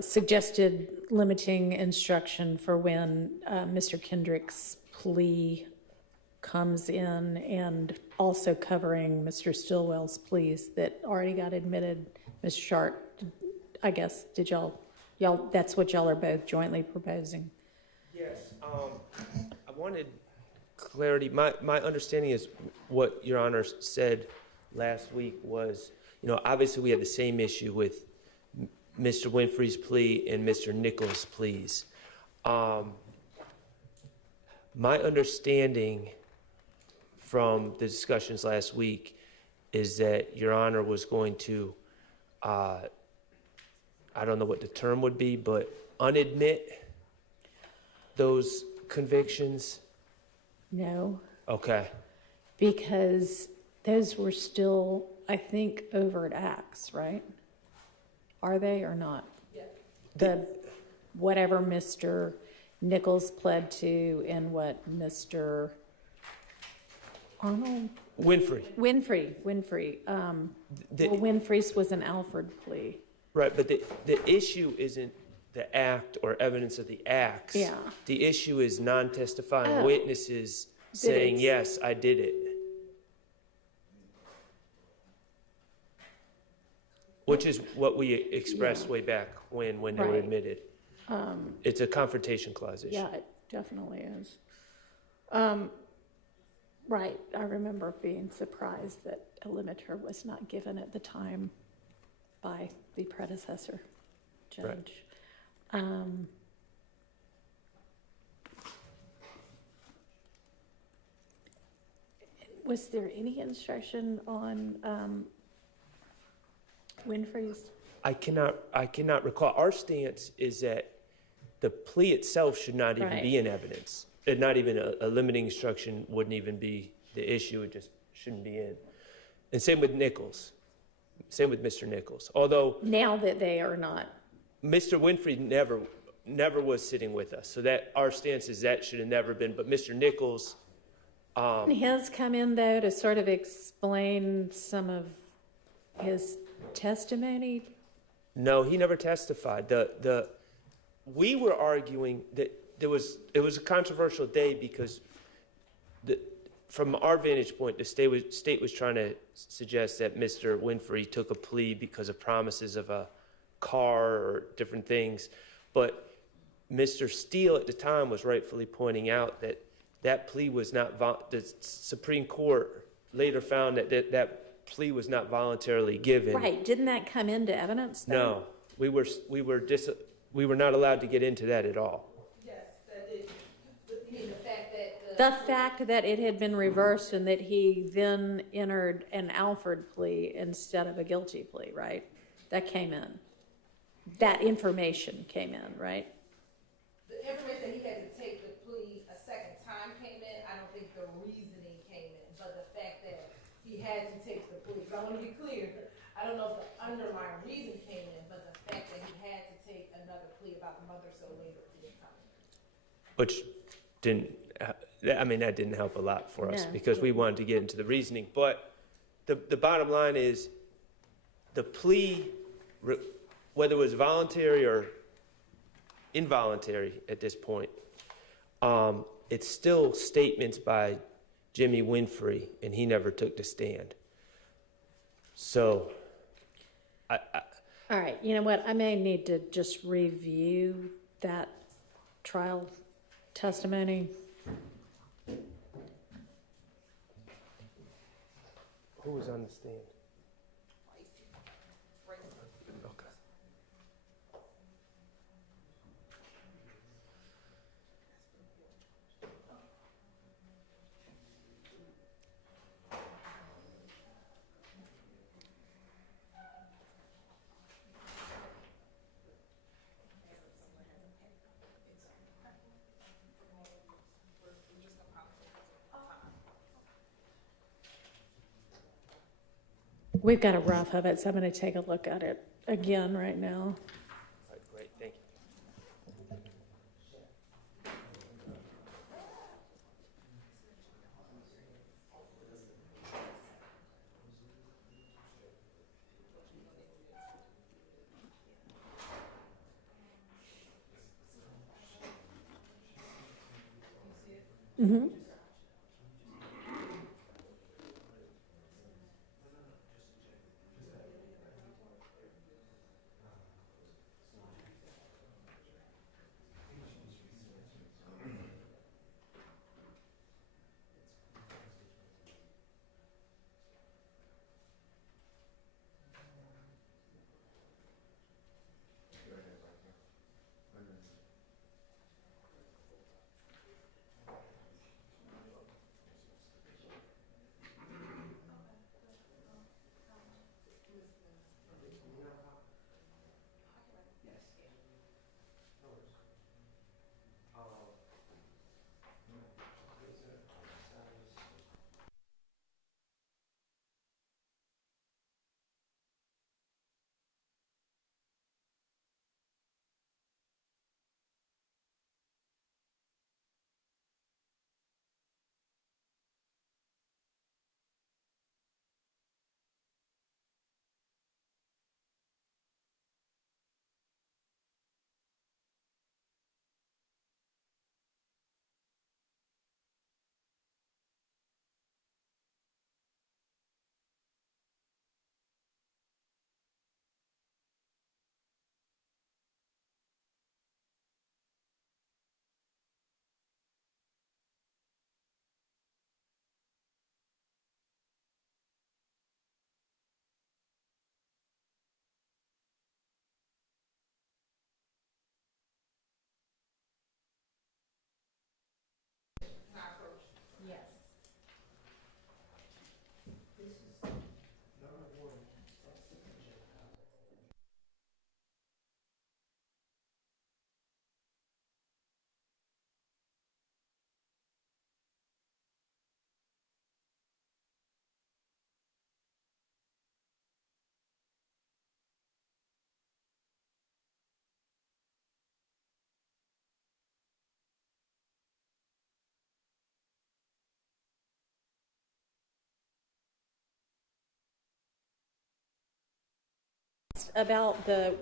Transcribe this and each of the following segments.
suggested limiting instruction for when Mr. Kendrick's plea comes in, and also covering Mr. Stillwell's pleas that already got admitted. Ms. Sharp, I guess, did y'all, that's what y'all are both jointly proposing? Yes, I wanted clarity. My understanding is what Your Honor said last week was, obviously we have the same issue with Mr. Winfrey's plea and Mr. Nichols' pleas. My understanding from the discussions last week is that Your Honor was going to, I don't know what the term would be, but unadmit those convictions? No. Okay. Because those were still, I think, overt acts, right? Are they or not? Yeah. The whatever Mr. Nichols pled to and what Mr. Arnold? Winfrey. Winfrey. Well, Winfrey's was an Alford plea. Right, but the issue isn't the act or evidence of the acts. Yeah. The issue is non-testifying witnesses saying, yes, I did it. Which is what we expressed way back when they were admitted. It's a confrontation clause issue. Yeah, it definitely is. Right, I remember being surprised that a limiter was not given at the time by the predecessor judge. Right. Was there any instruction on Winfrey's? I cannot recall. Our stance is that the plea itself should not even be in evidence. Not even a limiting instruction wouldn't even be the issue. It just shouldn't be in. And same with Nichols. Same with Mr. Nichols. Although now that they are not. Mr. Winfrey never was sitting with us. So that our stance is that should have never been. But Mr. Nichols. He has come in though to sort of explain some of his testimony. No, he never testified. We were arguing that it was a controversial day because from our vantage point, the state was trying to suggest that Mr. Winfrey took a plea because of promises of a car or different things. But Mr. Steele at the time was rightfully pointing out that plea was not, the Supreme Court later found that plea was not voluntarily given. Right, didn't that come into evidence though? No, we were not allowed to get into that at all. Yes, that is. You mean the fact that The fact that it had been reversed and that he then entered an Alford plea instead of a guilty plea, right? That came in. That information came in, right? the information that he had to take the plea a second time came in. I don't think the reasoning came in, but the fact that he had to take the plea. So I want to be clear. I don't know if the underlying reason came in, but the fact that he had to take another plea about the month or so later didn't come in. Which that didn't help a lot for us because we wanted to get into the reasoning. But the bottom line is the plea, whether it was voluntary or involuntary at this point, it's still statements by Jimmy Winfrey, and he never took the stand. So, All right, you know what? I may need to just review that trial testimony. Who was on the stand? Okay. We've got a rough of it, so I'm going to take a look at it again right now. All right, great, thank you. Yes. About the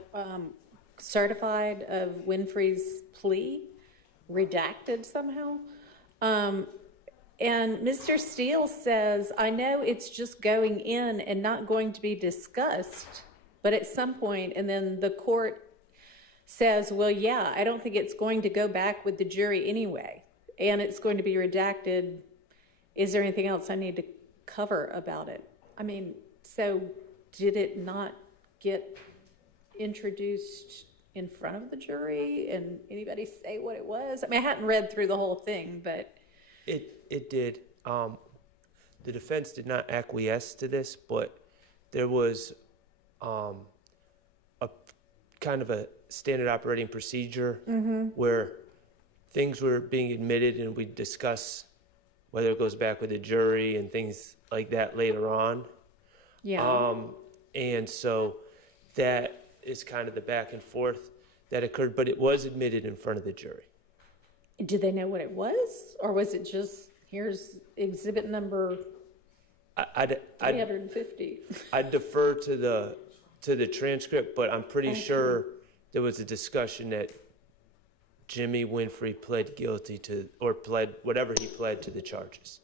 certified of Winfrey's plea, redacted somehow. And Mr. Steele says, I know it's just going in and not going to be discussed, but at some point, and then the court says, well, yeah, I don't think it's going to go back with the jury anyway, and it's going to be redacted. Is there anything else I need to cover about it? I mean, so did it not get introduced in front of the jury and anybody say what it was? I mean, I hadn't read through the whole thing, but. It did. The defense did not acquiesce to this, but there was a kind of a standard operating procedure where things were being admitted and we discuss whether it goes back with the jury and things like that later on. Yeah. And so that is kind of the back and forth that occurred, but it was admitted in front of the jury. Did they know what it was? Or was it just, here's exhibit number I'd 350? I'd defer to the transcript, but I'm pretty Okay. sure there was a discussion that Jimmy Winfrey pled guilty to, or pled whatever he pled to the charges.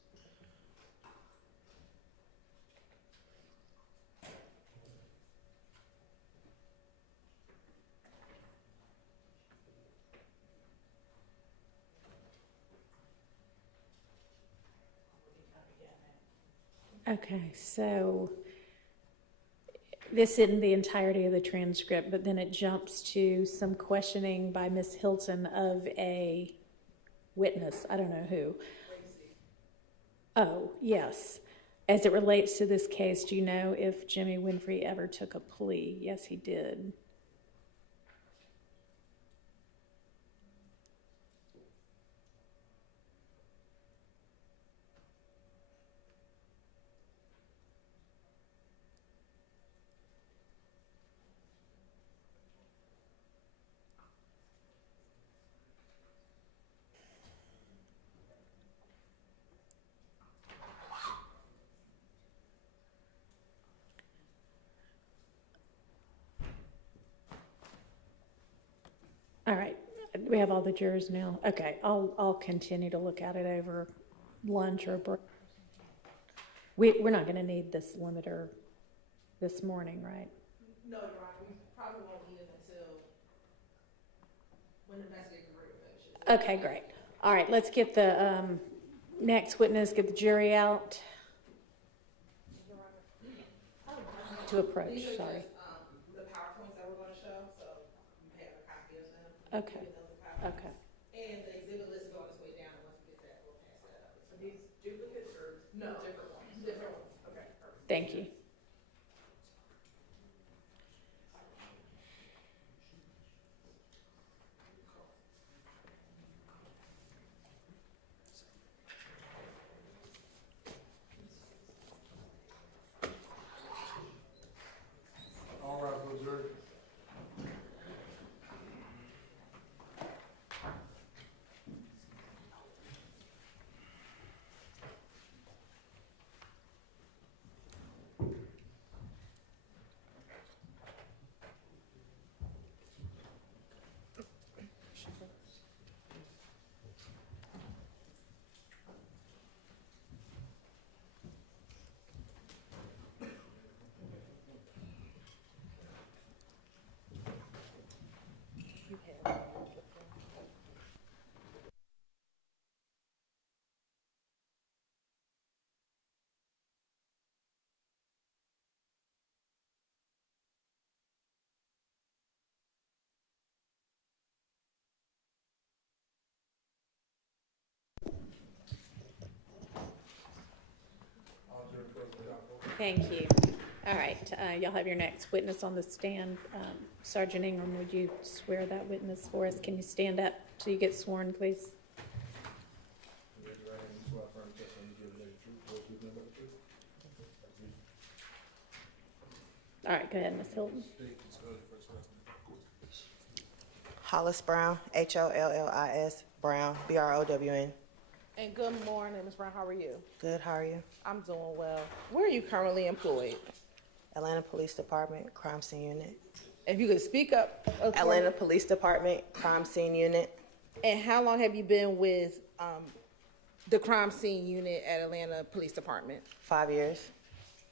Okay, so this isn't the entirety of the transcript, but then it jumps to some questioning by Miss Hilton of a witness. I don't know who. Oh, yes. As it relates to this case, do you know if Jimmy Winfrey ever took a plea? Yes, he did. Do we have all the jurors now? Okay, I'll continue to look at it over lunch or break. We're not gonna need this limiter this morning, right? No, Your Honor, we probably won't need it until when the investigative career finishes. Okay, great. All right, let's get the next witness, get the jury out to approach, These are sorry. just, the PowerPoints that we're gonna show, so you have a copy of them. Okay. Give those a copy. Okay. And the exhibit list is on its way down, and once we get that, we'll pass that up. Are these duplicates or No. different ones? Different ones. Okay, perfect. Thank you. All right, for the jury. All jury present, y'all vote. Thank you. All right, y'all have your next witness on the stand. Sergeant Ingram, would you swear that witness for us? Can you stand up till you get sworn, please? Raise your right hand, you swear affirm testimony you give the truth, the whole truth, and nothing but the truth. That's it. All right, go ahead, Ms. Hilton. State and spell your first last name. Hollis Brown, Hollis, Brown, Brown. And good morning, Ms. Brown, how are you? Good, how are you? I'm doing well. Where are you currently employed? Atlanta Police Department, Crime Scene Unit. If you could speak up. Atlanta Police Department, Crime Scene Unit. And how long have you been with the crime scene unit at Atlanta Police Department? 5 years.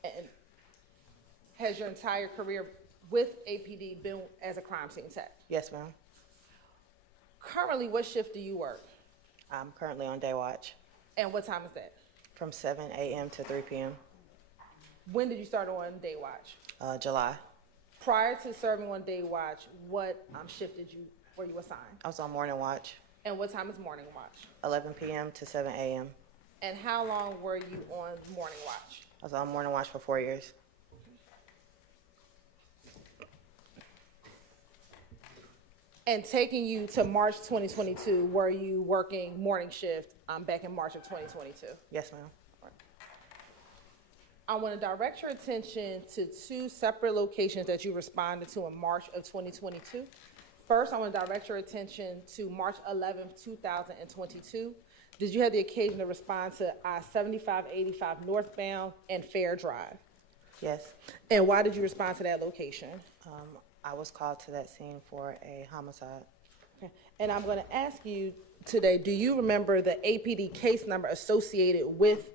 And has your entire career with APD been as a crime scene tech? Yes, ma'am. Currently, what shift do you work? I'm currently on day watch And what time is that? from 7 a.m. to 3 p.m. When did you start on day watch? July. Prior to serving on day watch, what shift were you assigned? I was on morning watch, And what time is morning watch? 11 p.m. to 7 a.m. And how long were you on morning watch? I was on morning watch for 4 years. And taking you to March 2022, were you working morning shift back in March of 2022? Yes, ma'am. I want to direct your attention to two separate locations that you responded to in March of 2022. First, I want to direct your attention to March 11th, 2022. Did you have the occasion to respond to I-7585 northbound and Fair Drive? Yes. And why did you respond to that location? I was called to that scene for a homicide. Okay. And I'm going to ask you today, do you remember the APD case number associated with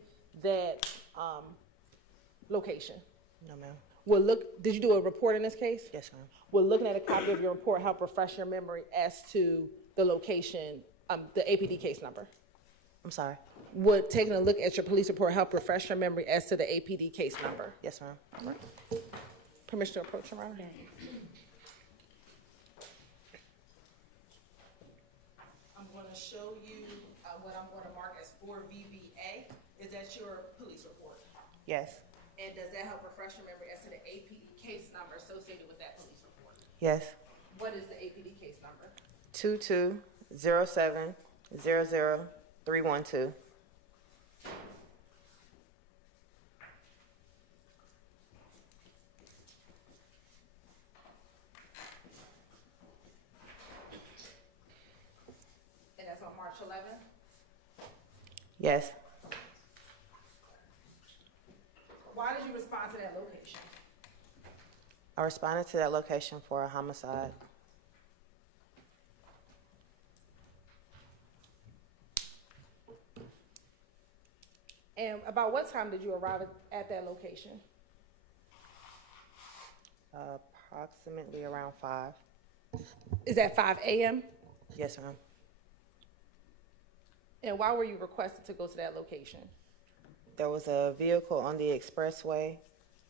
that location? No, ma'am. Did you do a report in this case? Yes, ma'am. Will looking at a copy of your report help refresh your memory as to the location, the APD case number? I'm sorry. Would taking a look at your police report help refresh your memory as to the APD case number? Yes, ma'am. All right. Permission to approach, Your Honor? I'm going to show you what I'm going to mark as 4VBA. Is that your police report? Yes. And does that help refresh your memory as to the APD case number associated with that police report? Yes. What is the APD case number? 220700312. And that's on March 11th? Yes. Why did you respond to that location? I responded to that location for a homicide. About what time did you arrive at that location? Approximately around 5. Is that 5 a.m.? Yes, ma'am. And why were you requested to go to that location? There was a vehicle on the expressway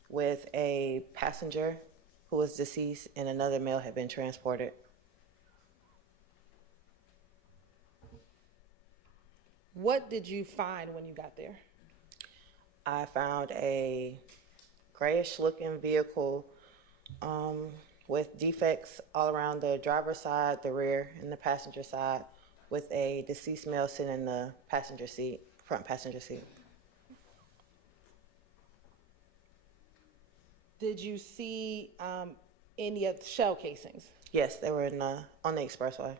with a passenger who was deceased and another male had been transported. What did you find when you got there? I found a grayish-looking vehicle with defects all around the driver's side, the rear, and the passenger side, with a deceased male sitting in the passenger seat, front passenger seat. Did you see any of the shell casings? Yes, they were on the expressway.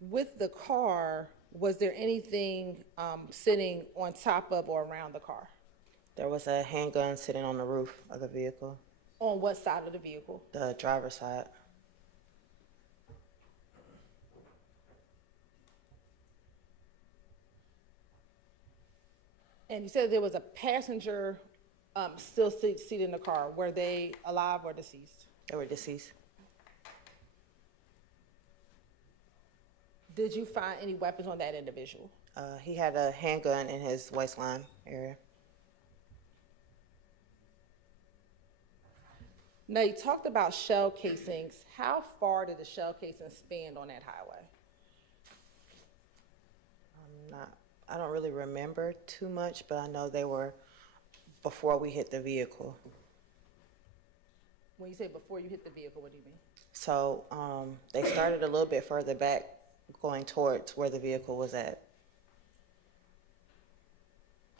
With the car, was there anything sitting on top of or around the car? There was a handgun sitting on the roof of the vehicle, On what side of the vehicle? the driver's side. And you said there was a passenger still seated in the car. Were they alive or deceased? They were deceased. Did you find any weapons on that individual? He had a handgun in his waistline area. Now, you talked about shell casings. How far did the shell casings span on that highway? I don't really remember too much, but I know they were before we hit the vehicle. When you say before you hit the vehicle, what do you mean? So they started a little bit further back, going towards where the vehicle was at.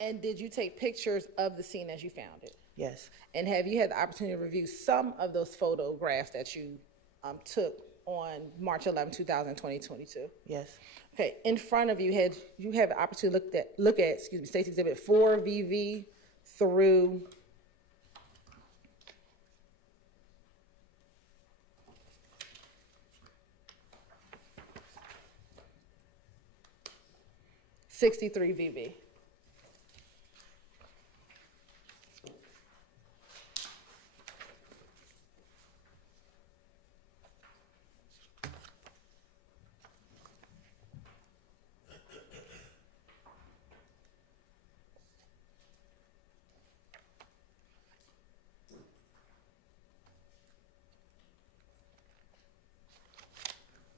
And did you take pictures of the scene as you found it? Yes, And have you had the opportunity to review some of those photographs that you took on March 11, 2022? yes, Okay, in front of you, you have the opportunity to look at State's Exhibit 4 VV through '63 VV.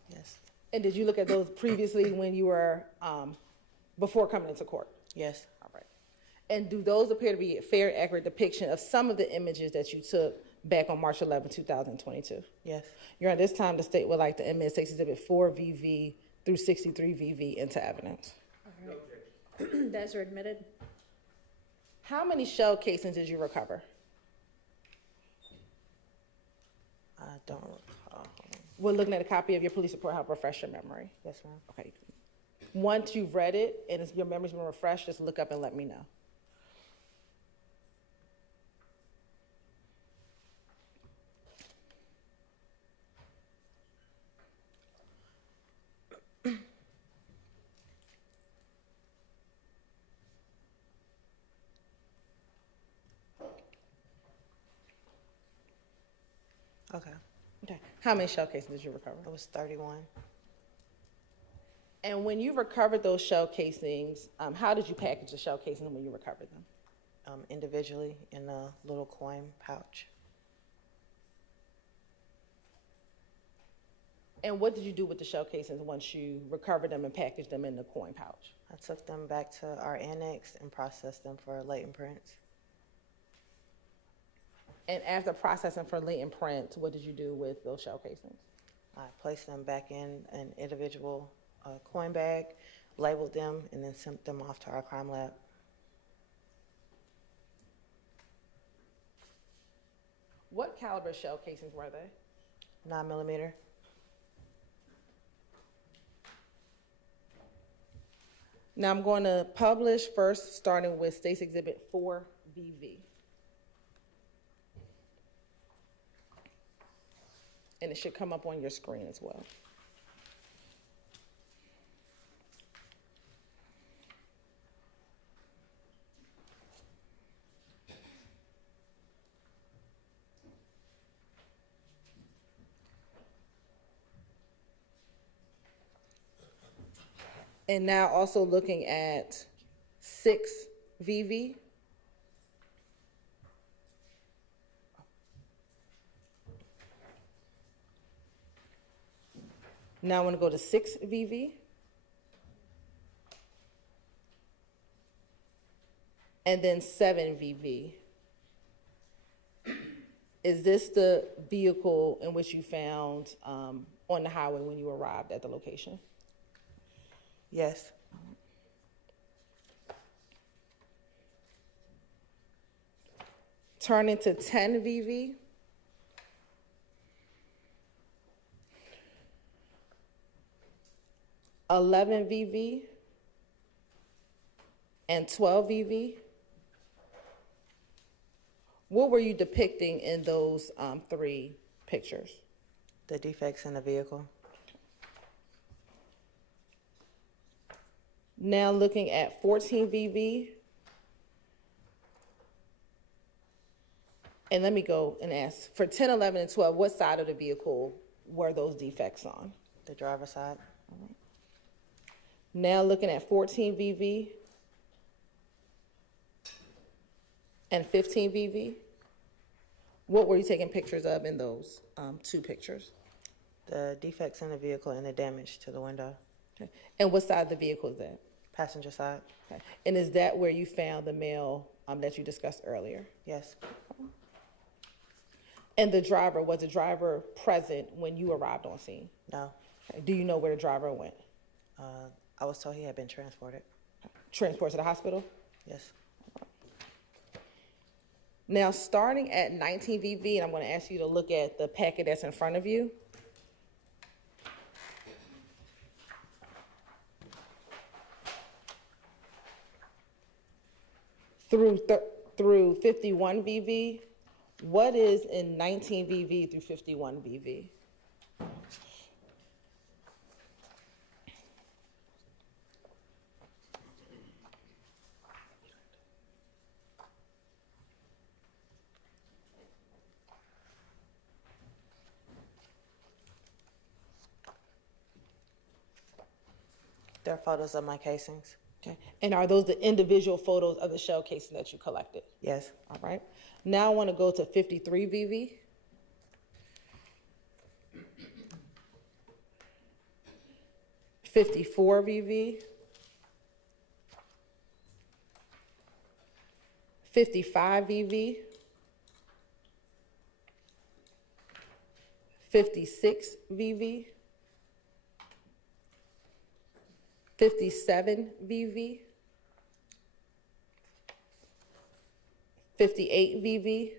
yes, And did you look at those previously when you were, before coming into court? yes, All right. And do those appear to be a fair, accurate depiction of some of the images that you took back on March 11, 2022? yes. Your Honor, this time the state would like to admit State's Exhibit 4 VV through 63 VV into evidence. Those are admitted. How many shell casings did you recover? I don't recall. We're looking at a copy of your police report, help refresh your memory. Yes, ma'am. Okay. Once you've read it and your memory's been refreshed, just look up and let me know. Okay, Okay. How many shell casings did you recover? it was 31. And when you recovered those shell casings, how did you package the shell casings when you recovered them? Individually in a little coin pouch. And what did you do with the shell casings once you recovered them and packaged them in the coin pouch? I took them back to our annex and processed them for latent prints. And after processing for latent prints, what did you do with those shell casings? I placed them back in an individual coin bag, labeled them, and then sent them off to our crime lab. What caliber shell casings were they? 9mm. Now I'm going to publish first, starting with State's Exhibit 4 VV. And it should come up on your screen as well. And now also looking at 6VV. Now I want to go to 6VV. And then 7VV. Is this the vehicle in which you found on the highway when you arrived at the location? Yes. Turning to 10VV. (11VV) and 12VV. What were you depicting in those 3 pictures? The defects in the vehicle. Now looking at 14VV. And let me go and ask, for 10, 11, and 12, what side of the vehicle were those defects on? The driver's side. Now looking at 14VV and 15VV. What were you taking pictures of in those 2 pictures? The defects in the vehicle and the damage to the window. Okay. And what side of the vehicle is that? Passenger side. Okay. And is that where you found the male that you discussed earlier? Yes. And the driver, was the driver present when you arrived on scene? No. Okay. Do you know where the driver went? I was told he had been transported. Transport to the hospital? Yes. Now, starting at 19VV, and I'm going to ask you to look at the packet that's in front of you. Through 51VV, what is in 19VV through 51VV? There are photos of my casings. Okay. And are those the individual photos of the shell casing that you collected? Yes. All right. Now I want to go to 53VV. (54VV), 55VV, 56VV, 57VV, 58VV,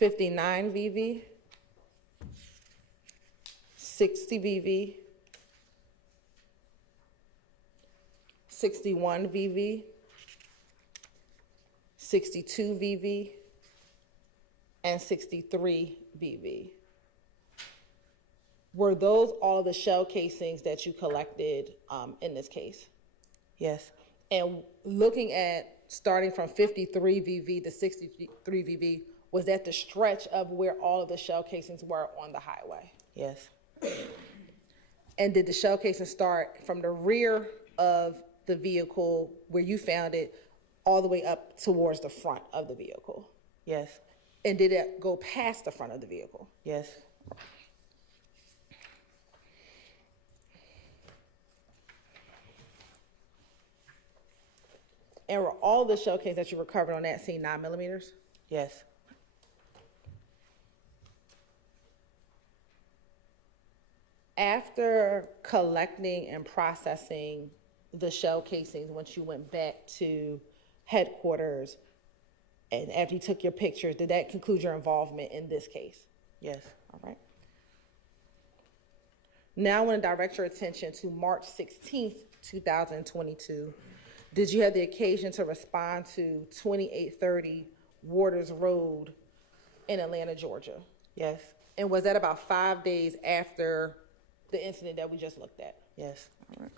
59VV, 60VV, 61VV, 62VV, and 63VV. Were those all the shell casings that you collected in this case? Yes. And looking at starting from 53VV to 63VV, was that the stretch of where all of the shell casings were on the highway? Yes. And did the shell casing start from the rear of the vehicle where you found it all the way up towards the front of the vehicle? Yes. And did it go past the front of the vehicle? Yes. And were all the shell casings that you recovered on that scene 9mm? Yes. After collecting and processing the shell casings, once you went back to headquarters and after you took your pictures, did that conclude your involvement in this case? Yes. All right. Now I want to direct your attention to March 16th, 2022. Did you have the occasion to respond to 2830 Waters Road in Atlanta, Georgia? Yes. And was that about 5 days after the incident that we just looked at? Yes. All right.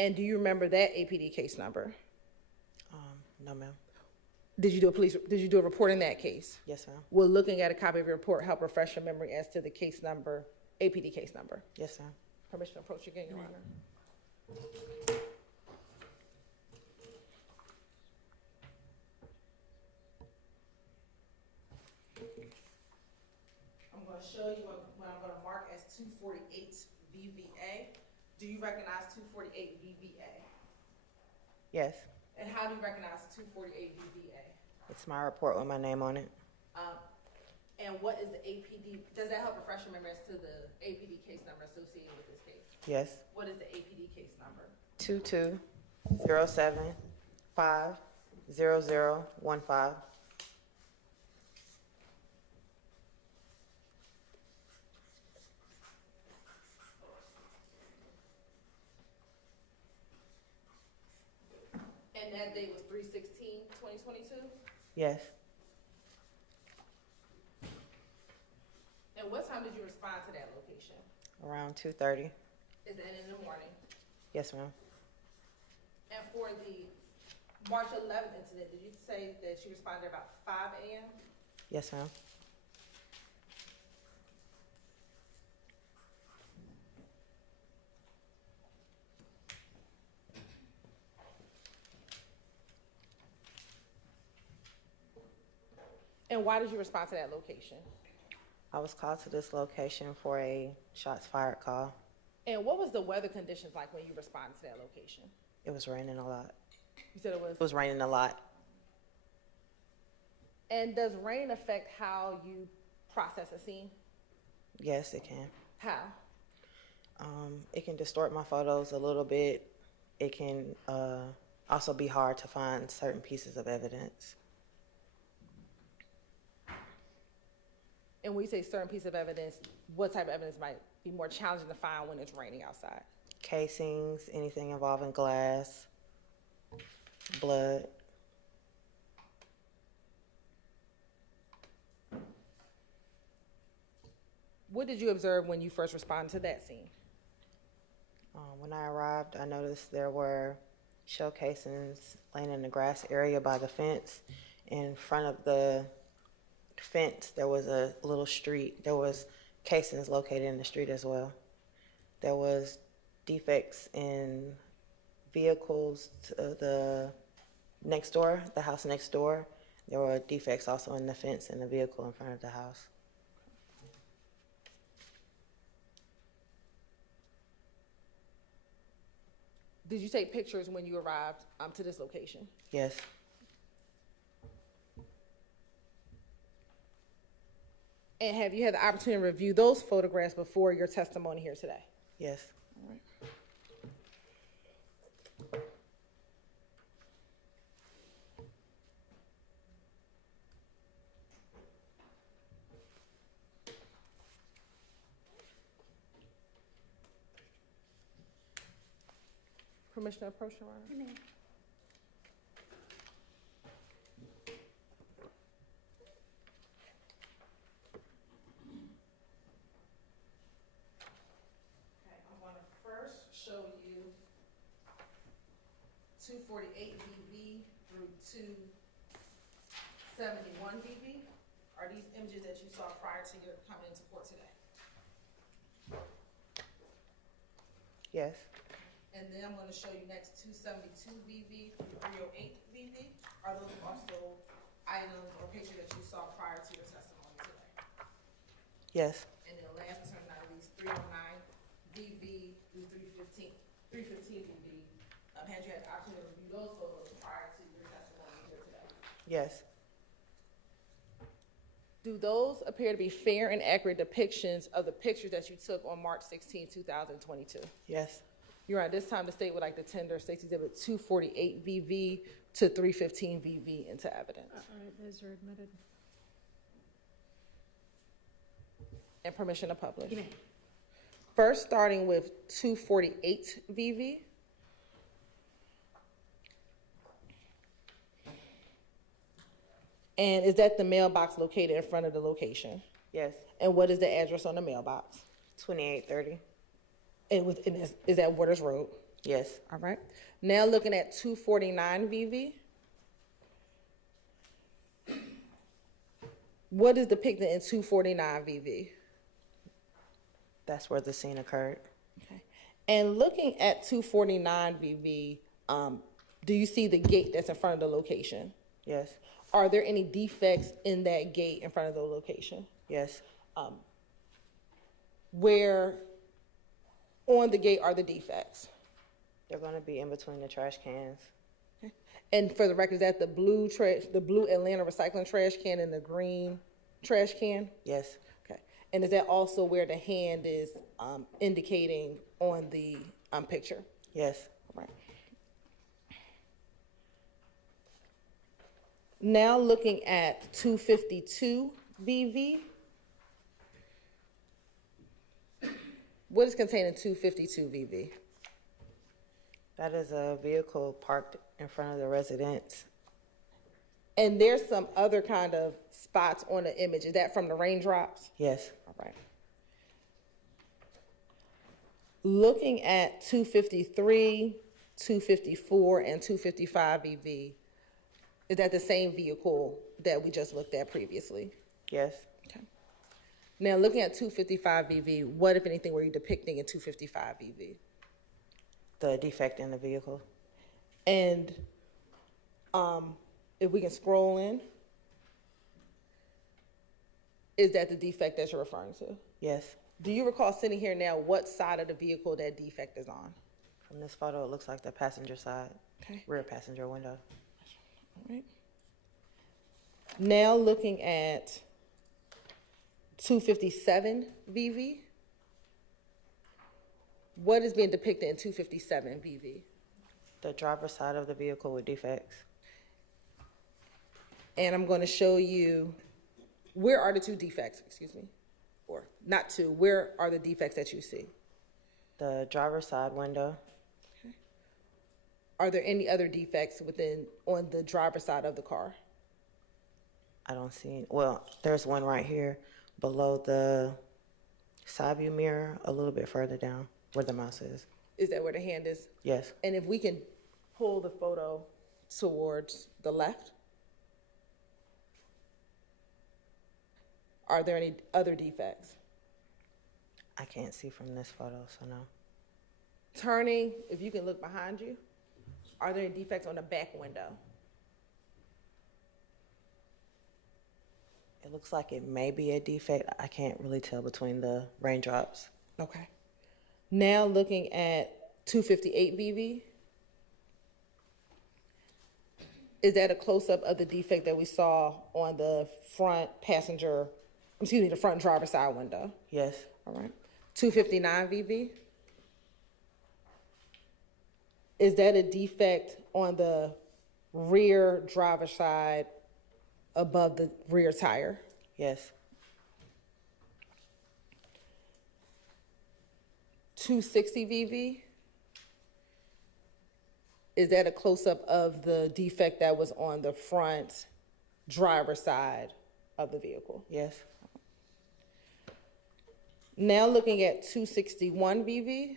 And do you remember that APD case number? No, ma'am. Did you do a report in that case? Yes, ma'am. Will looking at a copy of your report help refresh your memory as to the case number, APD case number? Yes, ma'am. Permission to approach again, Your Honor. I'm gonna show you what I'm gonna mark as 248 VVA. Do you recognize 248 VVA? Yes, And how do you recognize 248 VVA? it's my report with my name on it. And what is the APD? Does that help refresh your memory as to the APD case number associated with this case? Yes, What is the APD case number? 220750015. And that date was 3/16/2022? Yes, And what time did you respond to that location? around 2:30. Is that in the morning? Yes, ma'am. And for the March 11th incident, did you say that you responded about 5 a.m.? Yes, ma'am. And why did you respond to that location? I was called to this location for a shots fired call. And what was the weather conditions like when you responded to that location? It was raining a lot. You said it was. It was raining a lot. And does rain affect how you process a scene? Yes, it can. How? It can distort my photos a little bit. It can also be hard to find certain pieces of evidence. And when you say certain piece of evidence, what type of evidence might be more challenging to find when it's raining outside? Casings, anything involving glass, blood. What did you observe when you first responded to that scene? When I arrived, I noticed there were shell casings laying in the grass area by the fence. In front of the fence, there was a little street. There was casings located in the street as well. There was defects in vehicles to the next door, the house next door. There were defects also in the fence and the vehicle in front of the house. Did you take pictures when you arrived to this location? Yes, And have you had the opportunity to review those photographs before your testimony here today? yes. Permission to approach, Your Honor? Okay, I'm gonna first show you 248 VV through 271 VV. Are these images that you saw prior to your coming into court today? Yes, And then I'm gonna show you next 272 VV through 308 VV. Are those also items or pictures that you saw prior to your testimony today? yes, And then last but certainly not least, 309 VV through 315 VV. Had you had the opportunity to review those photos prior to your testimony here today? yes, Do those appear to be fair and accurate depictions of the pictures that you took on March 16, 2022? yes. You're right, this time the state would like to tender State's Exhibit 248 VV to 315 VV into evidence. All right, those are admitted. And permission to publish. You may. First, starting with 248 VV. And is that the mailbox located in front of the location? Yes, And what is the address on the mailbox? 2830. Is that Waters Road? Yes, All right. Now looking at 249 VV. What is depicted in 249 VV? that's where the scene occurred. Okay. And looking at 249 VV, do you see the gate that's in front of the location? Yes, Are there any defects in that gate in front of the location? yes. Where on the gate are the defects? They're gonna be in between the trash cans. And for the record, is that the blue Atlanta recycling trash can and the green trash can? Yes, Okay. And is that also where the hand is indicating on the picture? yes. Right. Now looking at 252 BV. What is contained in 252 VV? That is a vehicle parked in front of the residence. And there's some other kind of spots on the image. Is that from the raindrops? Yes, All right. Looking at 253, 254, and 255 EV, is that the same vehicle that we just looked at previously? yes. Okay. Now, looking at 255 EV, what, if anything, were you depicting in 255 EV? The defect in the vehicle. And if we can scroll in, is that the defect that you're referring to? Yes. Do you recall sitting here now what side of the vehicle that defect is on? From this photo, it looks like the passenger side, Okay. rear passenger window. All right. Now looking at 257 VV. What is being depicted in 257 VV? The driver's side of the vehicle with defects. And I'm going to show you, where are the two defects, excuse me? Or not two, where are the defects that you see? The driver's side window. Are there any other defects on the driver's side of the car? I don't see, well, there's one right here below the side view mirror, a little bit further down where the mouse is. Is that where the hand is? Yes, And if we can pull the photo towards the left? Are there any other defects? I can't see from this photo, so no. Turning, if you can look behind you, are there any defects on the back window? It looks like it may be a defect. I can't really tell between the raindrops. Okay. Now looking at 258 VV. Is that a close-up of the defect that we saw on the front the front driver's side window? Yes, All right. 259 VV. Is that a defect on the rear driver's side above the rear tire? yes, 260 VV. Is that a close-up of the defect that was on the front driver's side of the vehicle? yes. Now looking at 261 VV.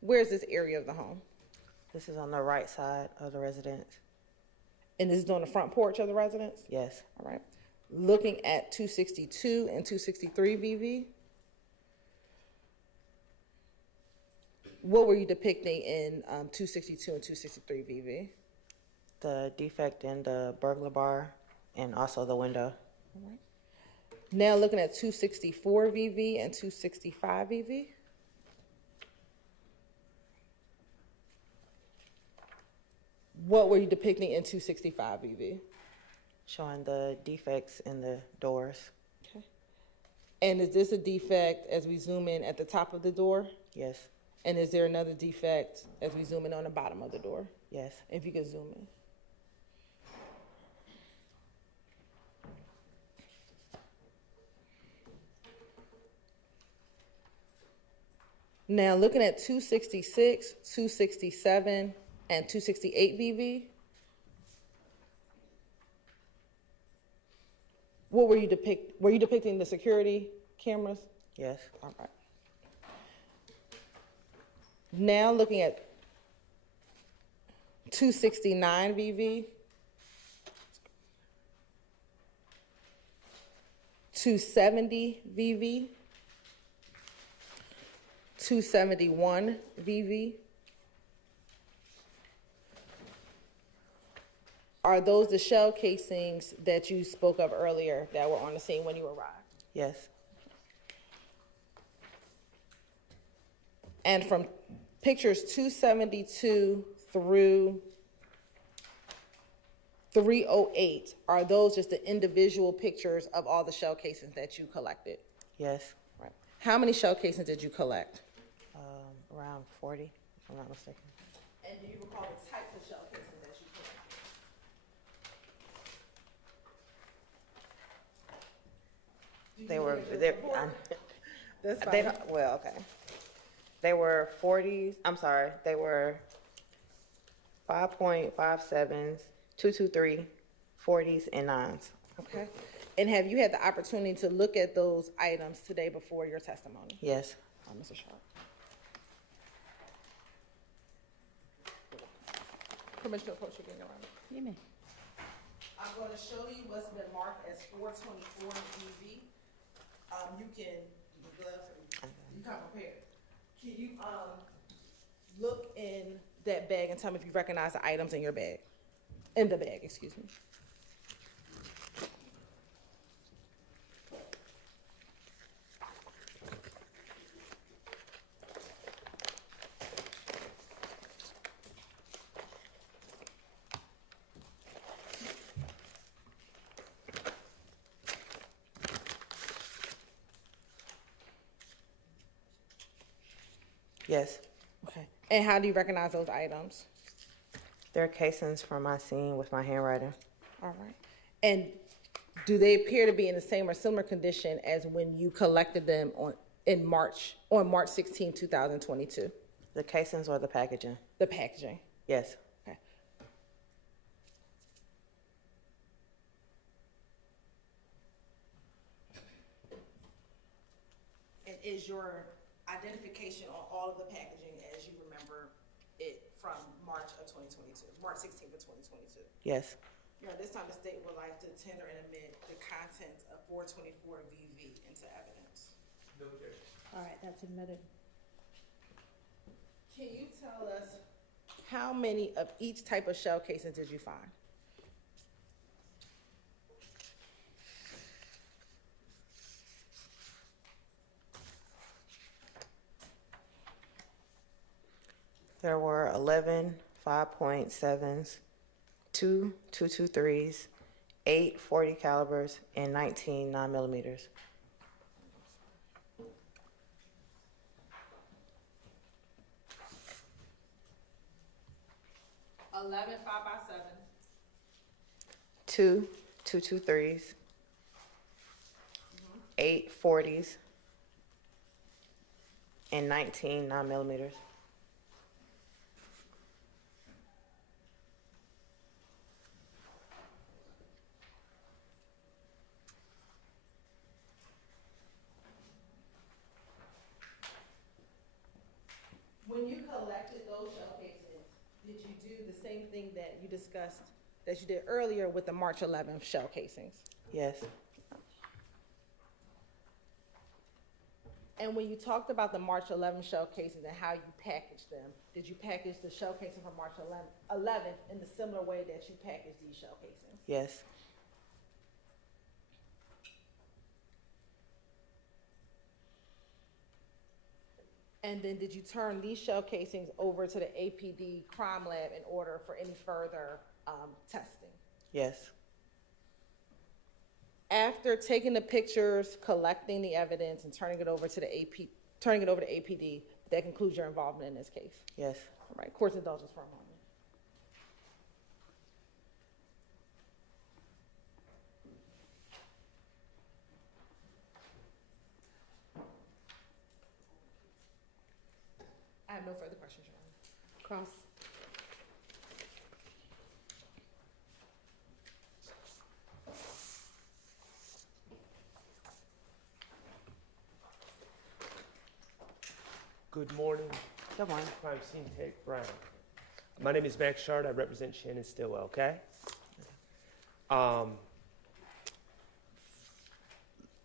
Where's this area of the home? This is on the right side of the residence. And this is on the front porch of the residence? Yes, All right. Looking at 262 and 263 VV. What were you depicting in 262 and 263 VV? the defect in the burglar bar and also the window. Now looking at 264 VV and 265 VV. What were you depicting in 265 VV? Showing the defects in the doors. Okay. And is this a defect as we zoom in at the top of the door? Yes, And is there another defect as we zoom in on the bottom of the door? yes. If you could zoom in. Now, looking at 266, 267, and 268 VV, what were you depicting the security cameras? Yes, All right. Now, looking at 269 VV, 270 VV, 271 VV. Are those the shell casings that you spoke of earlier that were on the scene when you arrived? Yes. And from pictures 272 through 308, are those just the individual pictures of all the shell casings that you collected? Yes. Right. How many shell casings did you collect? Around 40, if I'm not mistaken. And do you recall the types of shell casings that you collected? They were, That's they fine. don't, well, okay. They were 40s, I'm sorry, they were 5.57s, 223, 40s, and 9s. Okay. And have you had the opportunity to look at those items today before your testimony? Yes. Mr. Sharp. Permission to approach you again, Your Honor. You may. I'm going to show you what's been marked as 424 DV. You can, the gloves, you come prepared. Can you, look in that bag and tell me if you recognize the items in your bag? In the bag, excuse me. Yes. Okay. And how do you recognize those items? They're casings from my scene with my handwriting. All right. And do they appear to be in the same or similar condition as when you collected them on March 16, 2022? The casings or the packaging? The packaging. Yes. Okay. And is your identification on all of the packaging as you remember it from March of 2022, March 16th of 2022? Yes. This time the state would like to tender and admit the contents of 424 VV into evidence. All right, that's admitted. Can you tell us how many of each type of shell casing did you find? There were 11 5.7s, 2 223s, 8 40 calibers, and 19 9mm. Eleven 5x7. 2 223s, 8 40s, and 19 9mm. When you collected those shell casings, did you do the same thing that you discussed, that you did earlier with the March 11th shell casings? Yes. And when you talked about the March 11th shell casings and how you packaged them, did you package the shell casing from March 11th in the similar way that you packaged these shell casings? Yes. And then did you turn these shell casings over to the APD crime lab in order for any further testing? Yes. After taking the pictures, collecting the evidence, and turning it over to APD, that concludes your involvement in this case. Yes. All right, court's indulgence for a moment. I have no further questions, Your Honor. Cross. Good morning, Good morning. crime scene tech Brown. My name is Max Shard. I represent Shannon Stillwell, okay?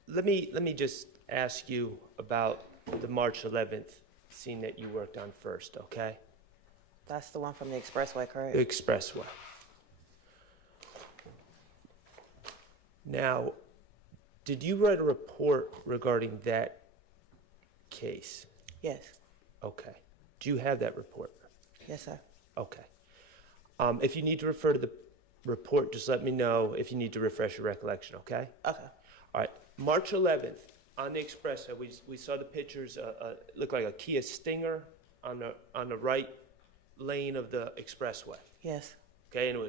let me just ask you about the March 11th scene that you worked on first, okay? That's the one from the expressway, correct? The expressway. Now, did you write a report regarding that case? Yes, Okay. Do you have that report? yes, sir. Okay. If you need to refer to the report, just let me know if you need to refresh your recollection, okay? Okay, All right. March 11th, on the expressway, we saw the pictures, looked like a Kia Stinger on the right lane of the expressway, yes, okay? And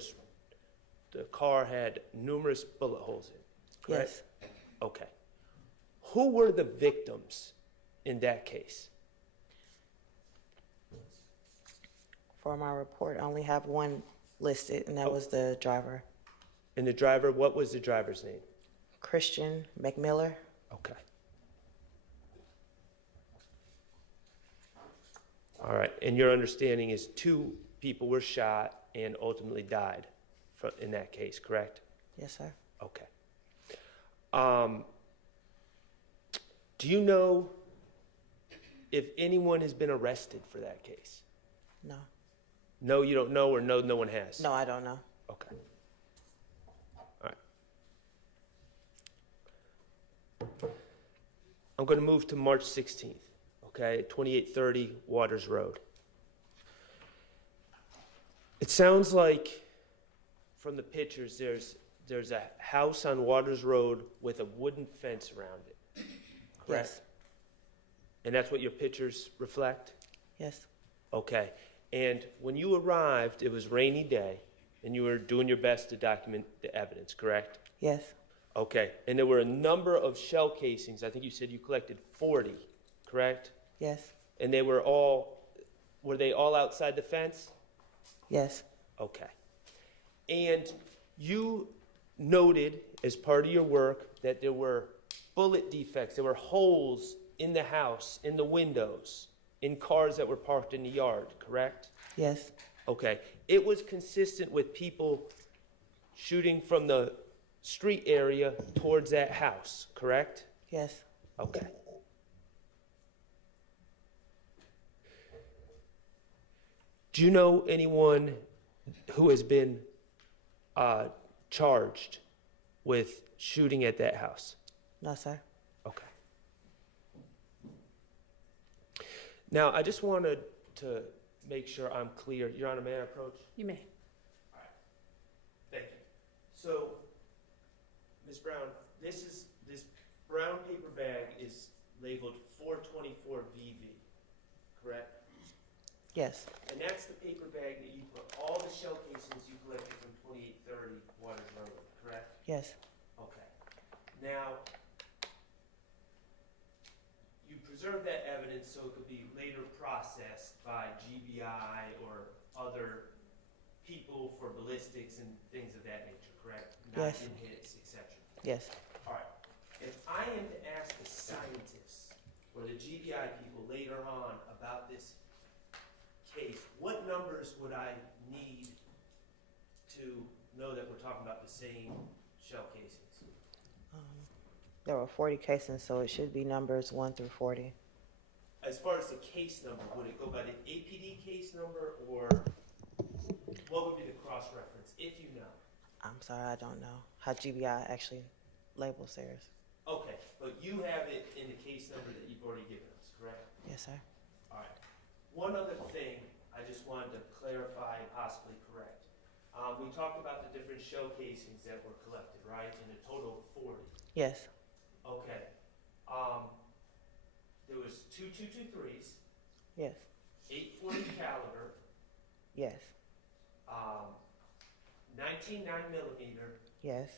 the car had numerous bullet holes in it, correct? yes. Okay. Who were the victims in that case? For my report, I only have one listed, and that was the driver, And the driver, what was the driver's name? Christian McMiller. Okay. All right, and your understanding is 2 people were shot and ultimately died in that case, correct? Yes, sir. Okay. Do you know if anyone has been arrested for that case? No, No, you don't know, or no, no one has? no, I don't know. Okay. All right. I'm going to move to March 16th, okay, 2830 Waters Road. It sounds like from the pictures there's a house on Waters Road with a wooden fence around it, correct? Yes, And that's what your pictures reflect? yes, Okay. And when you arrived, it was rainy day, and you were doing your best to document the evidence, correct? yes, Okay. And there were a number of shell casings. I think you said you collected 40, correct? yes, And were they all outside the fence? yes, Okay. And you noted as part of your work that there were bullet defects, there were holes in the house, in the windows, in cars that were parked in the yard, correct? yes, Okay. It was consistent with people shooting from the street area towards that house, correct? yes. Okay. Do you know anyone who has been charged with shooting at that house? No, sir. Okay. Now, I just wanted to make sure I'm clear. Your Honor, may I approach? You may. Thank you. So, Ms. Brown, this brown paper bag is labeled 424VV, correct? Yes, And that's the paper bag that you put all the shell casings you collected from 2830 Waters Road, correct? yes, Okay. Now, you preserve that evidence so it could be later processed by GBI or other people for ballistics and things of that nature, correct? Not Yes. in hits, etc. yes. All right. If I am to ask the scientists or the GBI people later on about this case, what numbers would I need to know that we're talking about the same shell casings? There were 40 cases, so it should be numbers 1 through 40. As far as the case number, would it go by the APD case number, or what would be the cross-reference, if you know? I'm sorry, I don't know how GBI actually labels theirs. Okay, but you have it in the case number that you've already given us, correct? Yes, sir. All right. One other thing I just wanted to clarify and possibly correct. We talked about the different shell casings that were collected, right, in a total of 40. Yes, Okay. There was 2 223s, yes, 840 caliber, yes, 19 9mm, yes,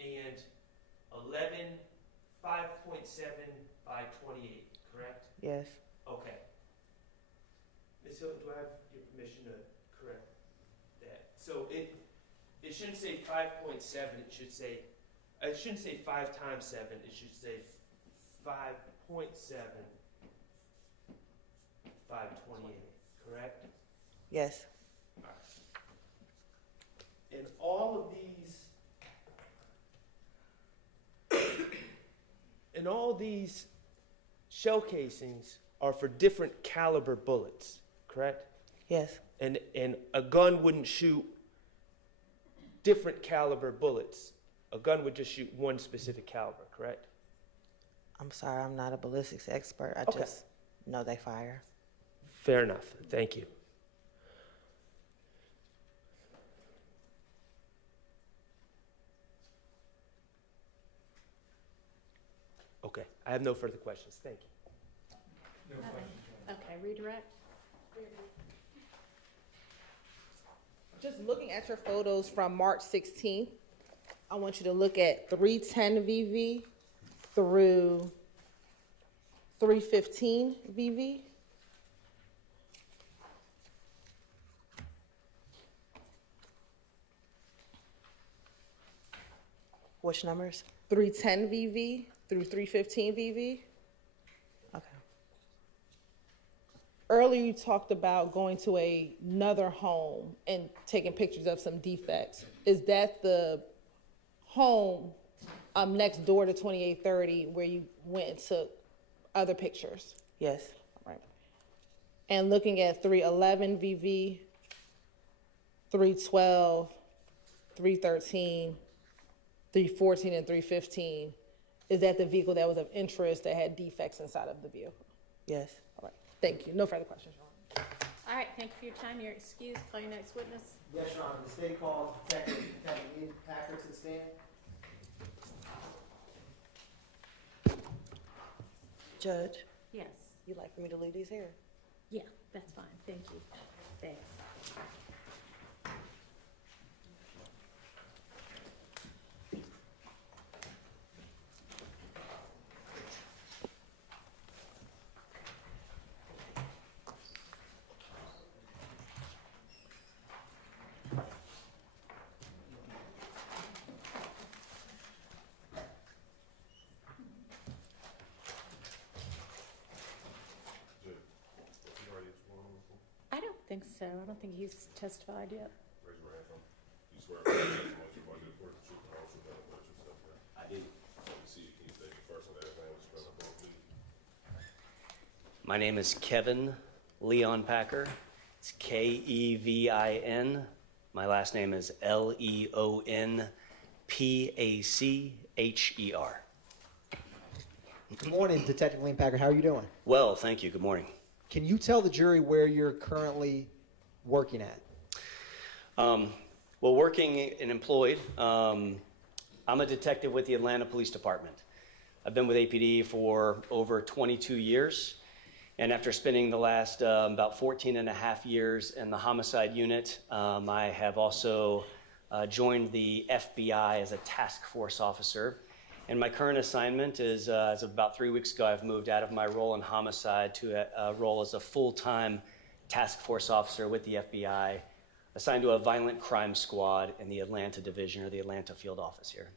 and 11 5.7 by 28, correct? yes, Okay. Ms. Hill, do I have your permission to correct that? So it shouldn't say 5.7, it shouldn't say 5 times 7, it should say 5.7 by 28, correct? yes, And all of these And all these shell casings are for different caliber bullets, correct? Yes, And a gun wouldn't shoot different caliber bullets. A gun would just shoot one specific caliber, correct? I'm sorry, I'm not a ballistics expert. I Okay. just know they fire. Fair enough. Thank you. Okay, I have no further questions. Thank you. Okay, redirect? Just looking at your photos from March 16th, I want you to look at 310 VV through 315 VV. Which numbers? 310 VV through 315 VV. Okay. Earlier, you talked about going to another home and taking pictures of some defects. Is that the home next door to 2830 where you went and took other pictures? Yes, Right. And looking at 311 VV, 312, 313, 314, and 315, is that the vehicle that was of interest that had defects inside of the vehicle? yes. All right, thank you. No further questions, Your Honor. All right, thank you for your time. You're excused. Call your next witness. Yes, Your Honor, the state called Detective Ian Packer to the stand. Judge, Yes. you'd like for me to leave these here? Yeah, that's fine. Thank you. Thanks. I don't think so. I don't think he's testified yet. Raise your hand. You swear to testimony you're going to do the court, the truth, and the whole truth, nothing but the truth, so help you God? I do. Let me see you. Can you state your first and last name, which spell it, please? My name is Kevin Leon Packer. It's Kevin. My last name is Leonpaccher. Good morning, Detective Ian Packer. How are you doing? Well, thank you. Good morning. Can you tell the jury where you're currently working at? Well, working and employed, I'm a detective with the Atlanta Police Department. I've been with APD for over 22 years. And after spending the last about 14 and a half years in the homicide unit, I have also joined the FBI as a task force officer. And my current assignment is, as of about 3 weeks ago, I've moved out of my role in homicide to a role as a full-time task force officer with the FBI, assigned to a violent crime squad in the Atlanta division or the Atlanta field office here.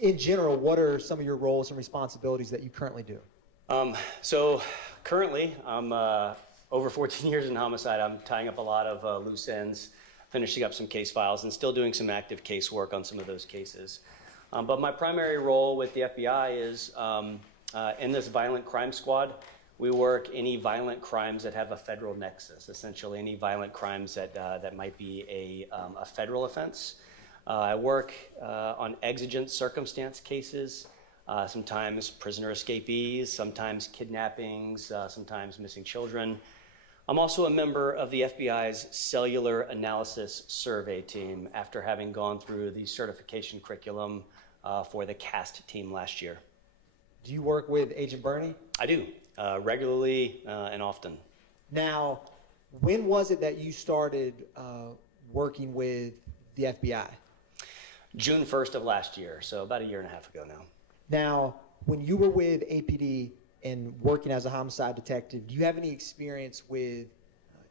In general, what are some of your roles and responsibilities that you currently do? So currently, I'm over 14 years in homicide. I'm tying up a lot of loose ends, finishing up some case files, and still doing some active case work on some of those cases. But my primary role with the FBI is in this violent crime squad. We work any violent crimes that have a federal nexus, essentially any violent crimes that might be a federal offense. I work on exigent circumstance cases, sometimes prisoner escapees, sometimes kidnappings, sometimes missing children. I'm also a member of the FBI's Cellular Analysis Survey team after having gone through the certification curriculum for the CAST team last year. Do you work with Agent Bernie? I do, regularly and often. Now, when was it that you started working with the FBI? June 1st of last year, so about a year and a half ago now. Now, when you were with APD and working as a homicide detective, do you have any experience with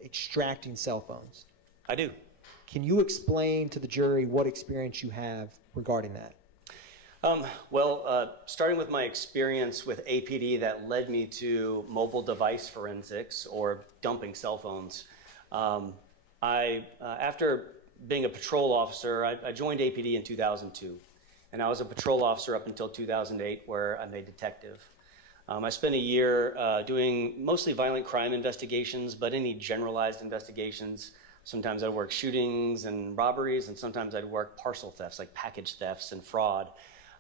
extracting cell phones? I do. Can you explain to the jury what experience you have regarding that? Starting with my experience with APD that led me to mobile device forensics or dumping cell phones. After being a patrol officer, I joined APD in 2002. and I was a patrol officer up until 2008, where I made detective. I spent a year doing mostly violent crime investigations, but any generalized investigations. Sometimes I'd work shootings and robberies, and sometimes I'd work parcel thefts, like package thefts and fraud.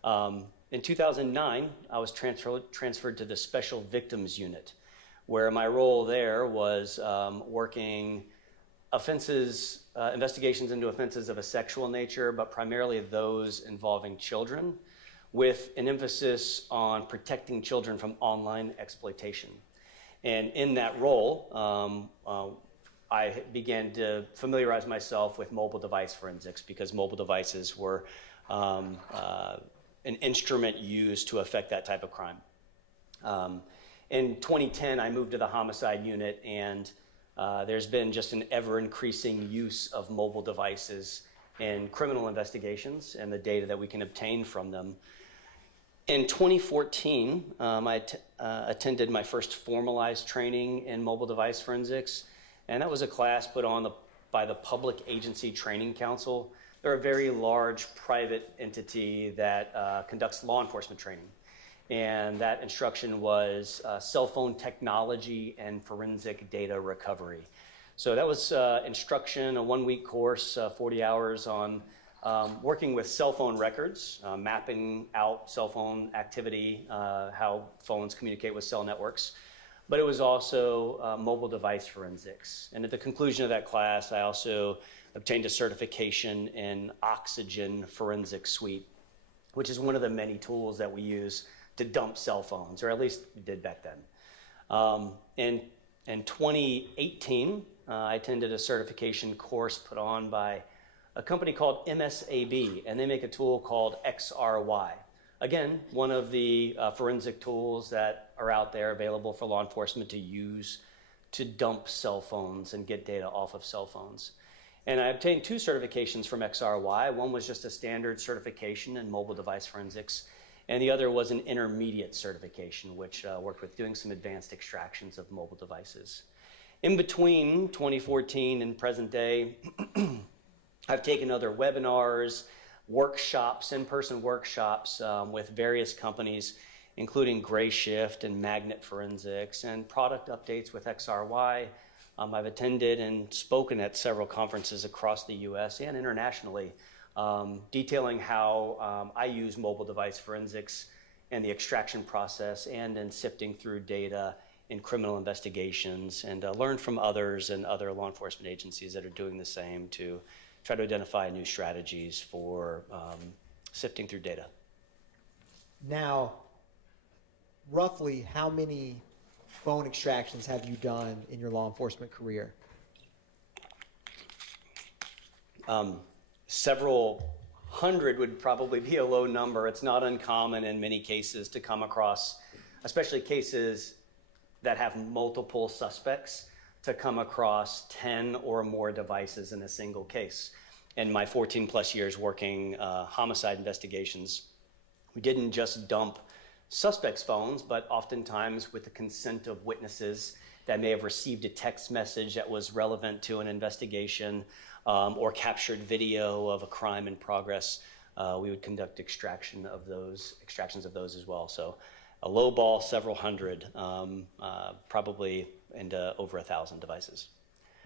In 2009, I was transferred to the Special Victims Unit, where my role there was working offenses, investigations into offenses of a sexual nature, but primarily those involving children, with an emphasis on protecting children from online exploitation. And in that role, I began to familiarize myself with mobile device forensics, because mobile devices were an instrument used to affect that type of crime. In 2010, I moved to the homicide unit, and there's been just an ever-increasing use of mobile devices in criminal investigations and the data that we can obtain from them. In 2014, I attended my first formalized training in mobile device forensics, and that was a class put on by the Public Agency Training Council. They're a very large private entity that conducts law enforcement training. And that instruction was cell phone technology and forensic data recovery. So that was instruction, a 1-week course, 40 hours on working with cell phone records, mapping out cell phone activity, how phones communicate with cell networks. But it was also mobile device forensics. And at the conclusion of that class, I also obtained a certification in Oxygen Forensic Suite, which is one of the many tools that we use to dump cell phones, or at least we did back then. In 2018, I attended a certification course put on by a company called MSAB, and they make a tool called XRY. Again, one of the forensic tools that are out there available for law enforcement to use to dump cell phones and get data off of cell phones. And I obtained 2 certifications from XRY. One was just a standard certification in mobile device forensics, and the other was an intermediate certification, which worked with doing some advanced extractions of mobile devices. In between 2014 and present day, I've taken other webinars, workshops, in-person workshops with various companies, including Gray Shift and Magnet Forensics, and product updates with XRY. I've attended and spoken at several conferences across the US and internationally, detailing how I use mobile device forensics and the extraction process and in sifting through data in criminal investigations, and learn from others and other law enforcement agencies that are doing the same to try to identify new strategies for sifting through data. Now, roughly how many phone extractions have you done in your law enforcement career? Several hundred would probably be a low number. It's not uncommon in many cases to come across, especially cases that have multiple suspects, to come across 10 or more devices in a single case. In my 14 plus years working homicide investigations, we didn't just dump suspects' phones, but oftentimes with the consent of witnesses that may have received a text message that was relevant to an investigation, or captured video of a crime in progress, we would conduct extractions of those as well. So a low ball, several hundred, probably into over 1,000 devices.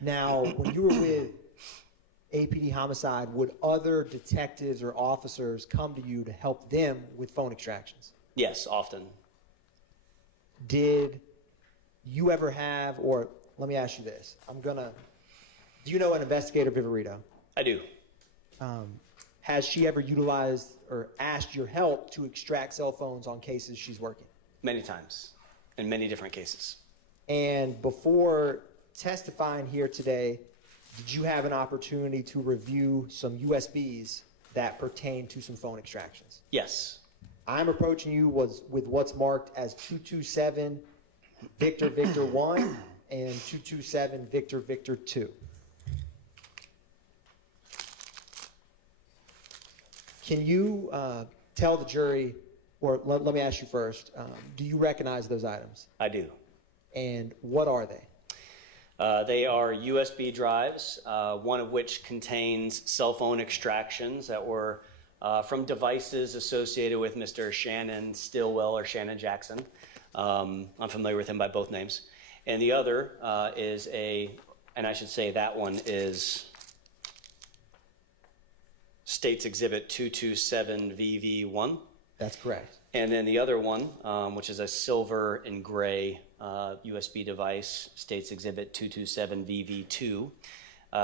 Now, when you were with APD Homicide, would other detectives or officers come to you to help them with phone extractions? Yes, often. Did you ever have, or let me ask you this, do you know an investigator, Viverito? I do. Has she ever utilized or asked your help to extract cell phones on cases she's working? Many times, in many different cases. And before testifying here today, did you have an opportunity to review some USBs that pertain to some phone extractions? Yes. I'm approaching you with what's marked as 227 Victor Victor 1 and 227 Victor Victor 2. Can you tell the jury, or let me ask you first, do you recognize those items? I do. And what are they? They are USB drives, one of which contains cell phone extractions that were from devices associated with Mr. Shannon Stillwell or Shannon Jackson. I'm familiar with him by both names. And the other is and I should say that one is States Exhibit 227VV1. That's correct. And then the other one, which is a silver and gray USB device, States Exhibit 227VV2,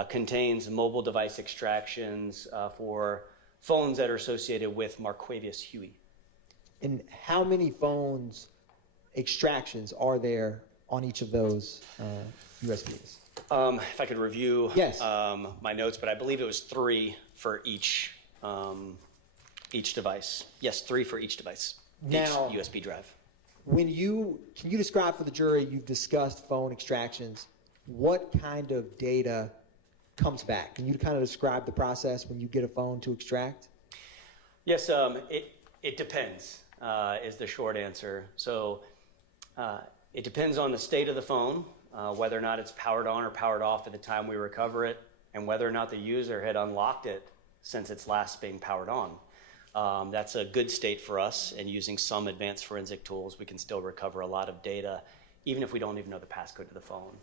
contains mobile device extractions for phones that are associated with Marquavius Huey. And how many phones extractions are there on each of those USBs? If I could review Yes. my notes, but I believe it was 3 for each device. Yes, 3 for each device, Now, each USB drive. can you describe for the jury, you've discussed phone extractions, what kind of data comes back? Can you kind of describe the process when you get a phone to extract? Yes, it depends, is the short answer. So it depends on the state of the phone, whether or not it's powered on or powered off at the time we recover it, and whether or not the user had unlocked it since it's last being powered on. That's a good state for us, and using some advanced forensic tools, we can still recover a lot of data, even if we don't even know the passcode to the phone.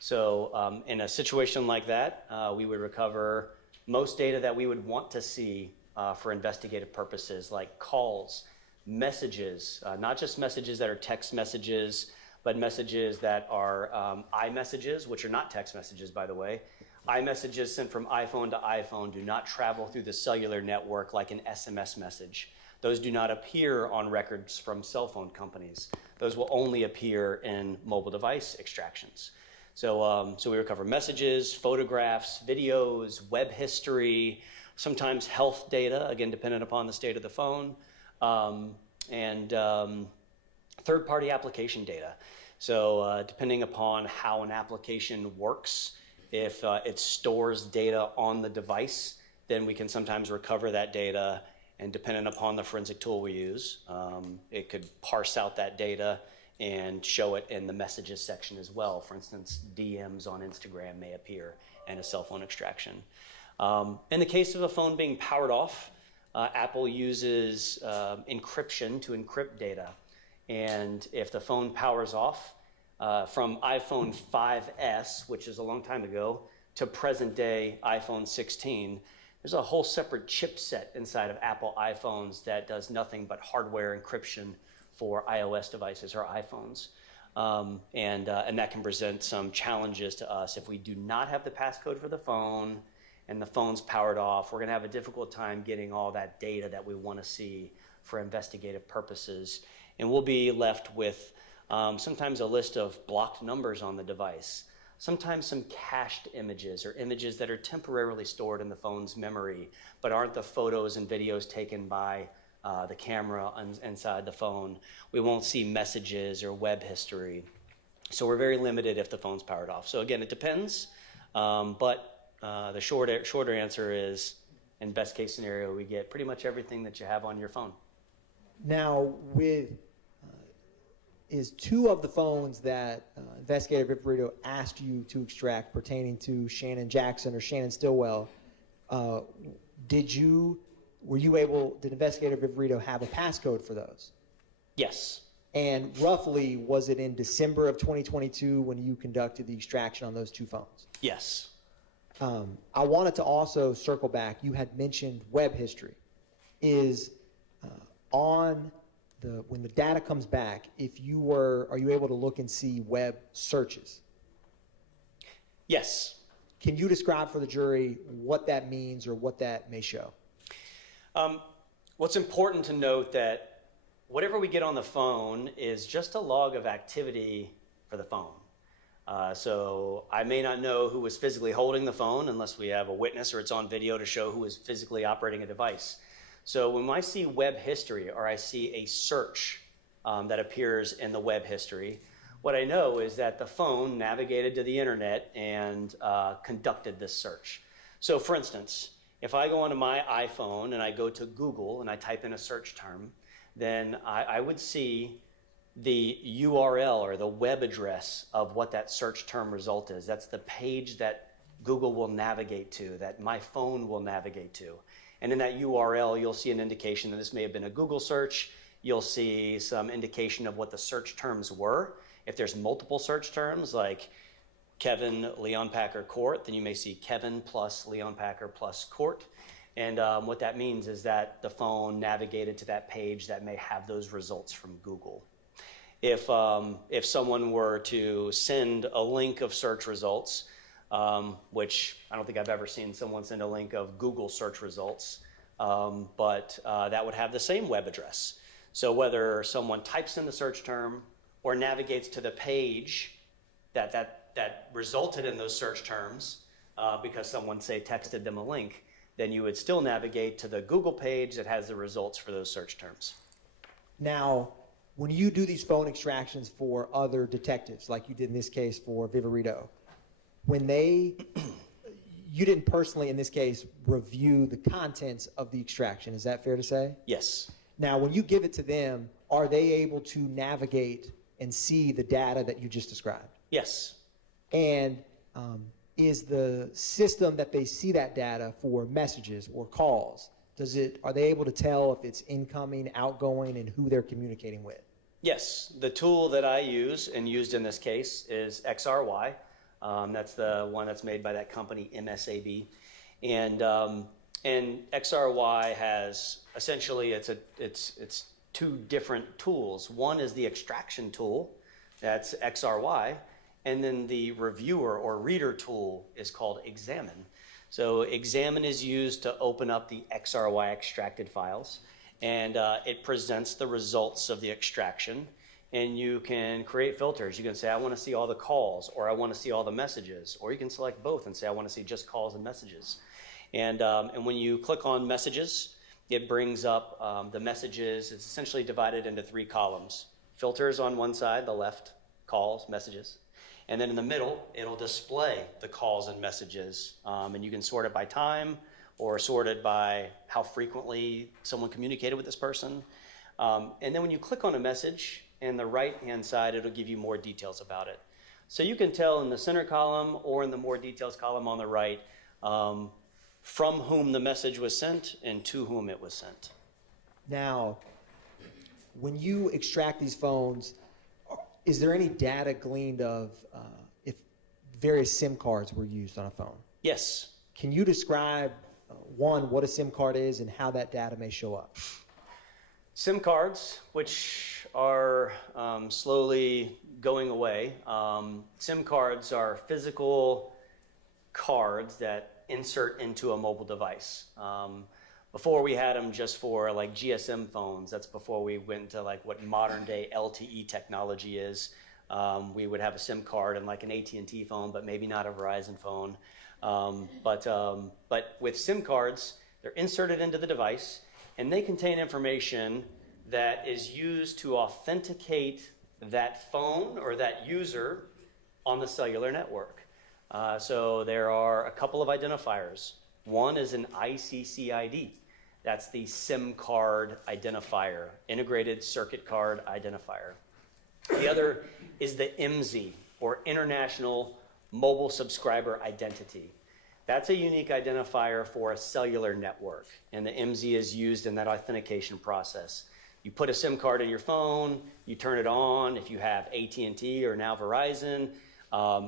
So in a situation like that, we would recover most data that we would want to see for investigative purposes, like calls, messages, not just messages that are text messages, but messages that are iMessages, which are not text messages, by the way. iMessages sent from iPhone to iPhone do not travel through the cellular network like an SMS message. Those do not appear on records from cell phone companies. Those will only appear in mobile device extractions. So we recover messages, photographs, videos, web history, sometimes health data, again, dependent upon the state of the phone, and third-party application data. So depending upon how an application works, if it stores data on the device, then we can sometimes recover that data, and depending upon the forensic tool we use, it could parse out that data and show it in the messages section as well. For instance, DMs on Instagram may appear in a cell phone extraction. In the case of a phone being powered off, Apple uses encryption to encrypt data. And if the phone powers off, from iPhone 5S, which is a long time ago, to present day iPhone 16, there's a whole separate chipset inside of Apple iPhones that does nothing but hardware encryption for iOS devices or iPhones. And that can present some challenges to us. If we do not have the passcode for the phone and the phone's powered off, we're gonna have a difficult time getting all that data that we wanna see for investigative purposes. And we'll be left with sometimes a list of blocked numbers on the device, sometimes some cached images or images that are temporarily stored in the phone's memory, but aren't the photos and videos taken by the camera inside the phone. We won't see messages or web history. So we're very limited if the phone's powered off. So again, it depends, but the shorter answer is, in best case scenario, we get pretty much everything that you have on your phone. Now, is 2 of the phones that investigator Viparito asked you to extract pertaining to Shannon Jackson or Shannon Stillwell, did investigator Viparito have a passcode for those? Yes. And roughly, was it in December of 2022 when you conducted the extraction on those 2 phones? Yes. I wanted to also circle back. You had mentioned web history. When the data comes back, are you able to look and see web searches? Yes. Can you describe for the jury what that means or what that may show? What's important to note that whatever we get on the phone is just a log of activity for the phone. So I may not know who was physically holding the phone unless we have a witness or it's on video to show who is physically operating a device. So when I see web history or I see a search that appears in the web history, what I know is that the phone navigated to the internet and conducted this search. So for instance, if I go onto my iPhone and I go to Google and I type in a search term, then I would see the URL or the web address of what that search term result is. That's the page that Google will navigate to, that my phone will navigate to. And in that URL, you'll see an indication that this may have been a Google search. You'll see some indication of what the search terms were. If there's multiple search terms like Kevin Leon Packer Court, then you may see Kevin plus Leon Packer plus Court. And what that means is that the phone navigated to that page that may have those results from Google. If someone were to send a link of search results, which I don't think I've ever seen someone send a link of Google search results, but that would have the same web address. So whether someone types in the search term or navigates to the page that resulted in those search terms because someone, say, texted them a link, then you would still navigate to the Google page that has the results for those search terms. Now, when you do these phone extractions for other detectives, like you did in this case for Vivarito, when you didn't personally, in this case, review the contents of the extraction, is that fair to say? Yes. Now, when you give it to them, are they able to navigate and see the data that you just described? Yes. And is the system that they see that data for messages or calls, are they able to tell if it's incoming, outgoing, and who they're communicating with? Yes. The tool that I use and used in this case is XRY. That's the one that's made by that company MSAB. And XRY has essentially, it's two different tools. One is the extraction tool, that's XRY, and then the reviewer or reader tool is called Examine. So Examine is used to open up the XRY extracted files, and it presents the results of the extraction. And you can create filters. You can say, I want to see all the calls, or I want to see all the messages, or you can select both and say, I want to see just calls and messages. And when you click on messages, it brings up the messages. It's essentially divided into 3 columns. Filters on one side, the left, calls, messages. And then in the middle, it'll display the calls and messages. And you can sort it by time or sort it by how frequently someone communicated with this person. And then when you click on a message, in the right-hand side, it'll give you more details about it. So you can tell in the center column or in the more details column on the right from whom the message was sent and to whom it was sent. Now, when you extract these phones, is there any data gleaned of if various SIM cards were used on a phone? Yes. Can you describe, one, what a SIM card is and how that data may show up? SIM cards, which are slowly going away. SIM cards are physical cards that insert into a mobile device. Before we had them just for like GSM phones. That's before we went to like what modern day LTE technology is. We would have a SIM card in like an AT&T phone, but maybe not a Verizon phone. But with SIM cards, they're inserted into the device, and they contain information that is used to authenticate that phone or that user on the cellular network. So there are a couple of identifiers. One is an ICCID. That's the SIM card identifier, integrated circuit card identifier. The other is the IMSI, or International Mobile Subscriber Identity. That's a unique identifier for a cellular network, and the IMSI is used in that authentication process. You put a SIM card in your phone, you turn it on. If you have AT&T or now Verizon,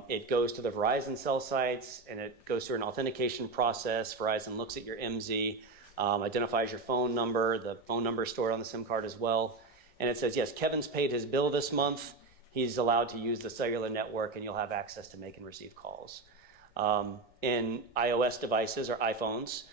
it goes to the Verizon cell sites, and it goes through an authentication process. Verizon looks at your IMSI, identifies your phone number. The phone number is stored on the SIM card as well. And it says, yes, Kevin's paid his bill this month. He's allowed to use the cellular network, and you'll have access to make and receive calls. In iOS devices or iPhones,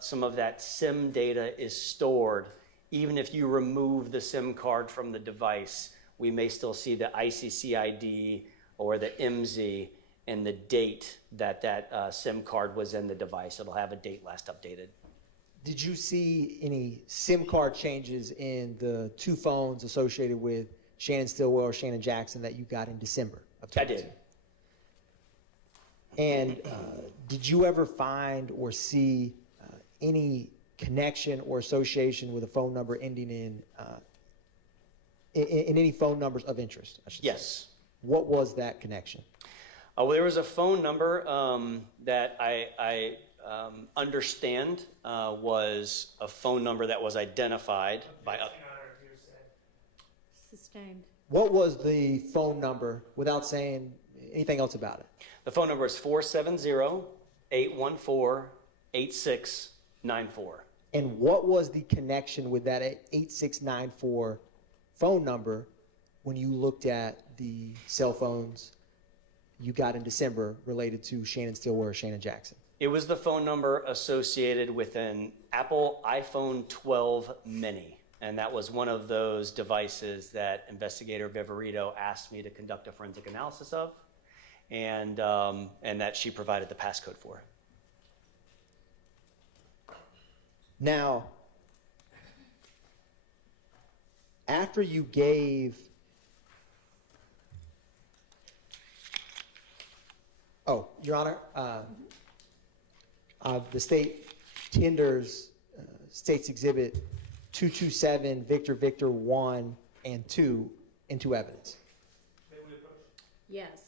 some of that SIM data is stored. Even if you remove the SIM card from the device, we may still see the ICCID or the IMSI and the date that SIM card was in the device. It'll have a date last updated. Did you see any SIM card changes in the 2 phones associated with Shannon Stillwell or Shannon Jackson that you got in December of 2022? I did. And did you ever find or see any connection or association with a phone number ending in any phone numbers of interest, I should say? Yes. What was that connection? Well, there was a phone number that I understand was a phone number that was identified by. Sustained. What was the phone number without saying anything else about it? The phone number is 470-814-8694. And what was the connection with that 8694 phone number when you looked at the cell phones you got in December related to Shannon Stillwell or Shannon Jackson? It was the phone number associated with an Apple iPhone 12 mini. And that was one of those devices that investigator Viverito asked me to conduct a forensic analysis of, and that she provided the passcode for. Now, after you gave, Your Honor, the state tenders State's Exhibit 227, Victor 1 and 2 into evidence. Yes.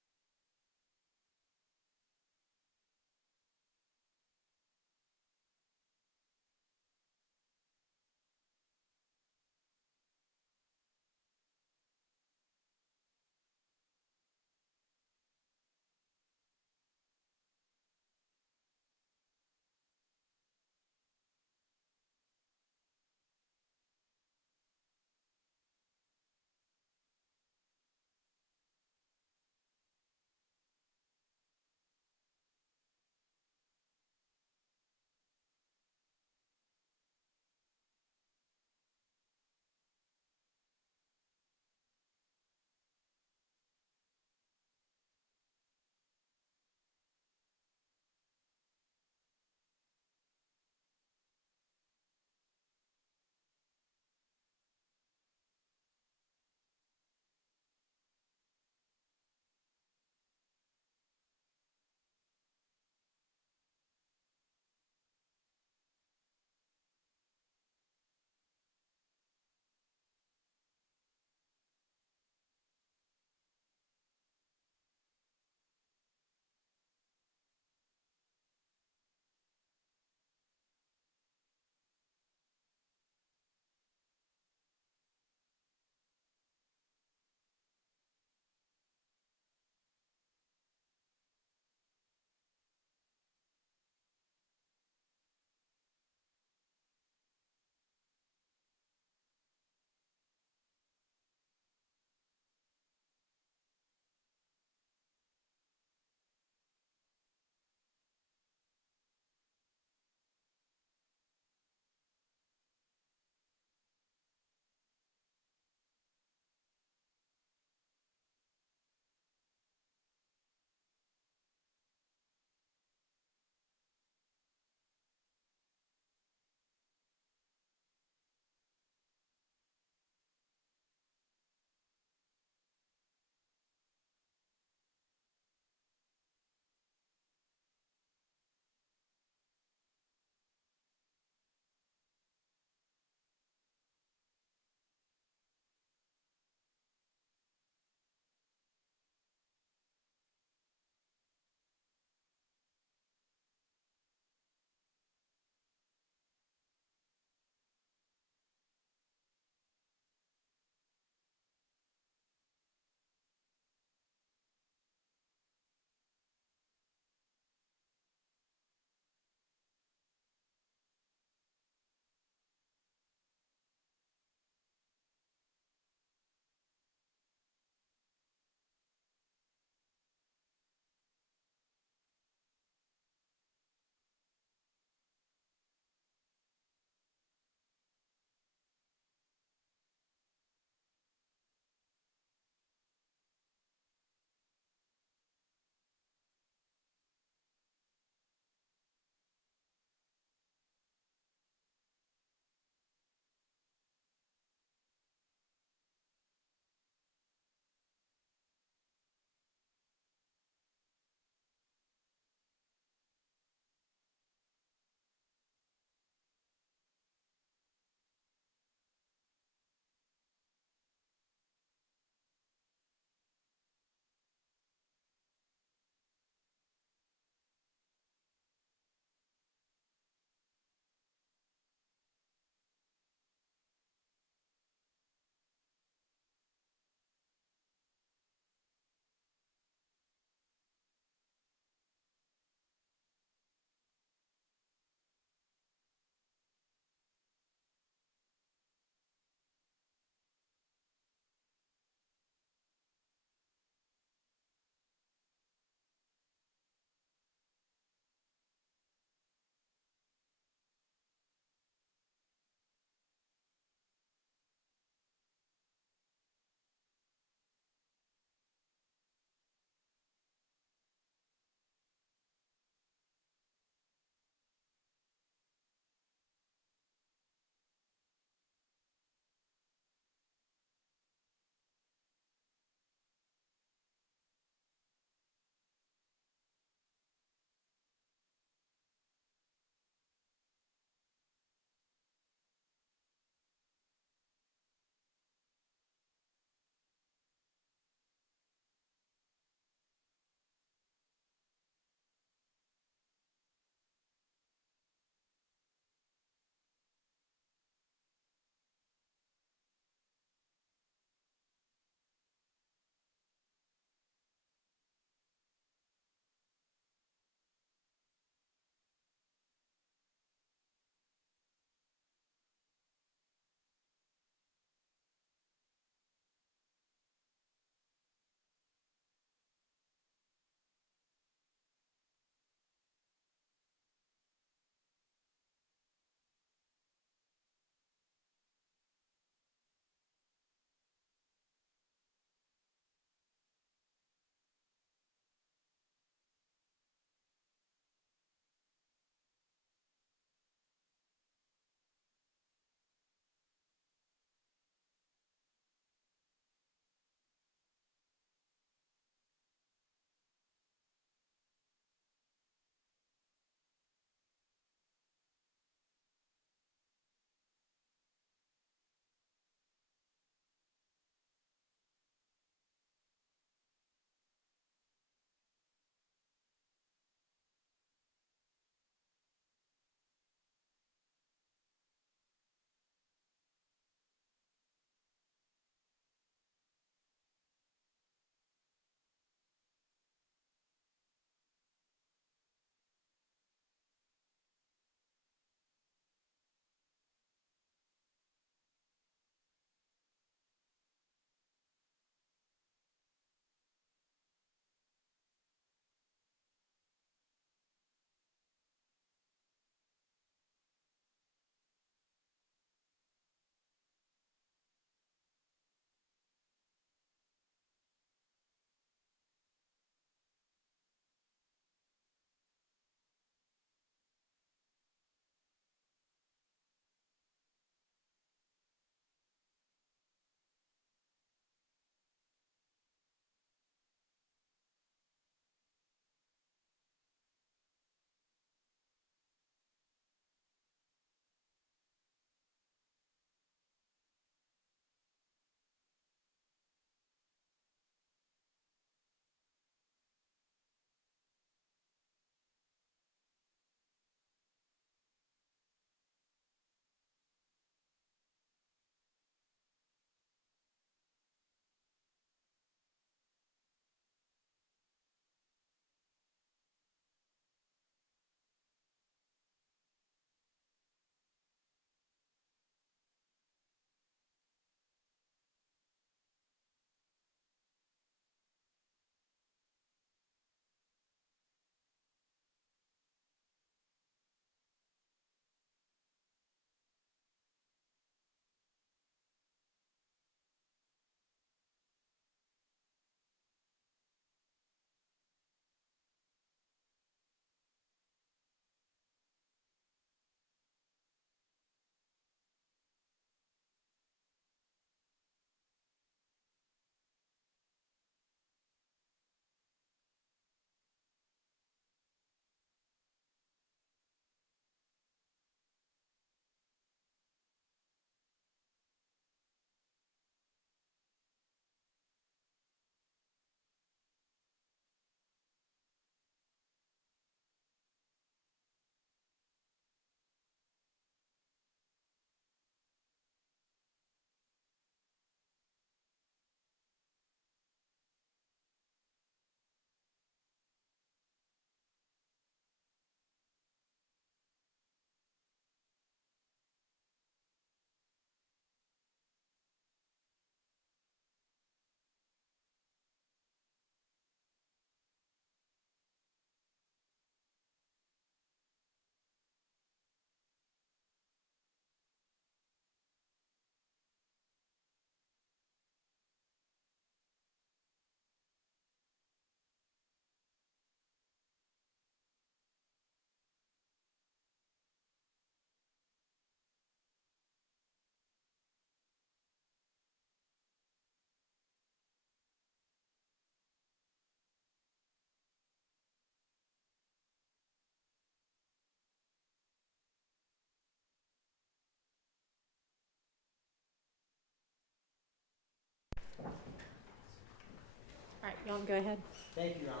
Don't go ahead. Thank you, Your Honor.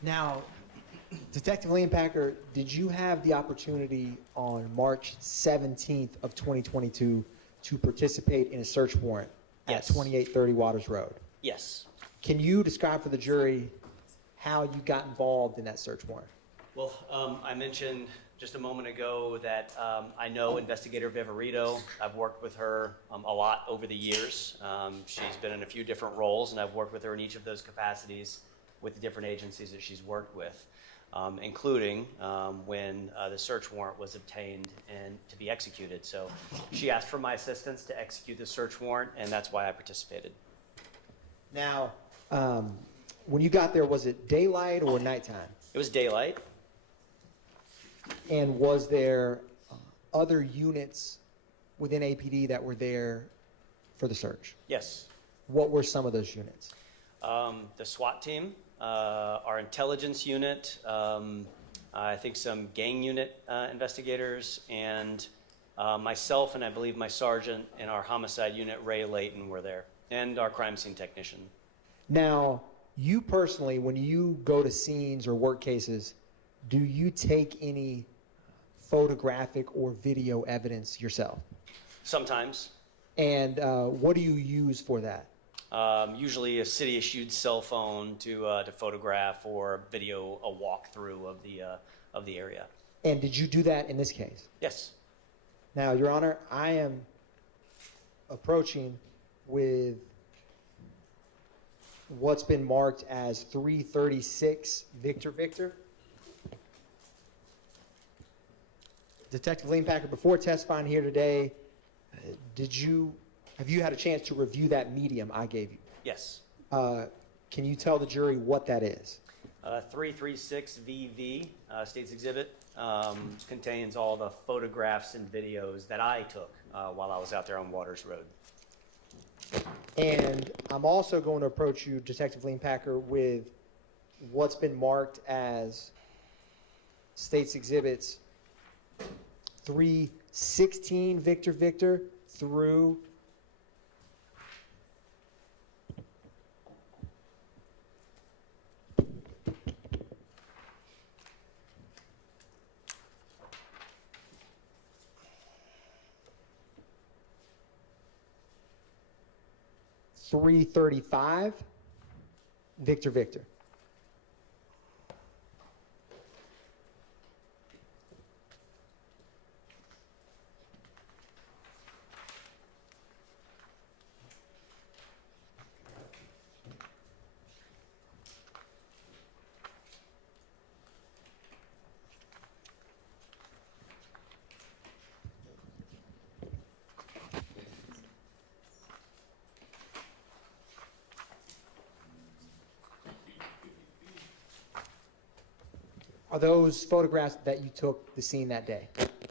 Now, Detective Leanpacker, did you have the opportunity on March 17th of 2022 to participate in a search warrant Yes. at 2830 Waters Road? Yes. Can you describe for the jury how you got involved in that search warrant? Well, I mentioned just a moment ago that I know Investigator Viverito. I've worked with her a lot over the years. She's been in a few different roles, and I've worked with her in each of those capacities with the different agencies that she's worked with, including when the search warrant was obtained and to be executed. So she asked for my assistance to execute the search warrant, and that's why I participated. Now, when you got there, was it daylight or nighttime? It was daylight. And was there other units within APD that were there for the search? Yes. What were some of those units? The SWAT team, our intelligence unit, I think some gang unit investigators, and myself and I believe my sergeant and our homicide unit, Ray Layton, were there, and our crime scene technician. Now, you personally, when you go to scenes or work cases, do you take any photographic or video evidence yourself? Sometimes. And what do you use for that? Usually a city-issued cell phone to photograph or video a walkthrough of the area. And did you do that in this case? Yes. Now, Your Honor, I am approaching with what's been marked as 336 Victor. Detective Leanpacker, before testifying here today, have you had a chance to review that medium I gave you? Yes. Can you tell the jury what that is? 336 VV, State's Exhibit, contains all the photographs and videos that I took while I was out there on Waters Road. And I'm also going to approach you, Detective Leanpacker, with what's been marked as State's Exhibits 316 Victor through 335 Victor. Are those photographs that you took the scene that day?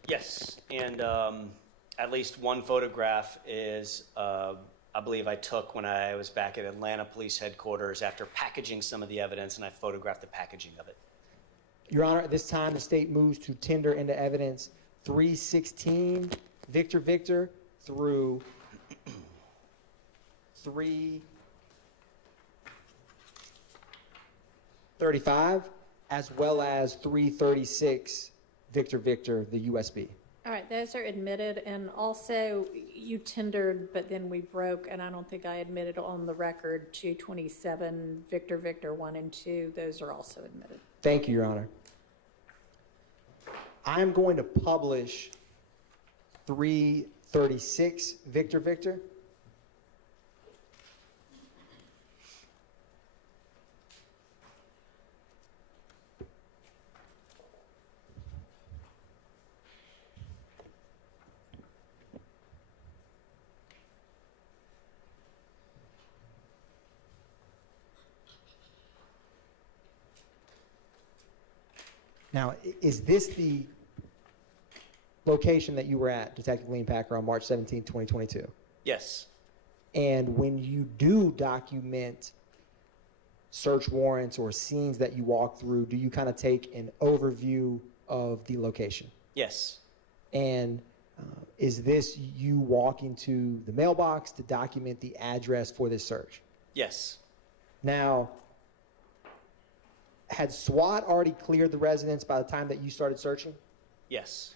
Yes, and at least one photograph is, I believe I took when I was back at Atlanta Police Headquarters after packaging some of the evidence, and I photographed the packaging of it. Your Honor, at this time, the state moves to tender into evidence 316 Victor through 335, as well as 336 Victor, the USB. All right, those are admitted, and also you tendered, but then we broke, and I don't think I admitted on the record 227 Victor 1 and 2. Those are also admitted. Thank you, Your Honor. I'm going to publish 336 Victor. Now, is this the location that you were at, Detective Leanpacker, on March 17, 2022? Yes. And when you do document search warrants or scenes that you walk through, do you kind of take an overview of the location? Yes. And is this you walking to the mailbox to document the address for this search? Yes. Now, had SWAT already cleared the residence by the time that you started searching? Yes.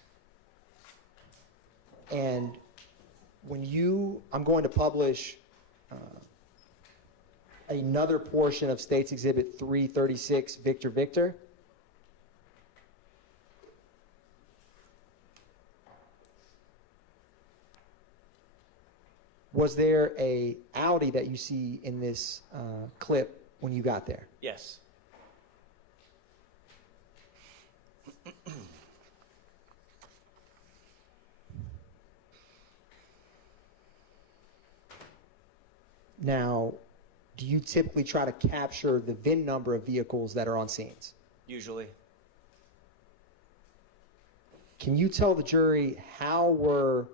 And I'm going to publish another portion of State's Exhibit 336, Victor Victor. Was there a Audi that you see in this clip when you got there? Yes. Now, do you typically try to capture the VIN number of vehicles that are on scenes? Usually. Can you tell the jury how were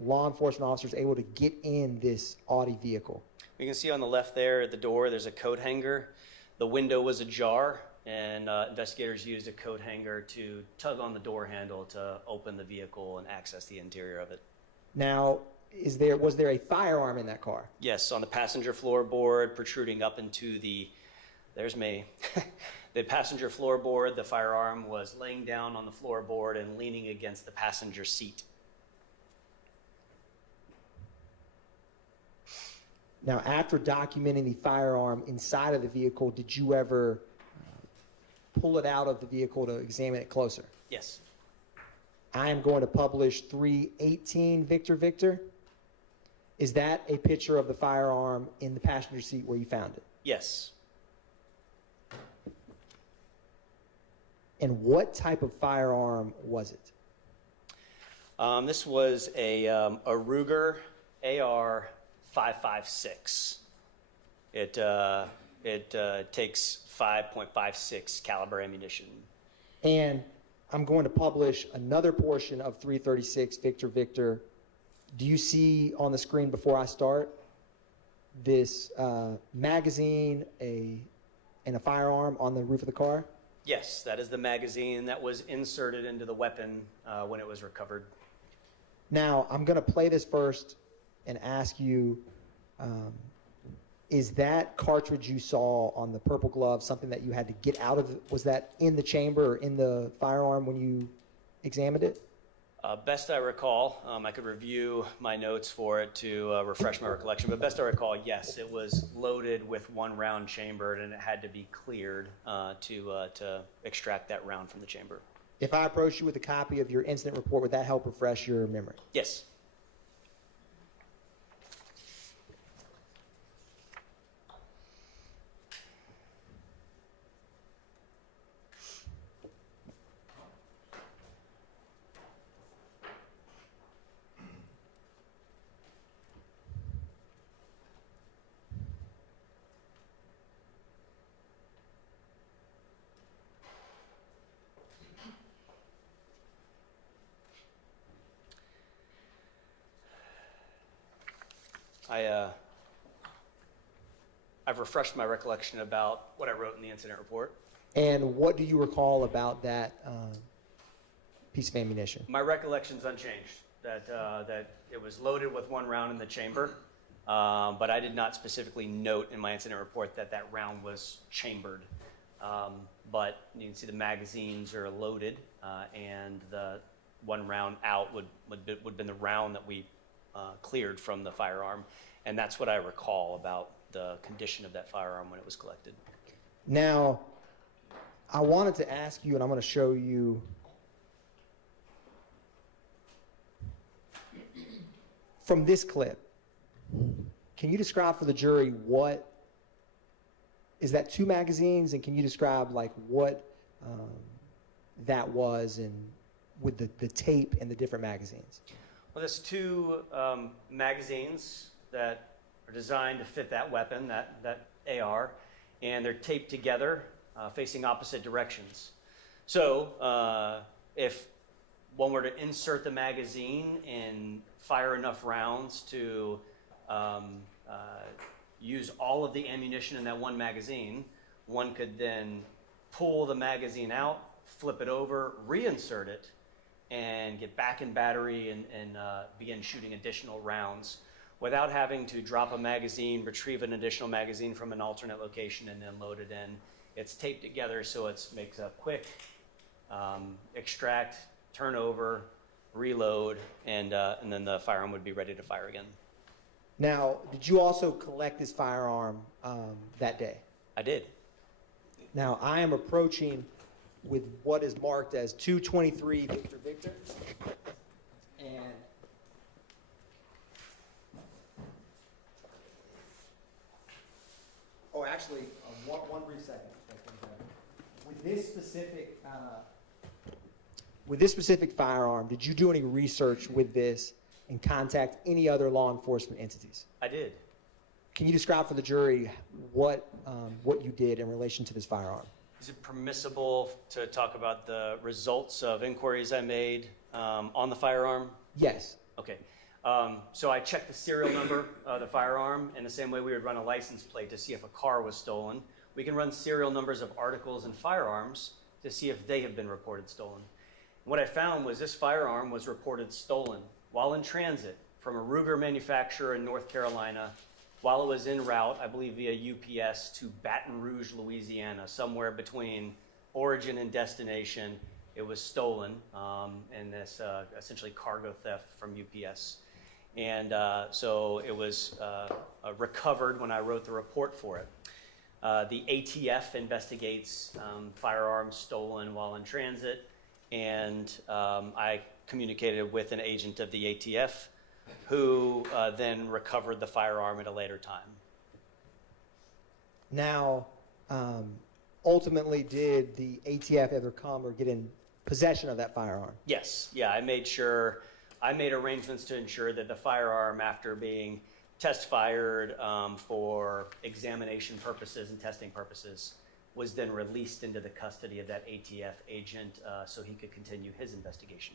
law enforcement officers able to get in this Audi vehicle? You can see on the left there at the door, there's a coat hanger. The window was ajar, and investigators used a coat hanger to tug on the door handle to open the vehicle and access the interior of it. Now, was there a firearm in that car? Yes, on the passenger floorboard, protruding up into there's me. The passenger floorboard, the firearm was laying down on the floorboard and leaning against the passenger seat. Now, after documenting the firearm inside of the vehicle, did you ever pull it out of the vehicle to examine it closer? Yes. I am going to publish 318 Victor Victor. Is that a picture of the firearm in the passenger seat where you found it? Yes. And what type of firearm was it? This was a Ruger AR 5.56. It takes 5.56 caliber ammunition. And I'm going to publish another portion of 336 Victor Victor. Do you see on the screen before I start this magazine and a firearm on the roof of the car? Yes, that is the magazine that was inserted into the weapon when it was recovered. Now, I'm going to play this first and ask you, is that cartridge you saw on the purple glove something that you had to get out of? Was that in the chamber or in the firearm when you examined it? Best I recall, I could review my notes for it to refresh my recollection, but best I recall, yes, it was loaded with one round chambered and it had to be cleared to extract that round from the chamber. If I approach you with a copy of your incident report, would that help refresh your memory? Yes. I've refreshed my recollection about what I wrote in the incident report. And what do you recall about that piece of ammunition? My recollection's unchanged, that it was loaded with one round in the chamber, but I did not specifically note in my incident report that that round was chambered. But you can see the magazines are loaded, and the one round out would have been the round that we cleared from the firearm, and that's what I recall about the condition of that firearm when it was collected. Now, I wanted to ask you, and I'm going to show you from this clip. Can you describe for the jury what is that, 2 magazines, and can you describe like what that was and with the tape and the different magazines? Well, there's 2 magazines that are designed to fit that weapon, that AR, and they're taped together facing opposite directions. So if one were to insert the magazine and fire enough rounds to use all of the ammunition in that one magazine, one could then pull the magazine out, flip it over, reinsert it, and get back in battery and begin shooting additional rounds without having to drop a magazine, retrieve an additional magazine from an alternate location, and then load it in. It's taped together so it makes a quick extract, turn over, reload, and then the firearm would be ready to fire again. Now, did you also collect this firearm that day? I did. Now, I am approaching with what is marked as 223 Victor Victor. And oh, actually, one brief second. With this specific firearm, did you do any research with this and contact any other law enforcement entities? I did. Can you describe for the jury what you did in relation to this firearm? Is it permissible to talk about the results of inquiries I made on the firearm? Yes. Okay. So I checked the serial number of the firearm in the same way we would run a license plate to see if a car was stolen. We can run serial numbers of articles and firearms to see if they have been reported stolen. What I found was this firearm was reported stolen while in transit from a Ruger manufacturer in North Carolina while it was en route, I believe via UPS, to Baton Rouge, Louisiana, somewhere between origin and destination. It was stolen in this essentially cargo theft from UPS. And so it was recovered when I wrote the report for it. The ATF investigates firearms stolen while in transit, and I communicated with an agent of the ATF who then recovered the firearm at a later time. Now, ultimately, did the ATF ever come or get in possession of that firearm? Yes, yeah, I made arrangements to ensure that the firearm, after being test fired for examination purposes and testing purposes, was then released into the custody of that ATF agent so he could continue his investigation.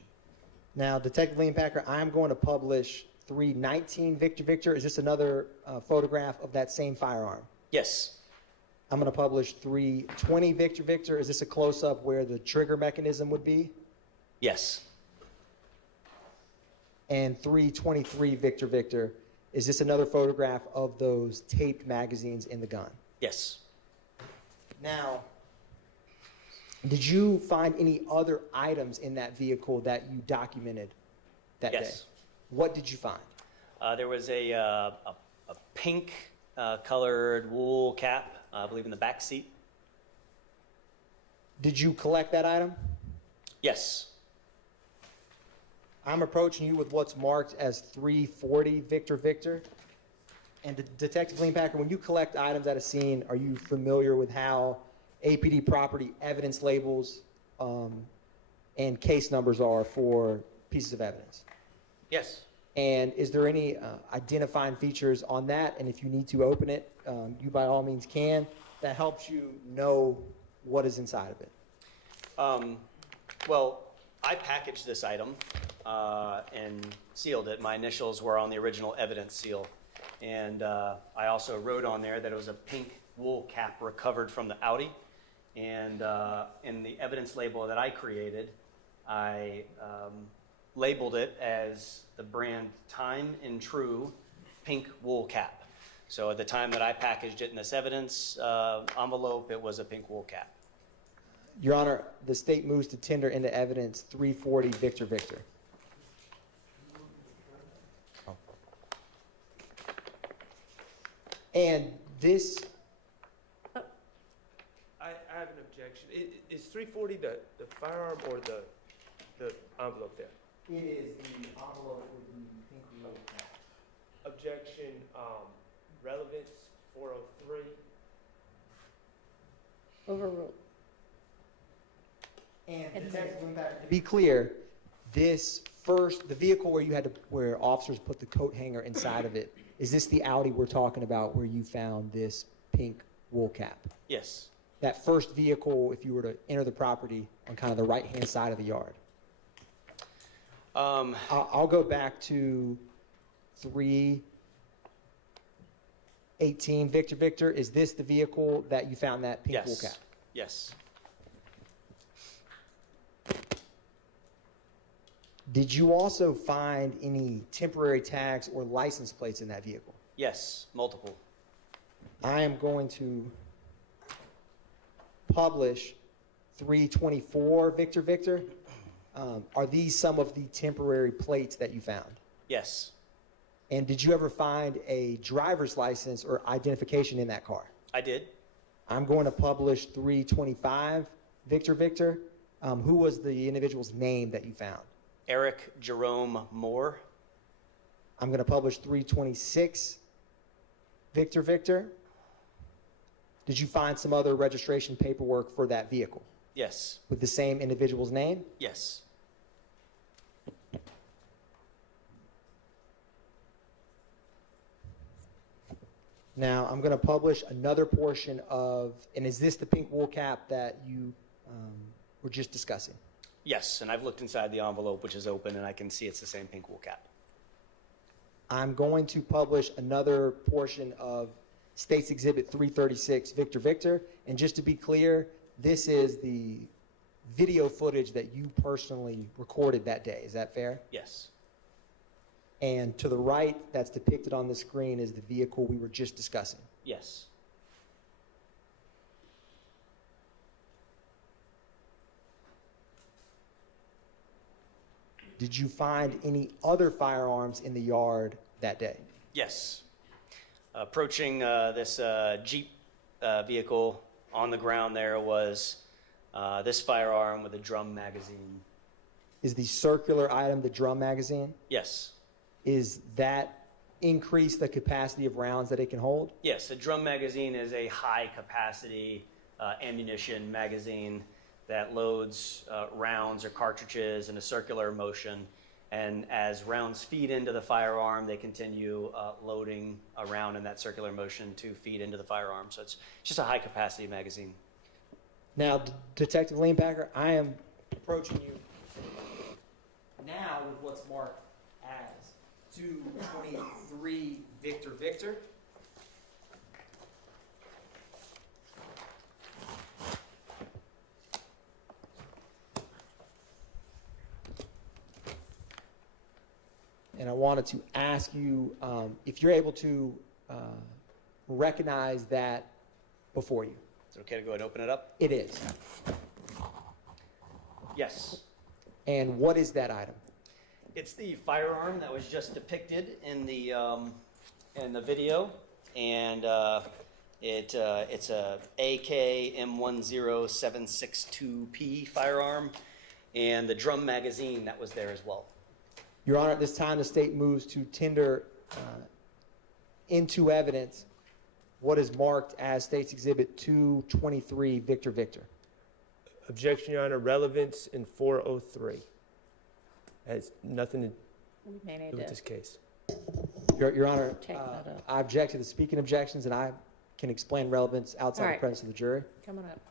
Now, Detective Liam Packer, I'm going to publish 319 Victor Victor. Is this another photograph of that same firearm? Yes. I'm going to publish 320 Victor Victor. Is this a close-up where the trigger mechanism would be? Yes. And 323 Victor Victor. Is this another photograph of those taped magazines in the gun? Yes. Now, did you find any other items in that vehicle that you documented that day? Yes. What did you find? There was a pink colored wool cap, I believe in the back seat. Did you collect that item? Yes. I'm approaching you with what's marked as 340 Victor Victor. And Detective Liam Packer, when you collect items at a scene, are you familiar with how APD property evidence labels and case numbers are for pieces of evidence? Yes. And is there any identifying features on that? And if you need to open it, you by all means can. That helps you know what is inside of it. Well, I packaged this item and sealed it. My initials were on the original evidence seal. And I also wrote on there that it was a pink wool cap recovered from the Audi. And in the evidence label that I created, I labeled it as the brand Time and True pink wool cap. So at the time that I packaged it in this evidence envelope, it was a pink wool cap. Your Honor, the state moves to tender into evidence 340 Victor Victor. Oh. And this... I have an objection. Is 340 the firearm or the envelope there? It is the envelope with the pink wool cap. Objection, relevance 403. Overruled. And Detective Liam Packer, to be clear, the vehicle where officers put the coat hanger inside of it, is this the Audi we're talking about where you found this pink wool cap? Yes. That first vehicle, if you were to enter the property on kind of the right-hand side of the yard. I'll go back to 318 Victor Victor. Is this the vehicle that you found that pink wool cap? Yes. Did you also find any temporary tags or license plates in that vehicle? Yes, multiple. I am going to publish 324 Victor Victor. Are these some of the temporary plates that you found? Yes, And did you ever find a driver's license or identification in that car? I did. I'm going to publish 325 Victor Victor. Who was the individual's name that you found? Eric Jerome Moore. I'm going to publish 326 Victor Victor. Did you find some other registration paperwork for that vehicle Yes, with the same individual's name? yes. Now, I'm going to publish another portion of, and is this the pink wool cap that you were just discussing? Yes, and I've looked inside the envelope, which is open, and I can see it's the same pink wool cap. I'm going to publish another portion of State's Exhibit 336, Victor Victor. And just to be clear, this is the video footage that you personally recorded that day. Is that fair? Yes, And to the right, that's depicted on the screen, is the vehicle we were just discussing. yes. Did you find any other firearms in the yard that day? Yes. Approaching this Jeep vehicle, on the ground there was this firearm with a drum magazine. Is the circular item the drum magazine? Yes. Is that increase the capacity of rounds that it can hold? Yes, a drum magazine is a high capacity ammunition magazine that loads rounds or cartridges in a circular motion. And as rounds feed into the firearm, they continue loading a round in that circular motion to feed into the firearm. So it's just a high capacity magazine. Now, Detective Leanpacker, I am approaching you now with what's marked as 223 Victor Victor. And I wanted to ask you if you're able to recognize that before you. Is it okay to go ahead and open it up? It is. Yes. And what is that item? It's the firearm that was just depicted in the video, and it's a AK M10762P firearm, and the drum magazine that was there as well. Your Honor, at this time, the state moves to tender into evidence what is marked as State's Exhibit 223, Victor Victor. Objection, Your Honor, relevance in 403. Has nothing to We may need do with to this case. Your Honor, take that up. I object to the speaking objections, and I can explain relevance outside All the right. presence of the jury. Come on up.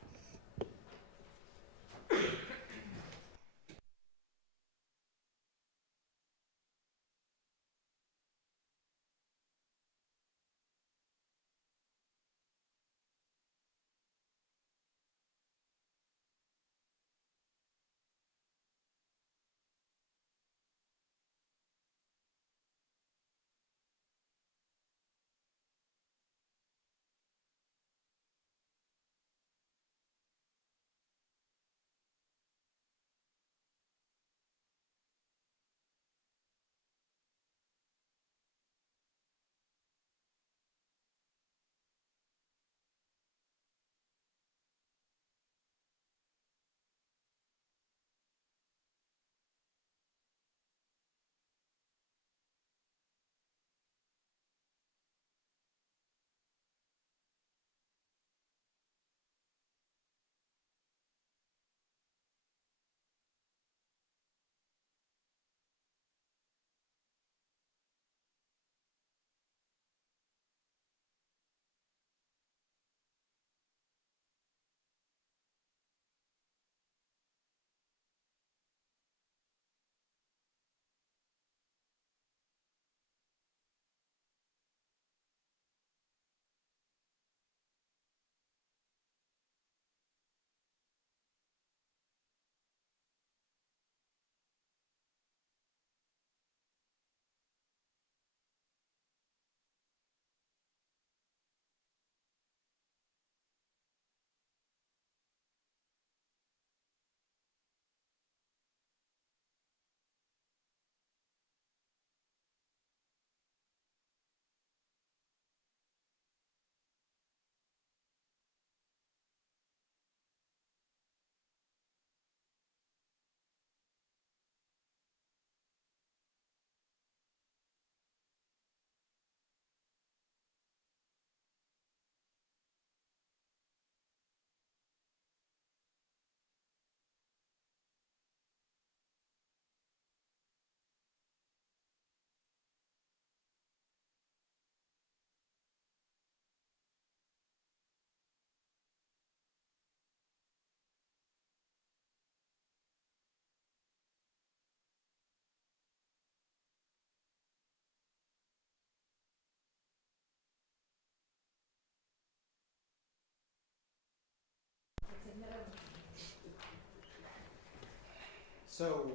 So,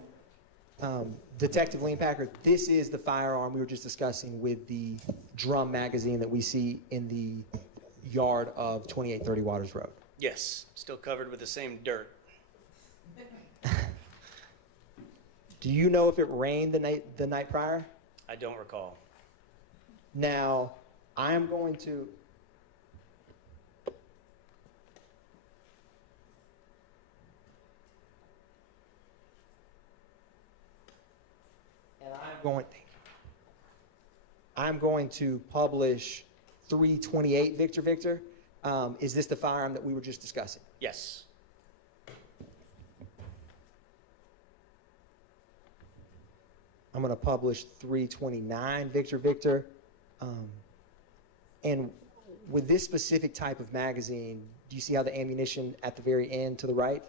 Detective Lean Packer, this is the firearm we were just discussing with the drum magazine that we see in the yard of 2830 Waters Road. Yes, still covered with the same dirt. Do you know if it rained the night prior? I don't recall. Now, I am going to. And I'm going to publish 328 Victor Victor. Is this the firearm that we were just discussing? Yes. I'm going to publish 329 Victor Victor. And with this specific type of magazine, do you see how the ammunition at the very end to the right?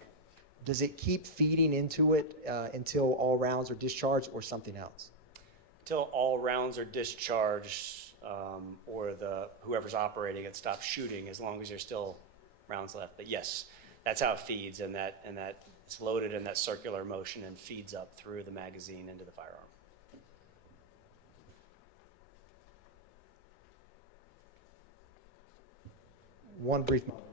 Does it keep feeding into it until all rounds are discharged or something else? Until all rounds are discharged, or whoever's operating it stops shooting, as long as there's still rounds left. But yes, that's how it feeds, and that it's loaded in that circular motion and feeds up through the magazine into the firearm. One brief moment.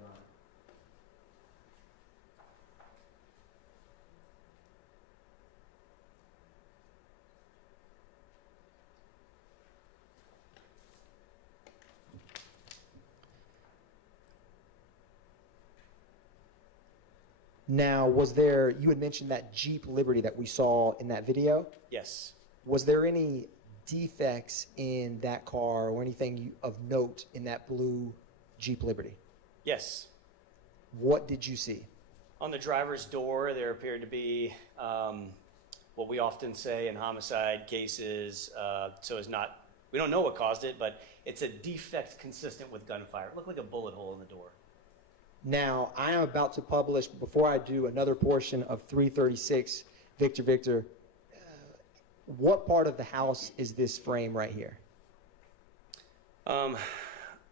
Now, you had mentioned that Jeep Liberty that we saw in that video. Yes. Was there any defects in that car or anything of note in that blue Jeep Liberty? Yes. What did you see? On the driver's door, there appeared to be what we often say in homicide cases, we don't know what caused it, but it's a defect consistent with gunfire. It looked like a bullet hole in the door. Now, I am about to publish, before I do another portion of 336 Victor Victor, what part of the house is this frame right here?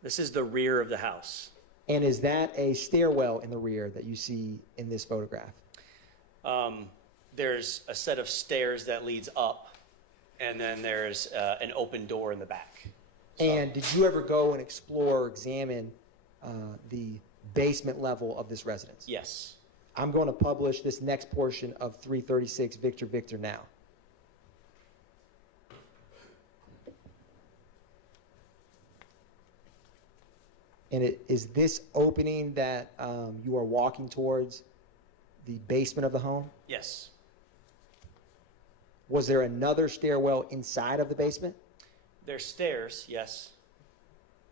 This is the rear of the house. And is that a stairwell in the rear that you see in this photograph? There's a set of stairs that leads up, and then there's an open door in the back. And did you ever go and explore or examine the basement level of this residence? Yes. I'm going to publish this next portion of 336 Victor Victor now. And is this opening that you are walking towards the basement of the home? Yes. Was there another stairwell inside of the basement? There's stairs, yes.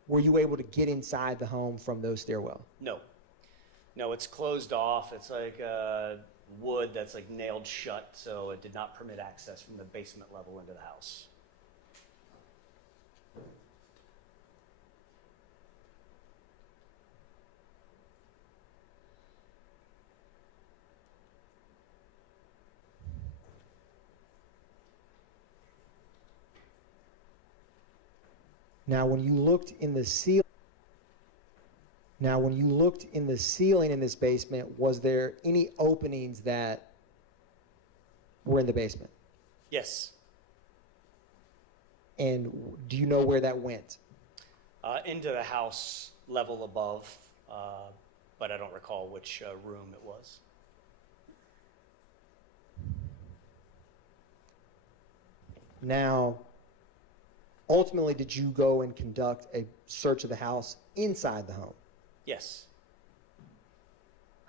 Were you able to get inside the home from those stairwells? No. No, it's closed off. It's like wood that's like nailed shut, so it did not permit access from the basement level into the house. Now, when you looked in the ceiling in this basement, was there any openings that were in the basement? Yes. And do you know where that went? Into the house level above, but I don't recall which room it was. Now, ultimately, did you go and conduct a search of the house inside the home? Yes.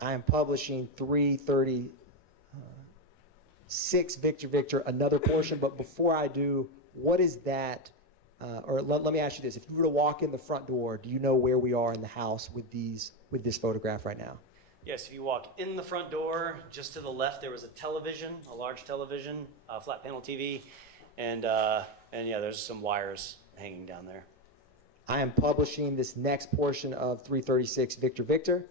I am publishing 336 Victor Victor, another portion, but before I do, what is that, let me ask you this, if you were to walk in the front door, do you know where we are in the house with this photograph right now? Yes, if you walk in the front door, just to the left, there was a television, a large television, a flat panel TV, and yeah, there's some wires hanging down there. I am publishing this next portion of 336 Victor Victor.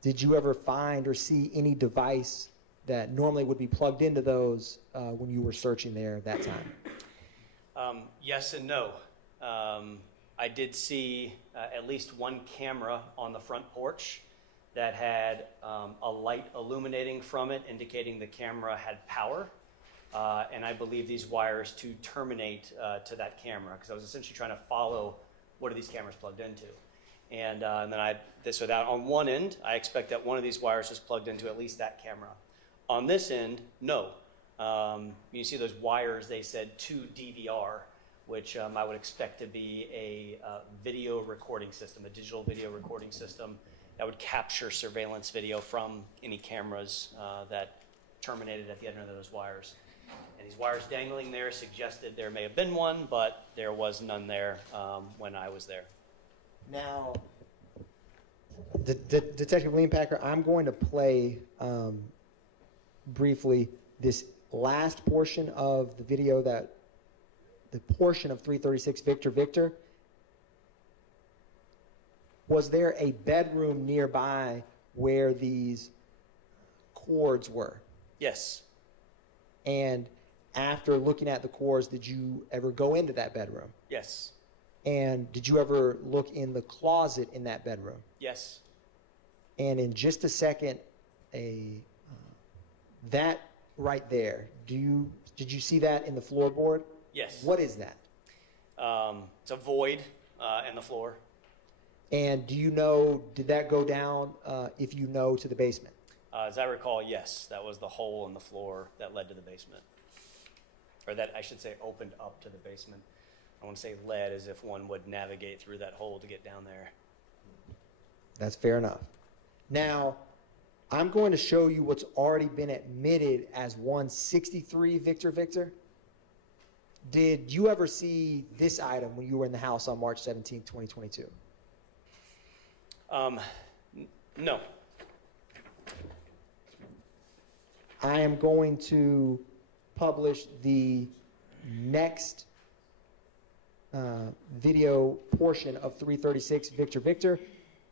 Did you ever find or see any device that normally would be plugged into those when you were searching there at that time? Yes and no. I did see at least one camera on the front porch that had a light illuminating from it, indicating the camera had power. And I believe these wires to terminate to that camera, because I was essentially trying to follow what are these cameras plugged into. And then so that on one end, I expect that one of these wires was plugged into at least that camera. On this end, no. You see those wires, they said to DVR, which I would expect to be a video recording system, a digital video recording system that would capture surveillance video from any cameras that terminated at the end of those wires. And these wires dangling there suggested there may have been one, but there was none there when I was there. Now, Detective Leanpacker, I'm going to play briefly this last portion of the video, that the portion of 336 Victor Victor. Was there a bedroom nearby where these cords were? Yes. And after looking at the cords, did you ever go into that bedroom? Yes. And did you ever look in the closet in that bedroom? Yes. And in just a second, that right there, did you see that in the floorboard? Yes. What is that? It's a void in the floor. And do you know, did that go down, if you know, to the basement? As I recall, yes, that was the hole in the floor that led to the basement. Or that, I should say, opened up to the basement. I want to say led, as if one would navigate through that hole to get down there. That's fair enough. Now, I'm going to show you what's already been admitted as 163 Victor Victor. Did you ever see this item when you were in the house on March 17, 2022? No. I am going to publish the next video portion of 336 Victor Victor.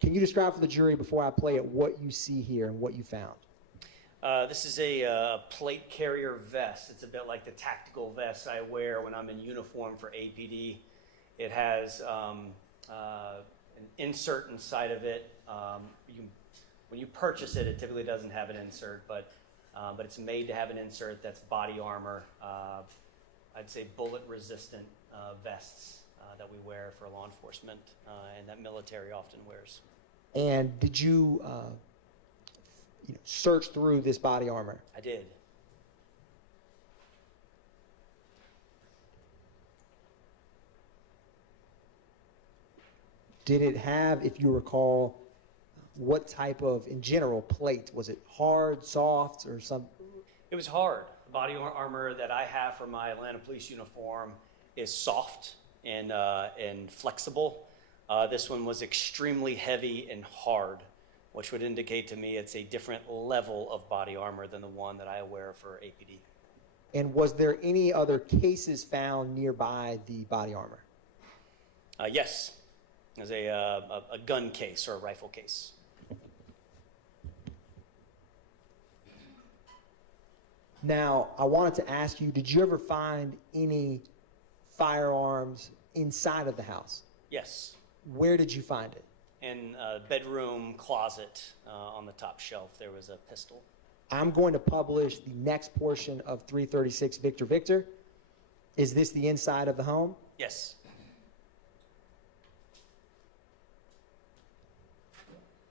Can you describe for the jury, before I play it, what you see here and what you found? This is a plate carrier vest. It's a bit like the tactical vest I wear when I'm in uniform for APD. It has an insert inside of it. When you purchase it, it typically doesn't have an insert, but it's made to have an insert that's body armor. I'd say bullet-resistant vests that we wear for law enforcement and that military often wears. And did you, search through this body armor? I did. Did it have, if you recall, what type of, in general, plate? Was it hard, soft, or some? It was hard. The body armor that I have for my Atlanta police uniform is soft and flexible. This one was extremely heavy and hard, which would indicate to me it's a different level of body armor than the one that I wear for APD. And was there any other cases found nearby the body armor? Yes. There's a gun case or a rifle case. Now, I wanted to ask you, did you ever find any firearms inside of the house? Yes. Where did you find it? In a bedroom closet on the top shelf, there was a pistol. I'm going to publish the next portion of 336 Victor Victor. Is this the inside of the home? Yes.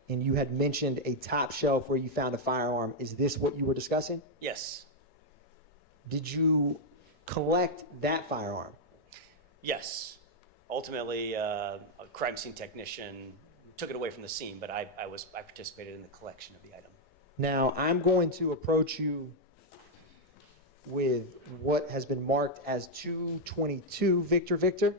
And you had mentioned a top shelf where you found a firearm. Is this what you were discussing? Yes. Did you collect that firearm? Yes. Ultimately, a crime scene technician took it away from the scene, but I participated in the collection of the item. Now, I'm going to approach you with what has been marked as 222 Victor Victor.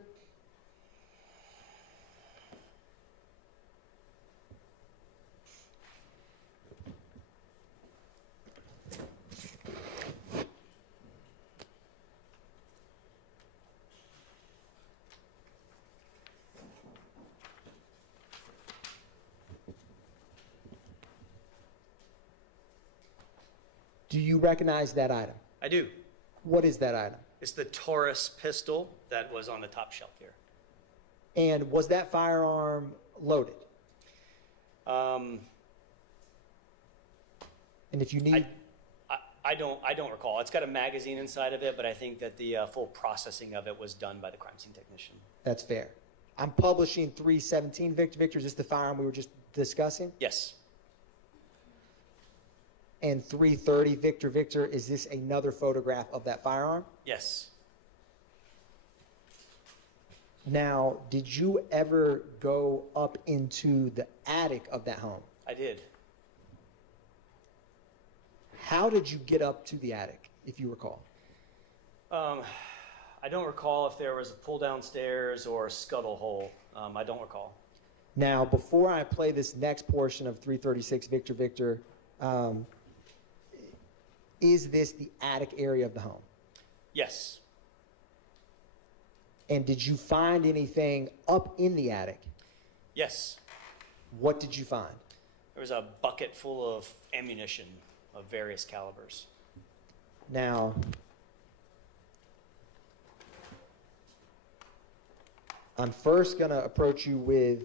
Do Do you recognize that item? I do. What is that item? It's the Taurus pistol that was on the top shelf here. And was that firearm loaded? Um, And if you need, I don't recall. It's got a magazine inside of it, but I think that the full processing of it was done by the crime scene technician. that's fair. I'm publishing 317 Victor. Is this the firearm we were just discussing? Yes. And 330 Victor, is this another photograph of that firearm? Yes. Now, did you ever go up into the attic of that home? I did. How did you get up to the attic, if you recall? I don't recall if there was a pull down stairs or a scuttle hole. I don't recall. Now, before I play this next portion of 336 Victor, is this the attic area of the home? Yes. And did you find anything up in the attic? Yes. What did you find? There was a bucket full of ammunition of various calibers. Now, I'm first going to approach you with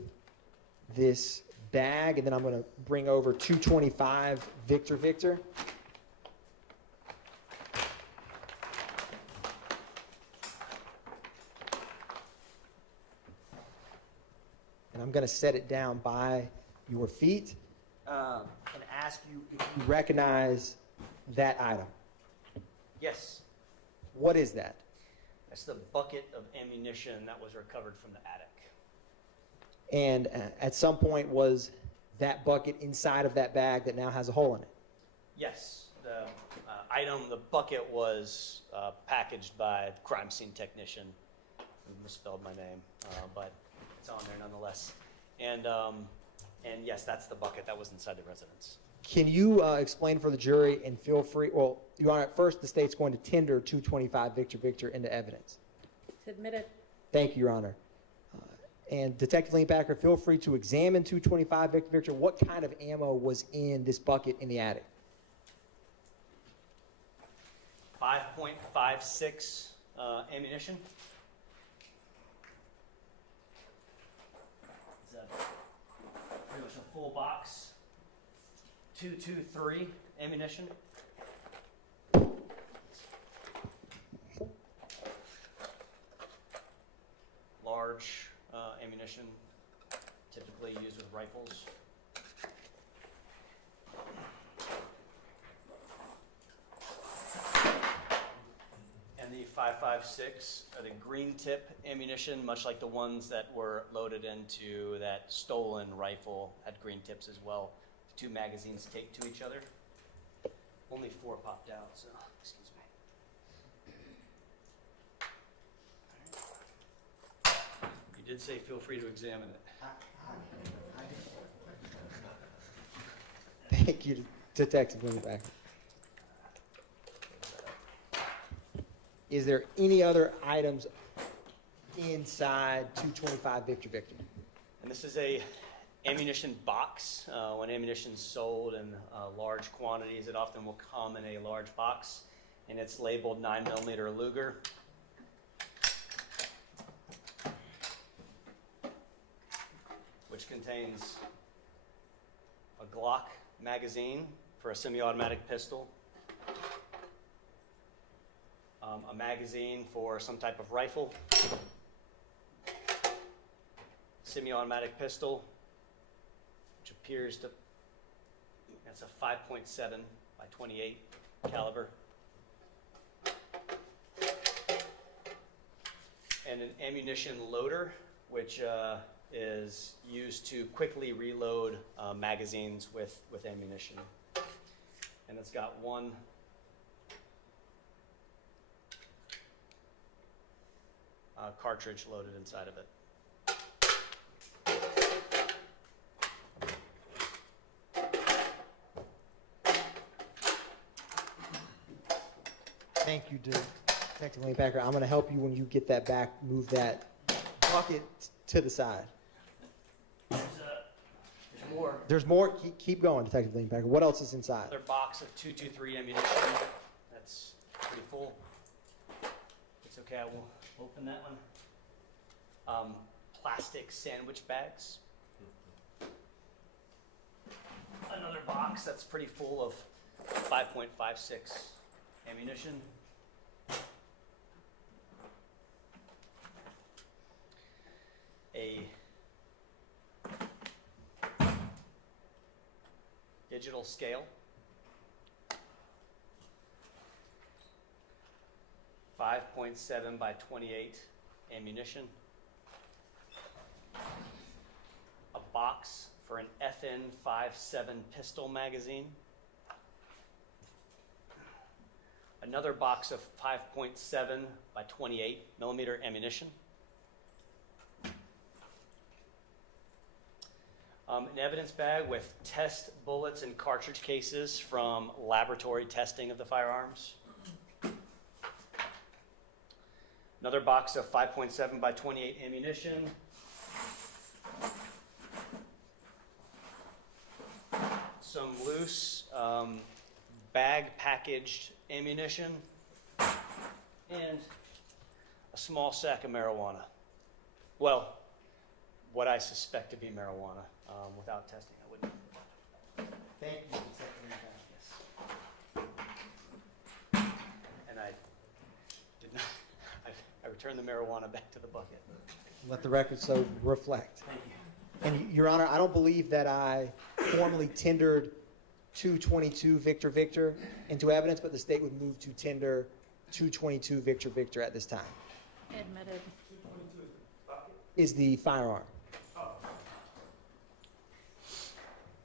this bag, and then I'm going to bring over 225 Victor. And I'm going to set it down by your feet and ask you if you recognize that item. Yes. What is that? That's the bucket of ammunition that was recovered from the attic. And at some point, was that bucket inside of that bag that now has a hole in it? Yes. The the bucket was packaged by the crime scene technician. I misspelled my name, but it's on there nonetheless. And yes, that's the bucket that was inside the residence. Can you explain for the jury, and feel free, well, Your Honor, at first the state's going to tender 225 Victor into evidence. It's admitted. Thank you, Your Honor. And Detective Leanbacker, feel free to examine 225 Victor. What kind of ammo was in this bucket in the attic? 5.56 ammunition. It's pretty much a full box. 223 ammunition. Large ammunition, typically used with rifles. And the 5.56, the green tip ammunition, much like the ones that were loaded into that stolen rifle, had green tips as well. Two magazines taped to each other. Only 4 popped out, so excuse me. You did say feel free to examine it. Thank you, Detective Leanbacker. Is there any other items inside 225 Victor? And this is a ammunition box. When ammunition is sold in large quantities, it often will come in a large box, and it's labeled 9mm Luger. Which contains a Glock magazine for a semi-automatic pistol, a magazine for some type of rifle, semi-automatic pistol, which appears to, that's a 5.7 by 28 caliber, and an ammunition loader, which is used to quickly reload magazines with ammunition. And it's got one cartridge loaded inside of it. Thank you, Detective Leanbacker. I'm going to help you when you get that back, move that bucket to the side. There's more. There's more. Keep going, Detective Leanpacker. What else is inside? Another box of .223 ammunition. That's pretty full. It's okay, I will open that one. Plastic sandwich bags. Another box that's pretty full of 5.56 ammunition. A digital scale. 5.7 by 28 ammunition. A box for an FN57 pistol magazine. Another box of 5.7 by 28 millimeter ammunition. An evidence bag with test bullets and cartridge cases from laboratory testing of the firearms. Another box of 5.7 by 28 ammunition. Some loose bag packaged ammunition. And a small sack of marijuana. Well, what I suspect to be marijuana. Without testing, I wouldn't. Thank you, Detective Leanpacker. Yes. And I did not. I returned the marijuana back to the bucket. Let the record so reflect. Thank you. And Your Honor, I don't believe that I formally tendered 222 Victor Victor into evidence, but the state would move to tender 222 Victor Victor at this time. Admitted. Is the firearm.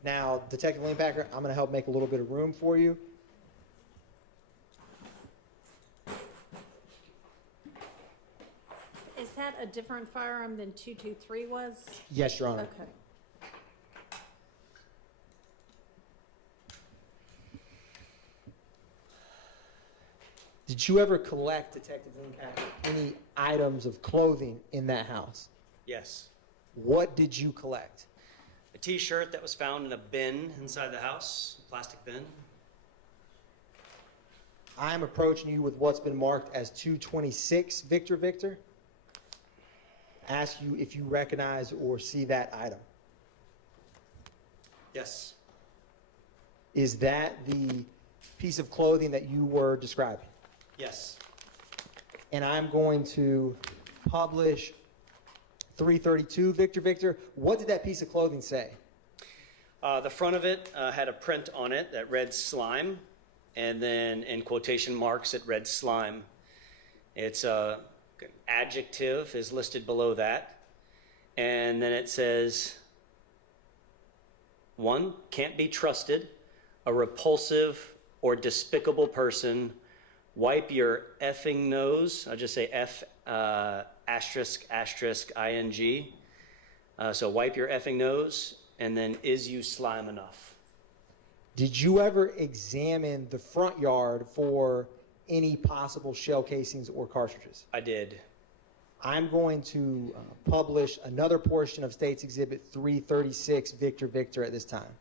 Now, Detective Leanpacker, I'm going to help make a little bit of room for you. Is that a different firearm than 223 was? Yes, Your Honor. Okay. Did you ever collect, Detective Leanpacker, any items of clothing in that house? Yes. What did you collect? A T-shirt that was found in a bin inside the house, a plastic bin. I'm approaching you with what's been marked as 226 Victor Victor. Ask you if you recognize or see that item. Yes. Is that the piece of clothing that you were describing? Yes. And I'm going to publish 332 Victor Victor. What did that piece of clothing say? The front of it had a print on it that read slime, and then in quotation marks it read slime. Its adjective is listed below that, and then it says, 1, can't be trusted, a repulsive or despicable person, wipe your effing nose. I'll just say F asterisk asterisk ing. So wipe your effing nose, and then is you slime enough? Did you ever examine the front yard for any possible shell casings or cartridges? I did. I'm going to publish another portion of State's Exhibit 336 Victor Victor at this time.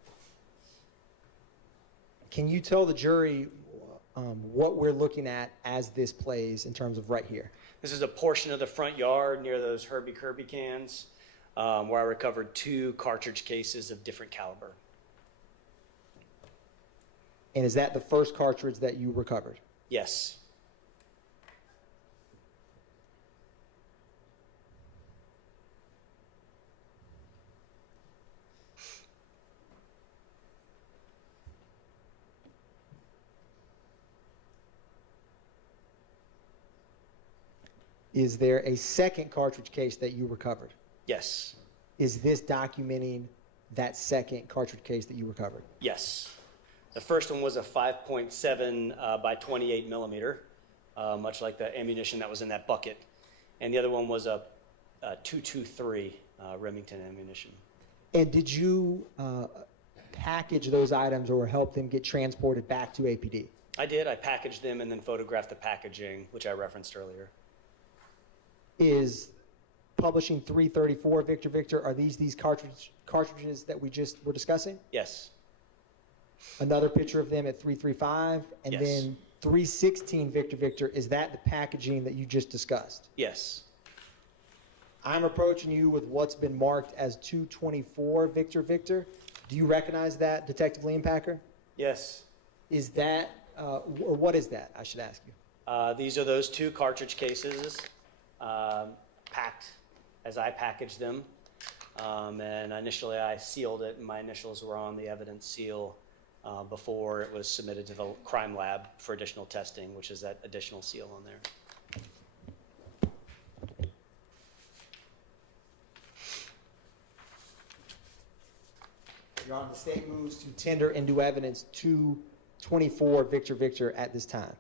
Can you tell the jury what we're looking at as this plays in terms of right here? This is a portion of the front yard near those Herbie Kirby cans where I recovered 2 cartridge cases of different caliber. And is that the first cartridge that you recovered? Yes. Is there a second cartridge case that you recovered? Yes. Is this documenting that second cartridge case that you recovered? Yes. The first one was a 5.7 by 28 millimeter, much like the ammunition that was in that bucket. And the other one was a 223 Remington ammunition. And did you package those items or help them get transported back to APD? I did. I packaged them and then photographed the packaging, which I referenced earlier. Is publishing 334 Victor Victor, are these cartridges that we just were discussing? Yes. Another picture of them at 335, and Yes. then 316 Victor Victor, is that the packaging that you just discussed? Yes. I'm approaching you with what's been marked as 224 Victor Victor. Do you recognize that, Detective Leonpacker? Yes. Is that, or what is that, I should ask you? These are those 2 cartridge cases packed as I packaged them. And initially I sealed it, and my initials were on the evidence seal before it was submitted to the crime lab for additional testing, which is that additional seal on there. Your Honor, the state moves to tender into evidence 224 Victor Victor at this time.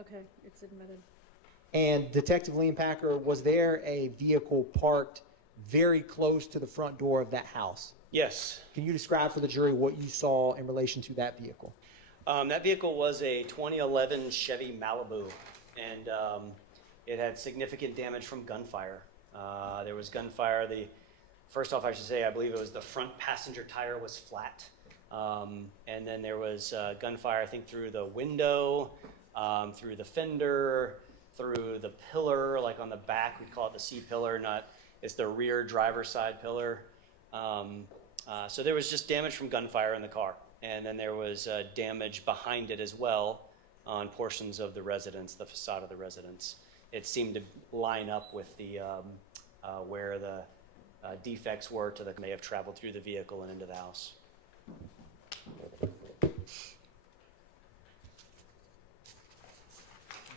Okay, it's admitted. And Detective Leonpacker, was there a vehicle parked very close to the front door of that house? Yes. Can you describe for the jury what you saw in relation to that vehicle? That vehicle was a 2011 Chevy Malibu, and it had significant damage from gunfire. There was gunfire. First off, I should say, I believe it was the front passenger tire was flat. And then there was gunfire, I think, through the window, through the fender, through the pillar, like on the back. We'd call it the C pillar, it's the rear driver's side pillar. So there was just damage from gunfire in the car. And then there was damage behind it as well on portions of the residence, the facade of the residence. It seemed to line up with the where the defects were may have traveled through the vehicle and into the house.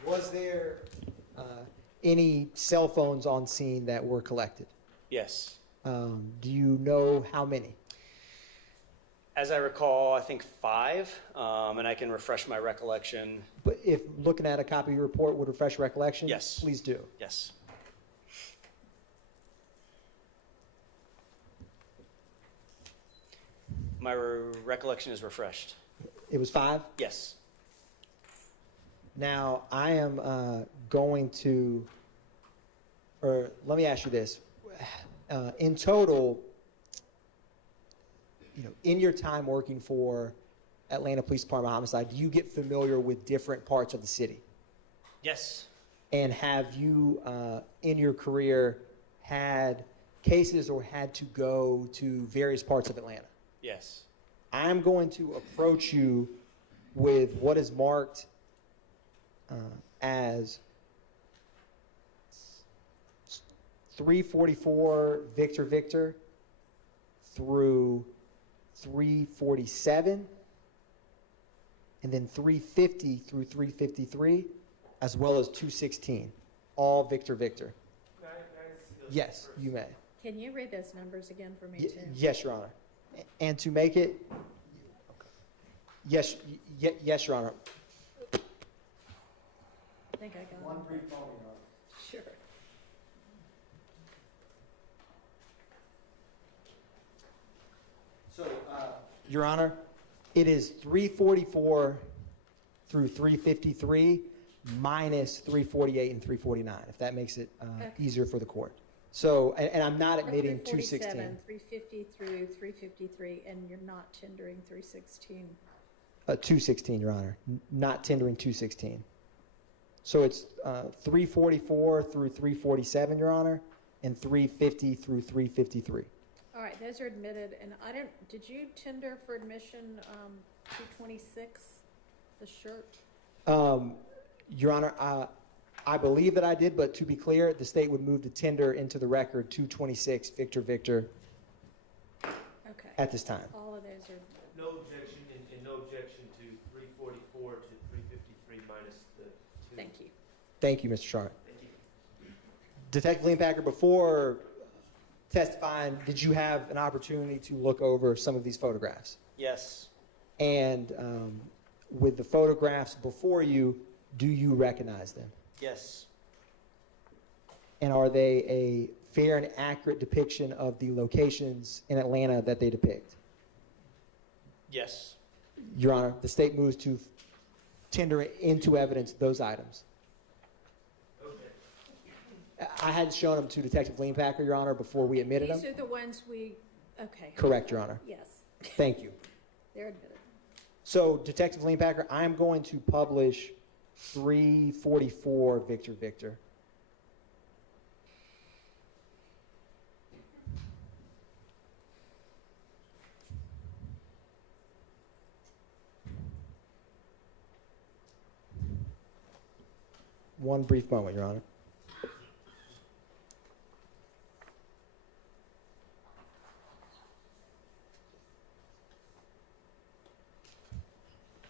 Was there any cell phones on scene that were collected? Yes. Do you know how many? As I recall, I think 5, and I can refresh my recollection. But if looking at a copy of your report would refresh recollection? Yes. Please do. Yes. My recollection is refreshed. It was 5? Yes. Now, I am going to, or let me ask you this. In total, in your time working for Atlanta Police Department Homicide, do you get familiar with different parts of the city? Yes. And have you, in your career, had cases or had to go to various parts of Atlanta? Yes. I'm going to approach you with what is marked as 344 Victor Victor through 347, and then 350 through 353, as well as 216, all Victor Victor. Yes, you may. Can you read those numbers again for me, too? Yes, Your Honor. And to make it, yes, Your Honor. I think I got it. One brief moment, Your Honor. Sure. So, Your Honor, it is 344 through 353 minus 348 and 349, if that makes it easier for the court. So, and I'm not admitting 216. 350 through 353, and you're not tendering 316. 216, Your Honor, not tendering 216. So it's 344 through 347, Your Honor, and 350 through 353. All right, those are admitted, and did you tender for admission 226, the shirt? Your Honor, I believe that I did, but to be clear, the state would move to tender into the record 226 Victor Victor Okay. at this time. All of those are, No objection, and no objection to 344 to 353 minus the 2. thank you. Thank you, Mr. Sharp. Thank you. Detective Leonpacker, before testifying, did you have an opportunity to look over some of these photographs? Yes. And with the photographs before you, do you recognize them? Yes. And are they a fair and accurate depiction of the locations in Atlanta that they depict? Yes. Your Honor, the state moves to tender into evidence those items. Okay. I had shown them to Detective Leanpacker, Your Honor, before we admitted them. These are the ones okay. Correct, Your Honor. Yes, Thank you. they're admitted. So, Detective Leanpacker, I am going to publish 344 Victor Victor. One brief moment, Your Honor.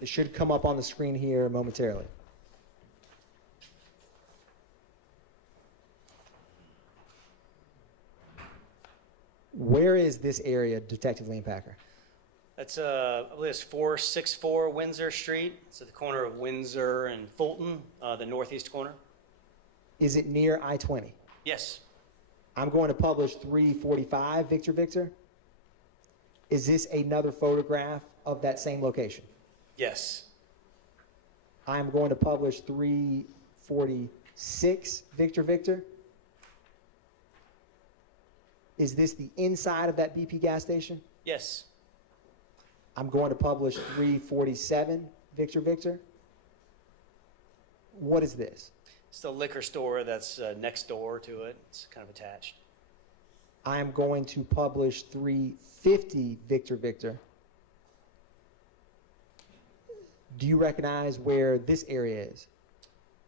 It should come up on the screen here momentarily. Where is this area, Detective Leanpacker? That's, I believe it's 464 Windsor Street. It's at the corner of Windsor and Fulton, the northeast corner. Is it near I-20? Yes. I'm going to publish 345 Victor Victor. Is this another photograph of that same location? Yes. I'm going to publish 346 Victor Victor. Is this the inside of that BP gas station? Yes. I'm going to publish 347 Victor Victor. What is this? It's the liquor store that's next door to it. It's kind of attached. I'm going to publish 350 Victor Victor. Do you recognize where this area is?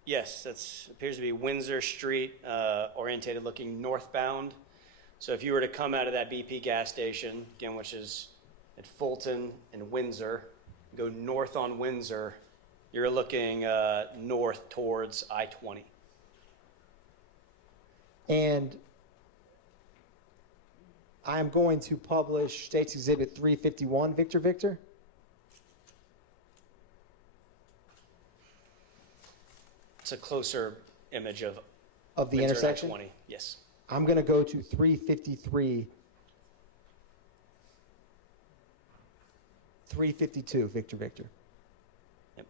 Yes, that appears to be Windsor Street, orientated looking northbound. So if you were to come out of that BP gas station, again, which is at Fulton and Windsor, go north on Windsor, you're looking north towards I-20. And I'm going to publish State's Exhibit 351 Victor Victor. It's a closer image of Of the Windsor and intersection? I-20. Yes. I'm going to go to 353, 352 Victor Victor. Yep.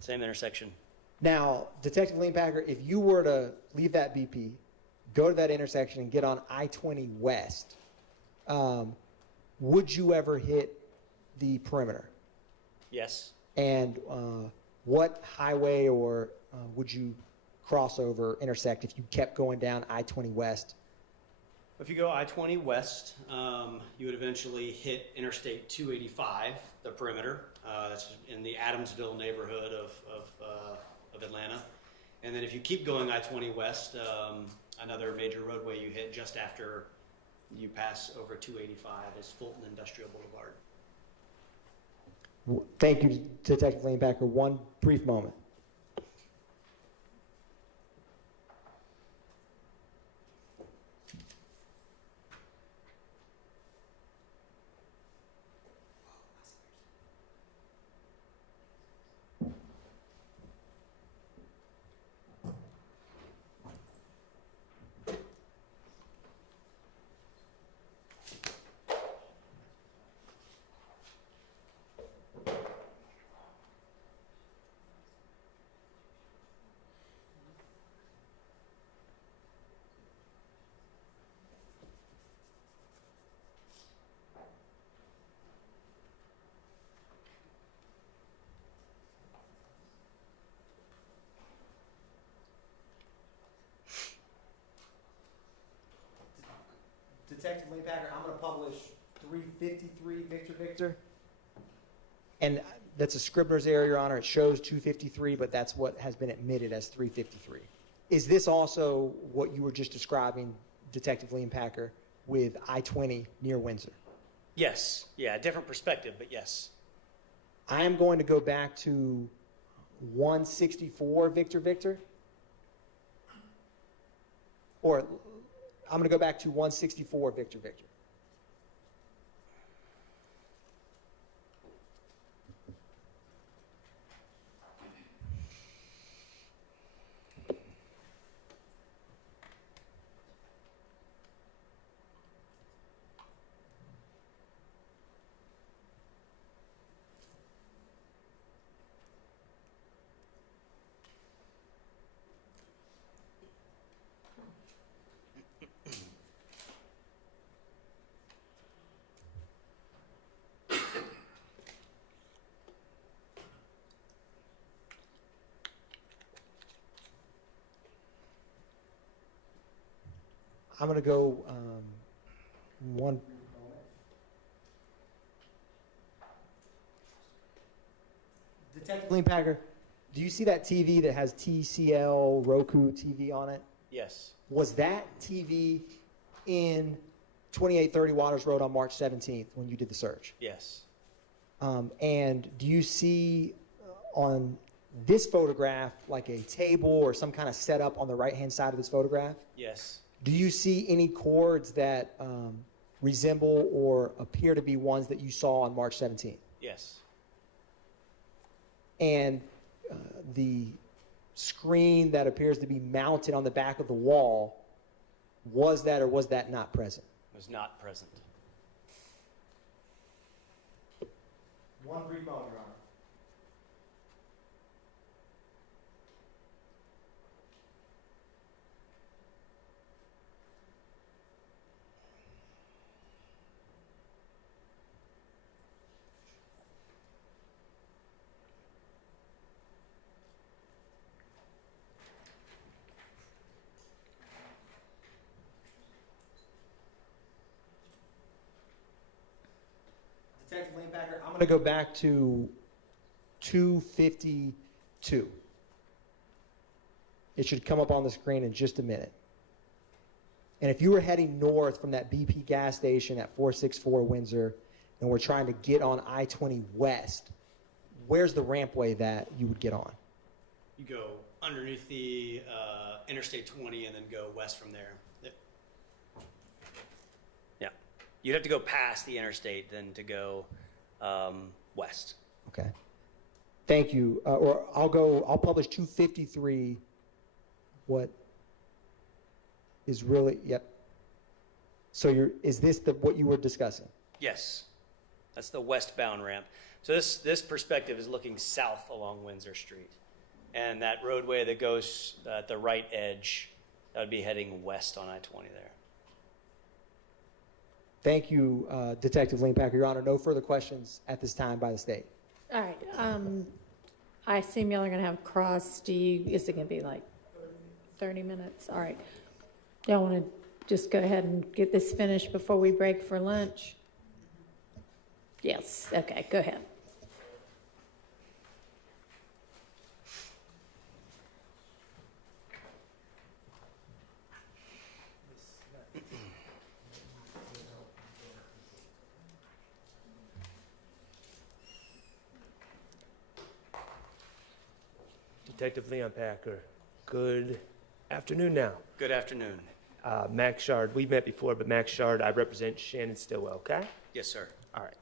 Same intersection. Now, Detective Leanpacker, if you were to leave that BP, go to that intersection and get on I-20 West, would you ever hit the perimeter? Yes. And what highway or would you cross over, intersect if you kept going down I-20 West? If you go I-20 West, you would eventually hit Interstate 285, the perimeter. That's in the Adamsville neighborhood of Atlanta. And then if you keep going I-20 West, another major roadway you hit just after you pass over 285 is Fulton Industrial Boulevard. Thank you, Detective Leanpacker. One brief moment. Detective Leanpacker, I'm going to publish 353 Victor Victor. And that's a Scribner's error, Your Honor. It shows 253, but that's what has been admitted as 353. Is this also what you were just describing, Detective Leanpacker, with I-20 near Windsor? Yes. Yeah, different perspective, but yes. I am going to go back to 164 Victor Victor. Or I'm going to go back to 164 Victor Victor. I'm going to go one. Detective Lean Packer, do you see that TV that has TCL Roku TV on it? Yes. Was that TV in 2830 Waters Road on March 17th when you did the search? Yes. And do you see on this photograph like a table or some kind of setup on the right-hand side of this photograph? Yes. Do you see any cords that resemble or appear to be ones that you saw on March 17th? Yes. And the screen that appears to be mounted on the back of the wall, was that or was that not present? Was not present. One brief moment, Your Honor. Detective Lane Packer, I'm going to go back to 252. It should come up on the screen in just a minute. And if you were heading north from that BP gas station at 464 Windsor and we're trying to get on I-20 West, where's the rampway that you would get on? You go underneath the Interstate 20 and then go west from there. Yeah. You'd have to go past the interstate then to go west. Okay. Thank you. Or I'll publish 253. What is really, yep. So is this what you were discussing? Yes. That's the westbound ramp. So this perspective is looking south along Windsor Street. And that roadway that goes at the right edge, that would be heading west on I-20 there. Thank you, Detective Lean Packer. Your Honor, no further questions at this time by the state. All right, I assume y'all are gonna have cross, is it gonna be like 30 minutes? All right. Y'all wanna just go ahead and get this finished before we break for lunch? Yes, okay, go ahead. Detective Leon Packer, good afternoon now. Good afternoon. Max Shard, we've met before, but Max Shard, I represent Shannon Stillwell, okay? Yes, sir. All right.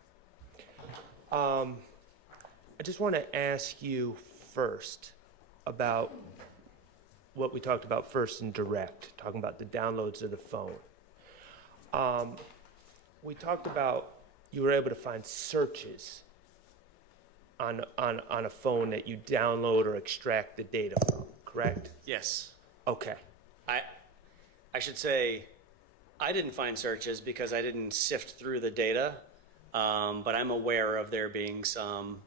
I just want to ask you first about what we talked about first in direct, talking about the downloads of the phone. We talked about you were able to find searches on a phone that you download or extract the data from, correct? Yes. Okay. I should say I didn't find searches because I didn't sift through the data, but I'm aware of there being some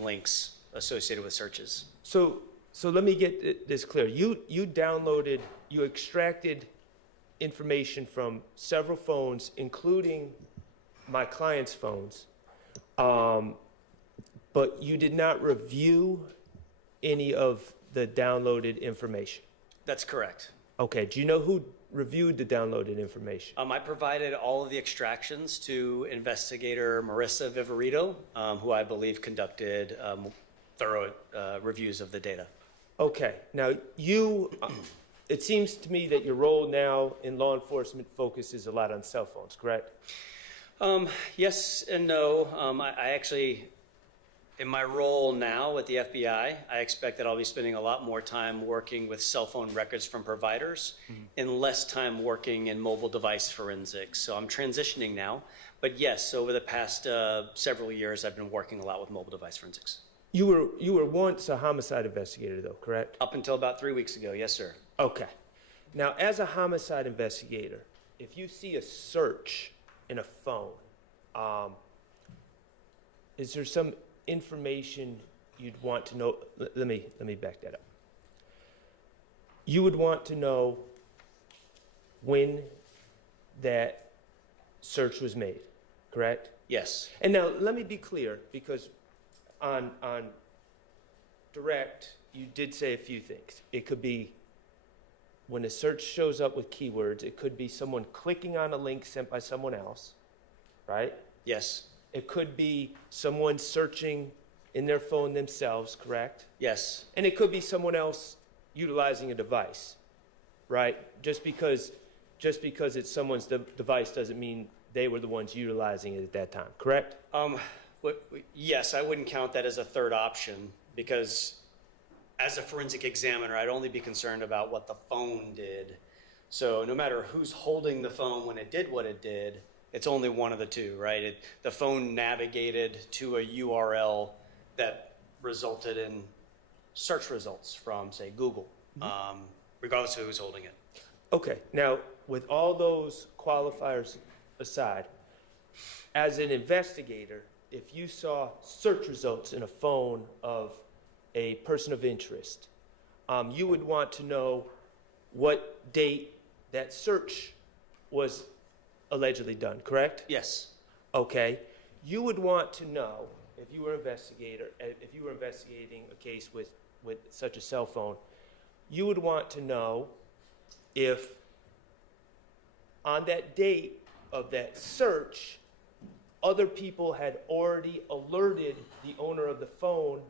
links associated with searches. So let me get this clear. You extracted information from several phones, including my client's phones, but you did not review any of the downloaded information. That's correct. Okay, do you know who reviewed the downloaded information? I provided all of the extractions to investigator Marissa Viverito, who I believe conducted thorough reviews of the data. Okay, now it seems to me that your role now in law enforcement focuses a lot on cell phones, correct? Yes and no. I actually, in my role now at the FBI, I expect that I'll be spending a lot more time working with cell phone records from providers and less time working in mobile device forensics. So I'm transitioning now. But yes, over the past several years, I've been working a lot with mobile device forensics. You were once a homicide investigator, though, correct? Up until about 3 weeks ago, yes, sir. Okay. Now, as a homicide investigator, if you see a search in a phone, is there some information you'd want to know? Let me back that up. You would want to know when that search was made, correct? Yes. And now, let me be clear, because on direct, you did say a few things. It could be when a search shows up with keywords, it could be someone clicking on a link sent by someone else, right? Yes. It could be someone searching in their phone themselves, correct? Yes. And it could be someone else utilizing a device, right? Just because it's someone's device doesn't mean they were the ones utilizing it at that time, correct? Yes, I wouldn't count that as a third option because as a forensic examiner, I'd only be concerned about what the phone did. So no matter who's holding the phone when it did what it did, it's only one of the two, right? The phone navigated to a URL that resulted in search results from, say, Google, regardless of who's holding it. Okay, now, with all those qualifiers aside, as an investigator, if you saw search results in a phone of a person of interest, you would want to know what date that search was allegedly done, correct? Yes. Okay. You would want to know, if you were investigating a case with such a cell phone, you would want to know if on that date of that search, other people had already alerted the owner of the phone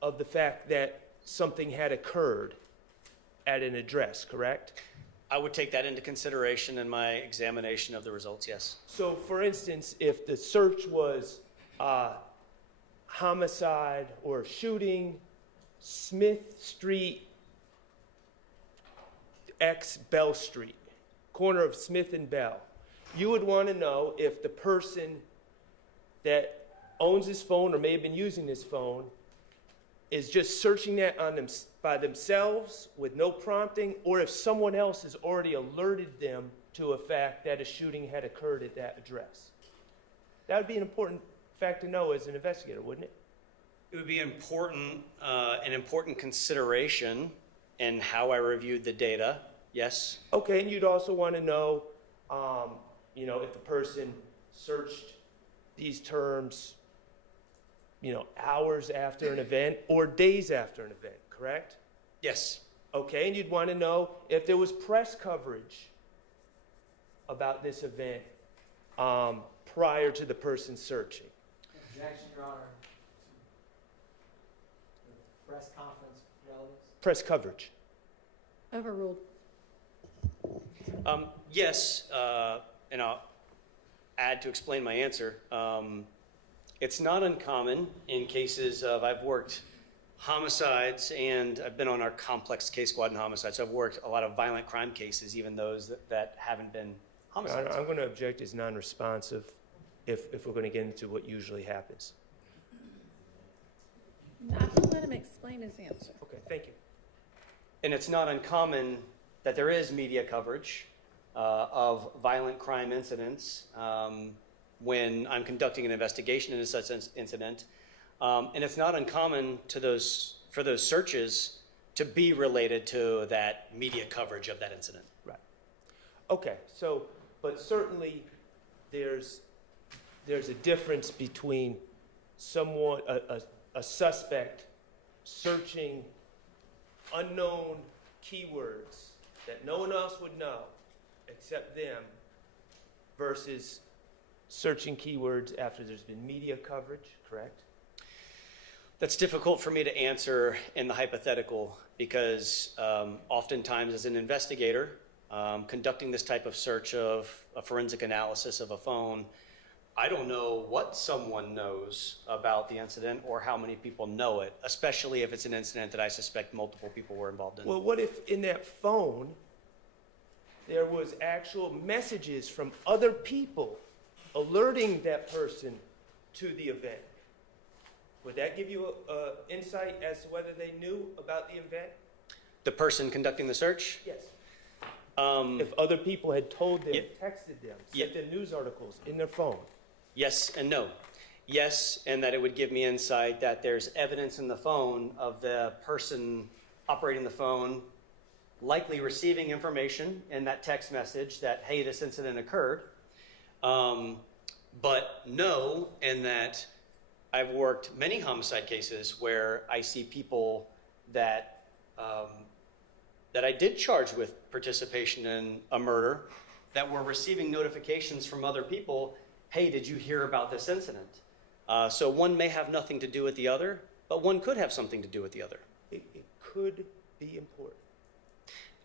of the fact that something had occurred at an address, correct? I would take that into consideration in my examination of the results, yes. So, for instance, if the search was homicide or shooting, Smith Street X Bell Street, corner of Smith and Bell, you would want to know if the person that owns this phone or may have been using this phone is just searching that on them by themselves with no prompting, or if someone else has already alerted them to a fact that a shooting had occurred at that address. That would be an important fact to know as an investigator, wouldn't it? It would be important, an important consideration in how I reviewed the data, yes. Okay, and you'd also want to know, if the person searched these terms, hours after an event or days after an event, correct? Yes. Okay, and you'd want to know if there was press coverage about this event prior to the person searching. Objection, Your Honor. Press conference relevance? Press coverage. Overruled. Yes, and I'll add to explain my answer. It's not uncommon in cases of, I've worked homicides and I've been on our complex case squad in homicides, so I've worked a lot of violent crime cases, even those that haven't been homicides. I'm going to object as non-responsive if we're going to get into what usually happens. I will let him explain his answer. Okay, thank you. And it's not uncommon that there is media coverage of violent crime incidents when I'm conducting an investigation into such an incident. And it's not uncommon for those searches to be related to that media coverage of that incident. Right. Okay, but certainly there's a difference between someone, a suspect searching unknown keywords that no one else would know except them versus searching keywords after there's been media coverage, correct? That's difficult for me to answer in the hypothetical because oftentimes as an investigator, conducting this type of search of a forensic analysis of a phone, I don't know what someone knows about the incident or how many people know it, especially if it's an incident that I suspect multiple people were involved in. Well, what if in that phone there was actual messages from other people alerting that person to the event? Would that give you insight as to whether they knew about the event? The person conducting the search? Yes. If other people had told them, Yep. texted them, Yep. sent them news articles in their phone. Yes and no. Yes, and that it would give me insight that there's evidence in the phone of the person operating the phone likely receiving information in that text message that, hey, this incident occurred, but know in that I've worked many homicide cases where I see people that that I did charge with participation in a murder that were receiving notifications from other people, hey, did you hear about this incident? So one may have nothing to do with the other, but one could have something to do with the other. It could be important.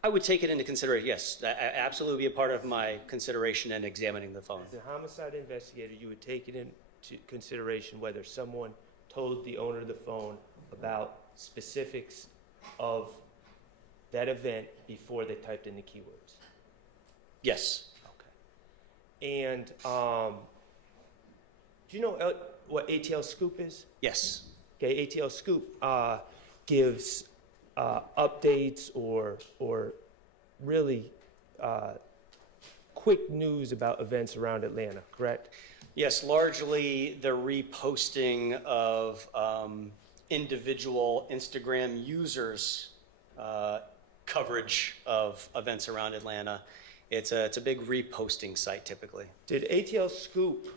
I would take it into consideration, yes. Absolutely be a part of my consideration in examining the phone. As a homicide investigator, you would take it into consideration whether someone told the owner of the phone about specifics of that event before they typed in the keywords. Yes. Okay. And do you know what ATL Scoop is? Yes. Okay, ATL Scoop gives updates or really quick news about events around Atlanta, correct? Yes, largely the reposting of individual Instagram users' coverage of events around Atlanta. It's a big reposting site typically. Did ATL Scoop,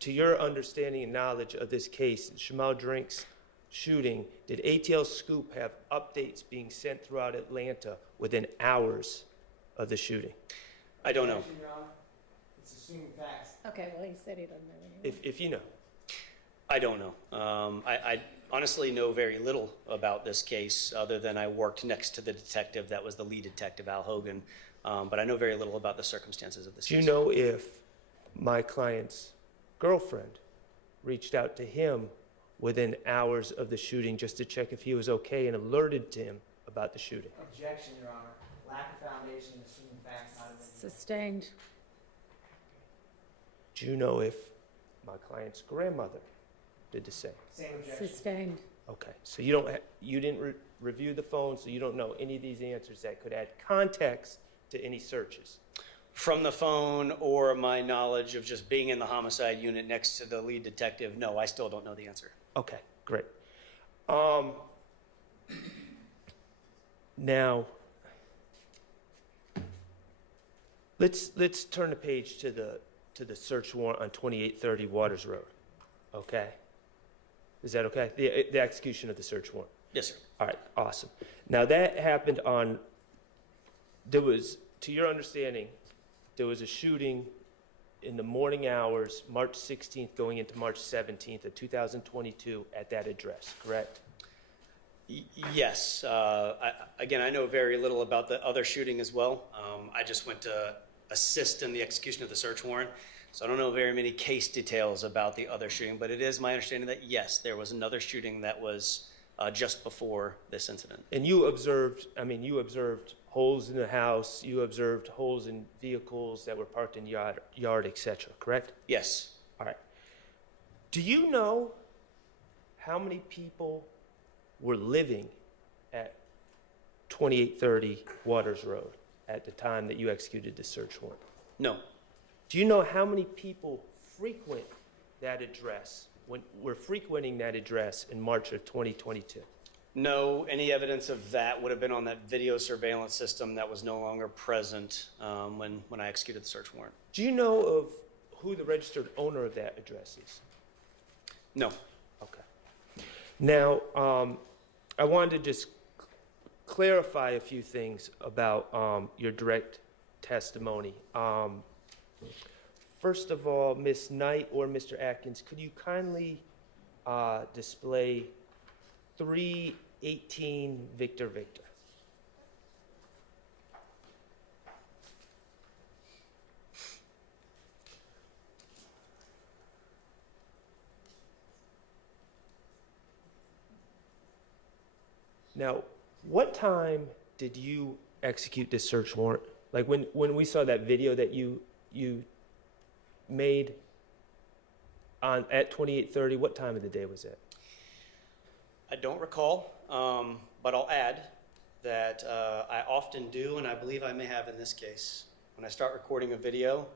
to your understanding and knowledge of this case, Jamal Drink's shooting, did ATL Scoop have updates being sent throughout Atlanta within hours of the shooting? I don't know. It's assuming facts. Okay, well, he said he doesn't know anyway. If you know. I don't know. I honestly know very little about this case other than I worked next to the detective that was the lead detective, Al Hogan. But I know very little about the circumstances of this Do case. you know if my client's girlfriend reached out to him within hours of the shooting just to check if he was okay and alerted to him about the shooting? Objection, Your Honor. Lack of foundation, assuming facts not in the Sustained. Do you know if my client's grandmother did the same? Same objection. Sustained. Okay, so you didn't review the phone, so you don't know any of these answers that could add context to any searches. From the phone or my knowledge of just being in the homicide unit next to the lead detective, no, I still don't know the answer. Okay, great. Now, let's turn the page to the search warrant on 2830 Waters Road. Okay, is that okay? The execution of the search warrant. Yes, sir. All right, awesome. Now that happened on. There was, to your understanding, there was a shooting in the morning hours, March 16th going into March 17th of 2022 at that address, correct? Yes. Again, I know very little about the other shooting as well. I just went to assist in the execution of the search warrant, so I don't know very many case details about the other shooting, but it is my understanding that, yes, there was another shooting that was just before this incident. And you observed holes in the house, you observed holes in vehicles that were parked in yard, etc., correct? Yes. All right. Do you know how many people were living at 2830 Waters Road at the time that you executed the search warrant? No. Do you know how many people frequent that address, were frequenting that address in March of 2022? No, any evidence of that would have been on that video surveillance system that was no longer present when I executed the search warrant. Do you know of who the registered owner of that address is? No. Okay. Now, I wanted to just clarify a few things about your direct testimony. First of all, Ms. Knight or Mr. Atkins, could you kindly display 318 Victor Victor? Now, what time did you execute this search warrant? Like when we saw that video that you made at 2830, what time of the day was it? I don't recall, but I'll add that I often do, and I believe I may have in this case. When I start recording a video,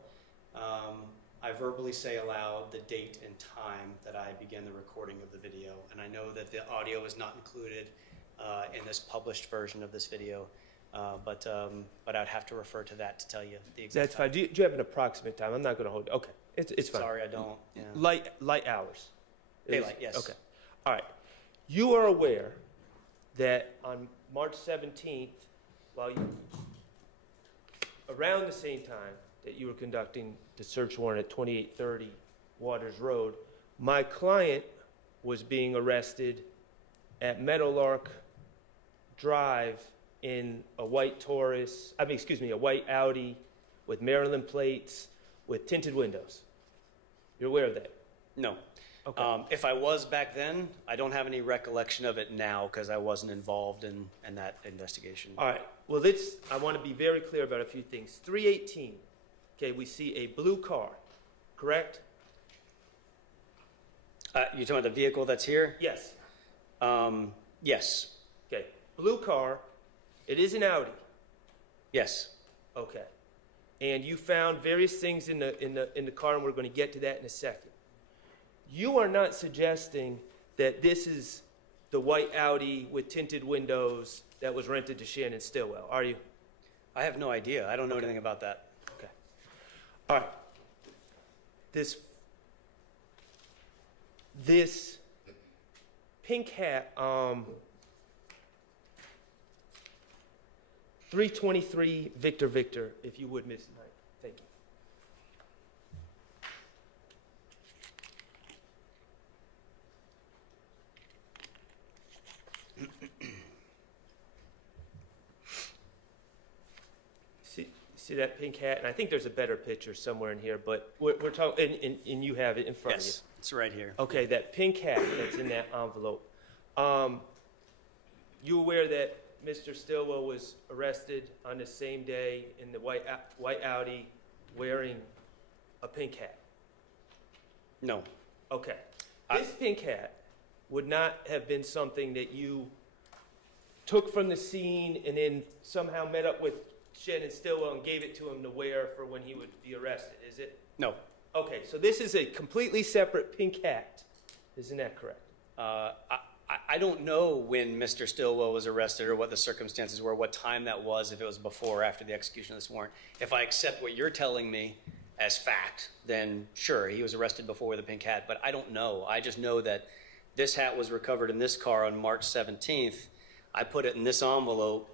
I verbally say aloud the date and time that I began the recording of the video. And I know that the audio is not included in this published version of this video. But I'd have to refer to that to tell you the exact That's time. fine. Do you have an approximate time? I'm not going to hold you. Okay, it's fine. Sorry, I don't. Yeah. Light hours. Daylight, yes. Okay. All right. You are aware that on March 17th, around the same time that you were conducting the search warrant at 2830 Waters Road, my client was being arrested at Meadowlark Drive in a white a white Audi with Maryland plates with tinted windows. You're aware of that? No. Okay. If I was back then, I don't have any recollection of it now because I wasn't involved in that investigation. All right. Well, I want to be very clear about a few things. 318, okay, we see a blue car, correct? You're talking about the vehicle that's here? Yes. Yes. Okay. Blue car. It is an Audi. Yes. Okay. And you found various things in the car, and we're going to get to that in a second. You are not suggesting that this is the white Audi with tinted windows that was rented to Shannon Stillwell, are you? I have no idea. I don't know anything about that. Okay. All right. This pink hat, 323 Victor, if you would, Ms. Knight. Thank you. See that pink hat? And I think there's a better picture somewhere in here, but we're talking, and you have it in front of you. Yes, it's right here. Okay, that pink hat that's in that envelope. You aware that Mr. Stillwell was arrested on the same day in the white Audi wearing a pink hat? No. Okay. This pink hat would not have been something that you took from the scene and then somehow met up with Shannon Stillwell and gave it to him to wear for when he would be arrested, is it? No. Okay, so this is a completely separate pink hat. Isn't that correct? I don't know when Mr. Stillwell was arrested or what the circumstances were, what time that was, if it was before or after the execution of this warrant. If I accept what you're telling me as fact, then sure, he was arrested before with a pink hat, but I don't know. I just know that this hat was recovered in this car on March 17th. I put it in this envelope,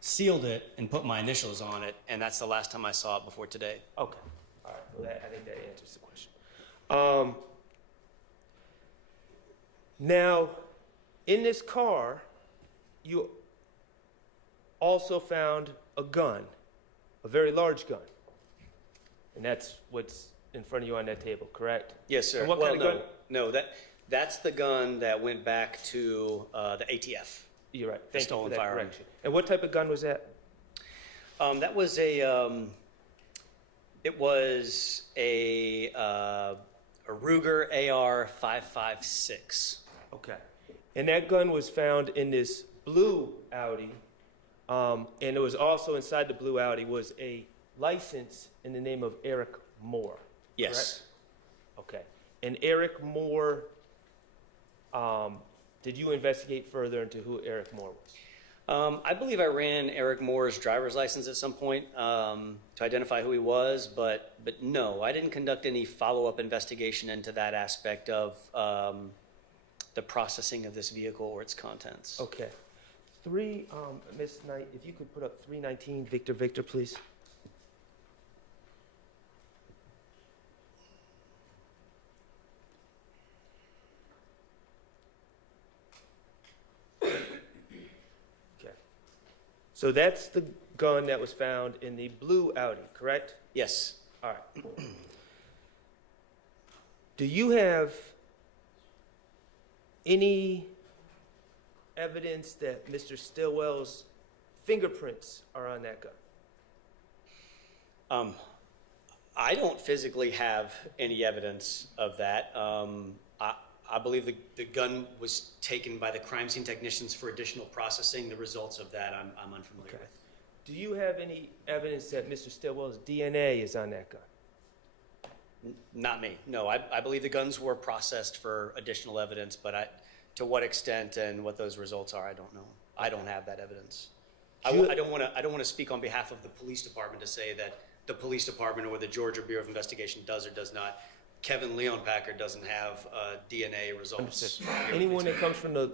sealed it, and put my initials on it, and that's the last time I saw it before today. Okay. All right. Well, I think that answers the question. Now, in this car, you also found a gun, a very large gun. And that's what's in front of you on that table, correct? Yes, sir. And what kind of gun? No, that's the gun that went back to the ATF. You're right. The Thank you for stolen that firearm. correction. And what type of gun was that? That was it was a Ruger AR 5.56. Okay. And that gun was found in this blue Audi, and it was also inside the blue Audi was a license in the name of Eric Moore. Yes. Correct? Okay. And Eric Moore, did you investigate further into who Eric Moore was? I believe I ran Eric Moore's driver's license at some point to identify who he was, but no, I didn't conduct any follow-up investigation into that aspect of the processing of this vehicle or its contents. Okay. Ms. Knight, if you could put up 319 Victor, please. Okay. So that's the gun that was found in the blue Audi, correct? Yes. All right. Do you have any evidence that Mr. Stillwell's fingerprints are on that gun? I don't physically have any evidence of that. I believe the gun was taken by the crime scene technicians for additional processing. The results of that I'm unfamiliar with. Do you have any evidence that Mr. Stillwell's DNA is on that gun? Not me. No, I believe the guns were processed for additional evidence, but to what extent and what those results are, I don't know. I don't have that evidence. I don't want to speak on behalf of the police department to say that the police department or the Georgia Bureau of Investigation does or does not. Kevin Leon Packard doesn't have DNA results. Anyone that comes from the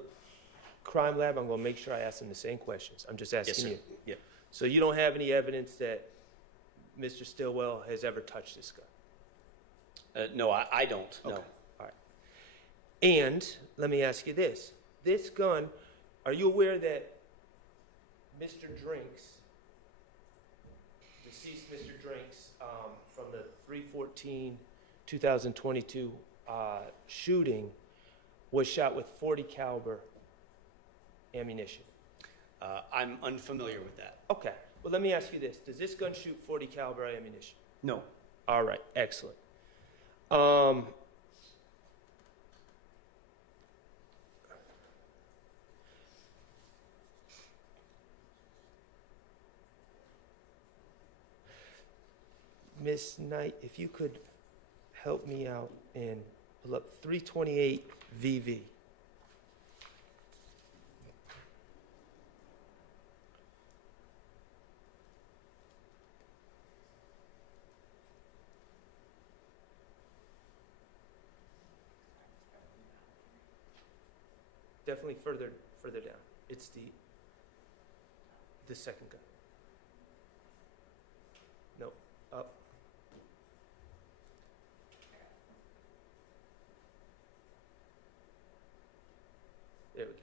crime lab, I'm going to make sure I ask them the same questions. I'm just Yes, asking sir. you. Yep. So you don't have any evidence that Mr. Stillwell has ever touched this gun? No, I don't. No. Okay. All right. And let me ask you this. This gun, are you aware that Mr. Drinks, deceased Mr. Drinks, from the 3/14/2022 shooting was shot with .40 caliber ammunition? I'm unfamiliar with that. Okay. Well, let me ask you this. Does this gun shoot .40 caliber ammunition? No. All right. Excellent. Miss Knight, if you could help me out and pull up 328 VV. Definitely further down. It's the second gun. No, up. There we go.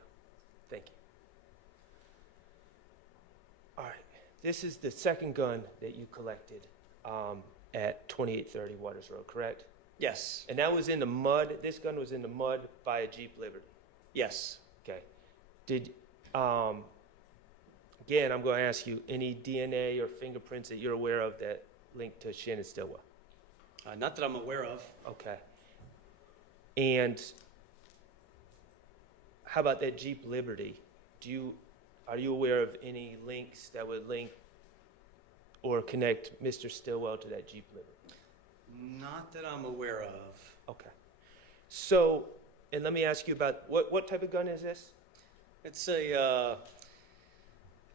Thank you. All right. This is the second gun that you collected at 2830 Waters Road, correct? Yes. And that was in the mud. This gun was in the mud by a Jeep Liberty. Yes. Okay. Did again, I'm going to ask you any DNA or fingerprints that you're aware of that link to Shannon Stillwell? Not that I'm aware of. Okay. And how about that Jeep Liberty? Are you aware of any links that would link or connect Mr. Stillwell to that Jeep Liberty? Not that I'm aware of. Okay. So, and let me ask you about what type of gun is this? It's a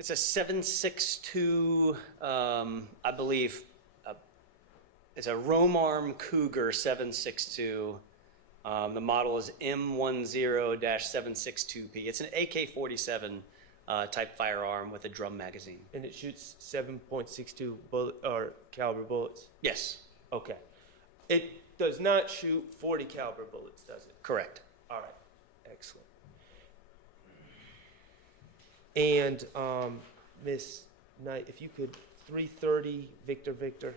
7.62, I believe. It's a Romarm Cougar 7.62. The model is M10-762P. It's an AK-47 type firearm with a drum magazine. And it shoots 7.62 bullet or caliber bullets? Yes. Okay. It does not shoot .40 caliber bullets, does it? Correct. All right. Excellent. And Miss Knight, if you could, 330 Victor Victor.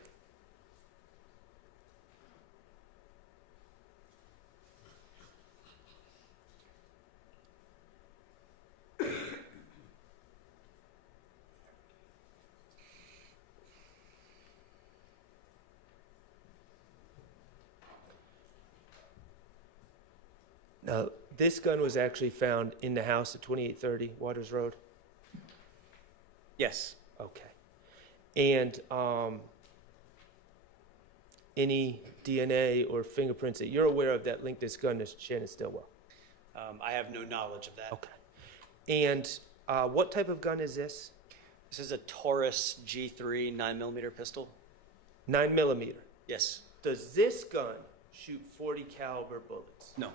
Now, this gun was actually found in the house at 2830 Waters Road? Yes. Okay. And any DNA or fingerprints that you're aware of that link this gun to Shannon Stillwell? I have no knowledge of that. Okay. And what type of gun is this? This is a Taurus G3 9mm pistol. 9mm. Yes. Does this gun shoot .40 caliber bullets? No.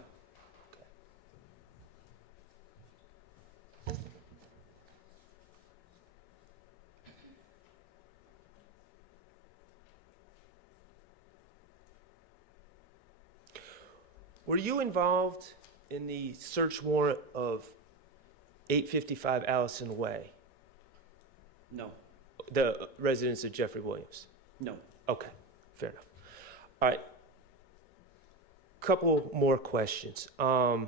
Were you involved in the search warrant of 855 Allison Way, No. the residence of Jeffrey Williams? No. Okay, fair enough. All right, couple more questions. A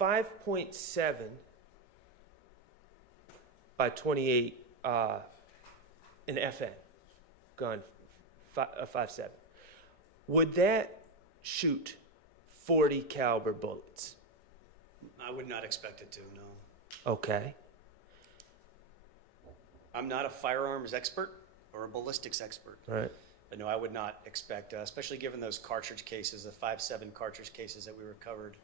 5.7 by 28 an FN gun, a 5.7. Would that shoot .40 caliber bullets? I would not expect it to, no. Okay. I'm not a firearms expert or a ballistics expert. All right. But no, I would not expect, especially given those cartridge cases, the 5.7 cartridge cases that we recovered,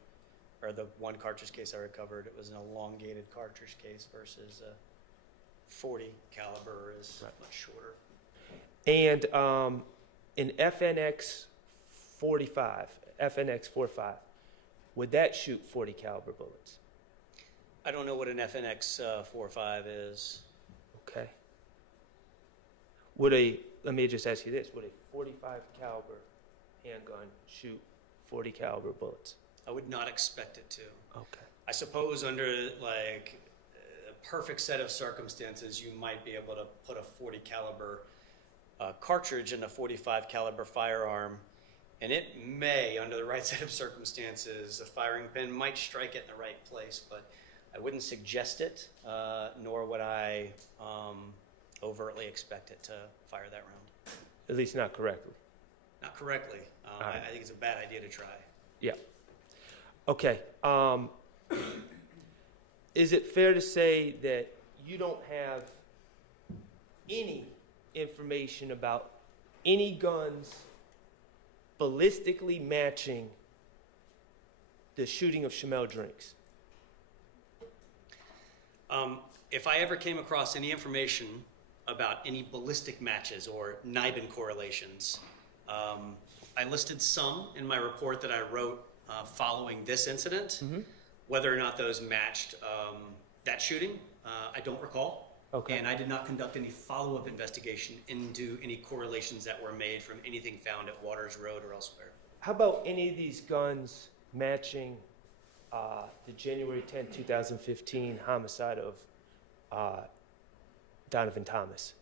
or the one cartridge case I recovered, it was an elongated cartridge case versus a 40 caliber is much shorter. And in FNX 45, FNX 45, would that shoot 40 caliber bullets? I don't know what an FNX 4.5 is. Okay. Let me just ask you this, would a 45 caliber handgun shoot 40 caliber bullets? I would not expect it to. Okay. I suppose under like a perfect set of circumstances, you might be able to put a 40 caliber cartridge in a 45 caliber firearm, and it may, under the right set of circumstances, a firing pin might strike it in the right place, but I wouldn't suggest it, nor would I overtly expect it to fire that round. At least not correctly. Not correctly. Right. I think it's a bad idea to try. Yeah. Okay. Is it fair to say that you don't have any information about any guns ballistically matching the shooting of Chamel drinks? If I ever came across any information about any ballistic matches or NIBIN correlations, I listed some in my report that I wrote following this incident. Mm-hmm. Whether or not those matched that shooting, I don't recall. Okay. And I did not conduct any follow-up investigation into any correlations that were made from anything found at Waters Road or elsewhere. How about any of these guns matching the January 10, 2015 homicide of Donovan Thomas?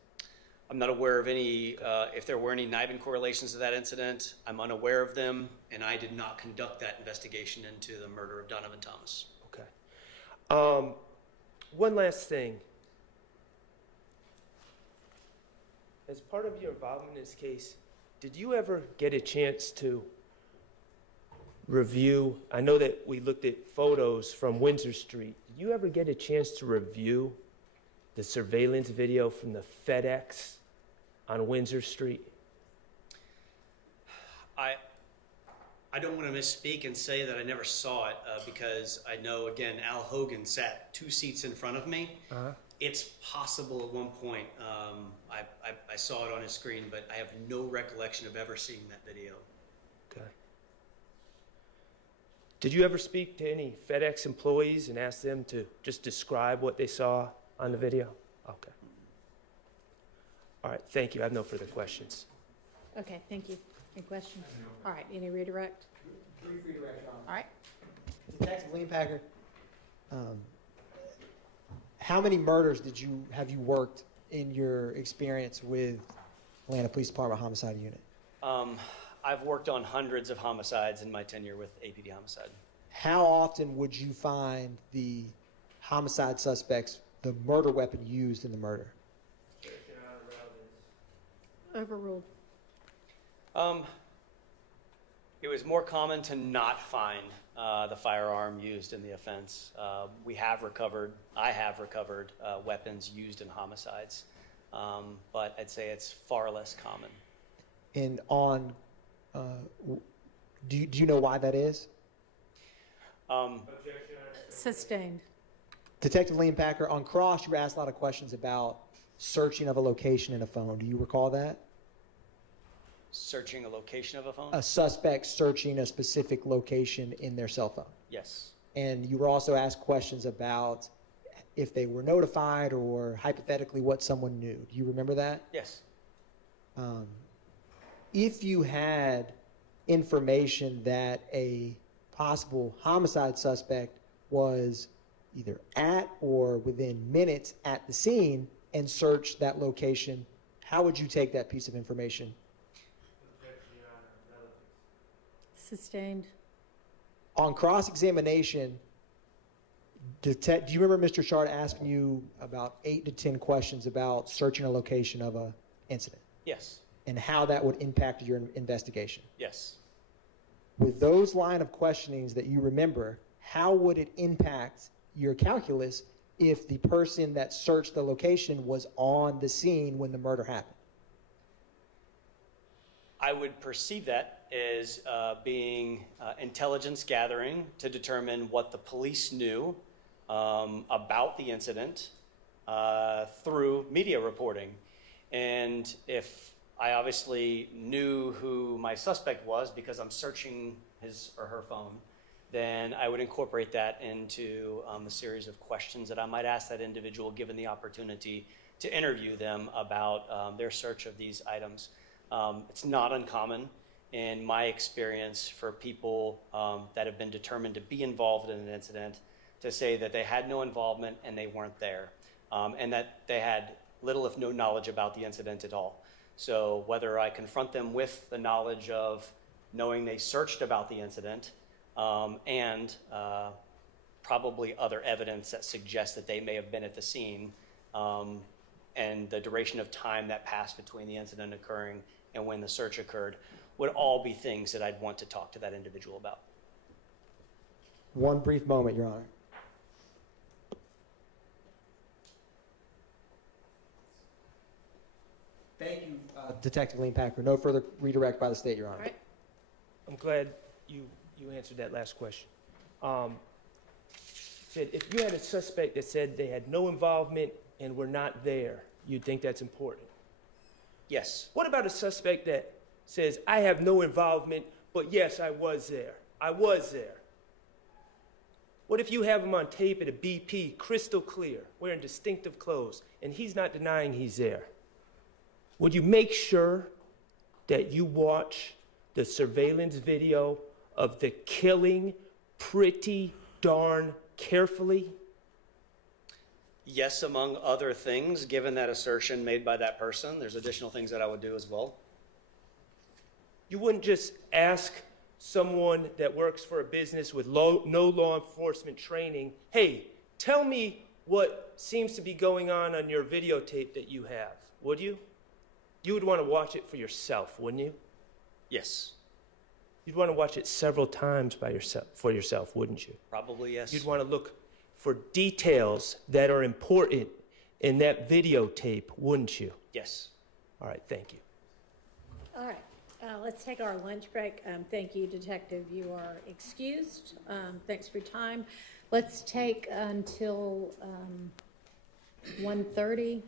I'm not aware of any, if there were any NIBIN correlations to that incident, I'm unaware of them, and I did not conduct that investigation into the murder of Donovan Thomas. Okay. One last thing. As part of your involvement in this case, did you ever get a chance to review, I know that we looked at photos from Windsor Street, did you ever get a chance to review the surveillance video from the FedEx on Windsor Street? I don't want to misspeak and say that I never saw it because I know, again, Al Hogan sat 2 seats in front of me. Uh-huh. It's possible at one point I saw it on his screen, but I have no recollection of ever seeing that video. Okay. Did you ever speak to any FedEx employees and ask them to just describe what they saw on the video? Okay. All right, thank you. I have no further questions. Okay, thank you. Any questions? All right, any redirect? Brief redirect, Your Honor. All right. Detective Leanpacker, how many murders have you worked in your experience with Atlanta Police Department Homicide Unit? I've worked on hundreds of homicides in my tenure with APD Homicide. How often would you find the homicide suspects, the murder weapon used in the murder? Overruled. It was more common to not find the firearm used in the offense. I have recovered weapons used in homicides, but I'd say it's far less common. And do you know why that is? Sustained. Detective Leanpacker, on cross, you were asked a lot of questions about searching of a location in a phone. Do you recall that? Searching a location of a phone? A suspect searching a specific location in their cell phone. Yes. And you were also asked questions about if they were notified or hypothetically what someone knew. Do you remember that? Yes. If you had information that a possible homicide suspect was either at or within minutes at the scene and searched that location, how would you take that piece of information? Sustained. On cross-examination, do you remember Mr. Shard asking you about 8 to 10 questions about searching a location of an incident? Yes. And how that would impact your investigation? Yes. With those line of questionings that you remember, how would it impact your calculus if the person that searched the location was on the scene when the murder happened? I would perceive that as being intelligence gathering to determine what the police knew about the incident through media reporting. And if I obviously knew who my suspect was because I'm searching his or her phone, then I would incorporate that into a series of questions that I might ask that individual given the opportunity to interview them about their search of these items. It's not uncommon in my experience for people that have been determined to be involved in an incident to say that they had no involvement and they weren't there, and that they had little if no knowledge about the incident at all. So whether I confront them with the knowledge of knowing they searched about the incident and probably other evidence that suggests that they may have been at the scene, and the duration of time that passed between the incident occurring and when the search occurred would all be things that I'd want to talk to that individual about. One brief moment, Your Honor. Thank you, Detective Lean Packer. No further redirect by the state, Your Honor. All right. I'm glad you answered that last question. Said if you had a suspect that said they had no involvement and were not there, you'd think that's important. Yes. What about a suspect that says, I have no involvement, but yes, I was there. I was there. What if you have him on tape at a BP, crystal clear, wearing distinctive clothes, and he's not denying he's there? Would you make sure that you watch the surveillance video of the killing pretty darn carefully? Yes, among other things, given that assertion made by that person, there's additional things that I would do as well. You wouldn't just ask someone that works for a business with no law enforcement training, hey, tell me what seems to be going on your videotape that you have, would you? You would want to watch it for yourself, wouldn't you? Yes. You'd want to watch it several times for yourself, wouldn't you? Probably yes. You'd want to look for details that are important in that videotape, wouldn't you? Yes. All right, thank you. All right, let's take our lunch break. Thank you, Detective. You are excused. Thanks for your time. Let's take until 1:30.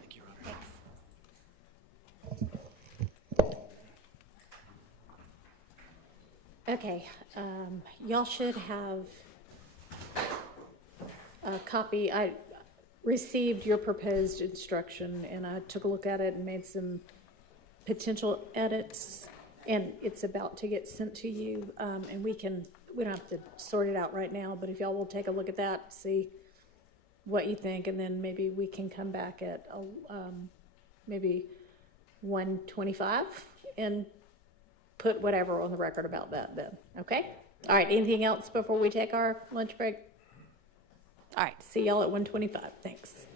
Thank you, Ron. Okay, y'all should have a copy. I received your proposed instruction and I took a look at it and made some potential edits, and it's about to get sent to you. And we don't have to sort it out right now, but if y'all will take a look at that, see what you think, and then maybe we can come back at maybe 1:25 and put whatever on the record about that then, okay? All right, anything else before we take our lunch break? All right, see y'all at 1:25, thanks.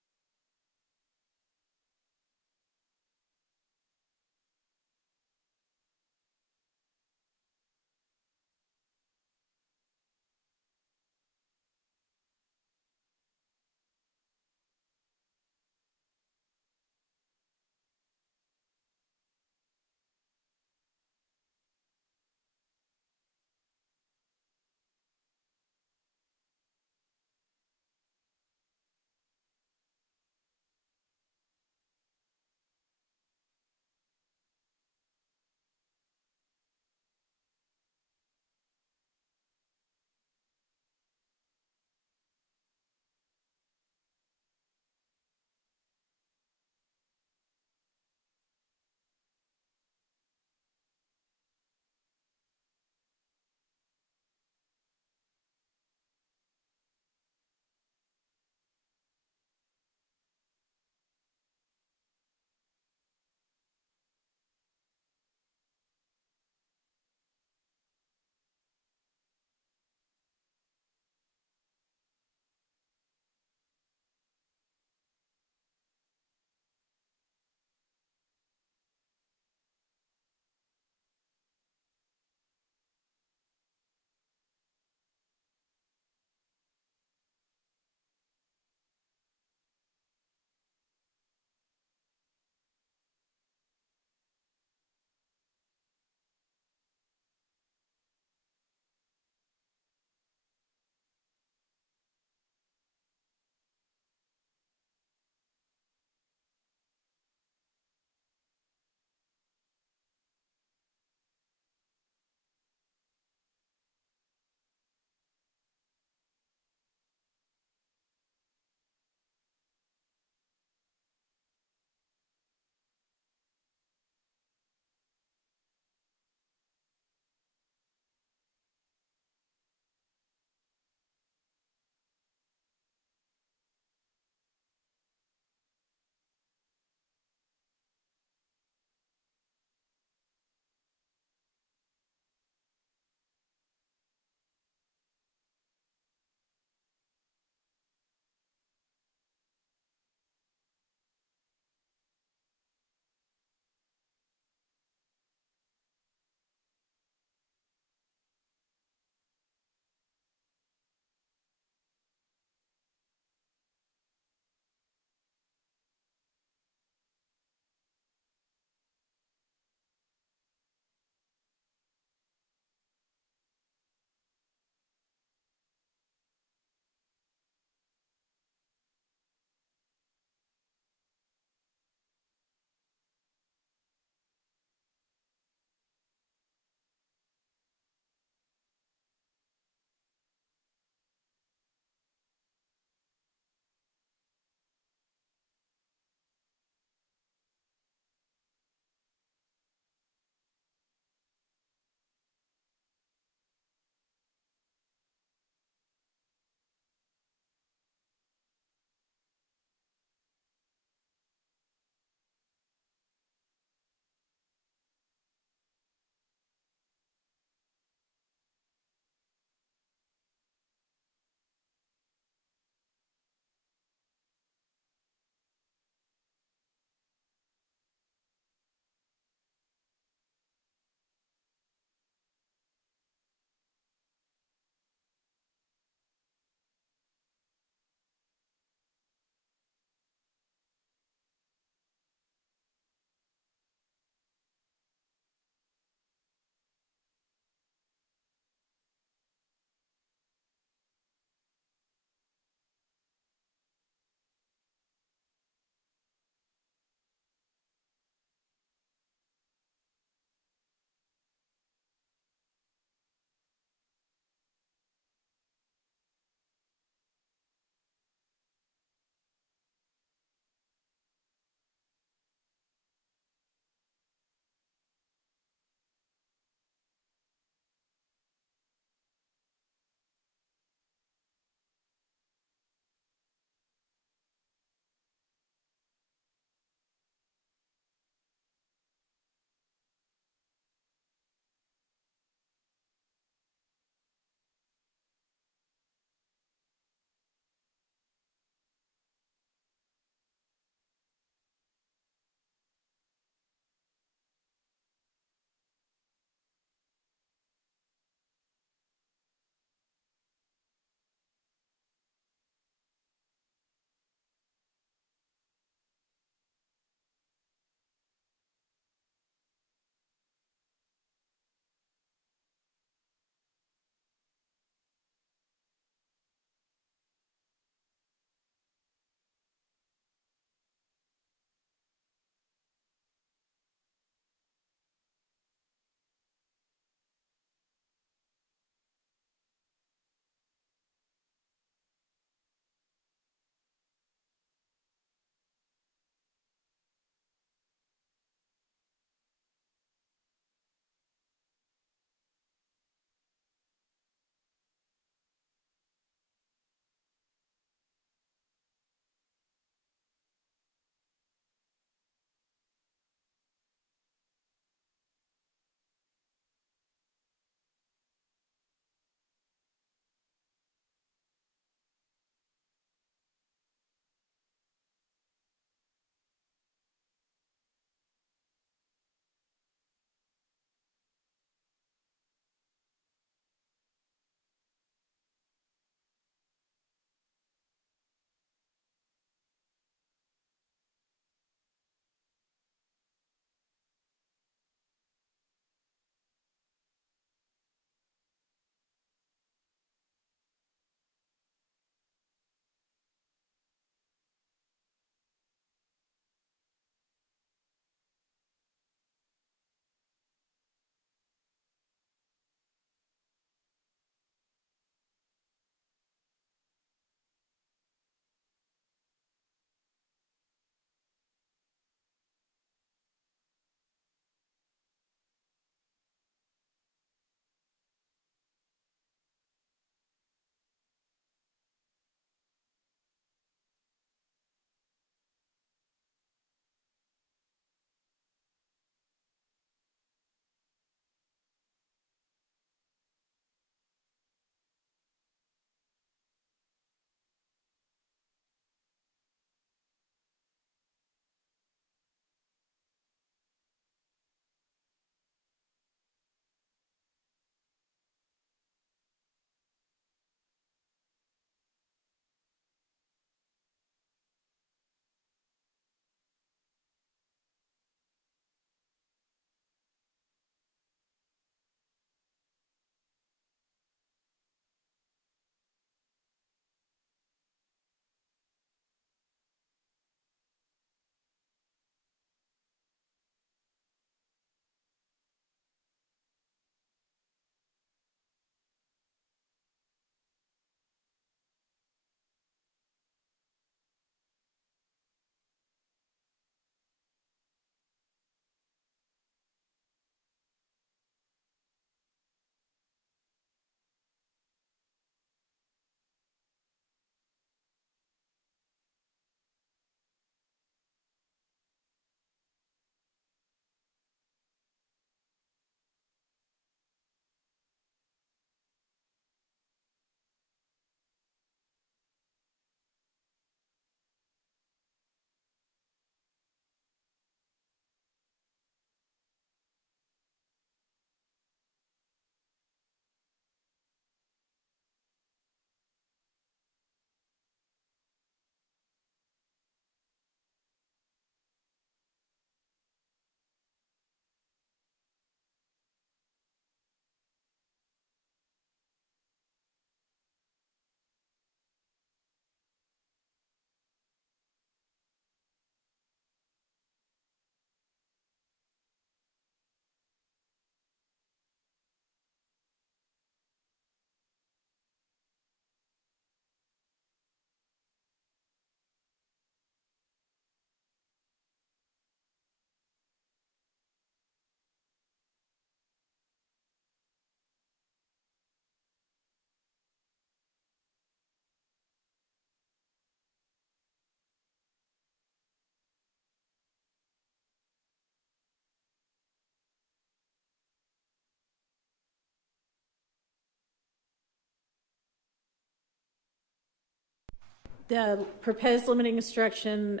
The proposed limiting instruction,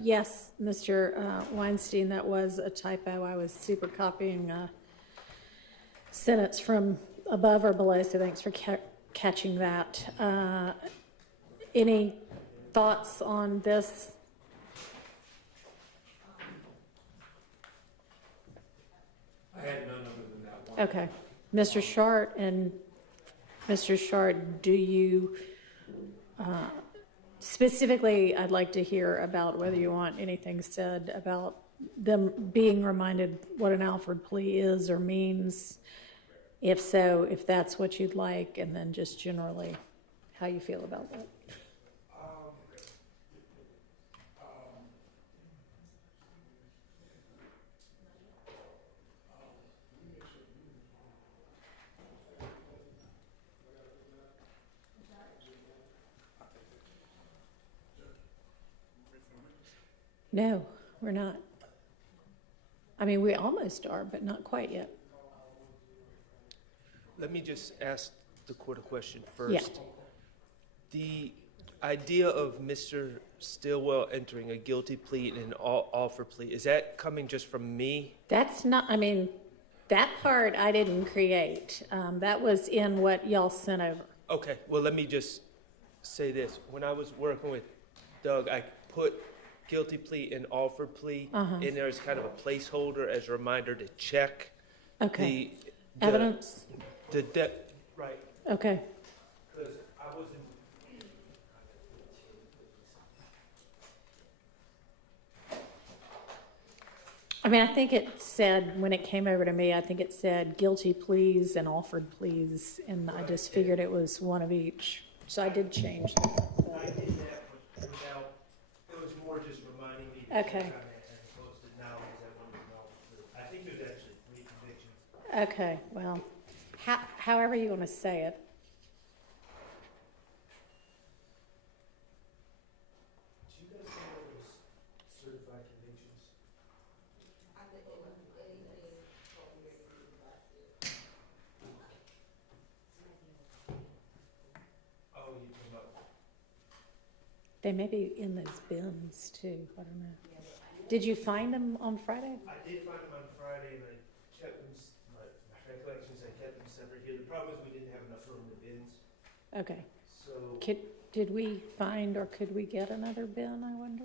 yes, Mr. Weinstein, that was a typo. I was super copying a sentence from above or below, so thanks for catching that. Any thoughts on this? I had none other than that one. Okay. Mr. Shart and Mr. Shart, do you, specifically, I'd like to hear about whether you want anything said about them being reminded what an Alford plea is or means. If so, if that's what you'd like, and then just generally how you feel about that. No, we're not. I mean, we almost are, but not quite yet. Let me just ask the court a question first. The idea of Mr. Stillwell entering a guilty plea and an offer plea, is that coming just from me? That's not, I mean, that part I didn't create. That was in what y'all sent over. Okay, well, let me just say this. When I was working with Doug, I put guilty plea and offer plea in there as kind of a placeholder as a reminder to check Okay. the Evidence? right. Okay. Because I wasn't. I mean, I think it said, when it came over to me, I think it said guilty pleas and offered pleas, and I just figured it was one of each. So I did change that. I did that, but without, it was more just reminding me. To Okay. check on it as opposed to now, because I wanted to know. I think there's actually 3 convictions. Okay, well, however you want to say it. Do you guys know those certified convictions? I think it would be anything from where you left it. Oh, you talking about? They may be in those bins too. I don't know. Did you find them on Friday? I did find them on Friday, and I kept them. My recollections, I kept them separate here. The problem is we didn't have enough room in the bins, Okay. so. Did we find or could we get another bin, I wonder?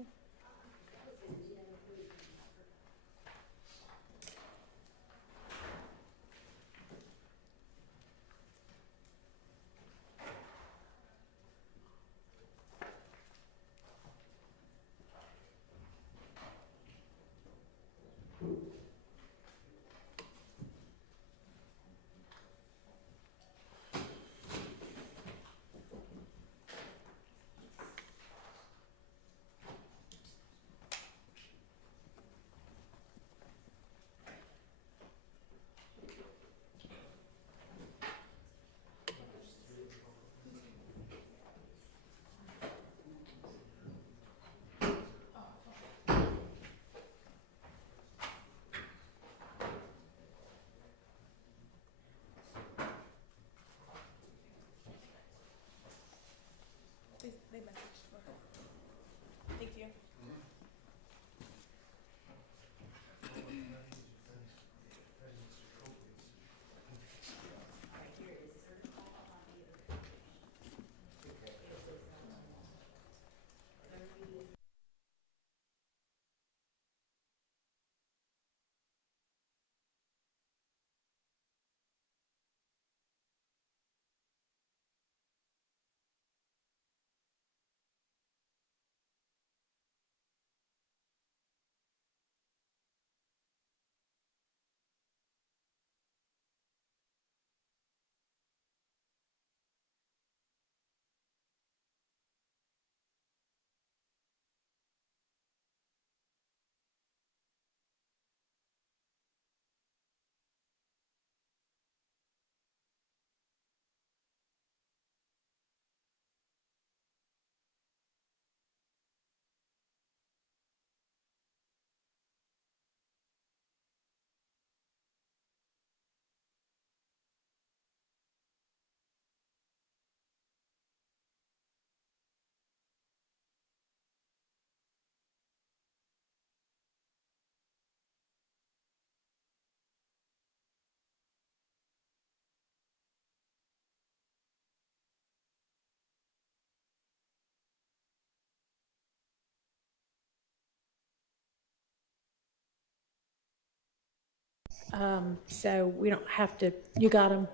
So we don't have to, you got them?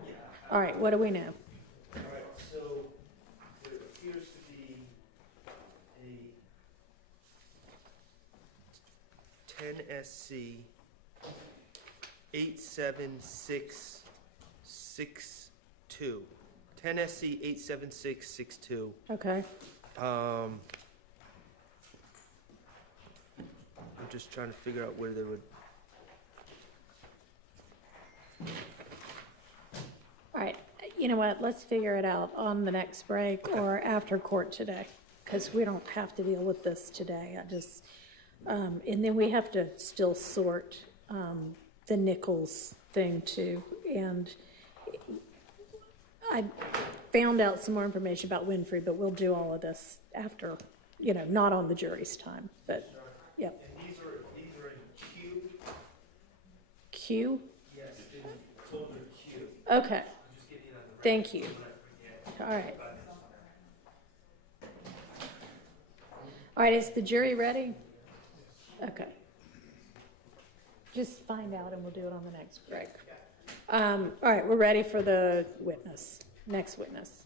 All right, what do we know? All right, so there appears to be a 10SC 87662. 10SC 87662. Okay, I'm just trying to figure out where they would. all right. You know what, let's figure it out on the next break or after court today, because we don't have to deal with this today. I just, and then we have to still sort the Nichols thing too. And I found out some more information about Winfrey, but we'll do all of this after, you know, not on the jury's time, but, yep. And these are in Q. Q? Yes, in folder Q. Okay, I'm just getting on the thank you. right forget. All right. All right, is the jury ready? Okay. Just find out and we'll do it on the next break. All right, we're ready for the witness, next witness.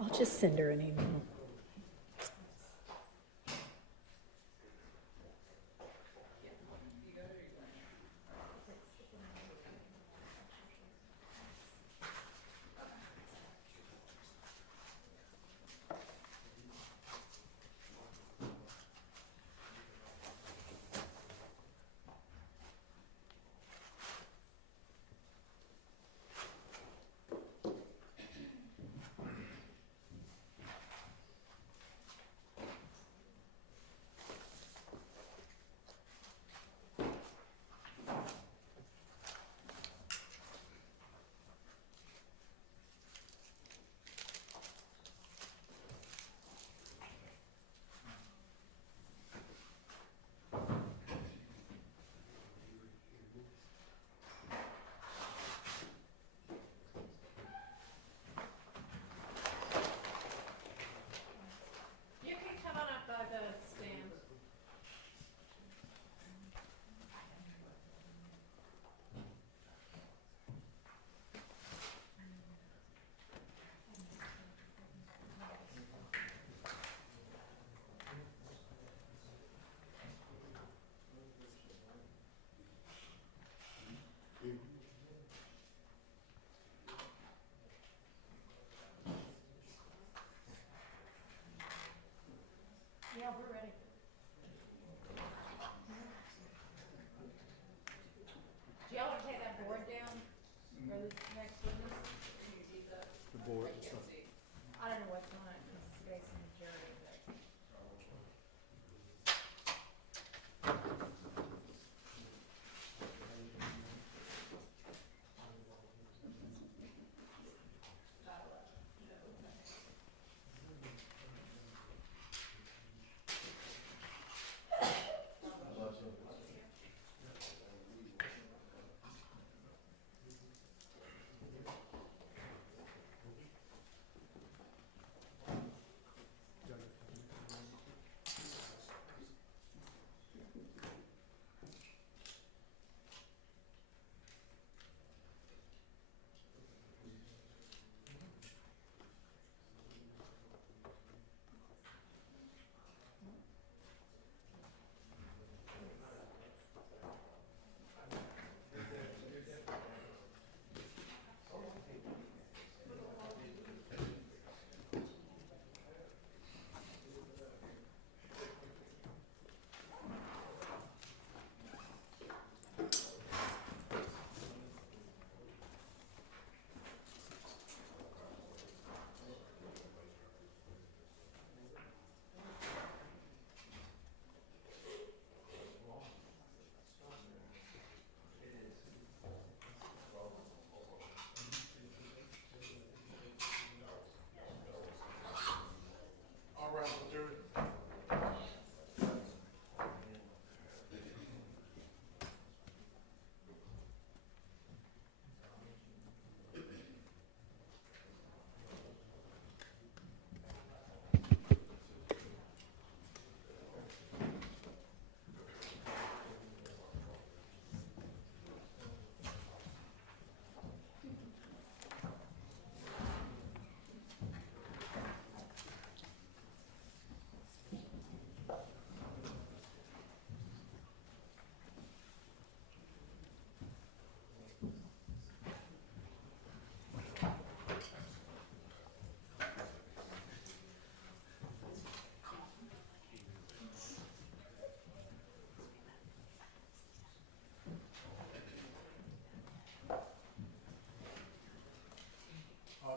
I'll just send her an email. You can come on up by the stand. Yeah, we're ready. Do y'all want to take that board down for this next witness? The board. I don't know what's on it, because it's facing the jury, but.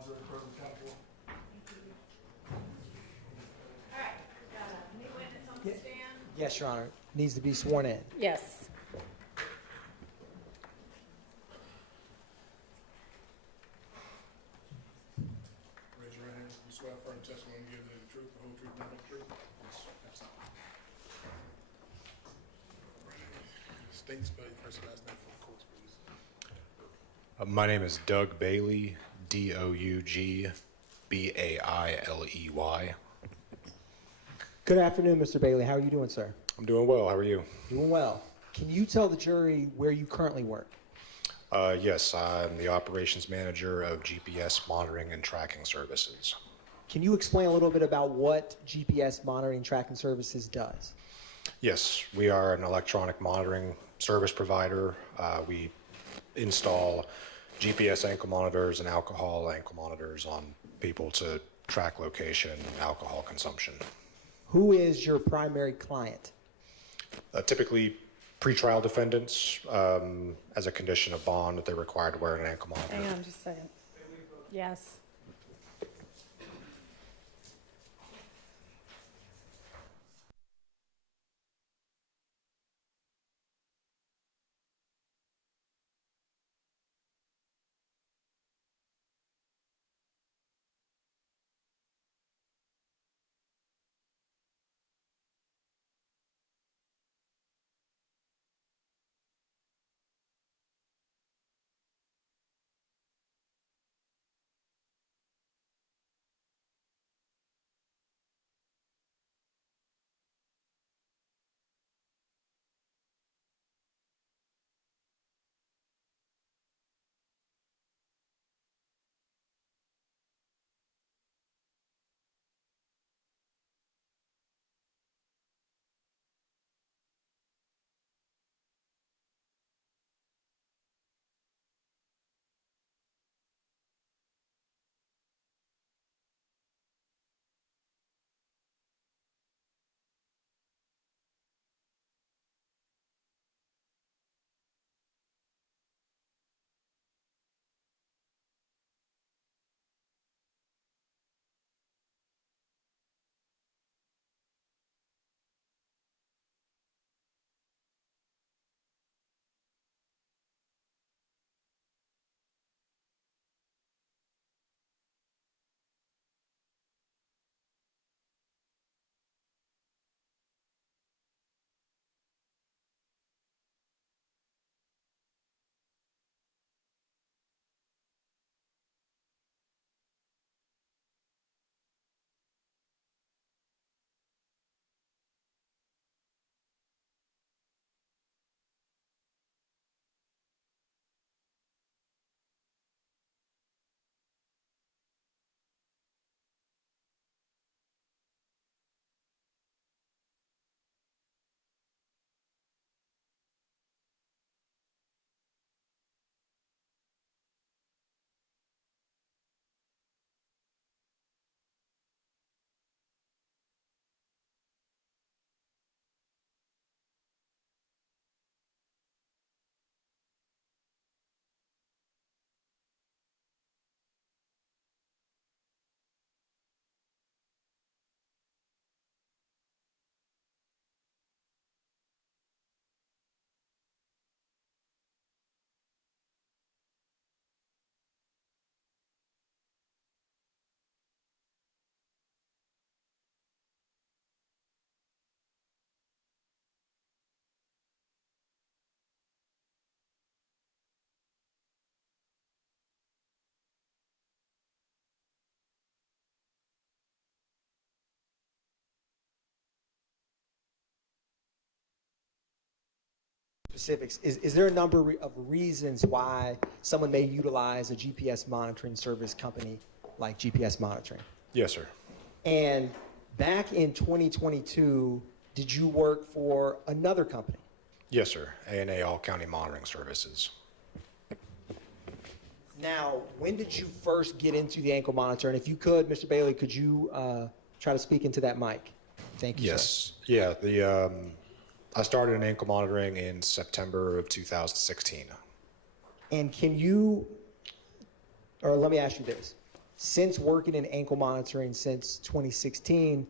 officer of the Department of County Court. All right, got a new witness on the stand. Yes, Your Honor. Needs to be sworn in. Yes. Raise your right hand. You swear affirm testimony you give the truth, the whole truth, nothing but the truth? Yes. That's all. State and spell your first and last name for the courts, please. My name is Doug Bailey, Dougbailey. Good afternoon, Mr. Bailey. How are you doing, sir? I'm doing well. How are you? Doing well. Can you tell the jury where you currently work? Yes, I'm the operations manager of GPS monitoring and tracking services. Can you explain a little bit about what GPS monitoring and tracking services does? Yes, we are an electronic monitoring service provider. We install GPS ankle monitors and alcohol ankle monitors on people to track location and alcohol consumption. Who is your primary client? Typically, pretrial defendants, as a condition of bond, that they're required to wear an ankle monitor. Hang on just a second. Yes. Specifics. Is there a number of reasons why someone may utilize a GPS monitoring service company like GPS monitoring? Yes, sir. And back in 2022, did you work for another company? Yes, sir. A&A All County Monitoring Services. Now, when did you first get into the ankle monitor? And if you could, Mr. Bailey, could you try to speak into that mic? Thank you, Yes. Yeah. I started in ankle monitoring in September of 2016. And can you, or let me ask you this. Since working in ankle monitoring since 2016,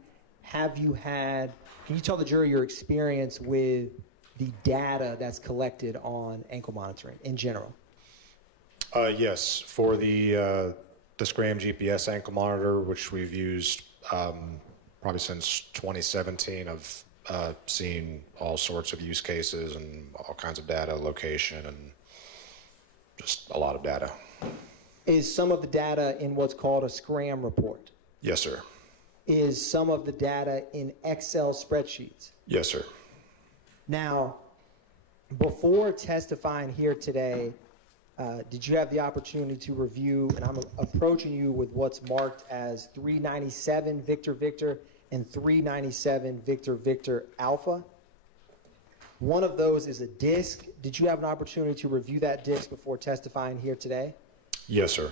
can you tell the jury your experience with the data that's collected on ankle monitoring in general? Yes, for the Scram GPS ankle monitor, which we've used probably since 2017, I've seen all sorts of use cases and all kinds of data, location, and just a lot of data. Is some of the data in what's called a Scram report? Yes, sir. Is some of the data in Excel spreadsheets? Yes, sir. Now, before testifying here today, did you have the opportunity to review, and I'm approaching you with what's marked as 397 Victor Victor and 397 Victor Victor Alpha? One of those is a disc. Did you have an opportunity to review that disc before testifying here today? Yes, sir.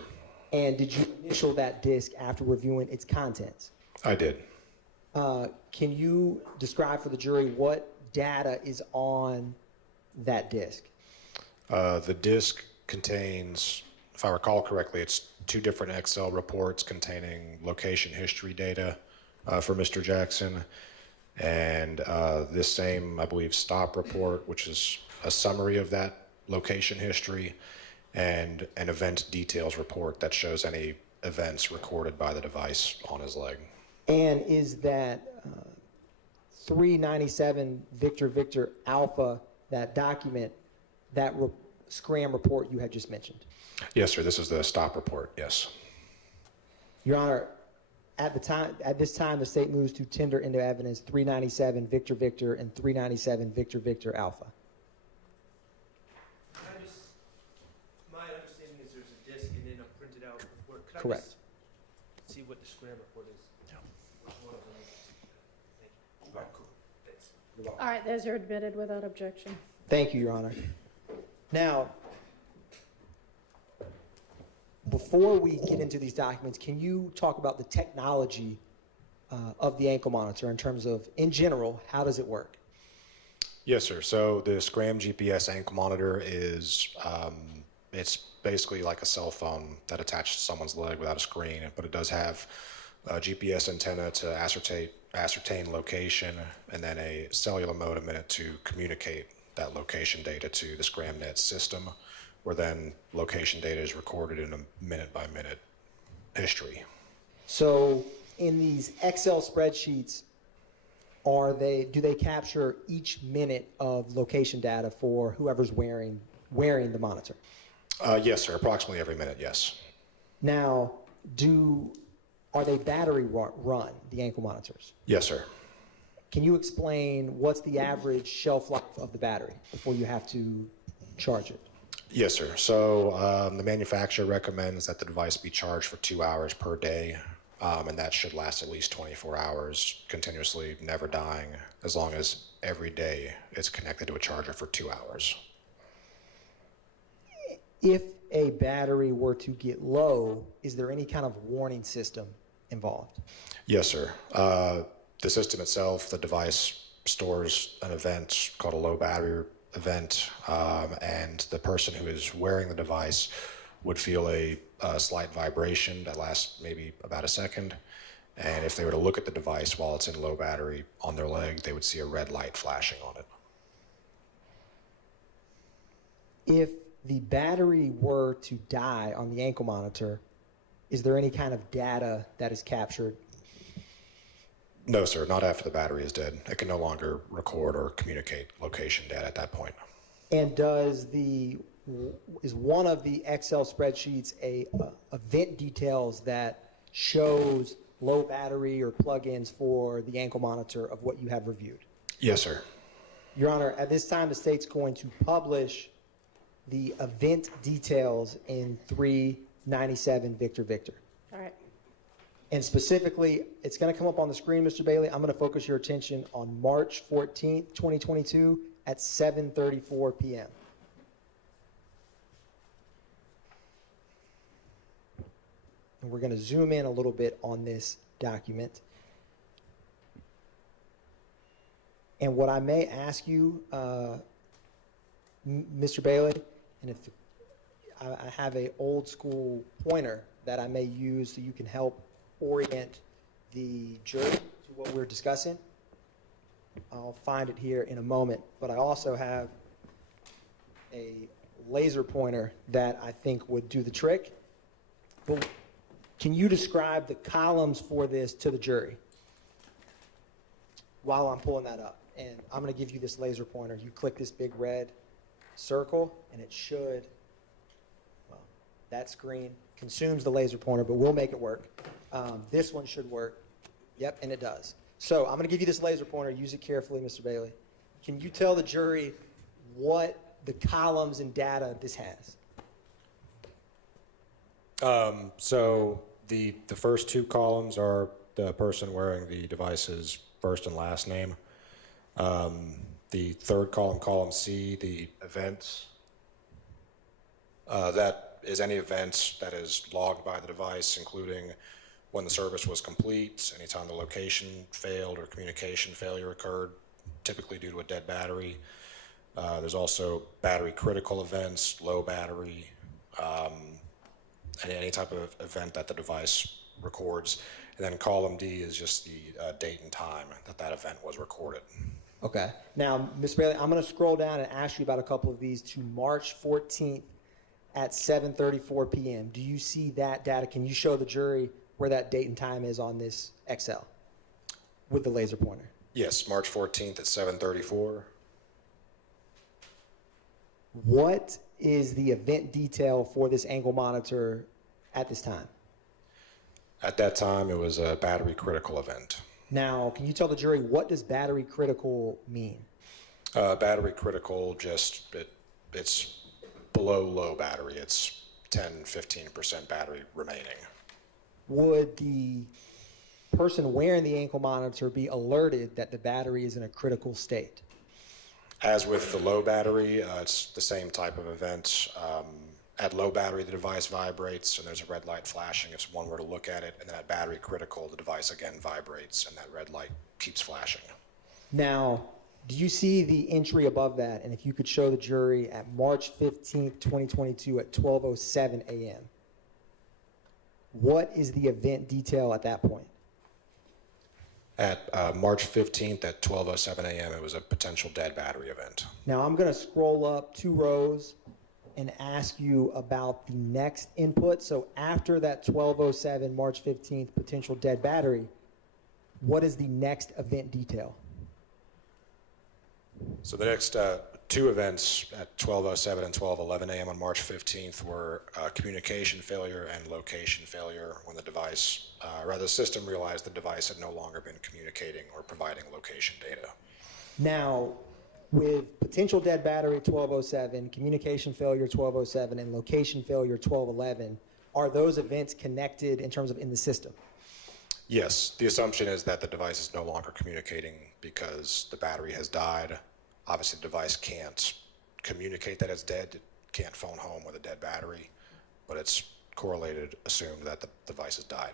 And did you initial that disc after reviewing its contents? I did. Can you describe for the jury what data is on that disc? The disk contains, if I recall correctly, it's 2 different Excel reports containing location history data for Mr. Jackson, and this same, I believe, stop report, which is a summary of that location history, and an event details report that shows any events recorded by the device on his leg. And is that 397 Victor Victor Alpha, that document, that Scram report you had just mentioned? Yes, sir. This is the stop report. Yes. Your Honor, at this time, the state moves to tender into evidence 397 Victor Victor and 397 Victor Victor Alpha. My understanding is there's a disc and then a printed out report. Could I Correct. just see what the Scram report is? Which one of them is? Thank you. All right, cool. Thanks. All right, those are admitted without objection. Thank you, Your Honor. Now, before we get into these documents, can you talk about the technology of the ankle monitor in terms of, in general, how does it work? Yes, sir. So the Scram GPS ankle monitor is, it's basically like a cell phone that attaches to someone's leg without a screen, but it does have a GPS antenna to ascertain location, and then a cellular modem in it to communicate that location data to the ScramNet system, where then location data is recorded in a minute-by-minute history. So in these Excel spreadsheets, do they capture each minute of location data for whoever's wearing the monitor? Yes, sir. Approximately every minute, yes. Now, are they battery run, the ankle monitors? Yes, sir. Can you explain what's the average shelf life of the battery before you have to charge it? Yes, sir. So the manufacturer recommends that the device be charged for 2 hours per day, and that should last at least 24 hours continuously, never dying, as long as every day it's connected to a charger for 2 hours. If a battery were to get low, is there any kind of warning system involved? Yes, sir. The system itself, the device stores an event called a low battery event, and the person who is wearing the device would feel a slight vibration that lasts maybe about a second. And if they were to look at the device while it's in low battery on their leg, they would see a red light flashing on it. If the battery were to die on the ankle monitor, is there any kind of data that is captured? No, sir, not after the battery is dead. It can no longer record or communicate location data at that point. And is one of the Excel spreadsheets a event details that shows low battery or plugins for the ankle monitor of what you have reviewed? Yes, sir. Your Honor, at this time, the state's going to publish the event details in 397 Victor Victor. All right. And specifically, it's going to come up on the screen, Mr. Bailey. I'm going to focus your attention on March 14th, 2022 at 7:34 p.m. And we're going to zoom in a little bit on this document. And what I may ask you, Mr. Bailey, and if I have a old school pointer that I may use so you can help orient the jury to what we're discussing. I'll find it here in a moment, but I also have a laser pointer that I think would do the trick. But can you describe the columns for this to the jury while I'm pulling that up? And I'm going to give you this laser pointer. You click this big red circle, and it should, well, that screen consumes the laser pointer, but we'll make it work. This one should work. Yep, and it does. So I'm going to give you this laser pointer. Use it carefully, Mr. Bailey. Can you tell the jury what the columns and data this has? So the first two columns are the person wearing the device's first and last name. The third column, column C, the events. That is any events that is logged by the device, including when the service was complete, anytime the location failed or communication failure occurred, typically due to a dead battery. There's also battery critical events, low battery, and any type of event that the device records. And then column D is just the date and time that that event was recorded. Okay. Now, Ms. Bailey, I'm going to scroll down and ask you about a couple of these to March 14th at 7:34 p.m. Do you see that data? Can you show the jury where that date and time is on this Excel with the laser pointer? Yes, March 14th at 7:34. What is the event detail for this ankle monitor at this time? At that time, it was a battery critical event. Now, can you tell the jury what does battery critical mean? Battery critical, just it's below low battery. It's 10-15% battery remaining. Would the person wearing the ankle monitor be alerted that the battery is in a critical state? As with the low battery, it's the same type of event. At low battery, the device vibrates and there's a red light flashing if one were to look at it. And then at battery critical, the device again vibrates and that red light keeps flashing. Now, do you see the entry above that? And if you could show the jury at March 15th, 2022 at 12:07 a.m. What is the event detail at that point? At March 15th at 12:07 a.m., it was a potential dead battery event. Now, I'm going to scroll up 2 rows and ask you about the next input. So after that 12:07, March 15th, potential dead battery, what is the next event detail? So the next two events at 12:07 and 12:11 a.m. on March 15th were communication failure and location failure when the device, rather the system realized the device had no longer been communicating or providing location data. Now, with potential dead battery at 12:07, communication failure 12:07, and location failure 12:11, are those events connected in terms of in the system? Yes, the assumption is that the device is no longer communicating because the battery has died. Obviously, the device can't communicate that it's dead. It can't phone home with a dead battery, but it's correlated, assumed that the device has died.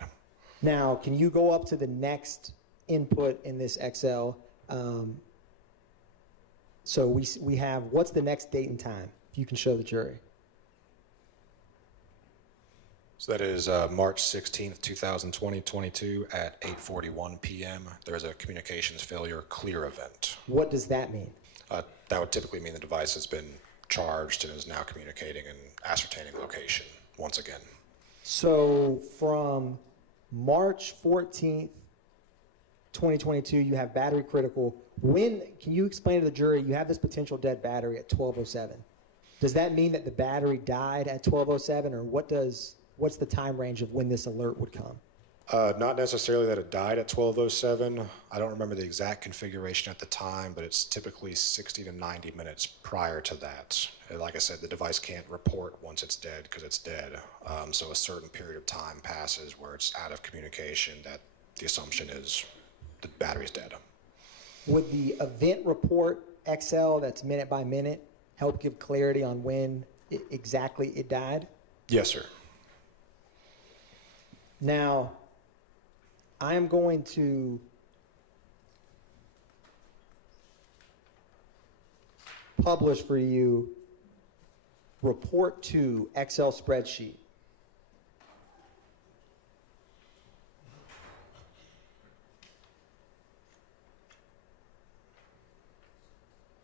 Now, can you go up to the next input in this Excel? So we have, what's the next date and time? If you can show the jury. So that is March 16th, 2022 at 8:41 p.m. There's a communications failure clear event. What does that mean? That would typically mean the device has been charged and is now communicating and ascertaining location once again. So from March 14th, 2022, you have battery critical. When, can you explain to the jury, you have this potential dead battery at 12:07. Does that mean that the battery died at 12:07, or what's the time range of when this alert would come? Not necessarily that it died at 12:07. I don't remember the exact configuration at the time, but it's typically 60 to 90 minutes prior to that. And like I said, the device can't report once it's dead because it's dead. So a certain period of time passes where it's out of communication that the assumption is the battery's dead. Would the event report Excel that's minute by minute help give clarity on when exactly it died? Yes, sir. Now, I am going to publish for you report 2 Excel spreadsheet.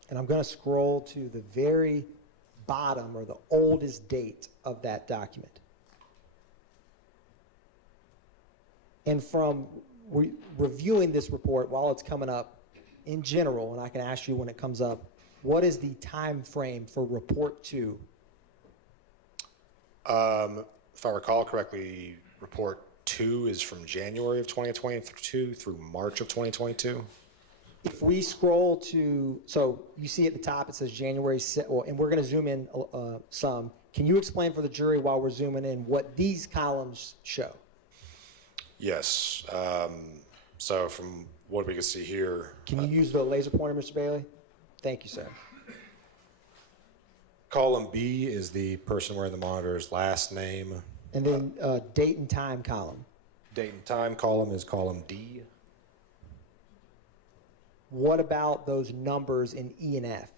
and I'm going to scroll to the very bottom or the oldest date of that document. And from reviewing this report while it's coming up in general, and I can ask you when it comes up, what is the time frame for report 2? If I recall correctly, report 2 is from January of 2022 through March of 2022. If we scroll to, so you see at the top it says January, and we're going to zoom in some. Can you explain for the jury while we're zooming in what these columns show? Yes. So from what we can see here, Can you use the laser pointer, Mr. Bailey? Thank you, sir. column B is the person wearing the monitor's last name. And then date and time column. Date and time column is column D. What about those numbers in E and F?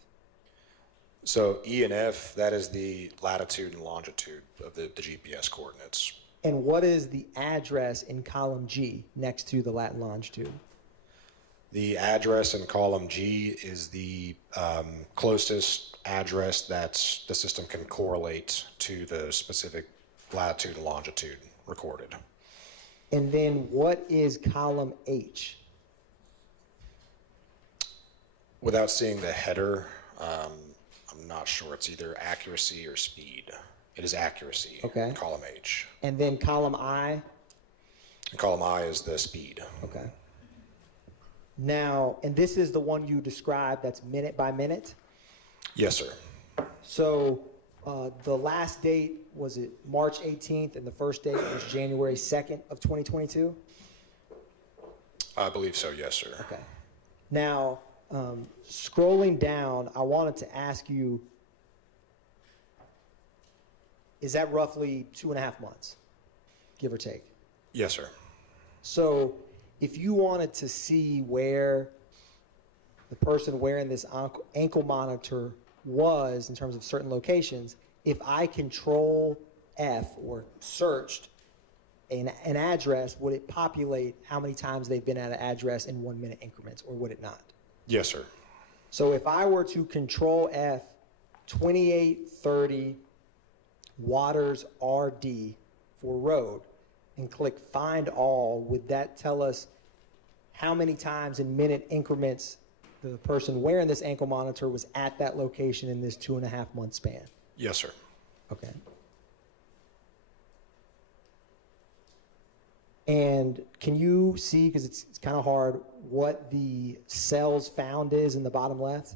So E and F, that is the latitude and longitude of the GPS coordinates. And what is the address in column G next to the lat and longitude? The address in column G is the closest address that the system can correlate to the specific latitude and longitude recorded. And then what is column H? Without seeing the header, I'm not sure. It's either accuracy or speed. It is accuracy. Okay. Column H. And then column I? And column I is the speed. Okay. Now, and this is the one you described that's minute by minute? Yes, sir. So the last date, was it March 18th, and the first date was January 2nd of 2022? I believe so, yes, sir. Okay. Now, scrolling down, I wanted to ask you, is that roughly 2.5 months, give or take? Yes, sir. So if you wanted to see where the person wearing this ankle monitor was in terms of certain locations, if I control F or searched an address, would it populate how many times they've been at an address in 1 minute increments, or would it not? Yes, sir. So if I were to control F 2830 Waters RD for road and click find all, would that tell us how many times in minute increments the person wearing this ankle monitor was at that location in this 2.5 month span? Yes, sir. Okay. And can you see, because it's kind of hard, what the cells found is in the bottom left?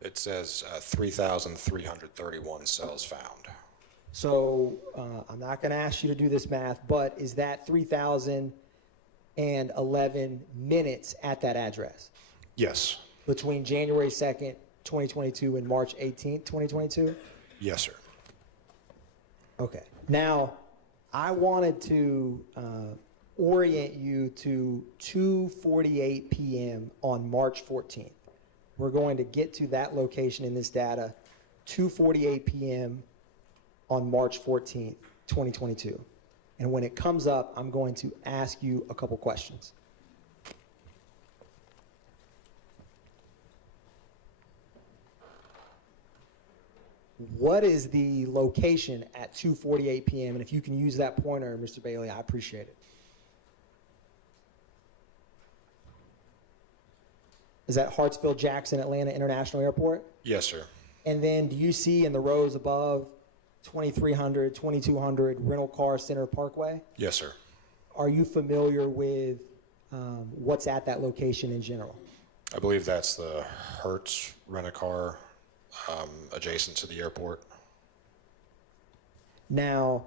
It says 3,331 cells found. So I'm not going to ask you to do this math, but is that 3,011 minutes at that address Yes. between January 2nd, 2022 and March 18th, 2022? Yes, sir. Okay. Now, I wanted to orient you to 2:48 p.m. on March 14th. We're going to get to that location in this data, 2:48 p.m. on March 14th, 2022. And when it comes up, I'm going to ask you a couple questions. What is the location at 2:48 p.m.? And if you can use that pointer, Mr. Bailey, I appreciate it. Is that Hartsfield-Jackson Atlanta International Airport? Yes, sir. And then do you see in the rows above 2300, 2200 Rental Car Center Parkway? Yes, sir. Are you familiar with what's at that location in general? I believe that's the Hertz rent-a-car adjacent to the airport. Now,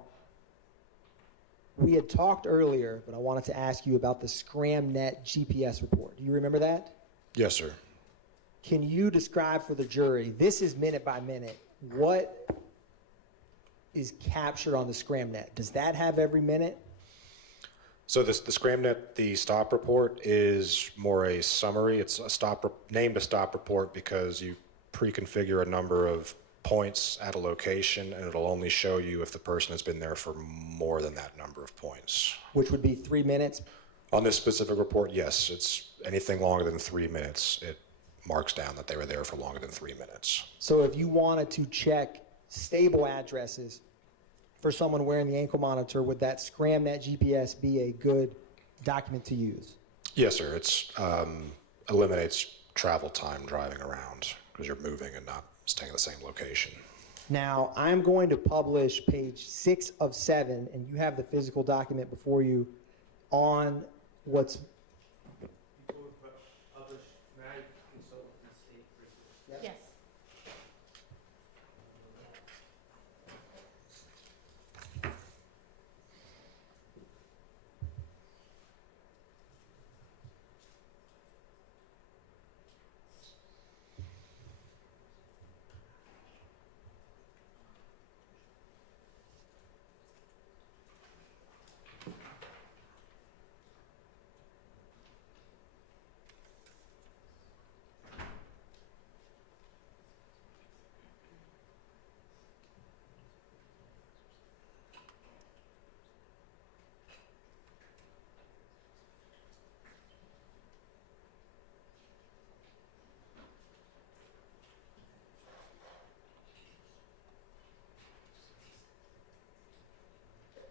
we had talked earlier, but I wanted to ask you about the ScramNet GPS report. Do you remember that? Yes, sir. Can you describe for the jury, this is minute by minute, what is captured on the ScramNet? Does that have every minute? So the ScramNet, the stop report is more a summary. It's a named a stop report because you pre-configure a number of points at a location, and it'll only show you if the person has been there for more than that number of points. Which would be 3 minutes? On this specific report, yes, it's anything longer than 3 minutes. It marks down that they were there for longer than 3 minutes. So if you wanted to check stable addresses for someone wearing the ankle monitor, would that ScramNet GPS be a good document to use? Yes, sir. It's eliminates travel time driving around because you're moving and not staying in the same location. Now, I'm going to publish page 6 of 7, and you have the physical document before you on what's... Before we publish, may I consult with the state briefly? Yes.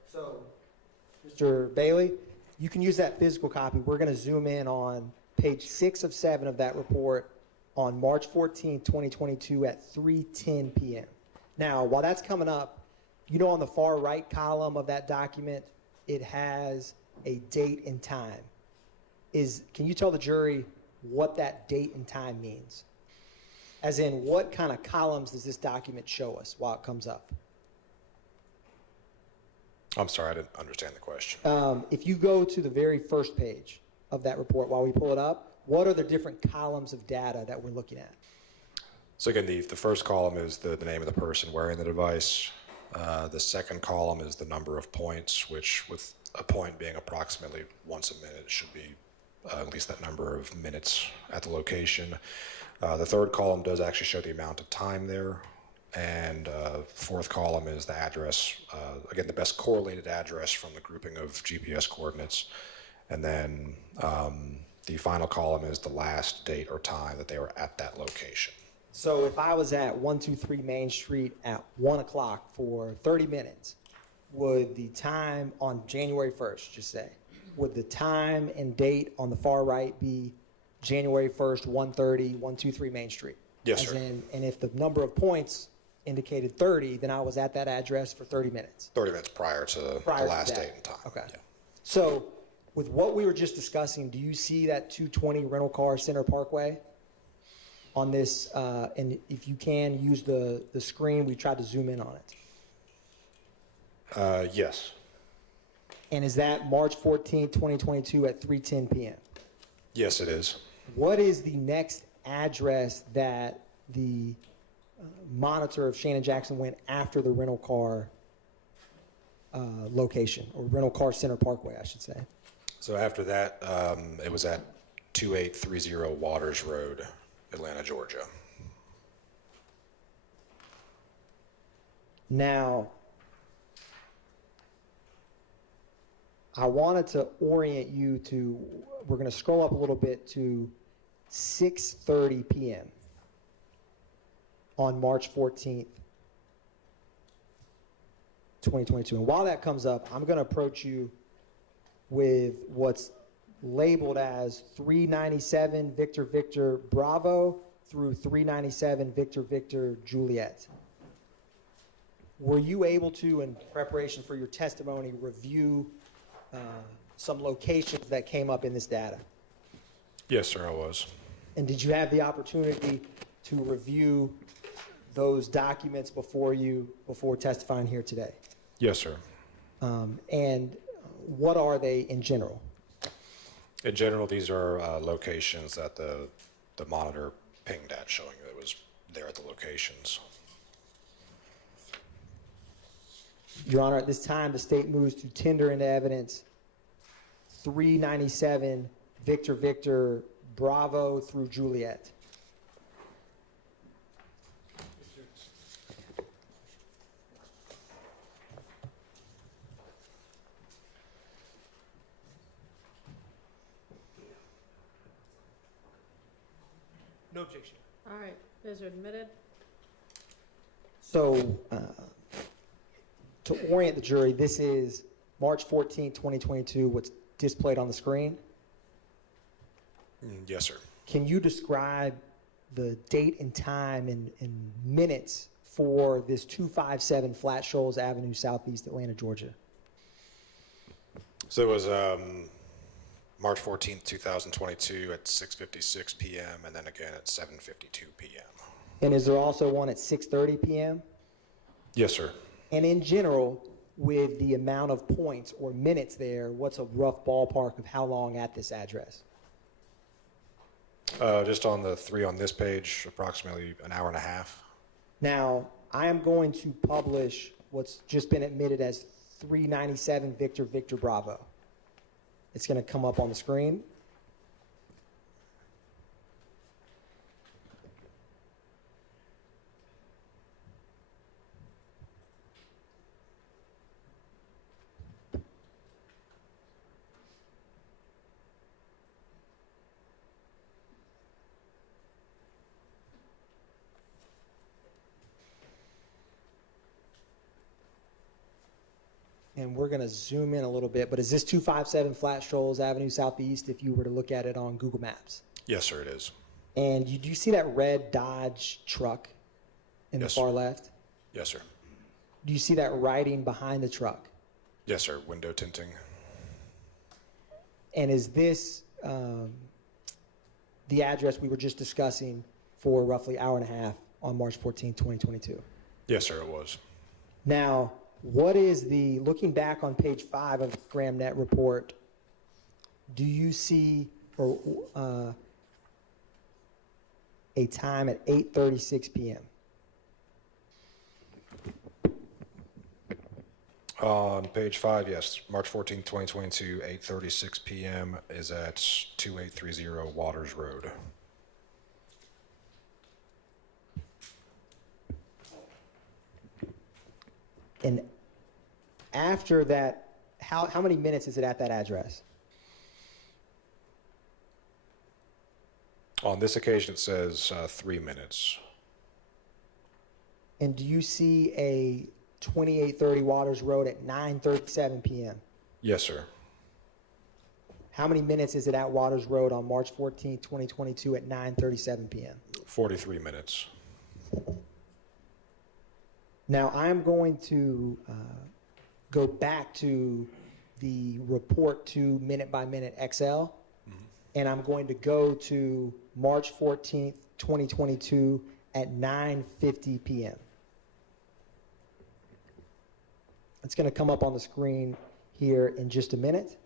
So, Mr. Bailey, you can use that physical copy. We're going to zoom in on page 6 of 7 of that report on March 14, 2022 at 3:10 p.m. Now, while that's coming up, you know on the far right column of that document, it has a date and time. Can you tell the jury what that date and time means? As in, what kind of columns does this document show us while it comes up? I'm sorry, I didn't understand the question. If you go to the very first page of that report while we pull it up, what are the different columns of data that we're looking at? So again, the first column is the name of the person wearing the device. The second column is the number of points, which with a point being approximately once a minute, it should be at least that number of minutes at the location. The third column does actually show the amount of time there. And fourth column is the address, again, the best correlated address from the grouping of GPS coordinates. And then the final column is the last date or time that they were at that location. So if I was at 123 Main Street at 1 o'clock for 30 minutes, would the time on January 1st, just say, would the time and date on the far right be January 1st, 1:30, 123 Main Street? Yes, sir. And if the number of points indicated 30, then I was at that address for 30 minutes. 30 minutes prior to the last date and time. Okay. Yeah. So with what we were just discussing, do you see that 220 Rental Car Center Parkway on this? And if you can, use the screen. We tried to zoom in on it. Yes. And is that March 14, 2022 at 3:10 p.m.? Yes, it is. What is the next address that the monitor of Shannon Jackson went after the rental car location, or Rental Car Center Parkway, I should say? So after that, it was at 2830 Waters Road, Atlanta, Georgia. Now, I wanted to orient you to, we're going to scroll up a little bit to 6:30 p.m. on March 14th, 2022. And while that comes up, I'm going to approach you with what's labeled as 397 Victor Victor Bravo through 397 Victor Victor Juliet. Were you able to, in preparation for your testimony, review some locations that came up in this data? Yes, sir, I was. And did you have the opportunity to review those documents before testifying here today? Yes, sir. And what are they in general? In general, these are locations that the monitor pinged at, showing that it was there at the locations. Your Honor, at this time, the state moves to tender into evidence 397 Victor Victor Bravo through Juliet. No objection. All right, those are admitted. So, to orient the jury, this is March 14, 2022, what's displayed on the screen. Yes, sir. Can you describe the date and time in minutes for this 257 Flat Shoals Avenue, Southeast Atlanta, Georgia? So it was March 14th, 2022 at 6:56 p.m. and then again at 7:52 p.m. And is there also one at 6:30 p.m.? Yes, sir. And in general, with the amount of points or minutes there, what's a rough ballpark of how long at this address? Just on the three on this page, approximately an hour and a half. Now, I am going to publish what's just been admitted as 397 Victor Victor Bravo. It's going to come up on the screen. And we're going to zoom in a little bit, but is this 257 Flat Shoals Avenue Southeast if you were to look at it on Google Maps? Yes, sir, it is. And do you see that red Dodge truck in Yes, the far sir. left? Yes, sir. Do you see that writing behind the truck? Yes, sir. Window tinting. And is this the address we were just discussing for roughly hour and a half on March 14, 2022? Yes, sir, it was. Now, what is looking back on page 5 of the GramNet report, do you see a time at 8:36 p.m.? On page 5, yes, March 14th, 2022, 8:36 p.m. is at 2830 Waters Road. And after that, how many minutes is it at that address? On this occasion, it says 3 minutes. And do you see a 2830 Waters Road at 9:37 p.m.? Yes, sir. How many minutes is it at Waters Road on March 14, 2022 at 9:37 p.m.? 43 minutes. Now, I'm going to go back to the report to minute by minute XL, and I'm going to go to March 14th, 2022 at 9:50 p.m. It's going to come up on the screen here in just a minute.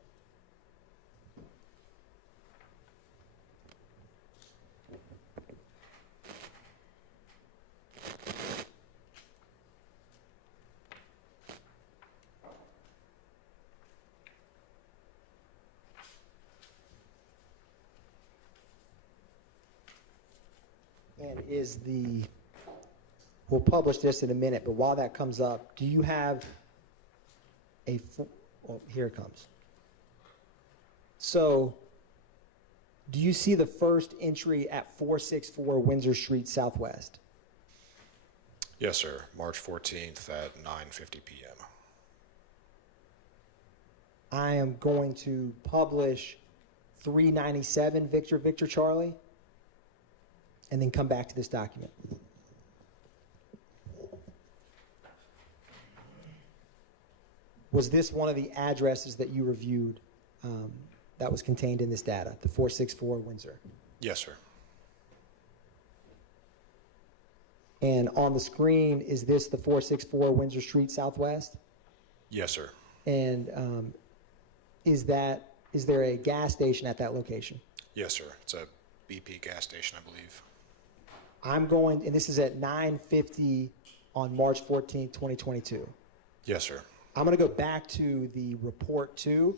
And we'll publish this in a minute, but while that comes up, do you have here it comes. So, do you see the first entry at 464 Windsor Street Southwest? Yes, sir. March 14th at 9:50 p.m. I am going to publish 397 Victor Victor Charlie, and then come back to this document. Was this one of the addresses that you reviewed that was contained in this data, the 464 Windsor? Yes, sir. And on the screen, is this the 464 Windsor Street Southwest? Yes, sir. And is there a gas station at that location? Yes, sir. It's a BP gas station, I believe. And this is at 9:50 on March 14th, 2022. Yes, sir. I'm going to go back to the report 2.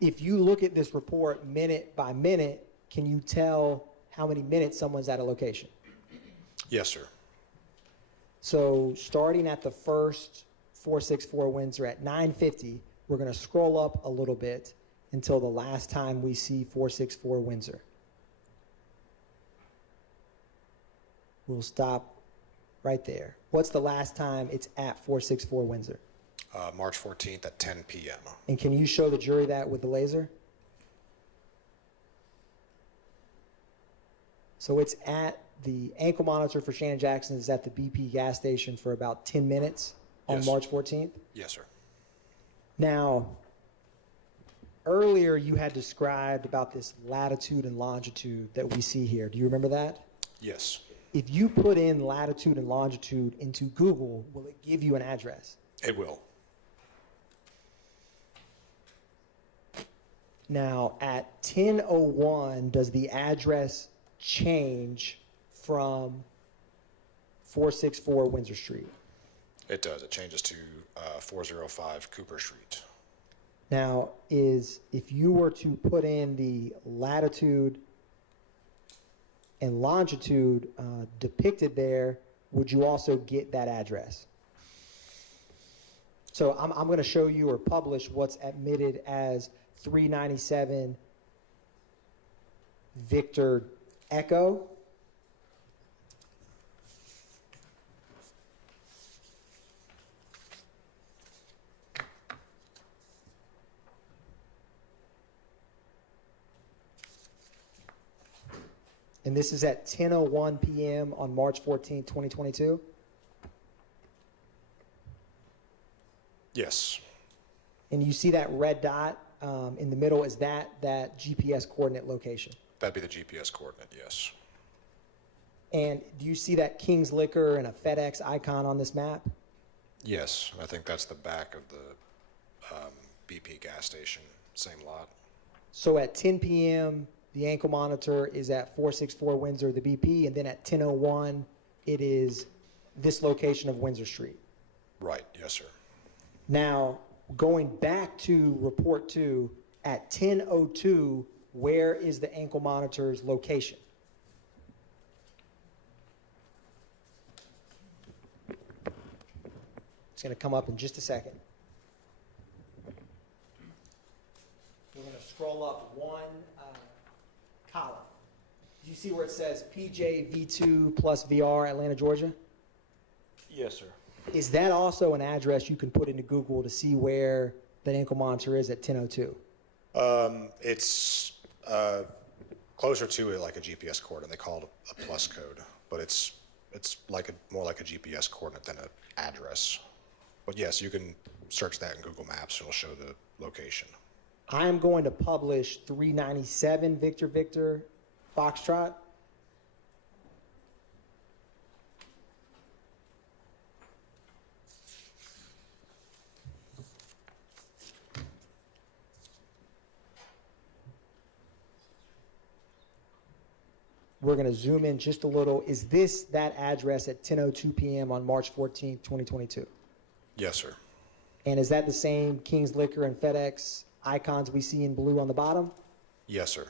If you look at this report minute by minute, can you tell how many minutes someone's at a location? Yes, sir. So starting at the first 464 Windsor at 9:50, we're going to scroll up a little bit until the last time we see 464 Windsor. We'll stop right there. What's the last time it's at 464 Windsor? March 14th at 10 p.m. And can you show the jury that with the laser? So it's at the ankle monitor for Shannon Jackson is at the BP gas station for about 10 minutes on Yes. March 14th. Yes, sir. Now, earlier you had described about this latitude and longitude that we see here. Do you remember that? Yes. If you put in latitude and longitude into Google, will it give you an address? It will. Now, at 10:01, does the address change from 464 Windsor Street? It does. It changes to 405 Cooper Street. Now, if you were to put in the latitude and longitude depicted there, would you also get that address? So I'm going to show you or publish what's admitted as 397 Victor Echo. And this is at 10:01 p.m. on March 14, 2022. Yes. And you see that red dot in the middle, is that GPS coordinate location? That'd be the GPS coordinate, yes. And do you see that King's Liquor and a FedEx icon on this map? Yes. I think that's the back of the BP gas station, same lot. So at 10 p.m., the ankle monitor is at 464 Windsor, the BP, and then at 10:01, it is this location of Windsor Street. Right. Yes, sir. Now, going back to report 2, at 10:02, where is the ankle monitor's location? It's going to come up in just a second. We're going to scroll up one column. Do you see where it says PJ V2 plus VR Atlanta, Georgia? Yes, sir. Is that also an address you can put into Google to see where that ankle monitor is at 10:02? It's closer to it like a GPS coordinate. They call it a plus code, but it's like more like a GPS coordinate than an address. But yes, you can search that in Google Maps and it'll show the location. I am going to publish 397 Victor Victor Foxtrot. We're going to zoom in just a little. Is this that address at 10:02 p.m. on March 14th, 2022? Yes, sir. And is that the same King's Liquor and FedEx icons we see in blue on the bottom? Yes, sir.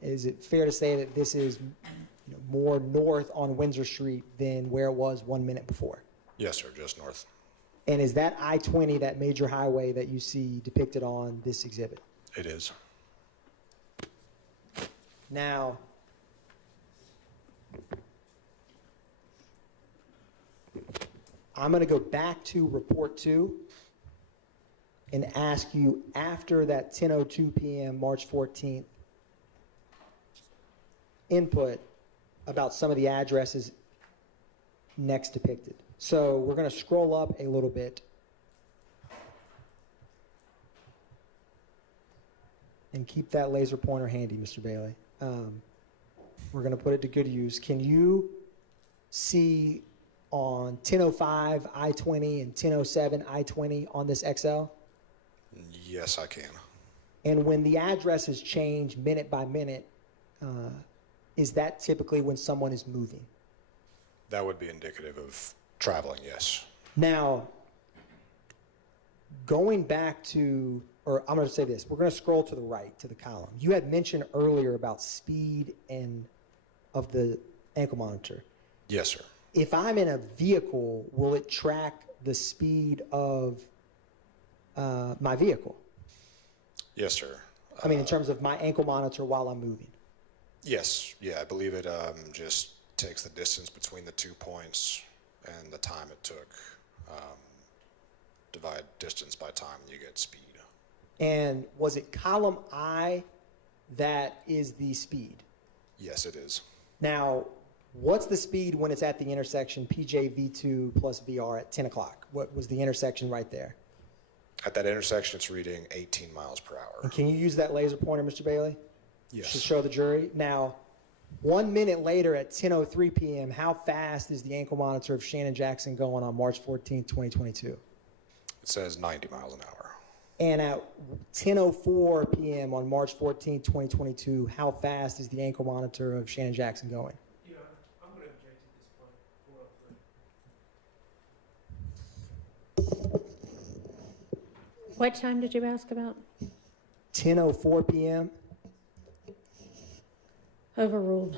Is it fair to say that this is more north on Windsor Street than where it was 1 minute before? Yes, sir. Just north. And is that I-20 that major highway that you see depicted on this exhibit? It is. Now, I'm going to go back to report 2 and ask you after that 10:02 p.m. March 14th input about some of the addresses next depicted. So we're going to scroll up a little bit and keep that laser pointer handy, Mr. Bailey. We're going to put it to good use. Can you see on 10:05 I-20 and 10:07 I-20 on this XL? Yes, I can. And when the addresses change minute by minute, is that typically when someone is moving? That would be indicative of traveling, yes. Now, going back to, or I'm going to say this, we're going to scroll to the right, to the column. You had mentioned earlier about speed and of the ankle monitor. Yes, sir. If I'm in a vehicle, will it track the speed of my vehicle? Yes, sir. I mean, in terms of my ankle monitor while I'm moving. Yes, yeah, I believe it just takes the distance between the 2 points and the time it took. Divide distance by time, you get speed. And was it column I that is the speed? Yes, it is. Now, what's the speed when it's at the intersection PJV2 plus VR at 10 o'clock? What was the intersection right there? At that intersection, it's reading 18 miles per hour. And can you use that laser pointer, Mr. Bailey? Yes. To show the jury? Now, 1 minute later at 10:03 p.m., how fast is the ankle monitor of Shannon Jackson going on March 14th, 2022? It says 90 miles an hour. And at 10:04 p.m. on March 14th, 2022, how fast is the ankle monitor of Shannon Jackson going? Yeah, I'm going to object at this point. 403. What time did you ask about? 10:04 p.m. Overruled.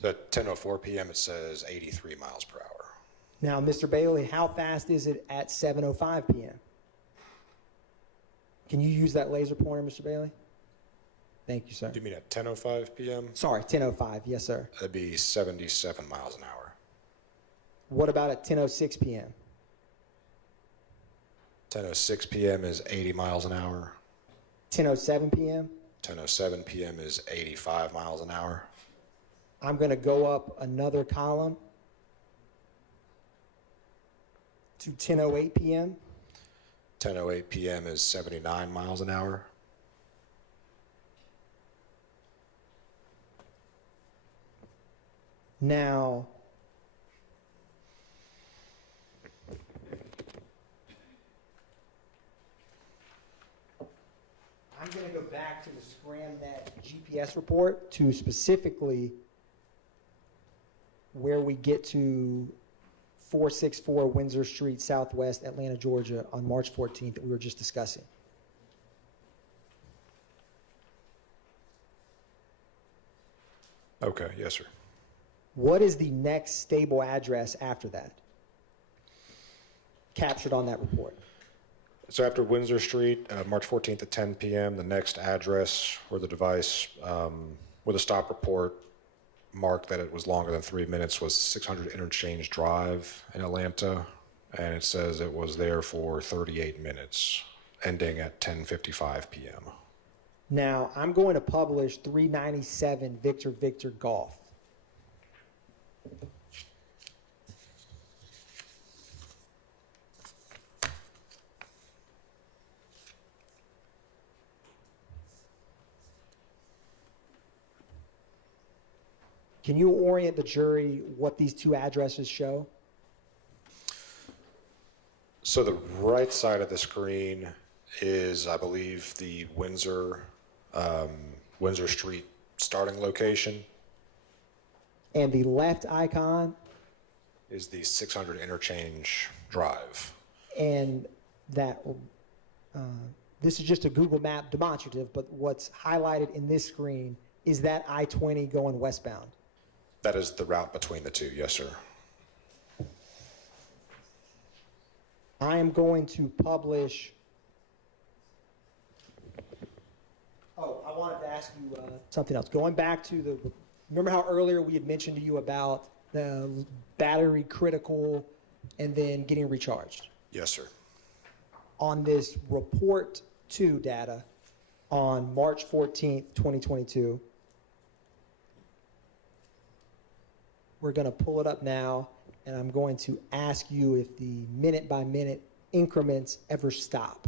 So at 10:04 p.m., it says 83 miles per hour. Now, Mr. Bailey, how fast is it at 7:05 p.m.? Can you use that laser pointer, Mr. Bailey? Thank you, sir. Do you mean at 10:05 p.m.? Sorry, 10:05. Yes, sir. That'd be 77 miles an hour. What about at 10:06 p.m.? 10:06 p.m. is 80 miles an hour. 10:07 p.m.? 10:07 p.m. is 85 miles an hour. I'm going to go up another column to 10:08 p.m. 10:08 p.m. is 79 miles an hour. Now, I'm going to go back to the ScramNet GPS report to specifically where we get to 464 Windsor Street, Southwest, Atlanta, Georgia, on March 14th that we were just discussing. Okay, yes, sir. What is the next stable address after that? Captured on that report. So after Windsor Street, March 14th at 10 p.m., the next address where the device, where the stop report marked that it was longer than 3 minutes was 600 Interchange Drive in Atlanta, and it says it was there for 38 minutes, ending at 10:55 p.m. Now, I'm going to publish 397 Victor Victor Golf. Can you orient the jury what these two addresses show? So the right side of the screen is, I believe, the Windsor Street starting location. And the left icon? Is the 600 Interchange Drive. And that, this is just a Google Map demonstrative, but what's highlighted in this screen is that I-20 going westbound. That is the route between the two, yes, sir. I am going to publish. Oh, I wanted to ask you something else. Going back to the, remember how earlier we had mentioned to you about the battery critical and then getting recharged? Yes, sir. On this report 2 data on March 14th, 2022, we're going to pull it up now, and I'm going to ask you if the minute-by-minute increments ever stop.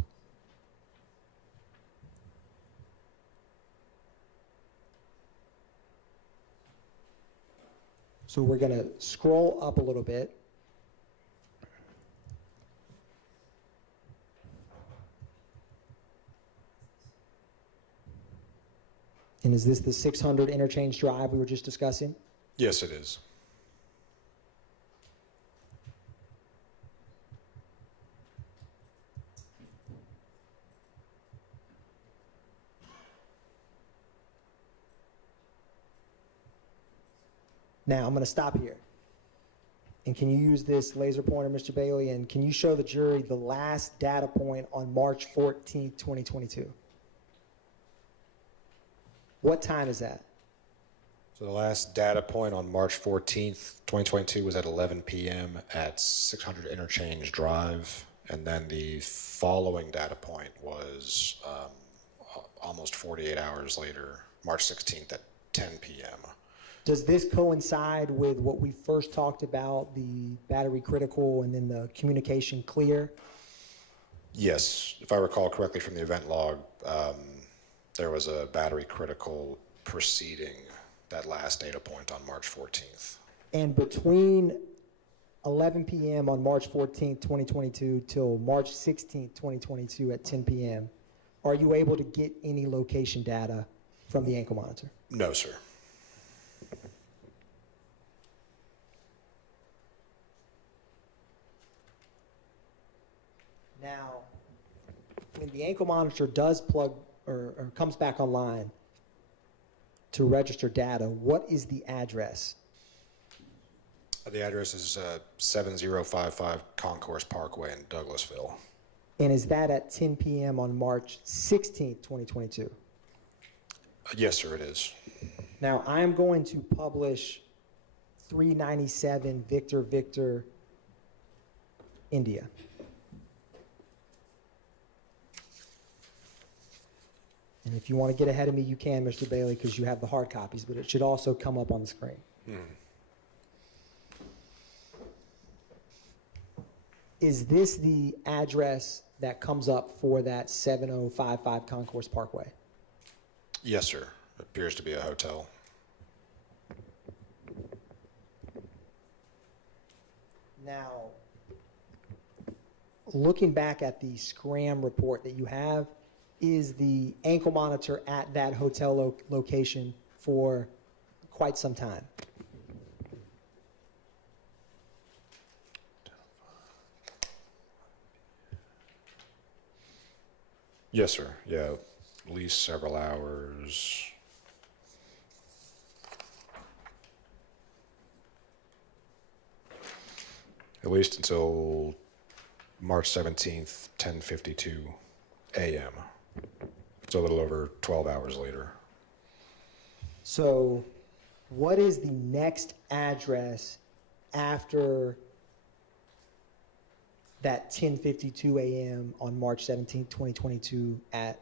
So we're going to scroll up a little bit. And is this the 600 Interchange Drive we were just discussing? Yes, it is. Now, I'm going to stop here. And can you use this laser pointer, Mr. Bailey? And can you show the jury the last data point on March 14th, 2022? What time is that? So the last data point on March 14th, 2022 was at 11 p.m. at 600 Interchange Drive. And then the following data point was almost 48 hours later, March 16th at 10 p.m. Does this coincide with what we first talked about, the battery critical and then the communication clear? Yes, if I recall correctly from the event log, there was a battery critical proceeding that last data point on March 14th. And between 11 p.m. on March 14th, 2022 till March 16th, 2022 at 10 p.m., are you able to get any location data from the ankle monitor? No, sir. Now, when the ankle monitor does plug or comes back online to register data, what is the address? The address is 7055 Concourse Parkway in Douglasville. And is that at 10 p.m. on March 16th, 2022? Yes, sir, it is. Now, I am going to publish 397 Victor Victor India. And if you want to get ahead of me, you can, Mr. Bailey, because you have the hard copies, but it should also come up on the screen. Is this the address that comes up for that 7055 Concourse Parkway? Yes, sir. It appears to be a hotel. Now, looking back at the Scram report that you have, is the ankle monitor at that hotel location for quite some time? Yes, sir. Yeah, at least several hours. At least until March 17th, 10:52 a.m. It's a little over 12 hours later. So what is the next address after that 10:52 a.m. on March 17th, 2022 at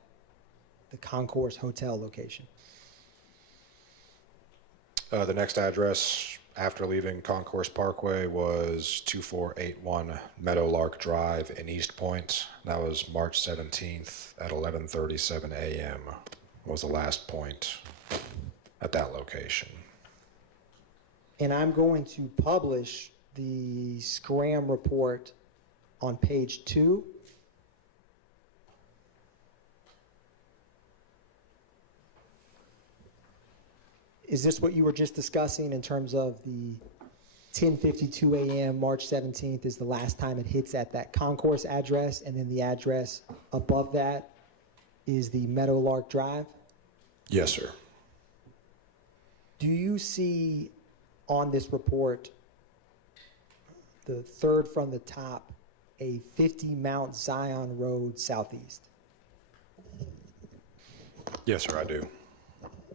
the Concourse Hotel location? The next address after leaving Concourse Parkway was 2481 Meadowlark Drive in East Point. That was March 17th at 11:37 a.m. was the last point at that location. And I'm going to publish the Scram report on page 2. Is this what you were just discussing in terms of the 10:52 a.m. March 17th is the last time it hits at that Concourse address, and then the address above that is the Meadowlark Drive? Yes, sir. Do you see on this report, the third from the top, a 50 Mount Zion Road Southeast? Yes, sir, I do.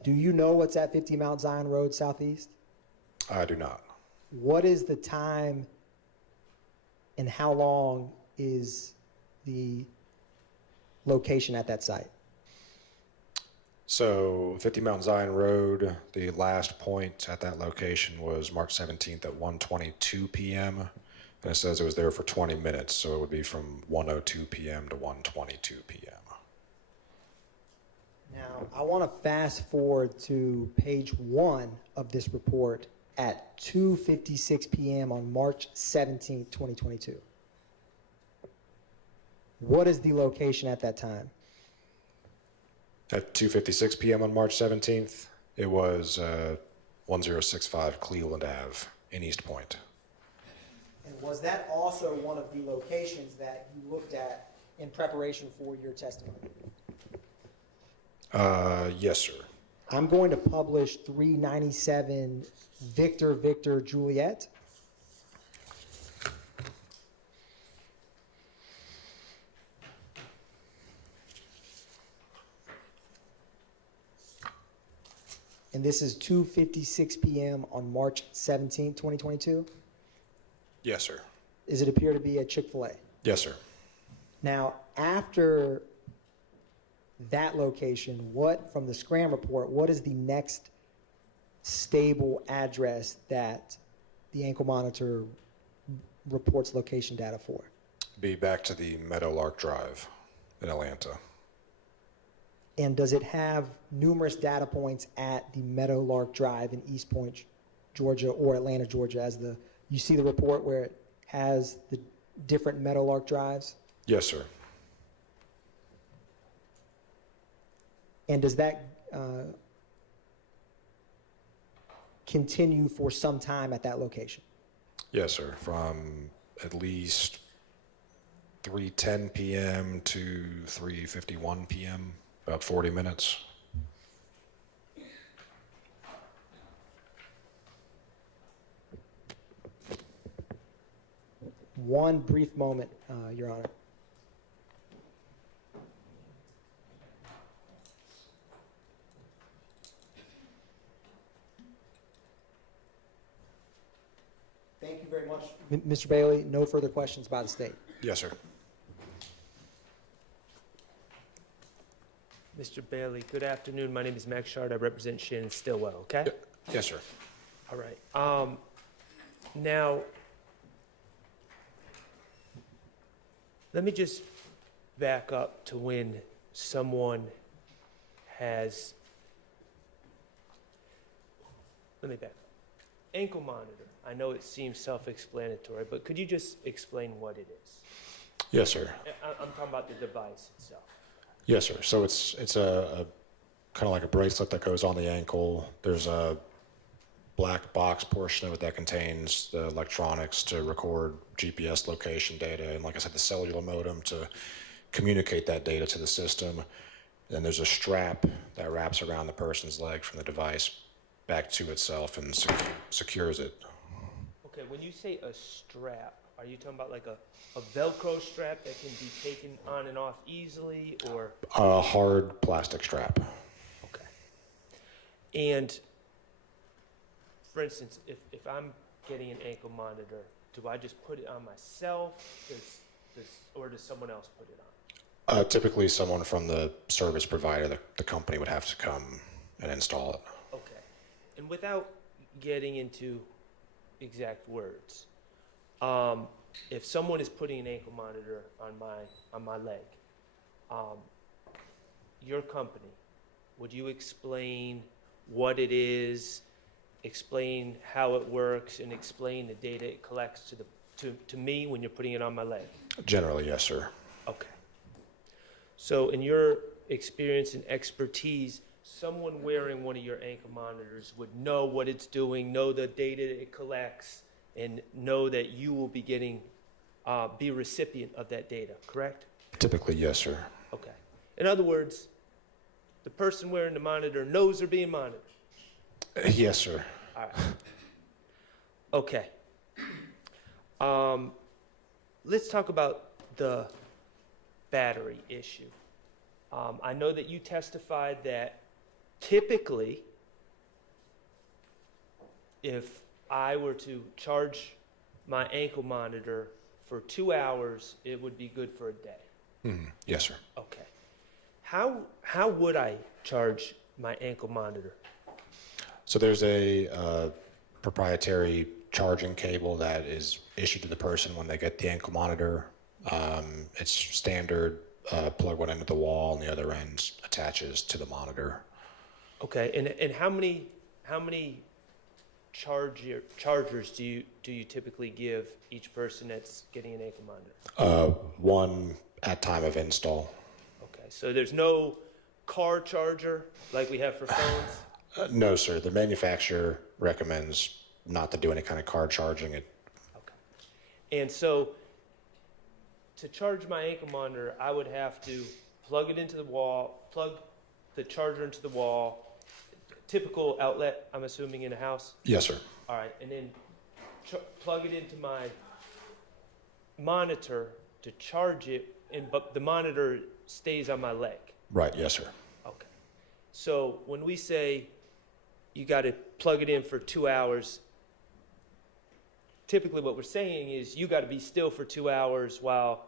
Do you know what's at 50 Mount Zion Road Southeast? I do not. What is the time and how long is the location at that site? So 50 Mount Zion Road, the last point at that location was March 17th at 1:22 p.m. And it says it was there for 20 minutes, so it would be from 1:02 p.m. to 1:22 p.m. Now, I want to fast forward to page 1 of this report at 2:56 p.m. on March 17th, 2022. What is the location at that time? At 2:56 p.m. on March 17th, it was 1065 Cleveland Ave in East Point. And was that also one of the locations that you looked at in preparation for your testimony? Yes, sir. I'm going to publish 397 Victor Victor Juliet. And this is 2:56 p.m. on March 17, 2022? Yes, sir. Does it appear to be at Chick-fil-A? Yes, sir. Now, after that location, from the Scram report, what is the next stable address that the ankle monitor reports location data for? Be back to the Meadowlark Drive in Atlanta. And does it have numerous data points at the Meadowlark Drive in East Point, Georgia, or Atlanta, Georgia, you see the report where it has the different Meadowlark drives? Yes, sir. And does that continue for some time at that location? Yes, sir. From at least 3:10 p.m. to 3:51 p.m., about 40 minutes. One brief moment, Your Honor. Thank you very much, Mr. Bailey. No further questions by the state. Yes, sir. Mr. Bailey, good afternoon. My name is Max Shard. I represent Shannon Stillwell, okay? Yes, sir. All right. Now, let me just back up to when someone has, let me back up. Ankle monitor. I know it seems self-explanatory, but could you just explain what it is? Yes, sir. I'm talking about the device itself. Yes, sir. So it's a kind of like a bracelet that goes on the ankle. There's a black box portion of it that contains the electronics to record GPS location data, and like I said, the cellular modem to communicate that data to the system. Then there's a strap that wraps around the person's leg from the device back to itself and secures it. Okay, when you say a strap, are you talking about like a Velcro strap that can be taken on and off easily, or? A hard plastic strap. Okay. And for instance, if I'm getting an ankle monitor, do I just put it on myself, or does someone else put it on? Typically someone from the service provider, the company would have to come and install it. Okay. And without getting into exact words, if someone is putting an ankle monitor on my leg, your company, would you explain what it is, explain how it works, and explain the data it collects to me when you're putting it on my leg? Generally, yes, sir. Okay. So in your experience and expertise, someone wearing one of your ankle monitors would know what it's doing, know the data it collects, and know that you will be getting, be a recipient of that data, correct? Typically, yes, sir. Okay. In other words, the person wearing the monitor knows they're being monitored. Yes, sir. All right. Okay. Let's talk about the battery issue. I know that you testified that typically, if I were to charge my ankle monitor for 2 hours, it would be good for a day. Yes, sir. Okay. How would I charge my ankle monitor? So there's a proprietary charging cable that is issued to the person when they get the ankle monitor. It's standard, plug one end of the wall, and the other end attaches to the monitor. Okay, and how many chargers do you typically give each person that's getting an ankle monitor? One at time of install. Okay, so there's no car charger like we have for phones? No, sir. The manufacturer recommends not to do any kind of car charging. Okay. And so to charge my ankle monitor, I would have to plug it into the wall, plug the charger into the wall, typical outlet, I'm assuming, in a house? Yes, sir. All right, and then plug it into my monitor to charge it, but the monitor stays on my leg. Right, yes, sir. Okay. So when we say you got to plug it in for 2 hours. Typically what we're saying is you got to be still for 2 hours while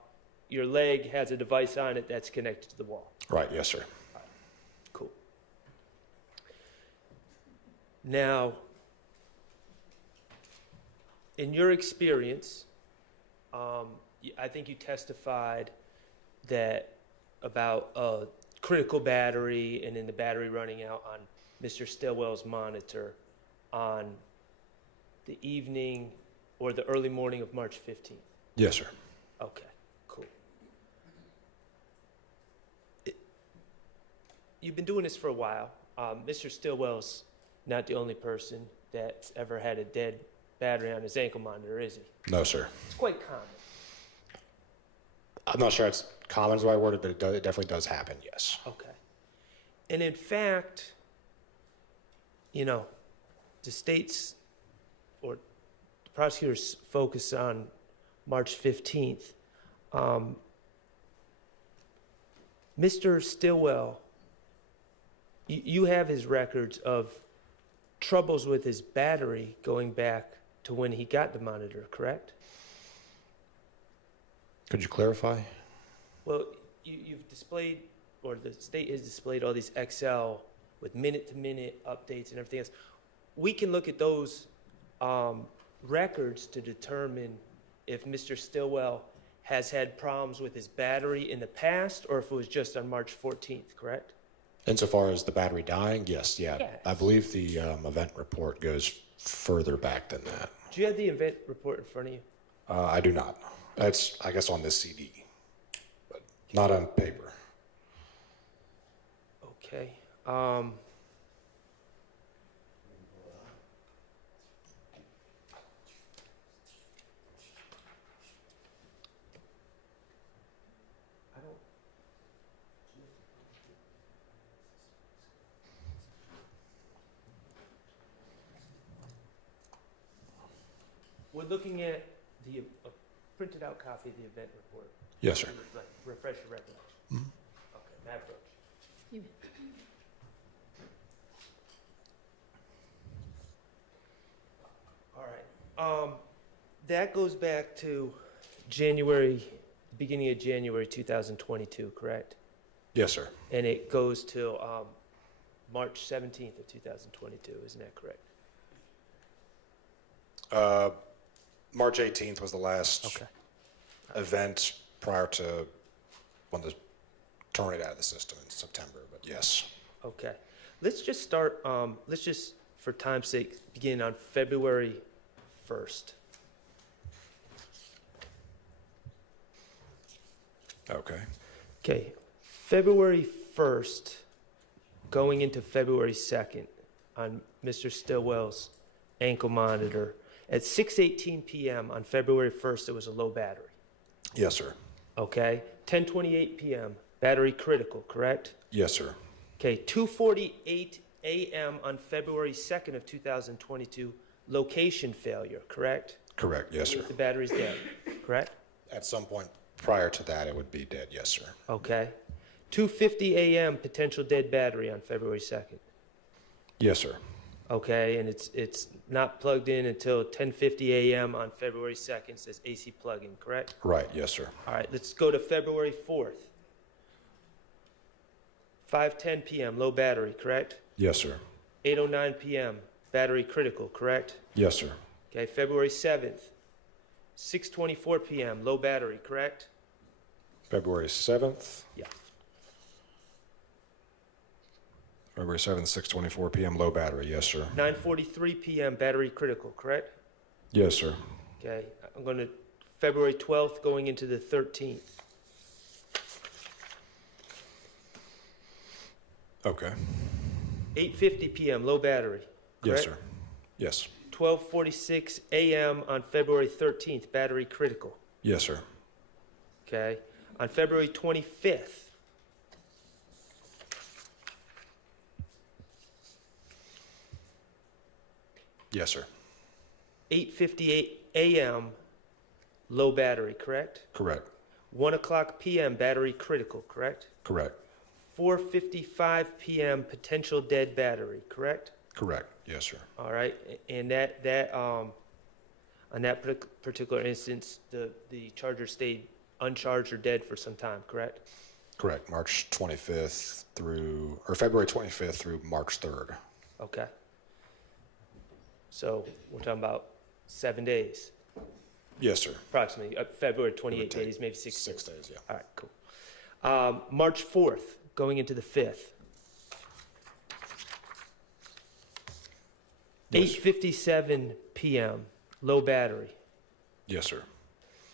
your leg has a device on it that's connected to the wall. Right, yes, sir. Cool. Now, in your experience, I think you testified that about a critical battery and then the battery running out on Mr. Stillwell's monitor on the evening or the early morning of March 15th. Yes, sir. Okay, cool. You've been doing this for a while. Mr. Stillwell's not the only person that's ever had a dead battery on his ankle monitor, is he? No, sir. It's quite common. I'm not sure it's common is the right word, but it definitely does happen, yes. Okay. And in fact, you know, the state's or the prosecutors focus on March 15th. Mr. Stillwell, you have his records of troubles with his battery going back to when he got the monitor, correct? Could you clarify? Well, you've displayed, or the state has displayed all these Excel with minute-to-minute updates and everything else. We can look at those records to determine if Mr. Stillwell has had problems with his battery in the past or if it was just on March 14th, correct? Insofar as the battery dying, yes, yeah. Yeah. I believe the event report goes further back than that. Do you have the event report in front of you? I do not. That's, I guess, on this CD, but not on paper. Okay. We're looking at the printed out copy of the event report. Yes, sir. Refresh your recollection. Okay, that approach. All right. That goes back to beginning of January 2022, correct? Yes, sir. And it goes till March 17th of 2022, isn't that correct? March 18th was the last event prior to when the turning it out of the system in September, but yes. Okay. Let's just start, let's just, for time's sake, begin on February 1st. Okay. Okay. February 1st, going into February 2nd on Mr. Stillwell's ankle monitor. At 6:18 p.m. on February 1st, it was a low battery. Yes, sir. Okay. 10:28 p.m., battery critical, correct? Yes, sir. Okay. 2:48 a.m. on February 2nd of 2022, location failure, correct? Correct. Yes, sir. The battery's dead, correct? At some point prior to that, it would be dead. Yes, sir. Okay. 2:50 a.m. potential dead battery on February 2nd. Yes, sir. Okay, and it's not plugged in until 10:50 a.m. on February 2nd. It says AC plug-in, correct? Right. Yes, sir. All right, let's go to February 4th. 5:10 p.m. low battery, correct? Yes, sir. 8:09 p.m. battery critical, correct? Yes, sir. Okay, February 7th. 6:24 p.m. low battery, correct? February 7th. Yeah. February 7th, 6:24 p.m. low battery. Yes, sir. 9:43 p.m. battery critical, correct? Yes, sir. Okay, I'm going to February 12th going into the 13th. Okay. 8:50 p.m. low battery, Yes, correct? sir. Yes. 12:46 a.m. on February 13th, battery critical. Yes, sir. Okay. On February 25th, Yes, sir. 8:58 a.m. low battery, correct? Correct. 1 o'clock p.m. battery critical, correct? Correct. 4:55 p.m. potential dead battery, correct? Correct, yes, sir. All right, and on that particular instance, the charger stayed uncharged or dead for some time, correct? Correct, March 25th or February 25th through March 3rd. Okay. So we're talking about 7 days, Yes, sir. approximately, February, 28 take days, maybe 6 days. 6 days, yeah. All right, cool. March 4th, going into the 5th. Yes. 8:57 p.m., low battery. Yes, sir.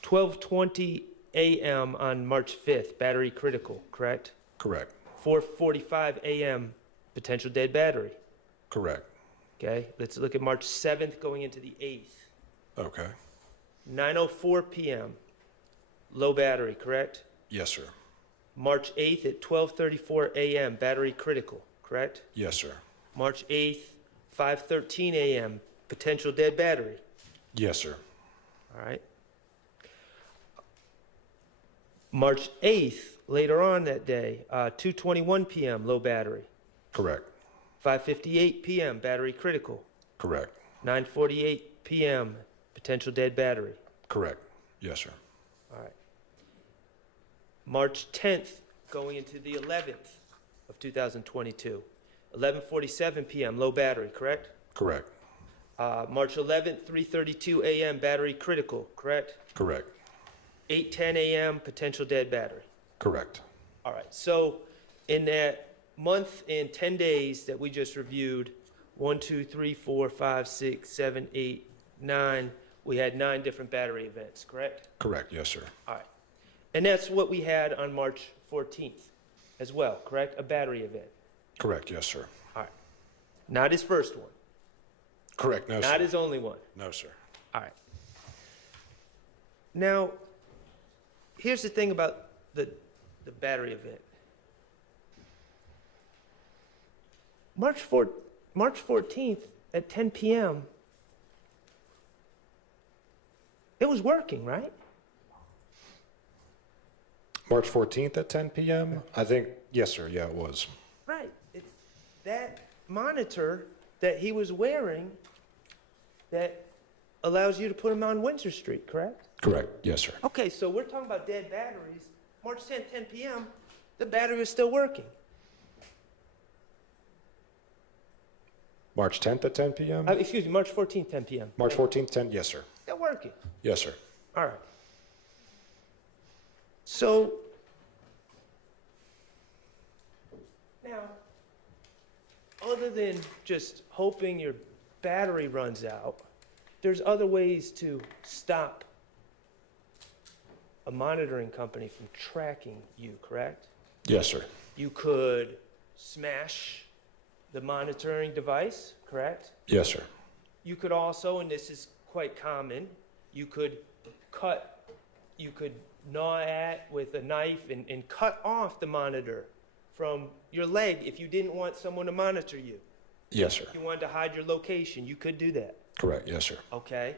12:20 a.m. on March 5th, battery critical, correct? Correct, 4:45 a.m., potential dead battery. correct. Okay, let's look at March 7th going into the 8th. Okay. 9:04 p.m., low battery, correct? Yes, sir. March 8th at 12:34 a.m., battery critical, correct? Yes, sir. March 8th, 5:13 a.m., potential dead battery. Yes, sir. All right. March 8th, later on that day, 2:21 p.m., low battery. Correct, 5:58 p.m., battery critical. correct, 9:48 p.m., potential dead battery. correct. Yes, sir. All right. March 10th, going into the 11th of 2022. 11:47 p.m., low battery, correct? Correct, March 11th, 3:32 a.m., battery critical, correct? correct, 8:10 a.m., potential dead battery. correct. All right, so in that month and 10 days that we just reviewed, 1, 2, 3, 4, 5, 6, 7, 8, 9, we had 9 different battery events, correct? Correct, yes, sir. All right. And that's what we had on March 14th as well, correct? A battery event. Correct, yes, sir. All right. Not his first one, Correct, no, sir. not his only one. No, sir. All right. Now, here's the thing about the battery event. March 14th at 10 p.m., it was working, right? March 14th at 10 p.m.? I think, yes, sir, yeah, it was. Right. It's that monitor that he was wearing that allows you to put him on Windsor Street, correct? Correct, yes, sir. Okay, so we're talking about dead batteries. March 10th, 10 p.m., the battery was still working. March 10th at 10 p.m.? Excuse me, March 14th, 10 p.m. March 14th, 10, yes, sir. Still working. Yes, sir. All right. So, now, other than just hoping your battery runs out, there's other ways to stop a monitoring company from tracking you, correct? Yes, sir. You could smash the monitoring device, correct? Yes, sir. You could also, and this is quite common, you could gnaw at with a knife and cut off the monitor from your leg if you didn't want someone to monitor you. Yes, sir. If you wanted to hide your location, you could do that. Correct, yes, sir. Okay.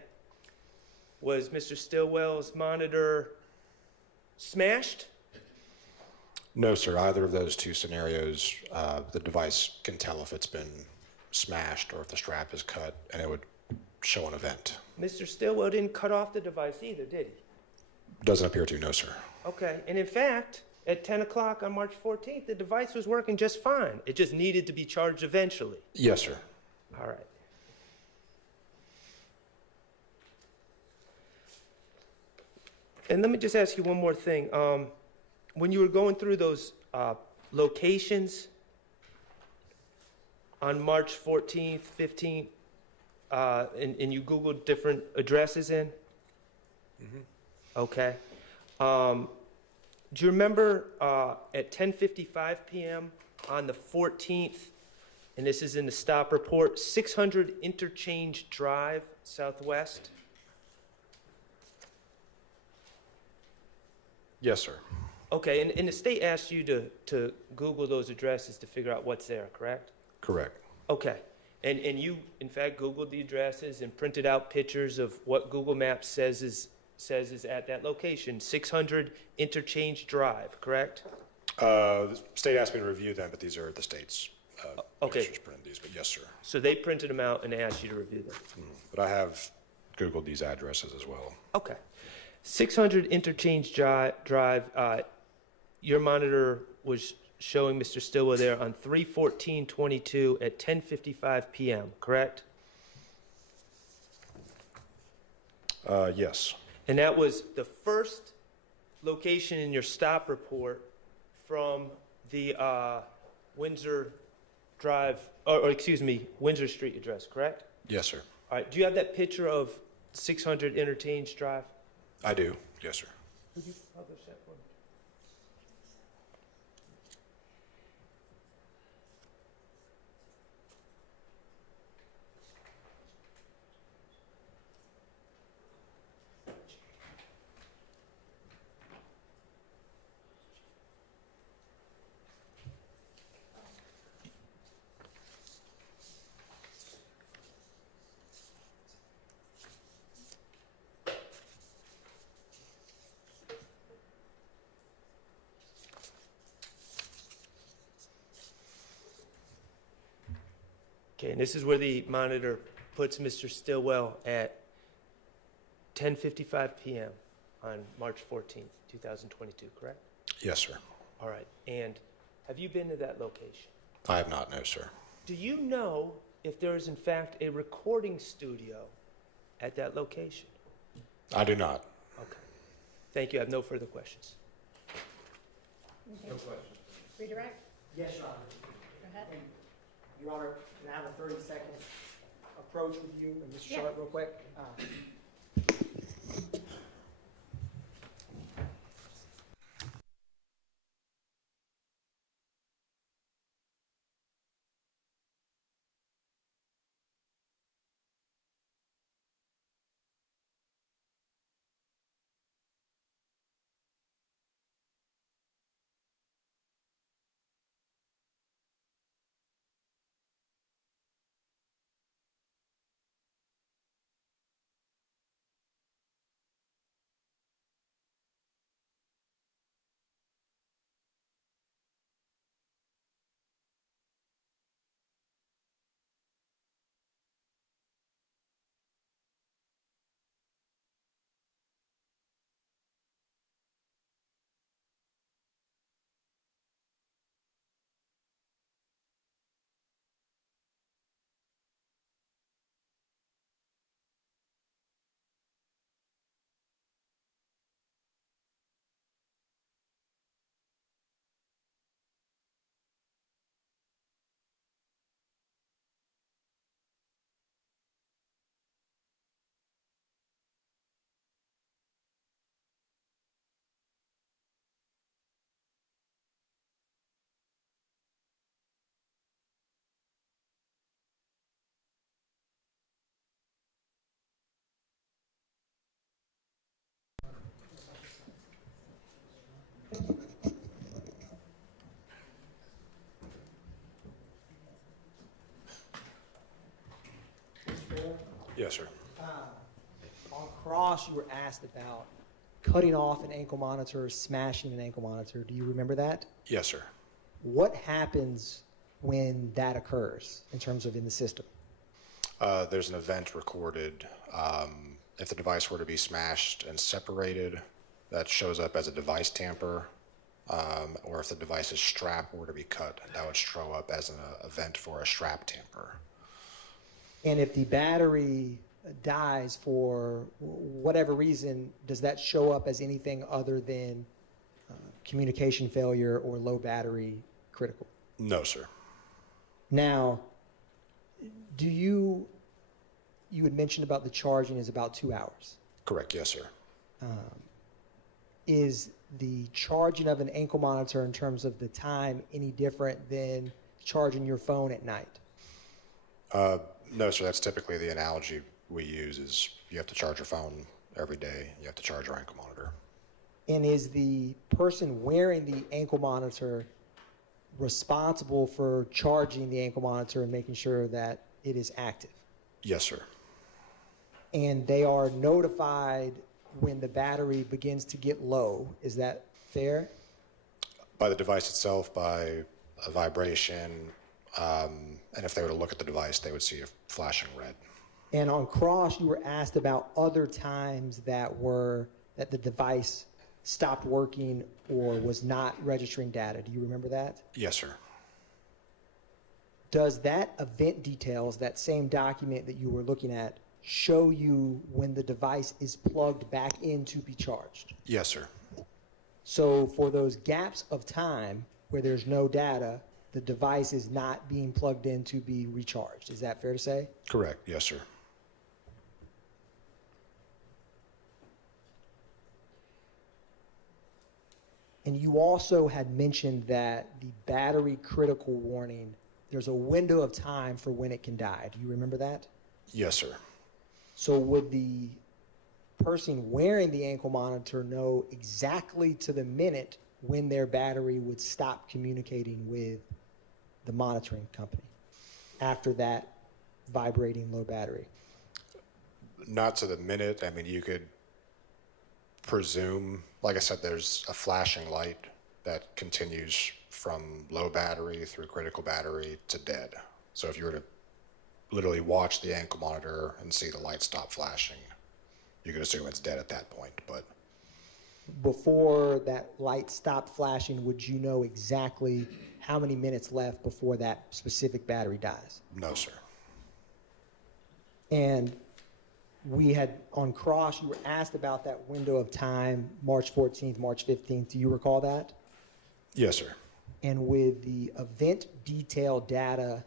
Was Mr. Stillwell's monitor smashed? No, sir. Either of those two scenarios, the device can tell if it's been smashed or if the strap is cut, and it would show an event. Mr. Stillwell didn't cut off the device either, did he? Doesn't appear to, no, sir. Okay, and in fact, at 10 o'clock on March 14th, the device was working just fine. It just needed to be charged eventually. Yes, sir. All right. And let me just ask you one more thing. When you were going through those locations on March 14th, 15th, and you Googled different addresses in? Mm-hmm. Okay. Do you remember at 10:55 p.m. on the 14th, and this is in the stop report, 600 Interchange Drive, Southwest? Yes, sir. Okay, and the state asked you to Google those addresses to figure out what's there, correct? Correct. Okay, and you, in fact, Googled the addresses and printed out pictures of what Google Maps says is at that location, 600 Interchange Drive, correct? The state asked me to review them, but these are the state's Okay. printed these. But Yes, sir. So they printed them out and asked you to review them? But I have Googled these addresses as well. Okay. 600 Interchange Drive, your monitor was showing Mr. Stillwell there on 3/14/22 at 10:55 p.m., correct? Yes. And that was the first location in your stop report from the Windsor Drive, or excuse me, Windsor Street address, correct? Yes, sir. All right, do you have that picture of 600 Interchange Drive? I do. Yes, sir. Could you publish that for me? Okay, and this is where the monitor puts Mr. Stillwell at 10:55 p.m. on March 14th, 2022, correct? Yes, sir. All right, and have you been to that location? I have not, no, sir. Do you know if there is in fact a recording studio at that location? I do not. Okay. Thank you. I have no further questions. No questions. Redirect? Yes, Your Honor. Go ahead. Your Honor, can I have a 30-second approach with you and Mr. Yeah. Sharp real quick? Yes, sir. On cross, you were asked about cutting off an ankle monitor, smashing an ankle monitor. Do you remember that? Yes, sir. What happens when that occurs in terms of in the system? There's an event recorded. If the device were to be smashed and separated, that shows up as a device tamper. Or if the device's strap were to be cut, that would show up as an event for a strap tamper. And if the battery dies for whatever reason, does that show up as anything other than communication failure or low battery critical? No, sir. Now, do you had mentioned about the charging is about 2 hours. Correct, yes, sir. Is the charging of an ankle monitor in terms of the time any different than charging your phone at night? No, sir. That's typically the analogy we use is you have to charge your phone every day. You have to charge your ankle monitor. And is the person wearing the ankle monitor responsible for charging the ankle monitor and making sure that it is active? Yes, sir. And they are notified when the battery begins to get low. Is that fair? By the device itself, by a vibration, And if they were to look at the device, they would see a flashing red. And on cross, you were asked about other times that the device stopped working or was not registering data. Do you remember that? Yes, sir. Does that event details, that same document that you were looking at, show you when the device is plugged back in to be charged? Yes, sir. So for those gaps of time where there's no data, the device is not being plugged in to be recharged. Is that fair to say? Correct. Yes, sir. And you also had mentioned that the battery critical warning, there's a window of time for when it can die. Do you remember that? Yes, sir. So would the person wearing the ankle monitor know exactly to the minute when their battery would stop communicating with the monitoring company after that vibrating low battery? Not to the minute. I mean, you could presume, like I said, there's a flashing light that continues from low battery through critical battery to dead. So if you were to literally watch the ankle monitor and see the light stop flashing, you could assume it's dead at that point. But Before that light stopped flashing, would you know exactly how many minutes left before that specific battery dies? no, sir. And we had, on cross, you were asked about that window of time, March 14th, March 15th. Do you recall that? Yes, sir. And with the event detail data,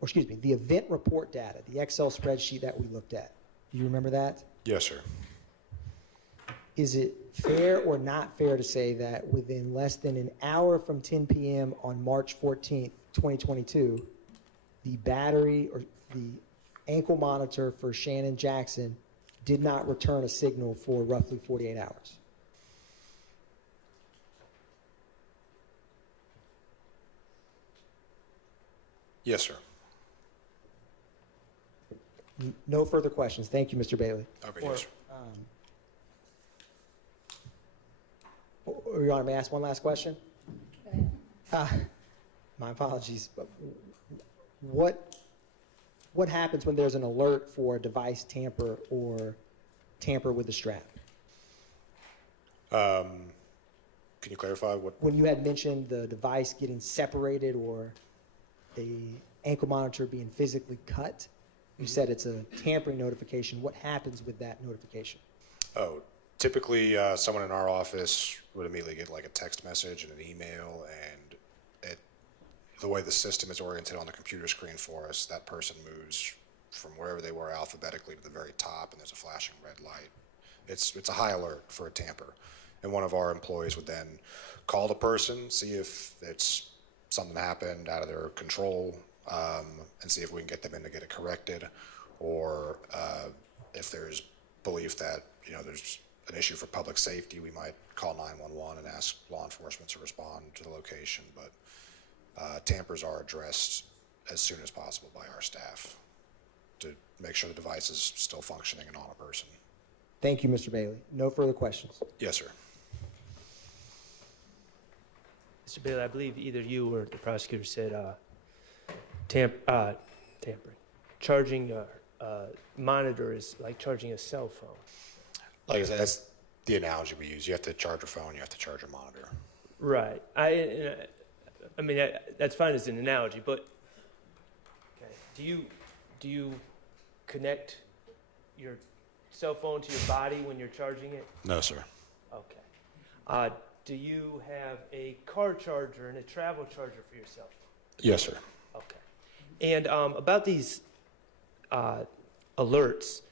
or excuse me, the event report data, the Excel spreadsheet that we looked at, do you remember that? Yes, sir. Is it fair or not fair to say that within less than an hour from 10 p.m. on March 14th, 2022, the battery or the ankle monitor for Shannon Jackson did not return a signal for roughly 48 hours? Yes, sir. No further questions. Thank you, Mr. Bailey. Okay, yes, sir. Your Honor, may I ask one last question? My apologies, but what happens when there's an alert for a device tamper or tamper with the strap? Can you clarify what? When you had mentioned the device getting separated or a ankle monitor being physically cut, you said it's a tampering notification. What happens with that notification? Oh, typically someone in our office would immediately get like a text message and an email, and the way the system is oriented on the computer screen for us, that person moves from wherever they were alphabetically to the very top, and there's a flashing red light. It's a high alert for a tamper, and one of our employees would then call the person, see if it's something happened out of their control, and see if we can get them in to get it corrected, or if there's belief that there's an issue for public safety, we might call 911 and ask law enforcement to respond to the location. But tampers are addressed as soon as possible by our staff to make sure the device is still functioning and on a person. Thank you, Mr. Bailey. No further questions. Yes, sir. Mr. Bailey, I believe either you or the prosecutor said tampering. Charging a monitor is like charging a cell phone. Like I said, that's the analogy we use. You have to charge your phone, you have to charge your monitor. Right. I mean, that's fine as an analogy, but okay. Do you connect your cell phone to your body when you're charging it? No, sir. Okay. Do you have a car charger and a travel charger for your cell phone? Yes, sir. Okay. And about these alerts,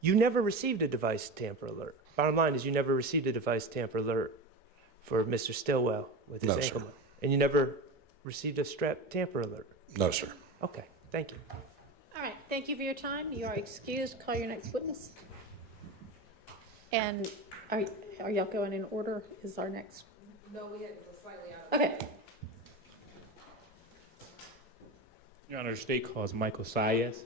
you never received a device tamper alert. Bottom line is you never received a device tamper alert for Mr. Stillwell with his No, ankle. sir. And you never received a strap tamper alert. No, sir. Okay, thank you. All right, thank you for your time. You are excused. Call your next witness. And are y'all going in order? Is our next? No, we had to go slightly out. Okay. Your Honor, the state calls Michael Sayas.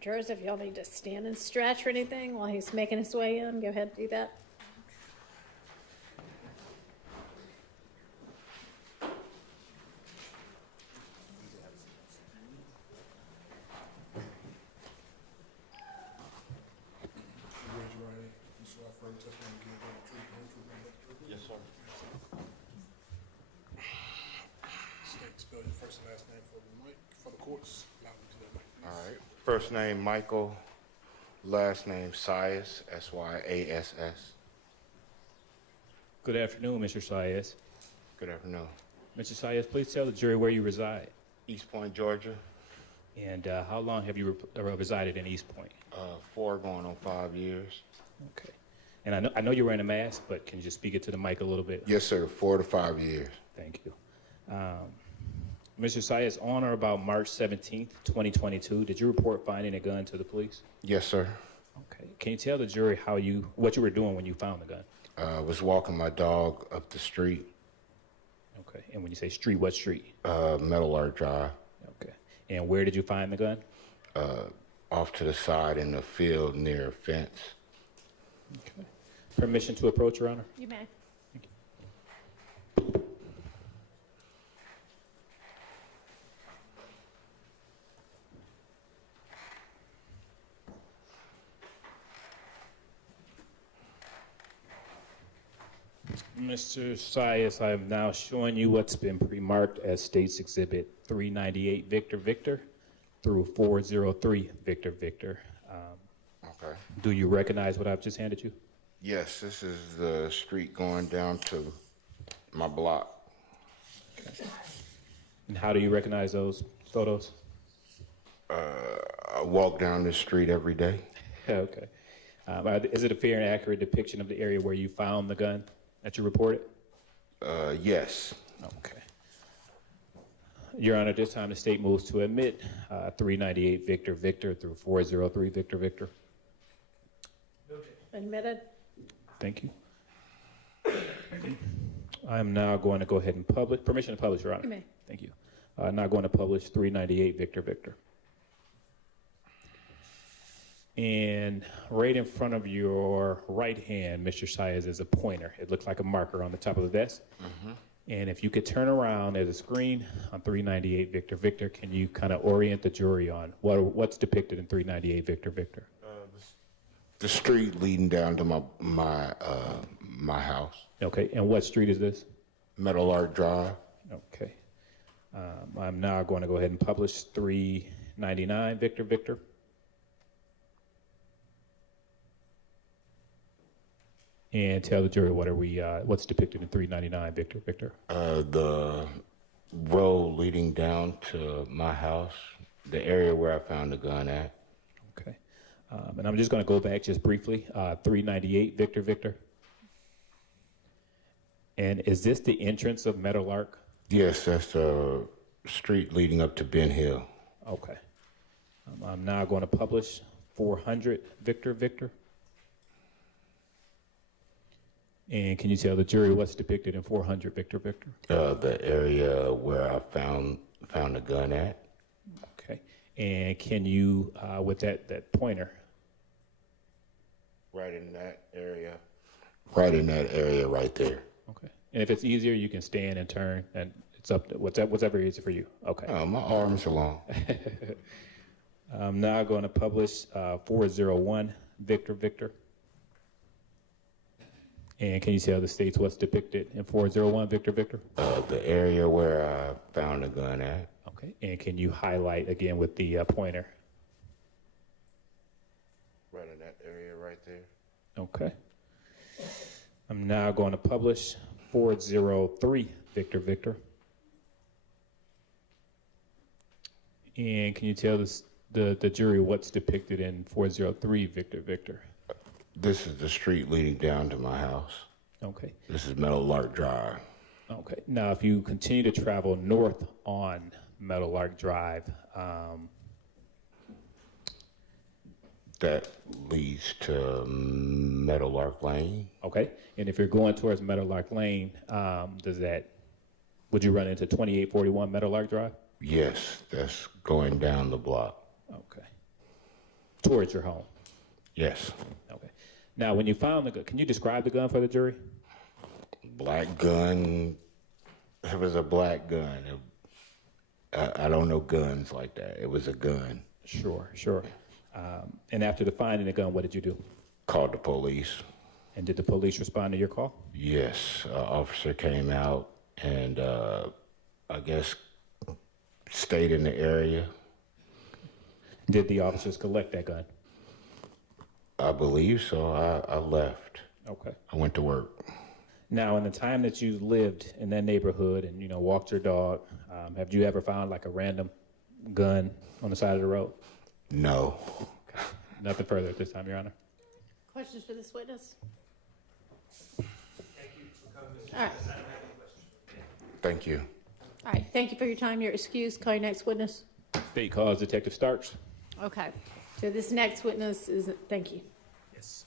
Jurors, if y'all need to stand and stretch or anything while he's making his way in, go ahead and do that. first and last name for the mic, for the courts. Allow me to do that, Mike, please. All right. First name Michael, last name Syas, S-Y-A-S-S. Good afternoon, Mr. Sias. Good afternoon. Mr. Sias, please tell the jury where you reside. East Point, Georgia. And how long have you resided in East Point? 4 going on 5 years. Okay. And I know you're wearing a mask, but can you just speak it to the mic a little bit? Yes, sir. 4 to 5 years. Thank you. Mr. Sias, on or about March 17th, 2022, did you report finding a gun to the police? Yes, sir. Okay. Can you tell the jury what you were doing when you found the gun? I was walking my dog up the street, Okay. And when you say street, what street? Metal Art Drive, Okay. And where did you find the gun? off to the side in the field near a fence. Okay. Permission to approach, Your Honor? You may. Mr. Sias, I am now showing you what's been pre-marked as State's Exhibit 398 Victor Victor through 403 Victor Victor. Okay. Do you recognize what I've just handed you? Yes, this is the street going down to my block. And how do you recognize those photos? I walk down this street every day. Okay. Is it a fair and accurate depiction of the area where you found the gun that you reported? Yes. Okay. Your Honor, this time the state moves to admit 398 Victor Victor through 403 Victor Victor. Admitted. Thank you. I'm now going to go ahead and publish. Permission to publish, Your Honor. You may. Thank you. Now going to publish 398 Victor Victor. And right in front of your right hand, Mr. Sias, is a pointer. It looks like a marker on the top of the desk. Mm-hmm. And if you could turn around, there's a screen on 398 Victor Victor. Can you kind of orient the jury on what's depicted in 398 Victor Victor? The street leading down to my house. Okay, and what street is this? Metal Art Drive. Okay. I'm now going to go ahead and publish 399 Victor Victor. And tell the jury what's depicted in 399 Victor Victor. The road leading down to my house, the area where I found the gun at. Okay. And I'm just going to go back just briefly. 398 Victor Victor. And is this the entrance of Meadow Lark? Yes, that's the street leading up to Ben Hill. Okay. I'm now going to publish 400 Victor Victor. And can you tell the jury what's depicted in 400 Victor Victor? The area where I found the gun at. Okay. And can you, with that pointer? Right in that area. Right in that area right there. Okay. And if it's easier, you can stand and turn, and it's up to whatever easier for you. Okay. My arms are long. I'm now going to publish 401 Victor Victor. And can you tell the states what's depicted in 401 Victor Victor? The area where I found the gun at. Okay. And can you highlight again with the pointer? Right in that area right there. Okay. I'm now going to publish 403 Victor Victor. And can you tell the jury what's depicted in 403 Victor Victor? This is the street leading down to my house. Okay. This is Meadow Lark Drive. Okay. Now, if you continue to travel north on Meadow Lark Drive, that leads to Meadow Lark Lane. okay. And if you're going towards Meadow Lark Lane, would you run into 2841 Meadow Lark Drive? Yes, that's going down the block. Okay. Towards your home? Yes. Okay. Now, when you found the gun, can you describe the gun for the jury? Black gun. It was a black gun. I don't know guns like that. It was a gun. Sure, sure. And after the finding the gun, what did you do? Called the police. And did the police respond to your call? Yes. Officer came out and I guess stayed in the area. Did the officers collect that gun? I believe so. I left. Okay. I went to work. Now, in the time that you lived in that neighborhood and, walked your dog, have you ever found like a random gun on the side of the road? No. Okay. Nothing further at this time, Your Honor. Questions for this witness? Thank you for coming. All right. Thank you. All right, thank you for your time. You're excused. Call your next witness. State calls Detective Starks. Okay. So this next witness is, thank you. Yes.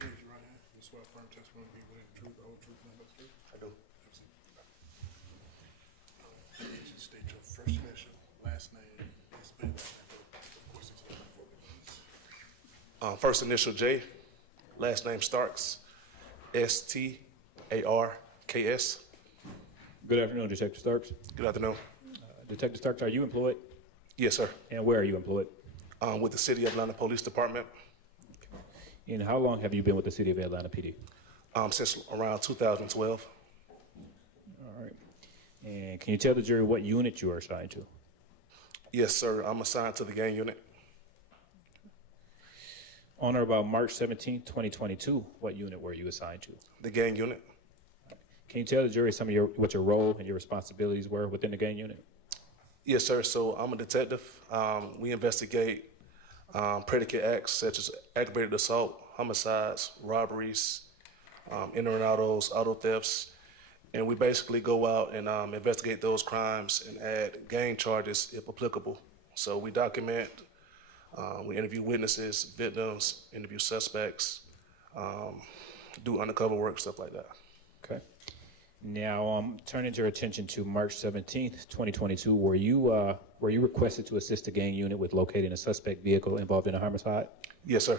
Raise your right hand. You swear firm testimony to be within the truth, the whole truth, and nothing but the truth? I do. You state your first initial, last name, and spell last name for the questions that are before the witness. First initial J, last name Starks, Starks. Good afternoon, Detective Starks. Good afternoon. Detective Starks, are you employed? Yes, sir. And where are you employed? With the City of Atlanta Police Department And how long have you been with the City of Atlanta PD? since around 2012. All right. And can you tell the jury what unit you are assigned to? Yes, sir. I'm assigned to the gang unit. On or about March 17, 2022, what unit were you assigned to? The gang unit. Can you tell the jury some of what your role and your responsibilities were within the gang unit? Yes, sir. So I'm a detective. We investigate predicate acts such as aggravated assault, homicides, robberies, entering autos, auto thefts, and we basically go out and investigate those crimes and add gang charges if applicable. So we document, we interview witnesses, victims, interview suspects, do undercover work, stuff like that. Okay. Now, turning your attention to March 17th, 2022, were you requested to assist the gang unit with locating a suspect vehicle involved in a homicide? Yes, sir.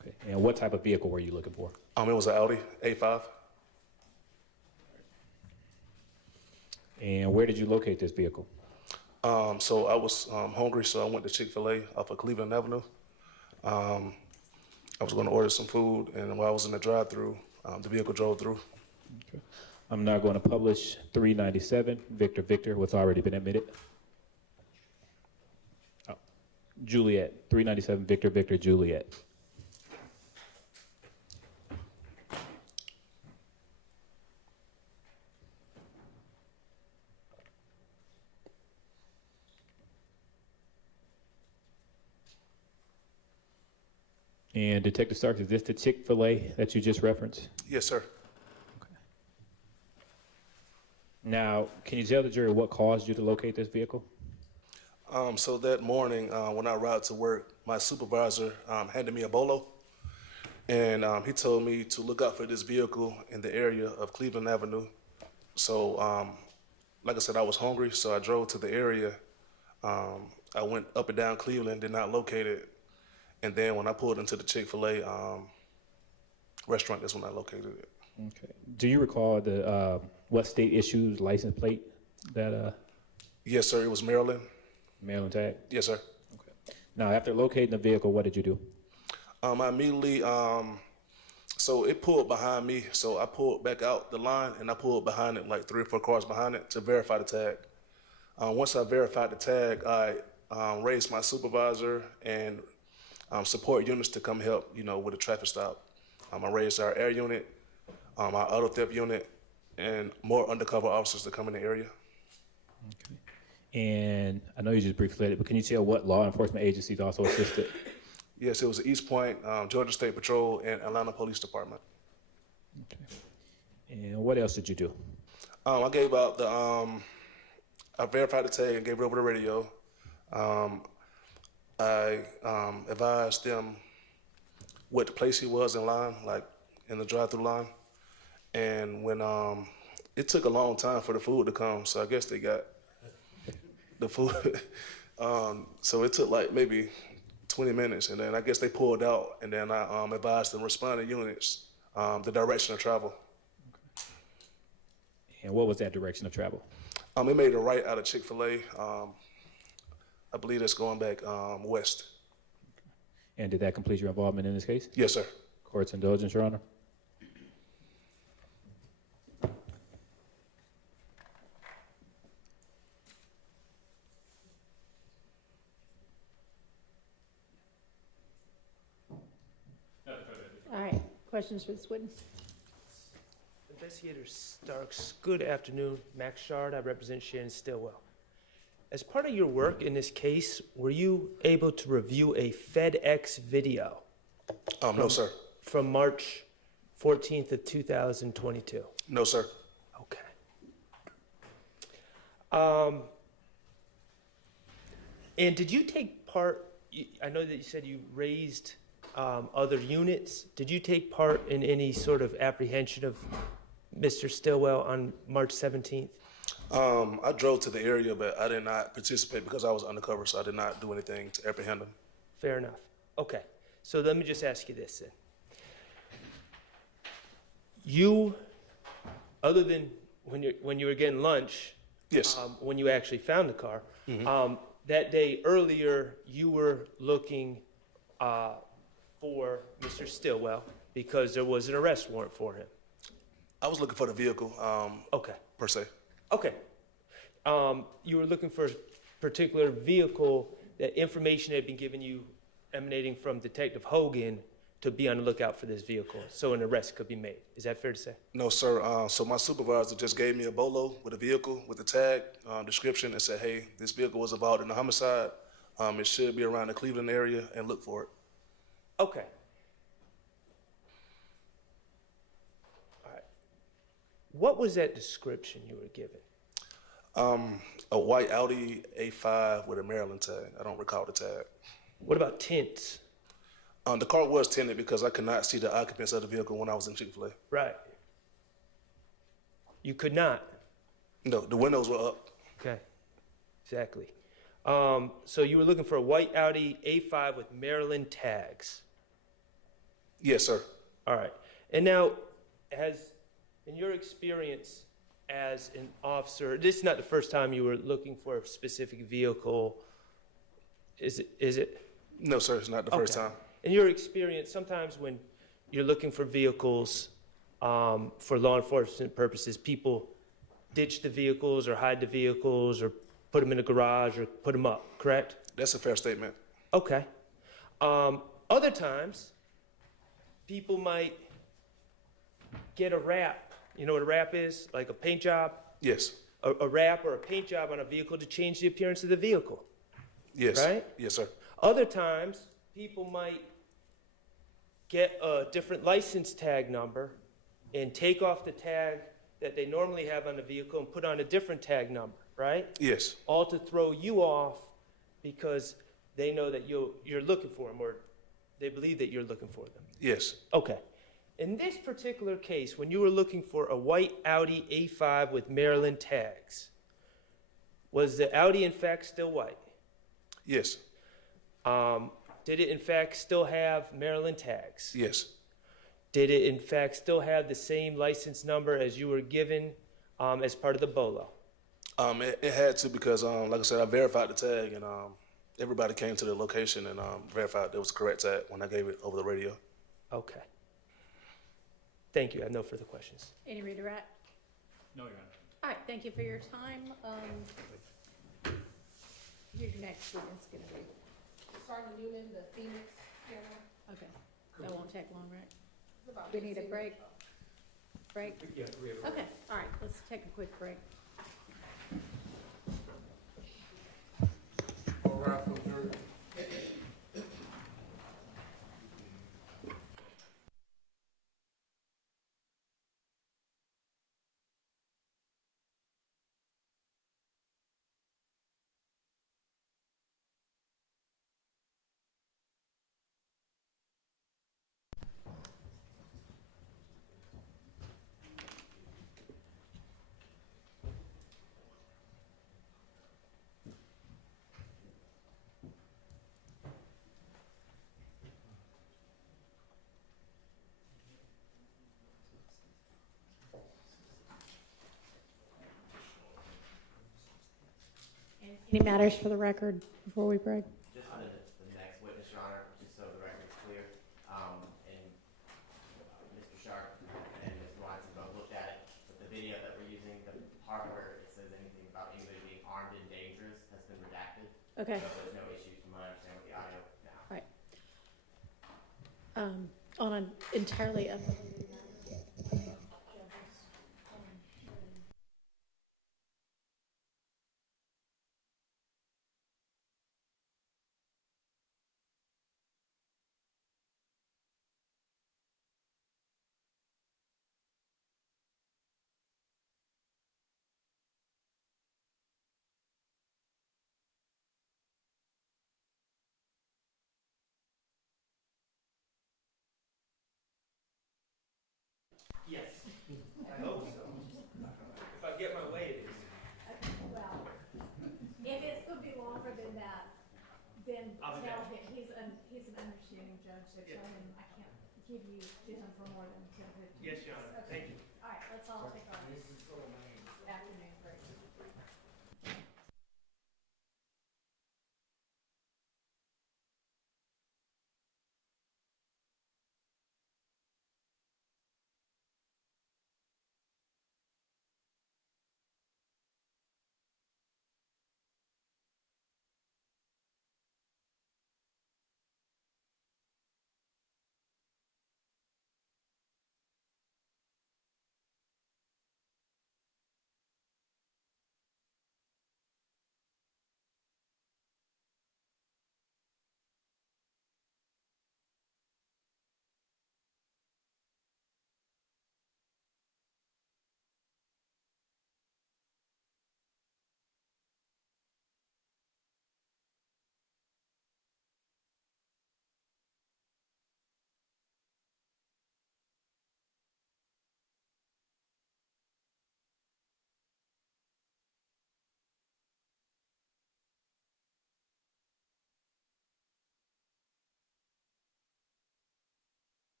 Okay. And what type of vehicle were you looking for? It was an Audi A5. And where did you locate this vehicle? So I was hungry, so I went to Chick-fil-A off of Cleveland Avenue. I was going to order some food, and while I was in the drive-through, the vehicle drove through. Okay. I'm now going to publish 397, Victor Victor, what's already been admitted. Oh, Juliet, 397, Victor Victor, Juliet. And Detective Starks, is this the Chick-fil-A that you just referenced? Yes, sir. Now, can you tell the jury what caused you to locate this vehicle? So that morning, when I rode to work, my supervisor handed me a bolo, and he told me to look out for this vehicle in the area of Cleveland Avenue. So, like I said, I was hungry, so I drove to the area. I went up and down Cleveland, did not locate it, and then when I pulled into the Chick-fil-A restaurant, that's when I located it. Okay. Do you recall the what state issued license plate that? Yes, sir. It was Maryland. Maryland tag. Yes, sir. Okay. Now, after locating the vehicle, what did you do? I immediately, so it pulled behind me, so I pulled back out the line and I pulled behind it, like 3 or 4 cars behind it, to verify the tag. Once I verified the tag, I raised my supervisor and support units to come help, with a traffic stop. I raised our air unit, our auto theft unit, and more undercover officers to come in the area. Okay. And I know you just briefly said it, but can you tell what law enforcement agencies also assisted? Yes, it was East Point, Georgia State Patrol, and Atlanta Police Department. Okay. And what else did you do? I gave out the, I verified the tag and gave it over the radio. I advised them what place he was in line, like in the drive-through line. And when it took a long time for the food to come, so I guess they got the food. So it took like maybe 20 minutes, and then I guess they pulled out, and then I advised the responding units the direction of travel. And what was that direction of travel? It made a right out of Chick-fil-A. I believe that's going back west. And did that complete your involvement in this case? Yes, sir. Court's indulgence, Your Honor. All right, questions for this witness? Investigator Starks, good afternoon. Max Shard, I represent Shannon Stillwell. As part of your work in this case, were you able to review a FedEx video? No, sir. From March 14th of 2022? No, sir. Okay. And did you take part, I know that you said you raised other units. Did you take part in any sort of apprehension of Mr. Stillwell on March 17th? I drove to the area, but I did not participate because I was undercover, so I did not do anything to apprehend him. Fair enough. Okay. So let me just ask you this then. You, other than when you were getting lunch, yes, when you actually found the car, that day earlier, you were looking for Mr. Stillwell because there was an arrest warrant for him. I was looking for the vehicle, Okay. per se. Okay. You were looking for a particular vehicle that information had been given you emanating from Detective Hogan to be on the lookout for this vehicle so an arrest could be made. Is that fair to say? No, sir. So my supervisor just gave me a bolo with a vehicle with the tag description and said, hey, this vehicle was involved in a homicide. It should be around the Cleveland area and look for it. Okay. All right. What was that description you were given? A white Audi A5 with a Maryland tag. I don't recall the tag. What about tints? The car was tinted because I could not see the occupants of the vehicle when I was in Chick-fil-A. Right. You could not? No, the windows were up. Okay. Exactly. So you were looking for a white Audi A5 with Maryland tags? Yes, sir. All right. And now, in your experience as an officer, this is not the first time you were looking for a specific vehicle, is it? No, sir, it's not the first time. In your experience, sometimes when you're looking for vehicles for law enforcement purposes, people ditch the vehicles or hide the vehicles or put them in a garage or put them up, correct? That's a fair statement. Okay. Other times, people might get a wrap. You know what a wrap is? Like a paint job? Yes. A wrap or a paint job on a vehicle to change the appearance of the vehicle. Yes. Right? Yes, sir. Other times, people might get a different license tag number and take off the tag that they normally have on the vehicle and put on a different tag number, right? Yes. All to throw you off because they know that you're looking for them or they believe that you're looking for them. Yes. Okay. In this particular case, when you were looking for a white Audi A5 with Maryland tags, was the Audi in fact still white? Yes. Did it in fact still have Maryland tags? Yes. Did it in fact still have the same license number as you were given as part of the BOLO? It had to because, like I said, I verified the tag and everybody came to the location and verified it was the correct tag when I gave it over the radio. Okay. Thank you. I have no further questions. Any redirect? No, Your Honor. All right, thank you for your time. Here's your next witness gonna be. Sergeant Newman, the Phoenix camera. Okay, that won't take long, right? It's about We need a 15 break? Break? Yeah, we have Okay, all right, let's take a quick break. All right, so Any matters for the record before we break? Just for the next witness, Your Honor, just so the record's clear, and Mr. Sharp and Ms. Watson both looked at it, but the video that we're using, the part where it says anything about anybody being armed and dangerous has been redacted. Okay. So there's no issues from what I understand with the audio now. Right. On an entirely unrelated matter. Yes. I hope so. If I get my way, it is. Well, if it's gonna be longer than that, then I'll be tell back. him, he's an understanding judge, so tell him I can't give you to him for more than 10, 15. Yes, Your Honor. Okay. Thank you. All right, let's all take our afternoon break.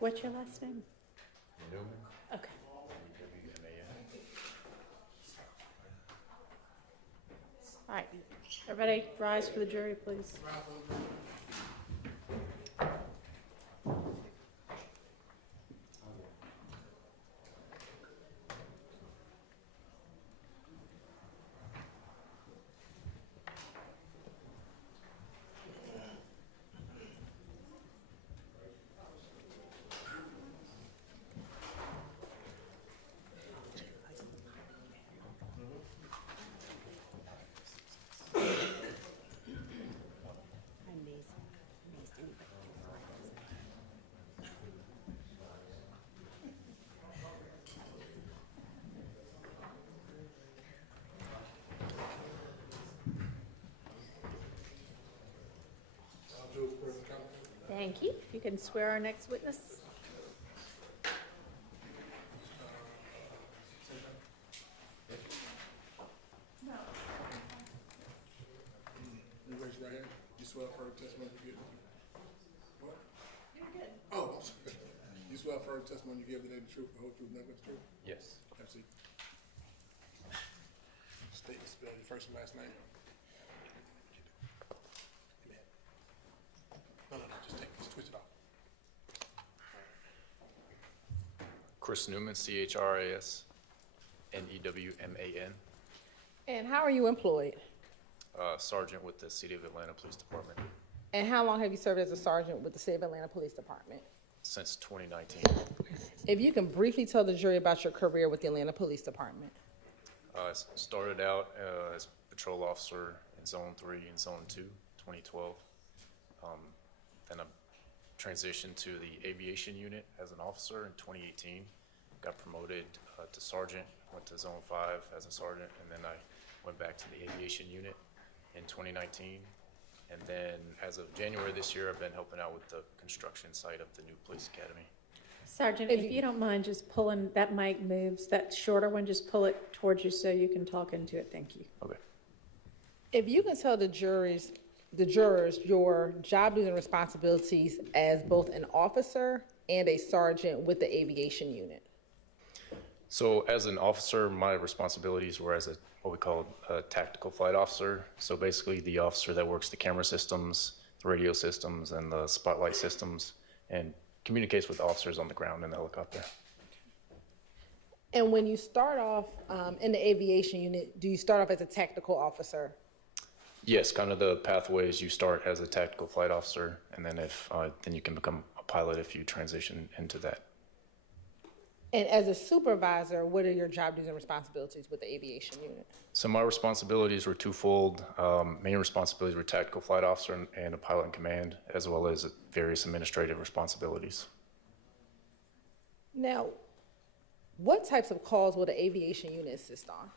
What's your last name? Okay. All right, everybody rise for the jury, please. Thank you. If you can swear our next witness. You raise your right hand. You swear for testimony you give. What? You're good. Oh, I'm sorry. You swear for testimony you give today the truth, the whole truth, nothing but the truth? Yes. Have a seat. State, spell your first and last name. No, just twist it off. Chris Newman, CHRAS, NEWMAN, And how are you employed? Sergeant with the City of Atlanta Police Department And how long have you served as a sergeant with the City of Atlanta Police Department? since 2019. If you can briefly tell the jury about your career with the Atlanta Police Department. I started out as patrol officer in Zone 3 and Zone 2, 2012. Then I transitioned to the aviation unit as an officer in 2018. Got promoted to sergeant, went to Zone 5 as a sergeant, and then I went back to the aviation unit in 2019. And then as of January this year, I've been helping out with the construction site of the new police academy. Sergeant, if you don't mind just pulling, that mic moves, that shorter one, just pull it towards you so you can talk into it. Thank you. Okay. If you can tell the jurors your job duties and responsibilities as both an officer and a sergeant with the aviation unit. So as an officer, my responsibilities were as what we call a tactical flight officer. So basically the officer that works the camera systems, the radio systems, and the spotlight systems, and communicates with officers on the ground in the helicopter. And when you start off in the aviation unit, do you start off as a tactical officer? Yes, kind of the pathways. You start as a tactical flight officer, and then then you can become a pilot if you transition into that. And as a supervisor, what are your job duties and responsibilities with the aviation unit? So my responsibilities were twofold. Main responsibilities were tactical flight officer and a pilot in command, as well as various administrative responsibilities. Now, what types of calls will the aviation unit assist on?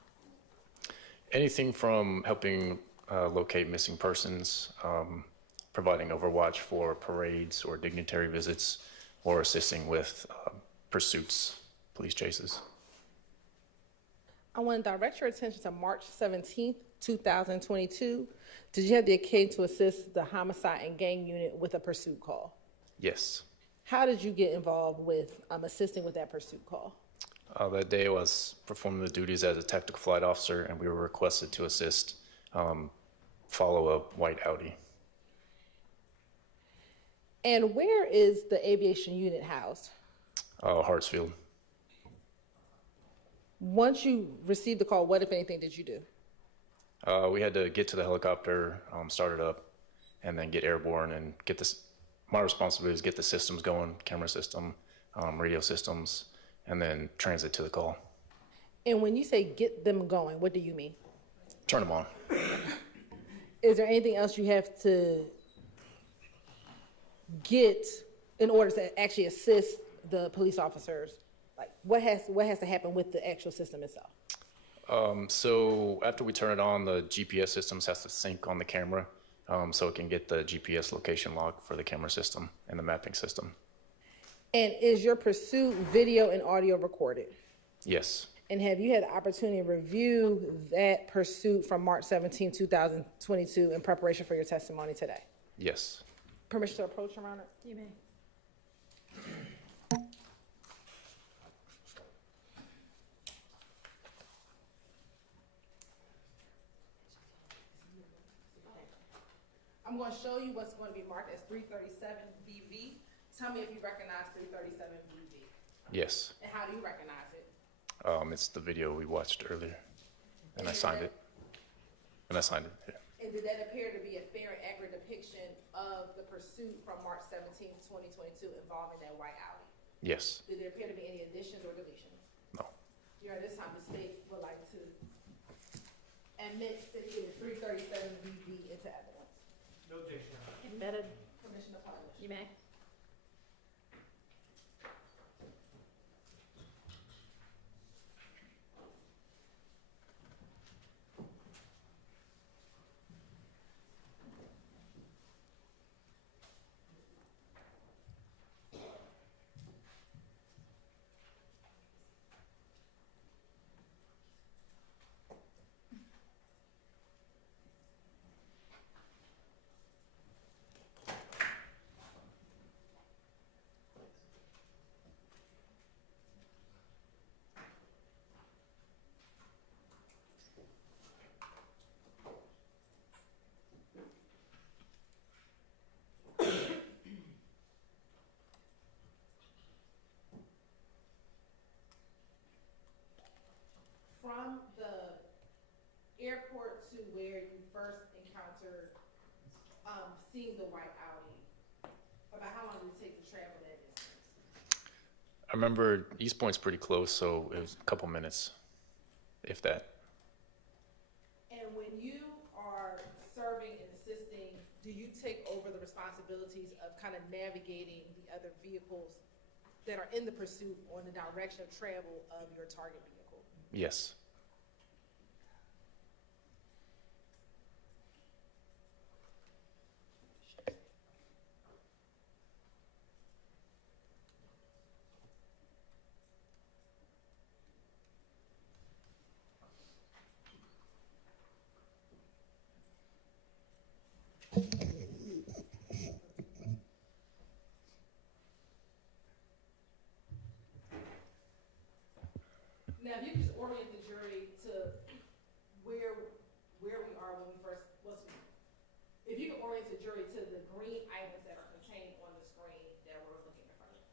Anything from helping locate missing persons, providing overwatch for parades or dignitary visits, or assisting with pursuits, police chases. I want to direct your attention to March 17th, 2022. Did you have the occasion to assist the homicide and gang unit with a pursuit call? Yes. How did you get involved with assisting with that pursuit call? That day I was performing the duties as a tactical flight officer, and we were requested to assist follow a white Audi. And where is the aviation unit housed? Hartsfield. Once you received the call, what, if anything, did you do? We had to get to the helicopter, start it up, and then get airborne and get this. My responsibility is get the systems going, camera system, radio systems, and then transit to the call. And when you say get them going, what do you mean? Turn them on. Is there anything else you have to get in order to actually assist the police officers? Like what has to happen with the actual system itself? So after we turn it on, the GPS systems has to sync on the camera, so it can get the GPS location log for the camera system and the mapping system. And is your pursuit video and audio recorded? Yes. And have you had the opportunity to review that pursuit from March 17, 2022 in preparation for your testimony today? Yes. Permission to approach, Your Honor? You may. I'm gonna show you what's gonna be marked as 337 VV. Tell me if you recognize 337 VV. Yes. And how do you recognize it? It's the video we watched earlier, and I signed it. And I signed it. Yeah. And did that appear to be a fair and accurate depiction of the pursuit from March 17th, 2022 involving that white Audi? Yes. Did there appear to be any additions or deletions? No. During this time, the state would like to admit that it is 337 VV into evidence. No objection. Admitted. Permission to publish. You may. From the airport to where you first encountered seeing the white Audi, about how long did it take to travel that distance? I remember East Point's pretty close, so it was a couple minutes, if that. And when you are serving and assisting, do you take over the responsibilities of kind of navigating the other vehicles that are in the pursuit on the direction of travel of your target vehicle? Yes. Now, if you could just orient the jury to where we are when we first, if you could orient the jury to the green items that are contained on the screen that we're looking at first.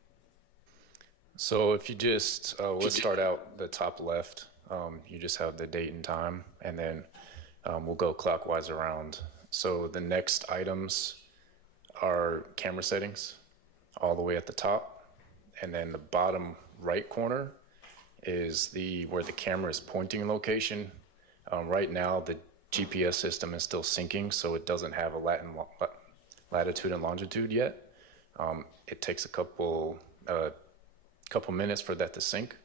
So if you just, let's start out the top left. You just have the date and time, and then we'll go clockwise around. So the next items are camera settings all the way at the top, and then the bottom right corner is where the camera is pointing location. Right now, the GPS system is still syncing, so it doesn't have a latitude and longitude yet. It takes a couple minutes for that to sync.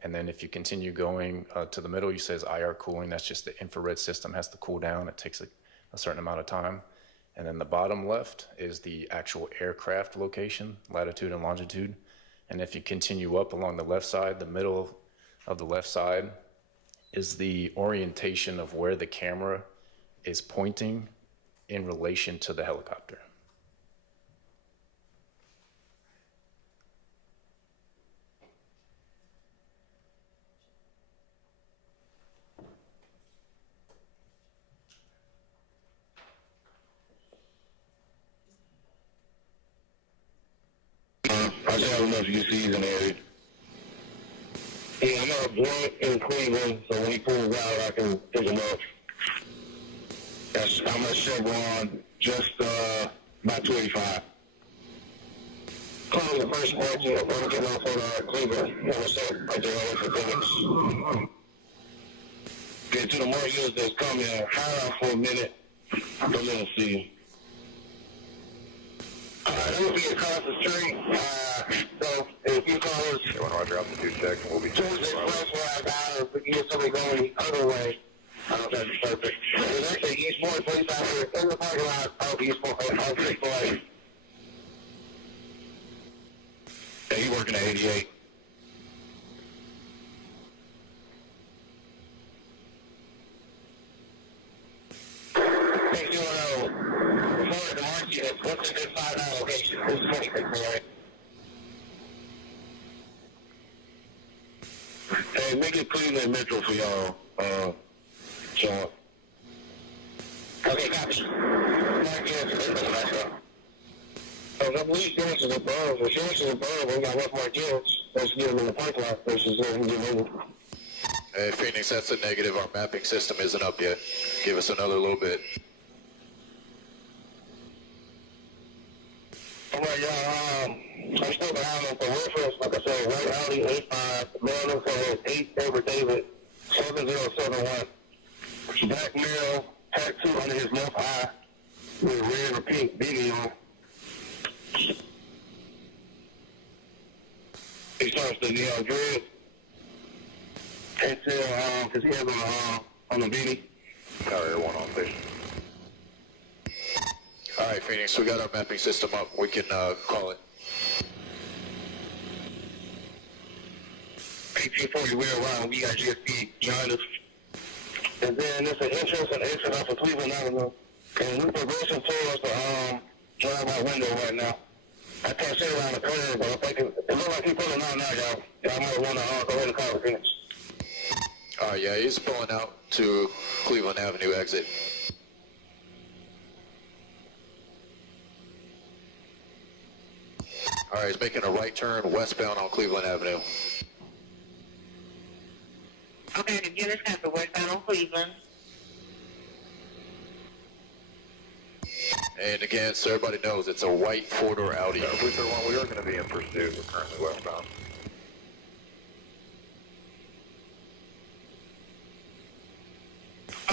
And then if you continue going to the middle, you says IR cooling. That's just the infrared system has to cool down. It takes a certain amount of time. And then the bottom left is the actual aircraft location, latitude and longitude. And if you continue up along the left side, the middle of the left side is the orientation of where the camera is pointing in relation to the helicopter. I just have enough UCs in the area. Yeah, I'm at a blunt in Cleveland, so when he pulls out, I can pick him up. I'm at Chevron, just about 285. Calling the first exit, I'm going to get off on Cleveland. I'm going to set right there for Phoenix. Get to the markers that's coming, high out for a minute, but then we'll see. It will be across the street, so if you call us... You want Roger out the 2 checks, and we'll be... Tuesday Expressway, I got it. If you get somebody going the other way, I don't know if that's perfect. There's actually East Point Police out here in the parking lot of East Point, of Chick-fil-A. Yeah, you working at 88. Hey, you know, for the market, what's a good 5-hour location? This is 26, right? Hey, make it Cleveland Metro for y'all, Sean. Okay, copy. Mark is myself. So I believe Phoenix is above. If Phoenix is above, we got West Marquez. Let's get him in the parking lot versus there and get moving. Hey, Phoenix, that's a negative. Our mapping system isn't up yet. Give us another little bit. All right, y'all. I'm still behind on for reference. Like I said, White Audi 85, Maryland for 8 David David 7071. Black male, tattoo under his left eye with red or pink beanie on. He starts to neon dread until his head on the beanie. Carrier 1 on, please. All right, Phoenix, we got our mapping system up. We can call it. 1840 Wheel Line, we got GSP behind us. And then there's an entrance and exit off of Cleveland Avenue. And we're progressing towards the drive-by window right now. I can't see around the corner, but I think it looks like he's pulling out now, y'all. Y'all might want to go ahead and call the Phoenix. All right, yeah, he's pulling out to Cleveland Avenue exit. All right, he's making a right turn westbound on Cleveland Avenue. Okay, the unit's got the westbound on Cleveland. And again, so everybody knows, it's a white four-door Audi. We are going to be in pursuit. We're currently westbound.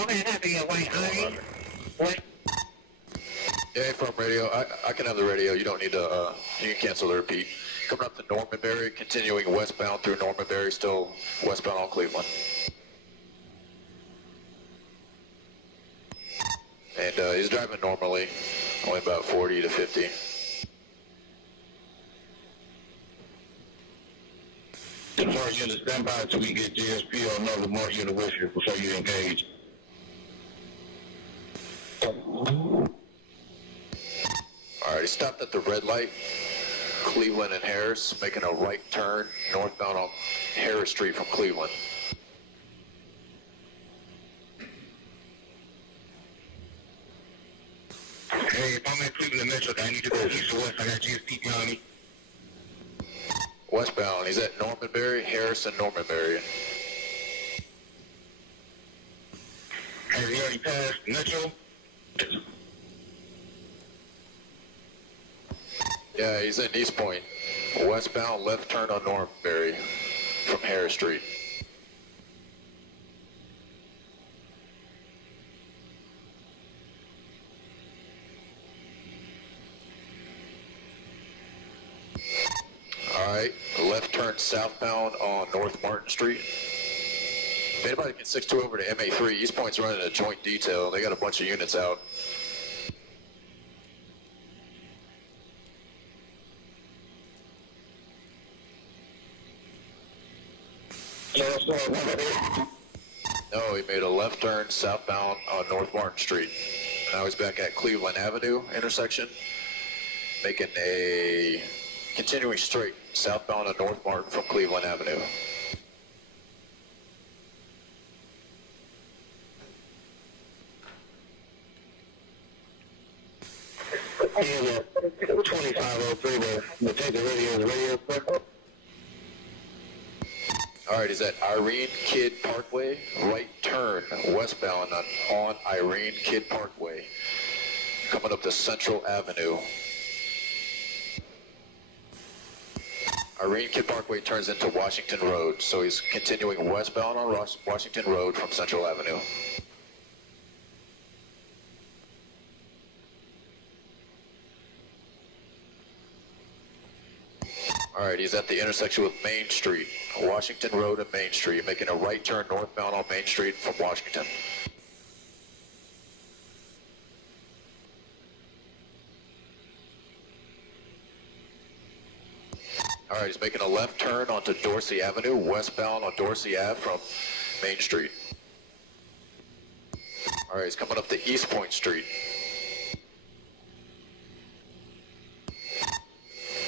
Okay, I have to get white Audi. What? Yeah, from radio. I can have the radio. You don't need to, you can cancel the repeat. Coming up to Normanberry, continuing westbound through Normanberry, still westbound on Cleveland. And he's driving normally, only about 40 to 50. The Mark unit, stand by until we get GSP or another Mark unit with you before you engage. All right, he stopped at the red light, Cleveland and Harris, making a right turn northbound on Harris Street from Cleveland. Hey, if I'm at Cleveland Metro, I need to go east or west. I got GSP behind me. Westbound, he's at Normanberry, Harris and Normanberry. Has he already passed Metro? Yeah, he's in East Point. Westbound, left turn on Normanberry from Harris Street. All right, left turn southbound on North Martin Street. If anybody can 6-2 over to MA3, East Point's running a joint detail. They got a bunch of units out. No, he made a left turn southbound on North Martin Street. Now he's back at Cleveland Avenue intersection, making a continuing straight southbound on North Martin from Cleveland Avenue. Yeah, 2503, we'll take the radio. All right, he's at Irene Kidd Parkway, right turn westbound on Irene Kidd Parkway, coming up to Central Avenue. Irene Kidd Parkway turns into Washington Road, so he's continuing westbound on Washington Road from Central Avenue. All right, he's at the intersection with Main Street, Washington Road and Main Street, making a right turn northbound on Main Street from Washington. All right, he's making a left turn onto Dorsey Avenue, westbound on Dorsey Ave from Main Street. All right, he's coming up to East Point Street.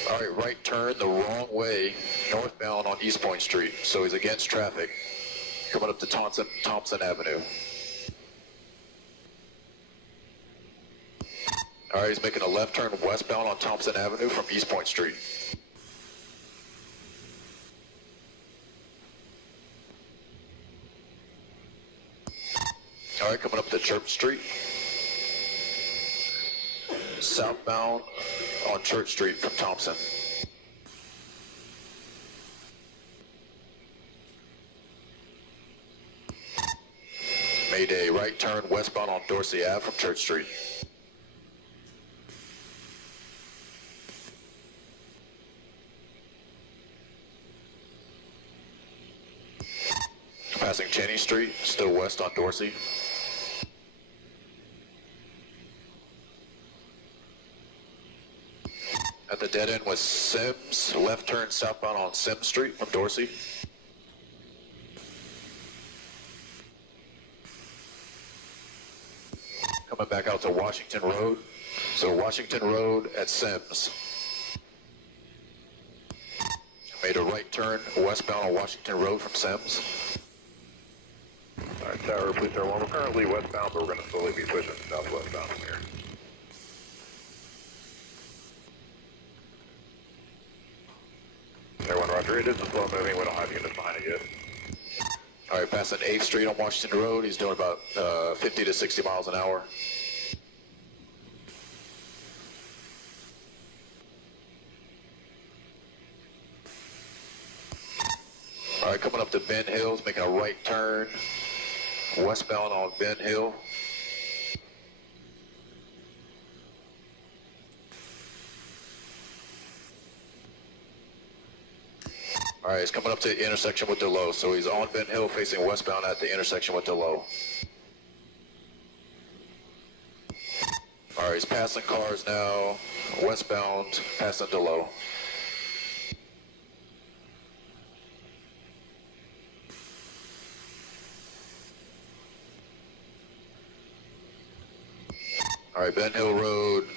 All right, right turn the wrong way, northbound on East Point Street. So he's against traffic, coming up to Thompson Avenue. All right, he's making a left turn westbound on Thompson Avenue from East Point Street. All right, coming up to Church Street. Southbound on Church Street from Thompson. Made a right turn westbound on Dorsey Ave from Church Street. Passing Cheney Street, still west on Dorsey. At the dead end was Sims, left turn southbound on Sims Street from Dorsey. Coming back out to Washington Road. So Washington Road at Sims. Made a right turn westbound on Washington Road from Sims. All right, Tower, please start one. We're currently westbound, but we're going to slowly be pushing southwestbound from here. Everyone, roger. It is slow moving. We don't have units behind it yet. All right, passing 8th Street on Washington Road. He's doing about 50 to 60 miles an hour. All right, coming up to Ben Hills, making a right turn westbound on Ben Hill. All right, he's coming up to the intersection with Delow. So he's on Ben Hill facing westbound at the intersection with Delow. All right, he's passing cars now, westbound, passing Delow. All right, Ben Hill Road,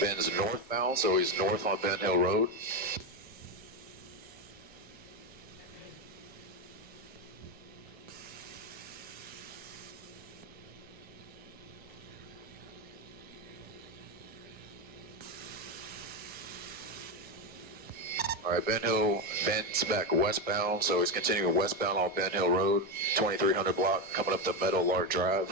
Ben's northbound, so he's north on Ben Hill Road. All right, Ben Hill bends back westbound, so he's continuing westbound on Ben Hill Road, 2300 block, coming up to Meadow Lark Drive.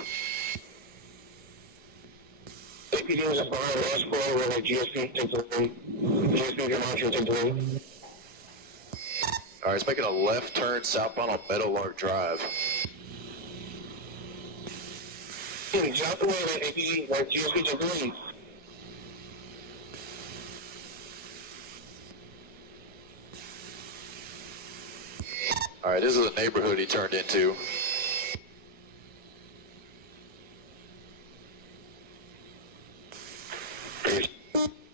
APD was behind the escort with a GSP temporary. GSP demonstration temporary. All right, he's making a left turn southbound on Meadow Lark Drive. Just the way that APD, like GSP temporary. All right, this is a neighborhood he turned into.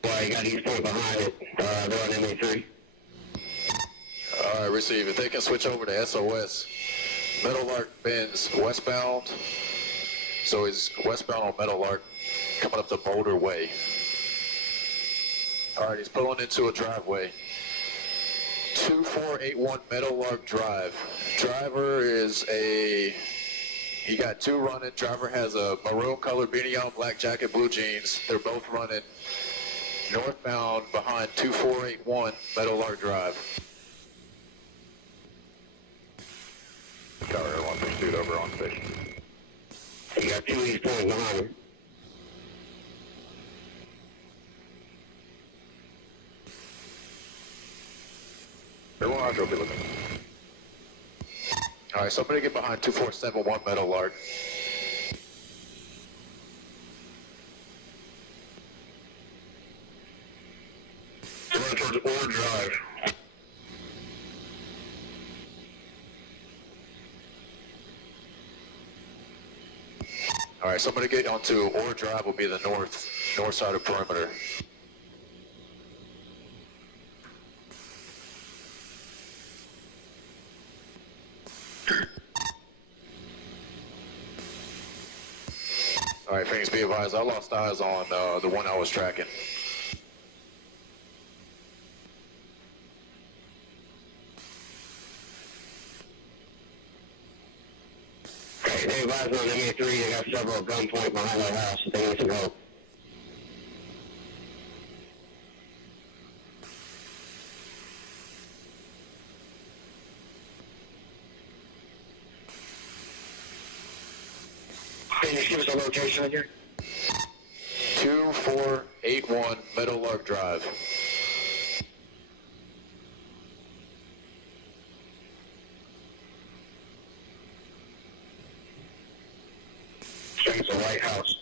Why you got East Point behind it, they're on MA3. All right, receive. If they can switch over to SOS. Meadowlark bends westbound. So he's westbound on Meadowlark, coming up the Boulder Way. All right, he's pulling into a driveway. 2481 Meadowlark Drive. Driver is he got two running. Driver has a maroon colored beanie on, black jacket, blue jeans. They're both running northbound behind 2481 Meadowlark Drive. Tower, one pursuit over on station. You got two East Point behind it. Everyone, I'll be looking. All right, somebody get behind 2471 Meadowlark. Run towards Ore Drive. All right, somebody get onto Ore Drive will be the north side of perimeter. All right, Phoenix, be advised, I lost eyes on the one I was tracking. Okay, they advised on MA3, they got several gunpoint behind their house, they need some help. Can you give us a location again? 2481 Meadowlark Drive. I think it's a White House.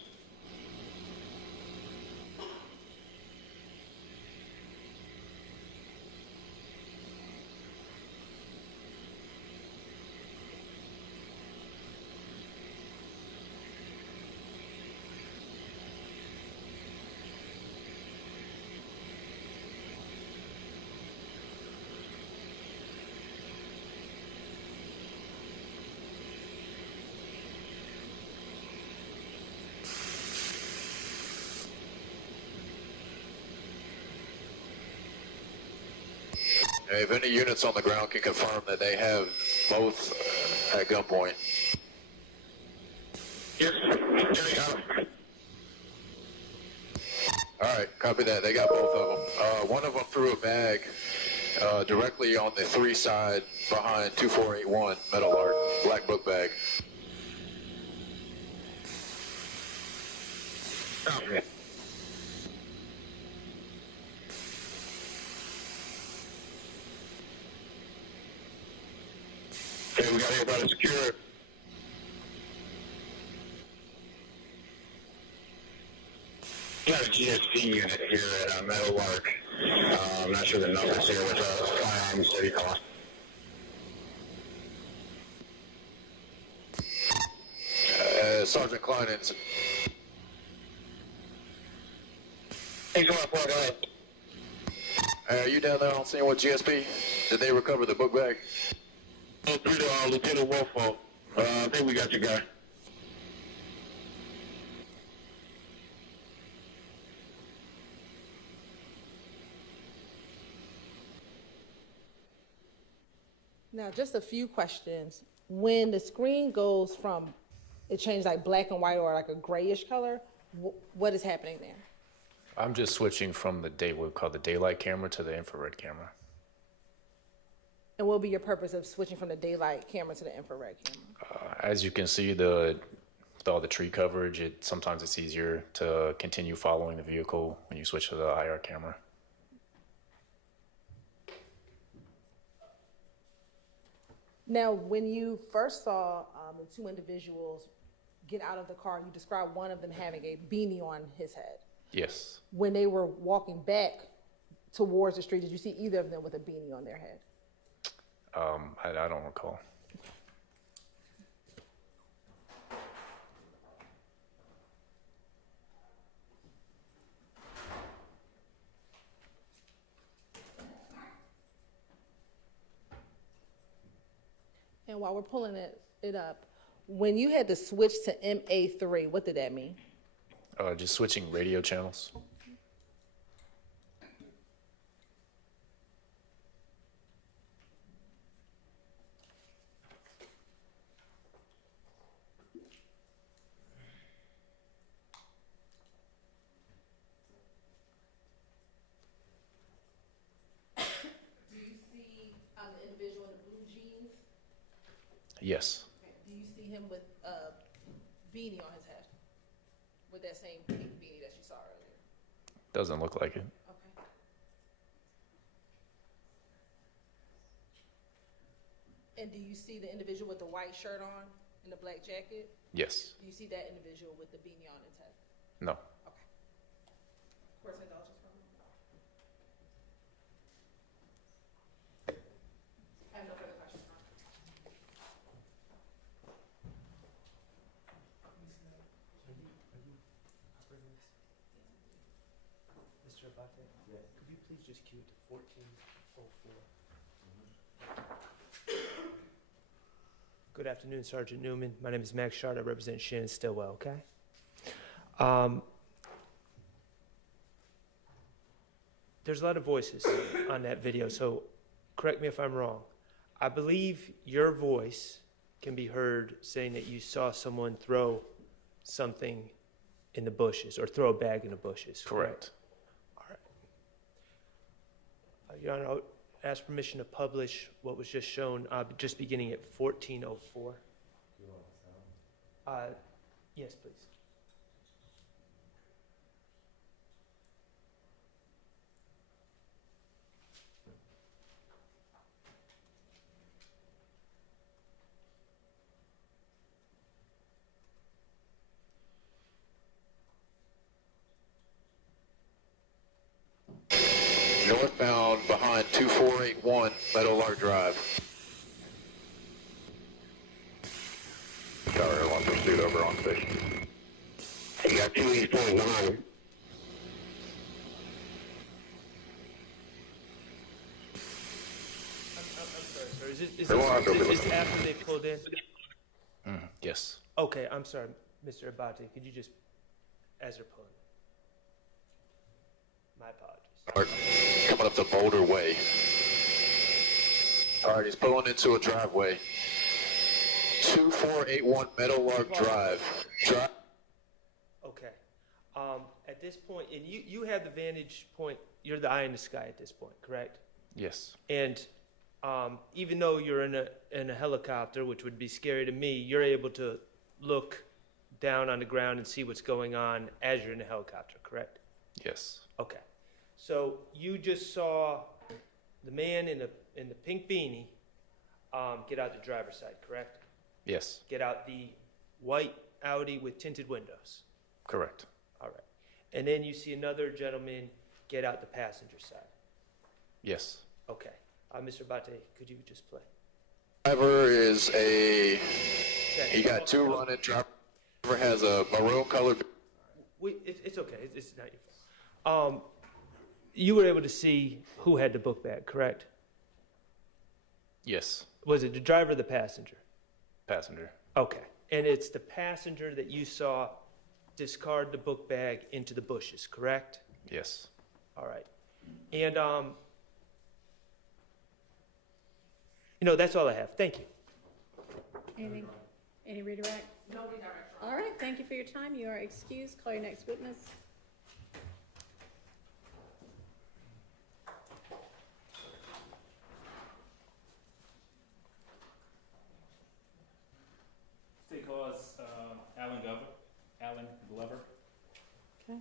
If any units on the ground can confirm that they have both at gunpoint. Yes, they got him. All right, copy that. They got both of them. One of them threw a bag directly on the 3 side behind 2481 Meadowlark, black book bag. Okay. Okay, we got everybody secured. Got a GSP unit here at Meadowlark. I'm not sure the numbers here with Firearm City Hall. Sergeant Kleinens. Hey, go ahead. Are you down there on scene with GSP? Did they recover the book bag? Oh, through to Lieutenant Wolfo. I think we got your guy. Now, just a few questions. When the screen goes from, it changes like black and white or like a grayish color, what is happening there? I'm just switching from what we call the daylight camera to the infrared camera. And what will be your purpose of switching from the daylight camera to the infrared camera? As you can see, with all the tree coverage, sometimes it's easier to continue following the vehicle when you switch to the IR camera. Now, when you first saw the two individuals get out of the car, you described one of them having a beanie on his head. Yes. When they were walking back towards the street, did you see either of them with a beanie on their head? I don't recall. And while we're pulling it up, when you had to switch to MA3, what did that mean? Just switching radio channels. Do you see the individual in the blue jeans? Yes. Do you see him with a beanie on his head? With that same pink beanie that you saw earlier? Doesn't look like it. Okay. And do you see the individual with the white shirt on and the black jacket? Yes. Do you see that individual with the beanie on his head? No. Okay. Course indulgence for a moment. I have no further questions, Ron. Mr. Abate? Yes. Could you please just cue it to 1404? Good afternoon, Sergeant Newman. My name is Max Shard. I represent Shannon Stillwell, okay? There's a lot of voices on that video, so correct me if I'm wrong. I believe your voice can be heard saying that you saw someone throw something in the bushes or throw a bag in the bushes. Correct. All right. Your Honor, I'll ask permission to publish what was just shown, just beginning at 1404. Yes, please. Northbound behind 2481 Meadowlark Drive. Tower 1 pursuit over on station. You got 2 East Point behind him. I'm sorry, sir. Is They won't have to this after they pulled in? Yes. Okay, I'm sorry, Mr. Abate. Could you just, as they're pulling? My apologies. Coming up the Boulder Way. All right, he's pulling into a driveway. 2481 Meadowlark Drive. Okay. At this point, and you have the vantage point, you're the eye in the sky at this point, correct? Yes. And even though you're in a helicopter, which would be scary to me, you're able to look down on the ground and see what's going on as you're in the helicopter, correct? Yes. Okay. So you just saw the man in the pink beanie get out the driver's side, correct? Yes. Get out the white Audi with tinted windows. Correct. All right. And then you see another gentleman get out the passenger side. Yes. Okay. Mr. Bate, could you just play? Driver is he got 2 running. Driver has a maroon colored. It's okay. It's not your fault. You were able to see who had the book bag, correct? Yes. Was it the driver or the passenger? Passenger. Okay. And it's the passenger that you saw discard the book bag into the bushes, correct? Yes. All right. And, that's all I have. Thank you. Anything? Any redirect? No redirect. All right, thank you for your time. You are excused. Call your next witness. State cause, Alan Glover. Okay.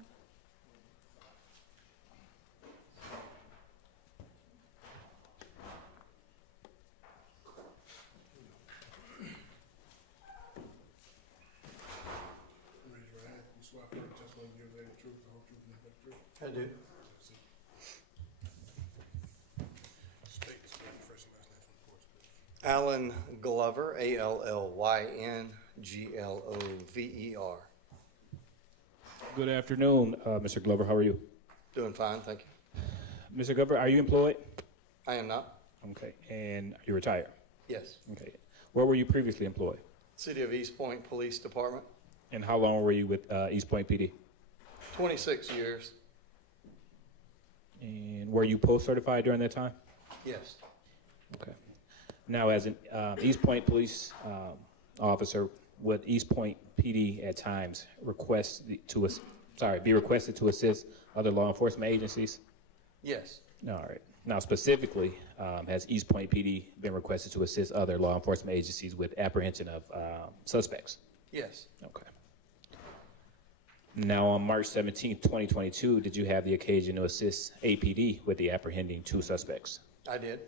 Raise your right hand. You swear affirm the testimony you give today the truth, the whole truth, and nothing but the truth. I do. State your first and last name for the courts, please. Alan Glover, ALLYNGLOVER. Good afternoon, Mr. Glover. How are you? Doing fine, thank you. Mr. Glover, are you employed? I am not. Okay. And you're retired? Yes. Okay. Where were you previously employed? City of East Point Police Department, And how long were you with East Point PD? 26 years. And were you post-certified during that time? Yes. Okay. Now, as an East Point police officer, would East Point PD at times be requested to assist other law enforcement agencies? Yes. All right. Now, specifically, has East Point PD been requested to assist other law enforcement agencies with apprehension of suspects? Yes. Okay. Now, on March 17th, 2022, did you have the occasion to assist APD with the apprehending 2 suspects? I did.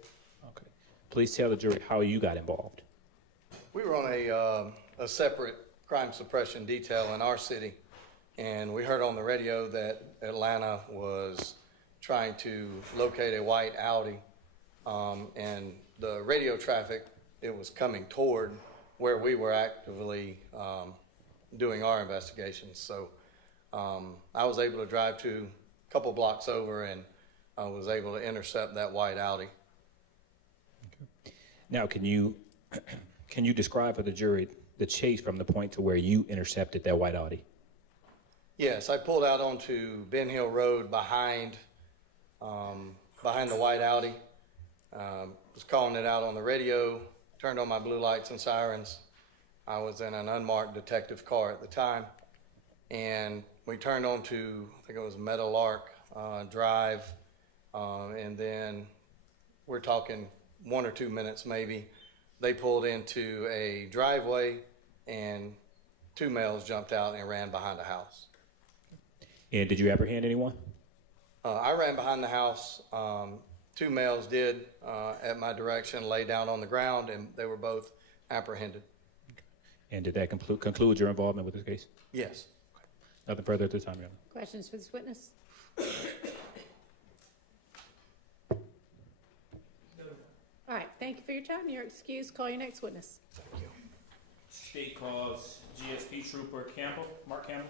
Okay. Please tell the jury how you got involved. We were on a separate crime suppression detail in our city, and we heard on the radio that Atlanta was trying to locate a white Audi, and the radio traffic, it was coming toward where we were actively doing our investigations. So I was able to drive to a couple blocks over, and I was able to intercept that white Audi. Okay. Now, can you describe for the jury the chase from the point to where you intercepted that white Audi? Yes, I pulled out onto Ben Hill Road behind the white Audi. Was calling it out on the radio, turned on my blue lights and sirens. I was in an unmarked detective car at the time, and we turned onto, I think it was Meadowlark Drive, and then we're talking 1 or 2 minutes maybe. They pulled into a driveway, and two males jumped out and ran behind the house. And did you apprehend anyone? I ran behind the house. Two males did, at my direction, lay down on the ground, and they were both apprehended. And did that conclude your involvement with this case? Yes. Nothing further at this time, Your Honor. Questions for this witness? All right, thank you for your time. You're excused. Call your next witness. State calls GSP Trooper Campbell, Mark Campbell.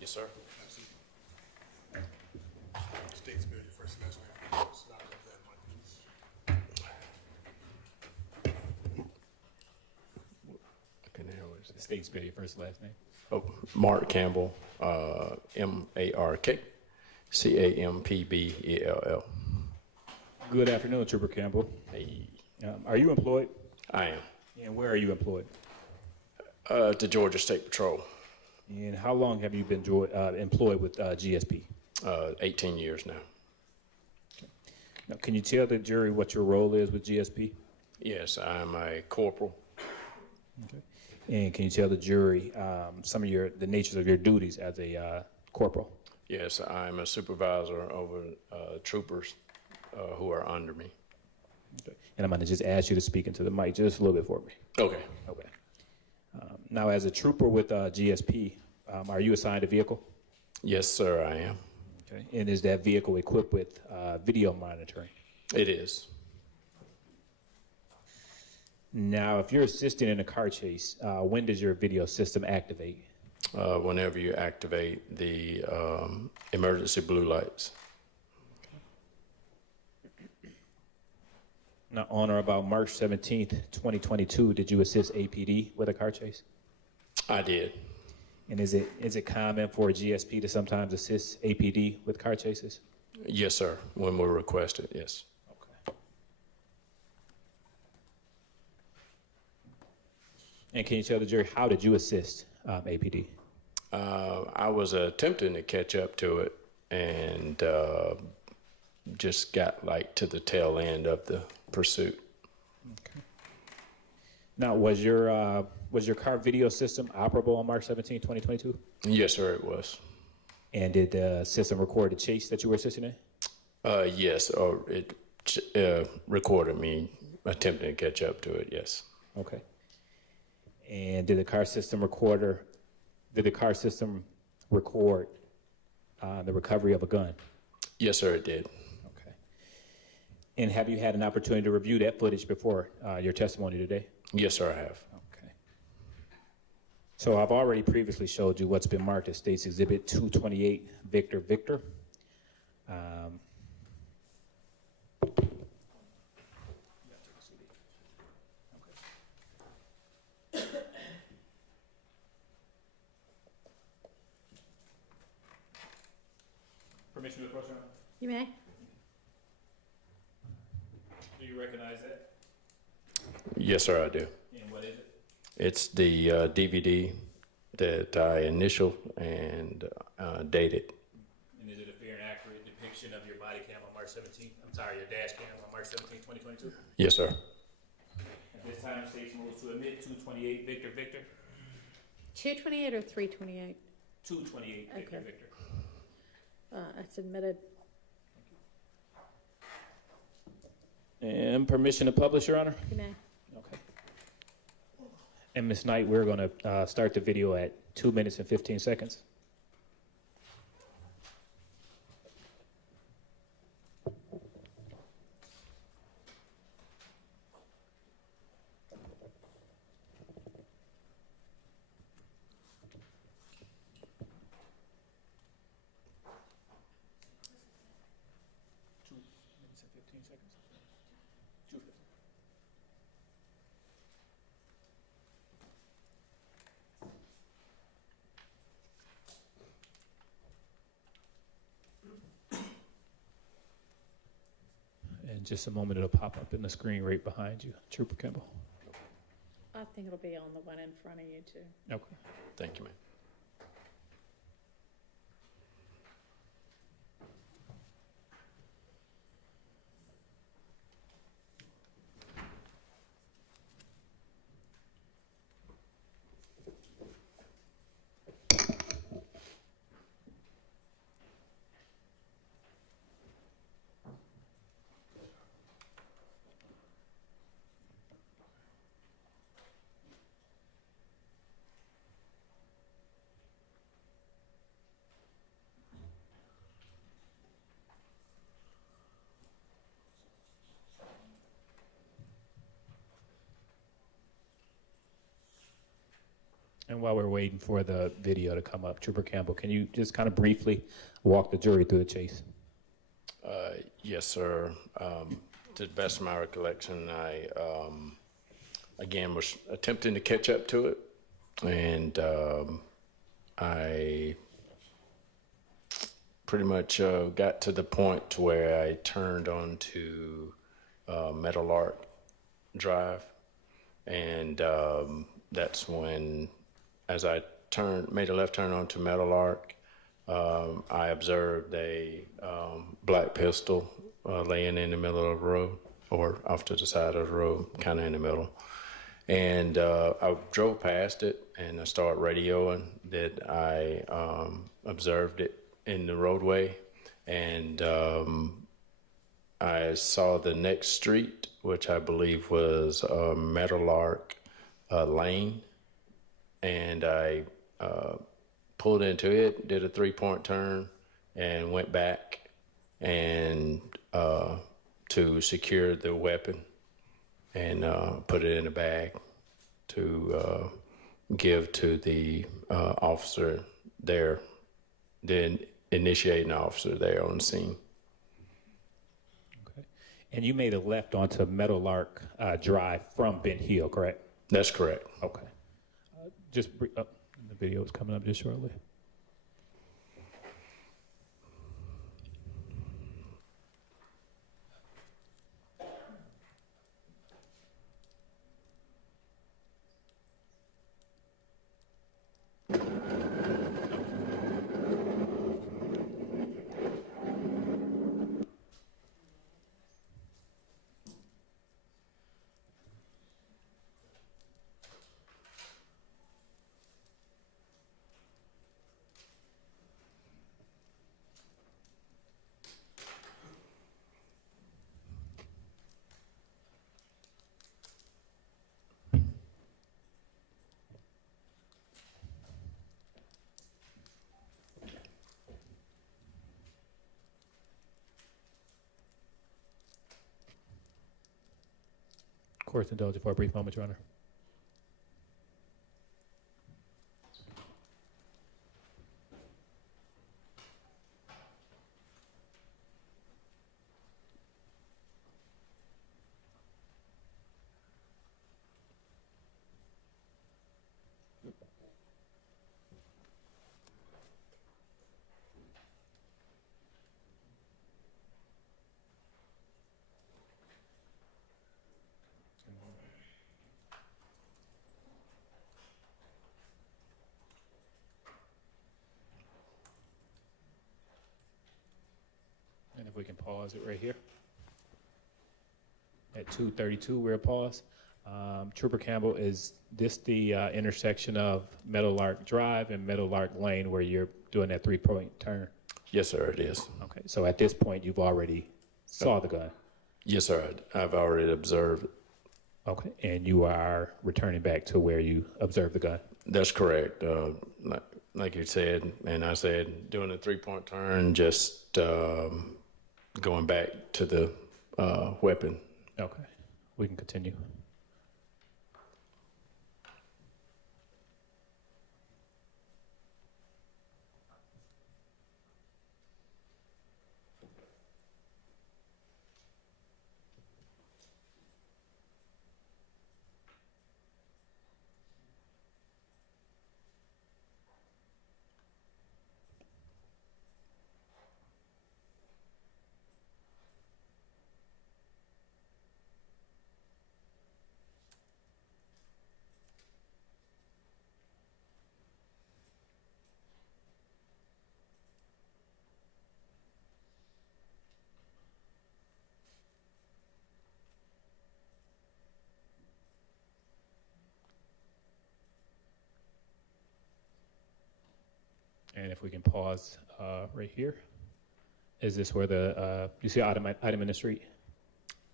Yes, sir. State spell your first and last name. Slide up that one, please. State spell your first and last name. Oh, Mark Campbell, MARK CAMPBELL. Good afternoon, Trooper Campbell. Hey. Are you employed? I am. And where are you employed? The Georgia State Patrol. And how long have you been employed with GSP? 18 years now. Now, can you tell the jury what your role is with GSP? Yes, I'm a corporal. Okay. And can you tell the jury some of the natures of your duties as a corporal? Yes, I'm a supervisor over troopers who are under me. Okay. And I'm going to just ask you to speak into the mic just a little bit for me. Okay. Okay. Now, as a trooper with GSP, are you assigned a vehicle? Yes, sir, I am. Okay. And is that vehicle equipped with video monitoring? It is. Now, if you're assisting in a car chase, when does your video system activate? Whenever you activate the emergency blue lights. Now, on or about March 17th, 2022, did you assist APD with a car chase? I did. And is it common for a GSP to sometimes assist APD with car chases? Yes, sir, when we're requested, yes. Okay. And can you tell the jury, how did you assist APD? I was attempting to catch up to it and just got like to the tail end of the pursuit. Okay. Now, was your car video system operable on March 17, 2022? Yes, sir, it was. And did the system record the chase that you were assisting in? Yes, it recorded me attempting to catch up to it, yes. Okay. And did the car system record the recovery of a gun? Yes, sir, it did. Okay. And have you had an opportunity to review that footage before your testimony today? Yes, sir, I have. Okay. So I've already previously showed you what's been marked as State's Exhibit 228, Victor Victor. Permission to approach, Your Honor? You may. Do you recognize that? Yes, sir, I do. And what is it? It's the DVD that I initialed and dated. And is it a fair and accurate depiction of your body cam on March 17th? I'm sorry, your dash cam on March 17th, 2022? Yes, sir. At this time, the state moves to admit 228 Victor Victor. 228 or 328? 228 Victor Okay. Victor. That's admitted. And permission to publish, Your Honor? You may. Okay. And Ms. Knight, we're going to start the video at 2 minutes and 15 seconds. In just a moment, it'll pop up in the screen right behind you, Trooper Kimball. I think it'll be on the one in front of you too. Okay. Thank you, ma'am. And while we're waiting for the video to come up, Trooper Campbell, can you just kind of briefly walk the jury through the chase? Yes, sir. To the best of my recollection, I, again, was attempting to catch up to it. And I pretty much got to the point to where I turned onto Metal Arc Drive. And that's when, as I made a left turn onto Metal Arc, I observed a black pistol laying in the middle of the road, or off to the side of the road, kind of in the middle. And I drove past it, and I started radioing that I observed it in the roadway. And I saw the next street, which I believe was Metal Arc Lane. And I pulled into it, did a 3-point turn, and went back and to secure the weapon and put it in a bag to give to the officer there, the initiating officer there on the scene. Okay. And you made a left onto Metal Arc Drive from Ben Hill, correct? That's correct. Okay. The video is coming up just shortly. Court's indulged for a brief moment, Your Honor. And if we can pause it right here. At 2:32, we're paused. Trooper Campbell, is this the intersection of Metal Arc Drive and Metal Arc Lane where you're doing that 3-point turn? Yes, sir, it is. Okay, so at this point, you've already saw the gun? Yes, sir, I've already observed it. Okay, and you are returning back to where you observed the gun? That's correct. Like you said, and I said, doing a 3-point turn, just going back to the weapon. Okay, we can continue. And if we can pause right here. Is this where the, you see an item in the street?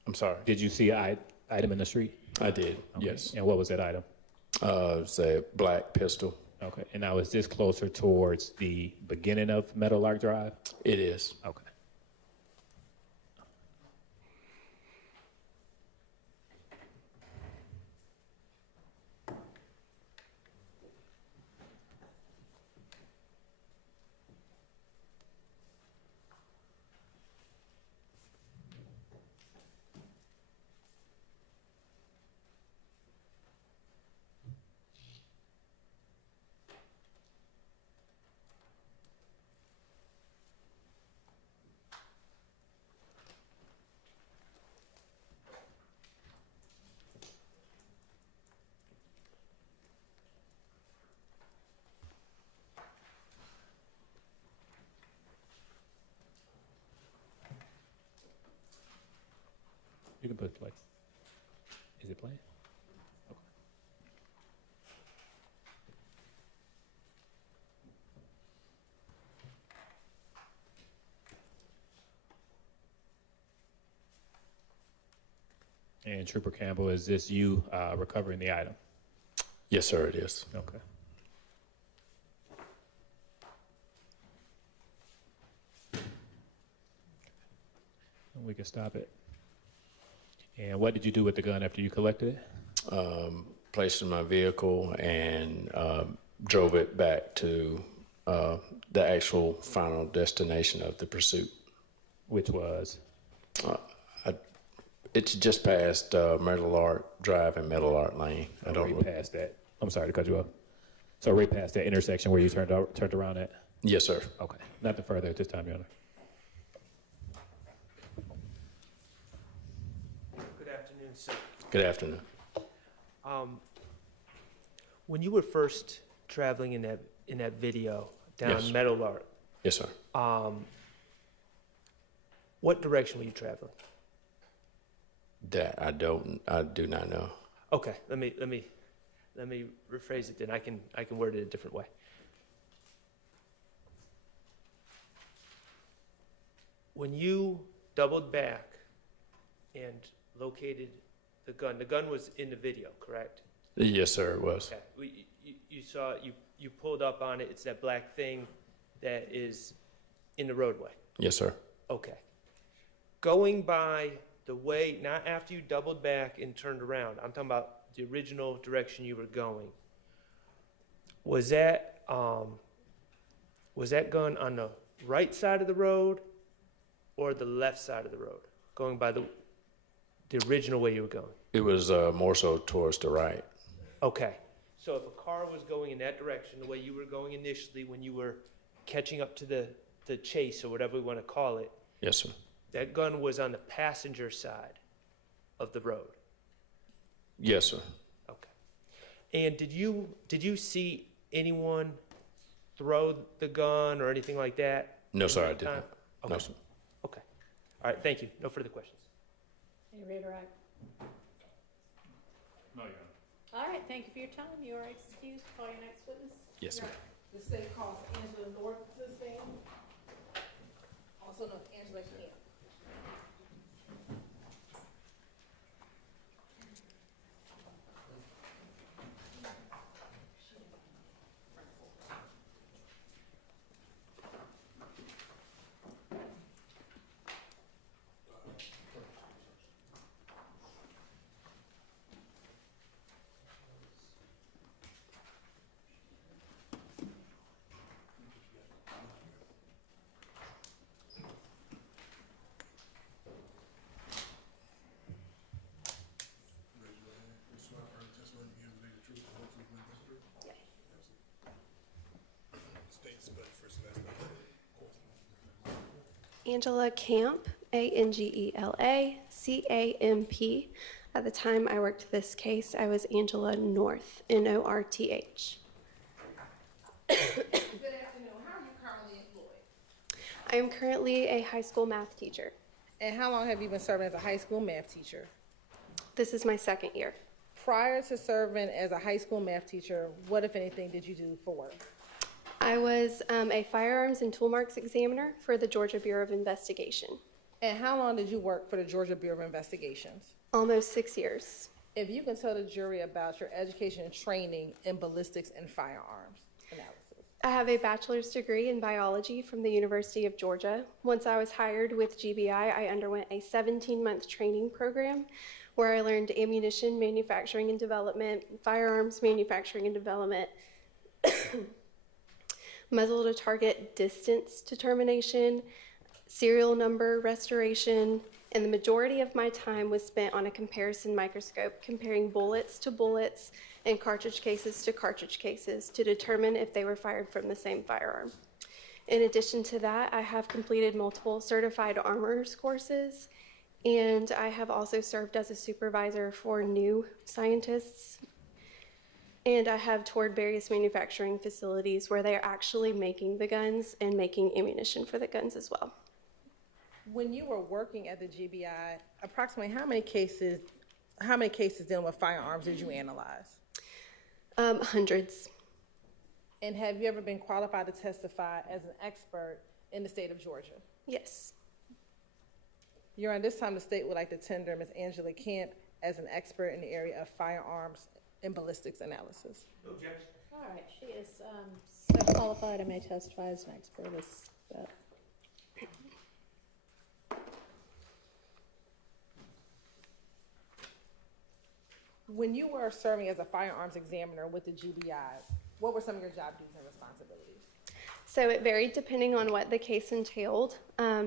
I'm sorry. Did you see an item in the street? I did, Okay. yes. And what was that item? It's a black pistol. Okay. And now is this closer towards the beginning of Meadowlark Drive? It is. Okay. You can put play. Is it playing? Okay. And Trooper Campbell, is this you recovering the item? Yes, sir, it is. Okay. And we can stop it. And what did you do with the gun after you collected it? Placed in my vehicle and drove it back to the actual final destination of the pursuit. Which was? It's just past Meadowlark Drive and Meadowlark Lane. I don't right past that. I'm sorry to cut you off. So right past that intersection where you turned around at? Yes, sir. Okay. Nothing further at this time, Your Honor. Good afternoon, sir. Good afternoon. When you were first traveling in that video down Yes. Meadowlark, Yes, sir. what direction were you traveling? That I do not know. Okay, let me rephrase it then. I can word it a different way. When you doubled back and located the gun was in the video, correct? Yes, sir, it was. Okay. You saw it, you pulled up on it. It's that black thing that is in the roadway. Yes, sir. Okay. Going by the way, not after you doubled back and turned around, I'm talking about the original direction you were going. Was that gun on the right side of the road or the left side of the road? Going by the original way you were going? It was more so towards the right. Okay. So if a car was going in that direction, the way you were going initially when you were catching up to the chase or whatever we want to call it, Yes, sir. that gun was on the passenger side of the road. Yes, sir. Okay. And did you see anyone throw the gun or anything like that? No, in sir, that I didn't. time? Okay. No, sir. Okay. All right, thank you. No further questions. Any redirect? No, Your Honor. All right, thank you for your time. You are excused. Call your next witness. Yes, ma'am. The state calls Angela North to the stand, also known as Angela Camp. Angela Camp, Angela Camp. At the time I worked this case, I was Angela North, North. Good afternoon. How are you currently employed? I am currently a high school math teacher. And how long have you been serving as a high school math teacher? This is my second year. Prior to serving as a high school math teacher, what, if anything, did you do for work? I was a firearms and tool marks examiner for the Georgia Bureau of Investigation. And how long did you work for the Georgia Bureau of Investigations? Almost 6 years. If you can tell the jury about your education and training in ballistics and firearms analysis. I have a bachelor's degree in biology from the University of Georgia. Once I was hired with GBI, I underwent a 17-month training program where I learned ammunition manufacturing and development, firearms manufacturing and development, muzzle to target distance determination, serial number restoration, and the majority of my time was spent on a comparison microscope comparing bullets to bullets and cartridge cases to cartridge cases to determine if they were fired from the same firearm. In addition to that, I have completed multiple certified armorers courses, and I have also served as a supervisor for new scientists. And I have toured various manufacturing facilities where they are actually making the guns and making ammunition for the guns as well. When you were working at the GBI, approximately how many cases dealing with firearms did you analyze? Hundreds. And have you ever been qualified to testify as an expert in the state of Georgia? Yes. Your Honor, this time the state would like to tender Ms. Angela Camp as an expert in the area of firearms and ballistics analysis. No objection. All right, she is so qualified and may testify as an expert as that. When you were serving as a firearms examiner with the GBI, what were some of your job duties and responsibilities? So it varied depending on what the case entailed.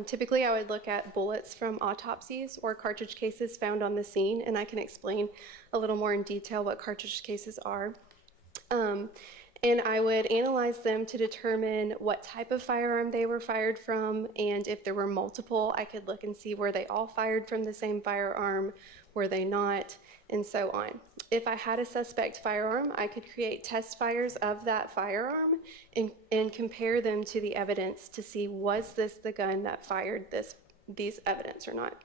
Typically, I would look at bullets from autopsies or cartridge cases found on the scene, and I can explain a little more in detail what cartridge cases are. And I would analyze them to determine what type of firearm they were fired from, and if there were multiple, I could look and see were they all fired from the same firearm, were they not, and so on. If I had a suspect firearm, I could create test fires of that firearm and compare them to the evidence to see was this the gun that fired these evidence or not.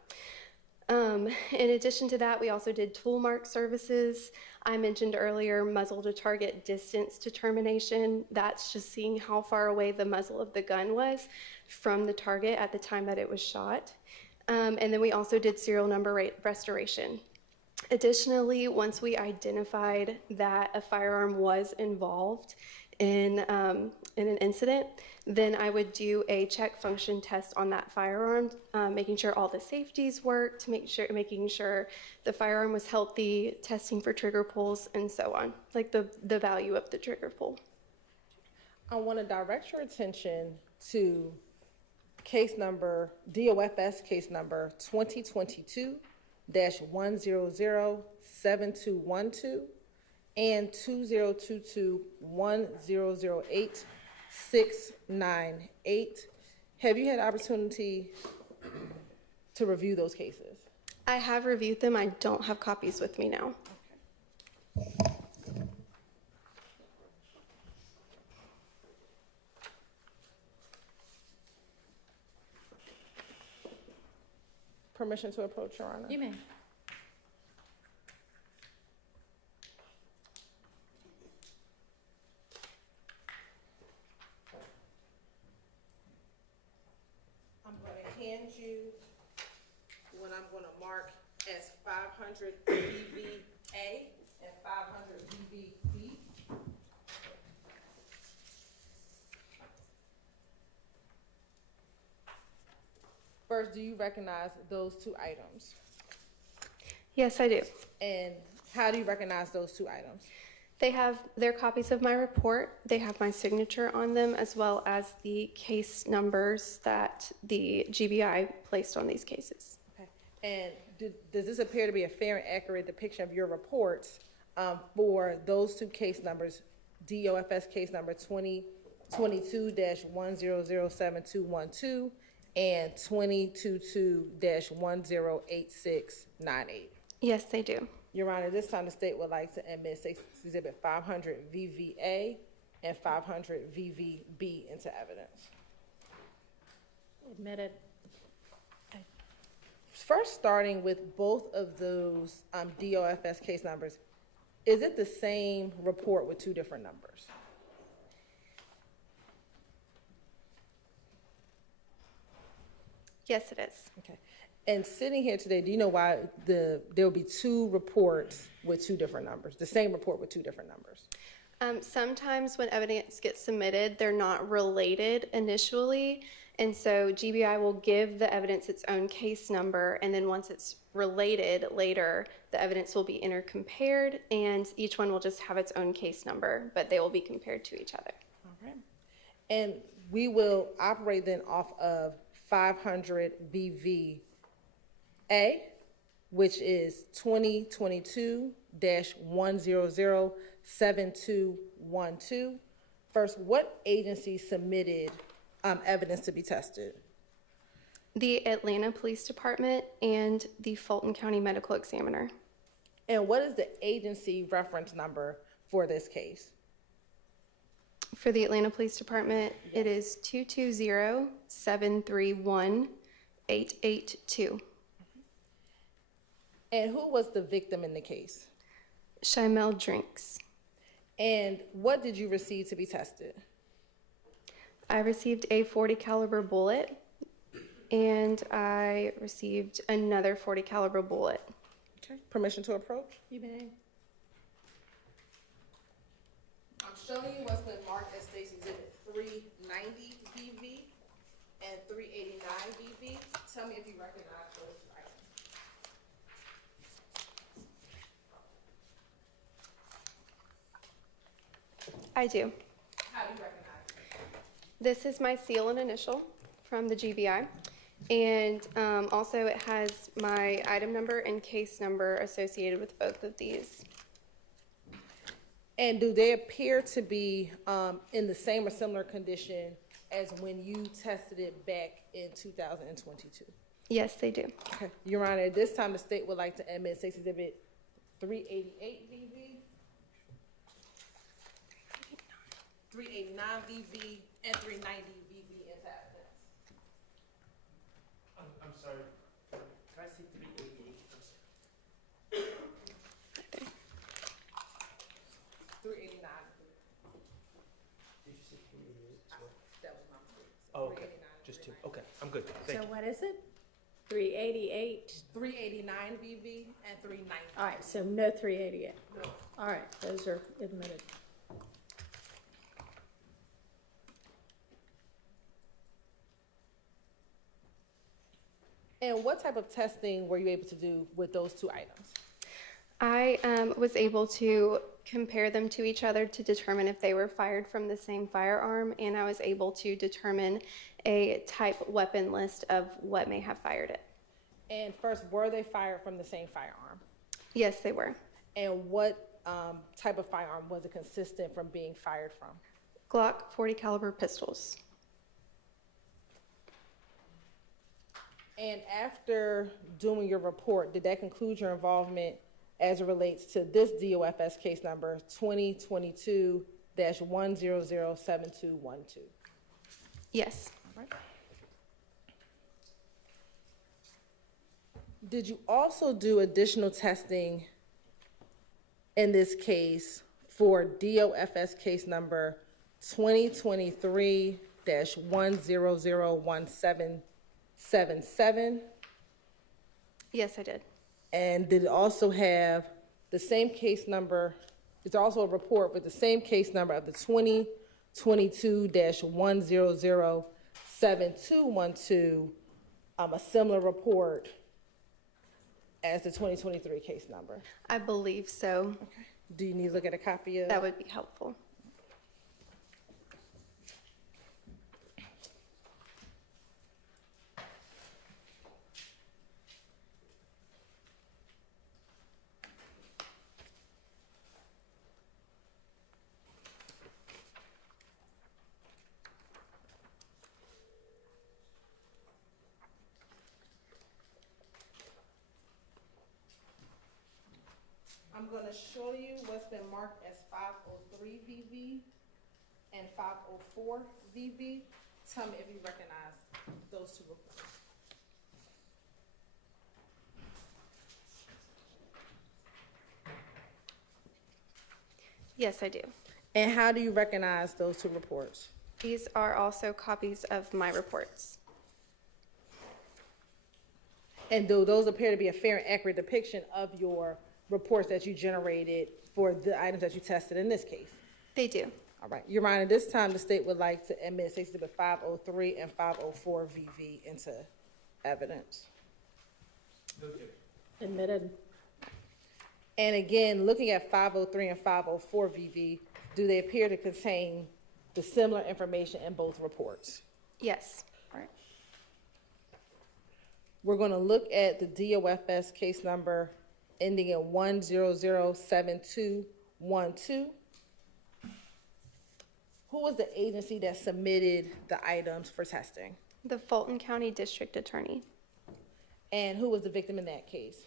In addition to that, we also did tool mark services. I mentioned earlier muzzle to target distance determination. That's just seeing how far away the muzzle of the gun was from the target at the time that it was shot. And then we also did serial number restoration. Additionally, once we identified that a firearm was involved in an incident, then I would do a check function test on that firearm, making sure all the safeties worked, making sure the firearm was healthy, testing for trigger pulls, and so on, like the value of the trigger pull. I want to direct your attention to case number, DOFS case number 2022-1007212 and 2022-1008698. Have you had opportunity to review those cases? I have reviewed them. I don't have copies with me now. Permission to approach, Your Honor? You may. I'm going to hand you what I'm going to mark as 500 VVA and 500 VVB. First, do you recognize those two items? Yes, I do. And how do you recognize those two items? They have their copies of my report. They have my signature on them, as well as the case numbers that the GBI placed on these cases. Okay. And does this appear to be a fair and accurate depiction of your reports for those two case numbers, DOFS case number 2022-1007212 and 2022-108698? Yes, they do. Your Honor, this time the state would like to admit Exhibit 500 VVA and 500 VVB into evidence. Admitted. First, starting with both of those DOFS case numbers, is it the same report with two different numbers? Yes, it is. Okay. And sitting here today, do you know why there will be two reports with two different numbers, the same report with two different numbers? Sometimes when evidence gets submitted, they're not related initially, and so GBI will give the evidence its own case number, and then once it's related later, the evidence will be intercompared, and each one will just have its own case number, but they will be compared to each other. All right. And we will operate then off of 500 VVA, which is 2022-1007212. First, what agency submitted evidence to be tested? The Atlanta Police Department and the Fulton County Medical Examiner. And what is the agency reference number for this case? For the Atlanta Police Department, it is 220-731-882. And who was the victim in the case? Shimel Drinks. And what did you receive to be tested? I received a .40 caliber bullet, and I received another .40 caliber bullet. Okay. Permission to approach? You may. I'm showing you what's been marked as State's Exhibit 390 VV and 389 VV. Tell me if you recognize those two items. I do. How do you recognize it? This is my seal and initial from the GBI, and also it has my item number and case number associated with both of these. And do they appear to be in the same or similar condition as when you tested it back in 2022? Yes, they do. Okay. Your Honor, at this time, the state would like to admit State's Exhibit 388 VV, 389 VV, and 390 VV into evidence. I'm sorry. Can I see 388? I'm sorry. 389. Did you say 388? That was my mistake. Oh, okay. Just two. Okay, I'm good. Thank So you. what is it? 388? 389 VV and 390. All right, so no 388. No. All right, those are admitted. And what type of testing were you able to do with those two items? I was able to compare them to each other to determine if they were fired from the same firearm, and I was able to determine a type weapon list of what may have fired it. And first, were they fired from the same firearm? Yes, they were. And what type of firearm was it consistent from being fired from? Glock .40 caliber pistols. And after doing your report, did that conclude your involvement as it relates to this DOFS case number 2022-1007212? Yes. All right. Did you also do additional testing in this case for DOFS case number 2023-1001777? Yes, I did. And did it also have the same case number? Is there also a report with the same case number of the 2022-1007212, a similar report as the 2023 case number? I believe so. Okay. Do you need to look at a copy of? That would be helpful. I'm going to show you what's been marked as 503 VV and 504 VV. Tell me if you recognize those two reports. Yes, I do. And how do you recognize those two reports? These are also copies of my reports. And do those appear to be a fair and accurate depiction of your reports that you generated for the items that you tested in this case? They do. All right, Your Honor, this time the state would like to admit State Exhibit 503 and 504 VV into evidence. Admitted. And again, looking at 503 and 504 VV, do they appear to contain the similar information in both reports? Yes. All right. We're going to look at the DOFS case number ending in 1007212. Who was the agency that submitted the items for testing? The Fulton County District Attorney. And who was the victim in that case?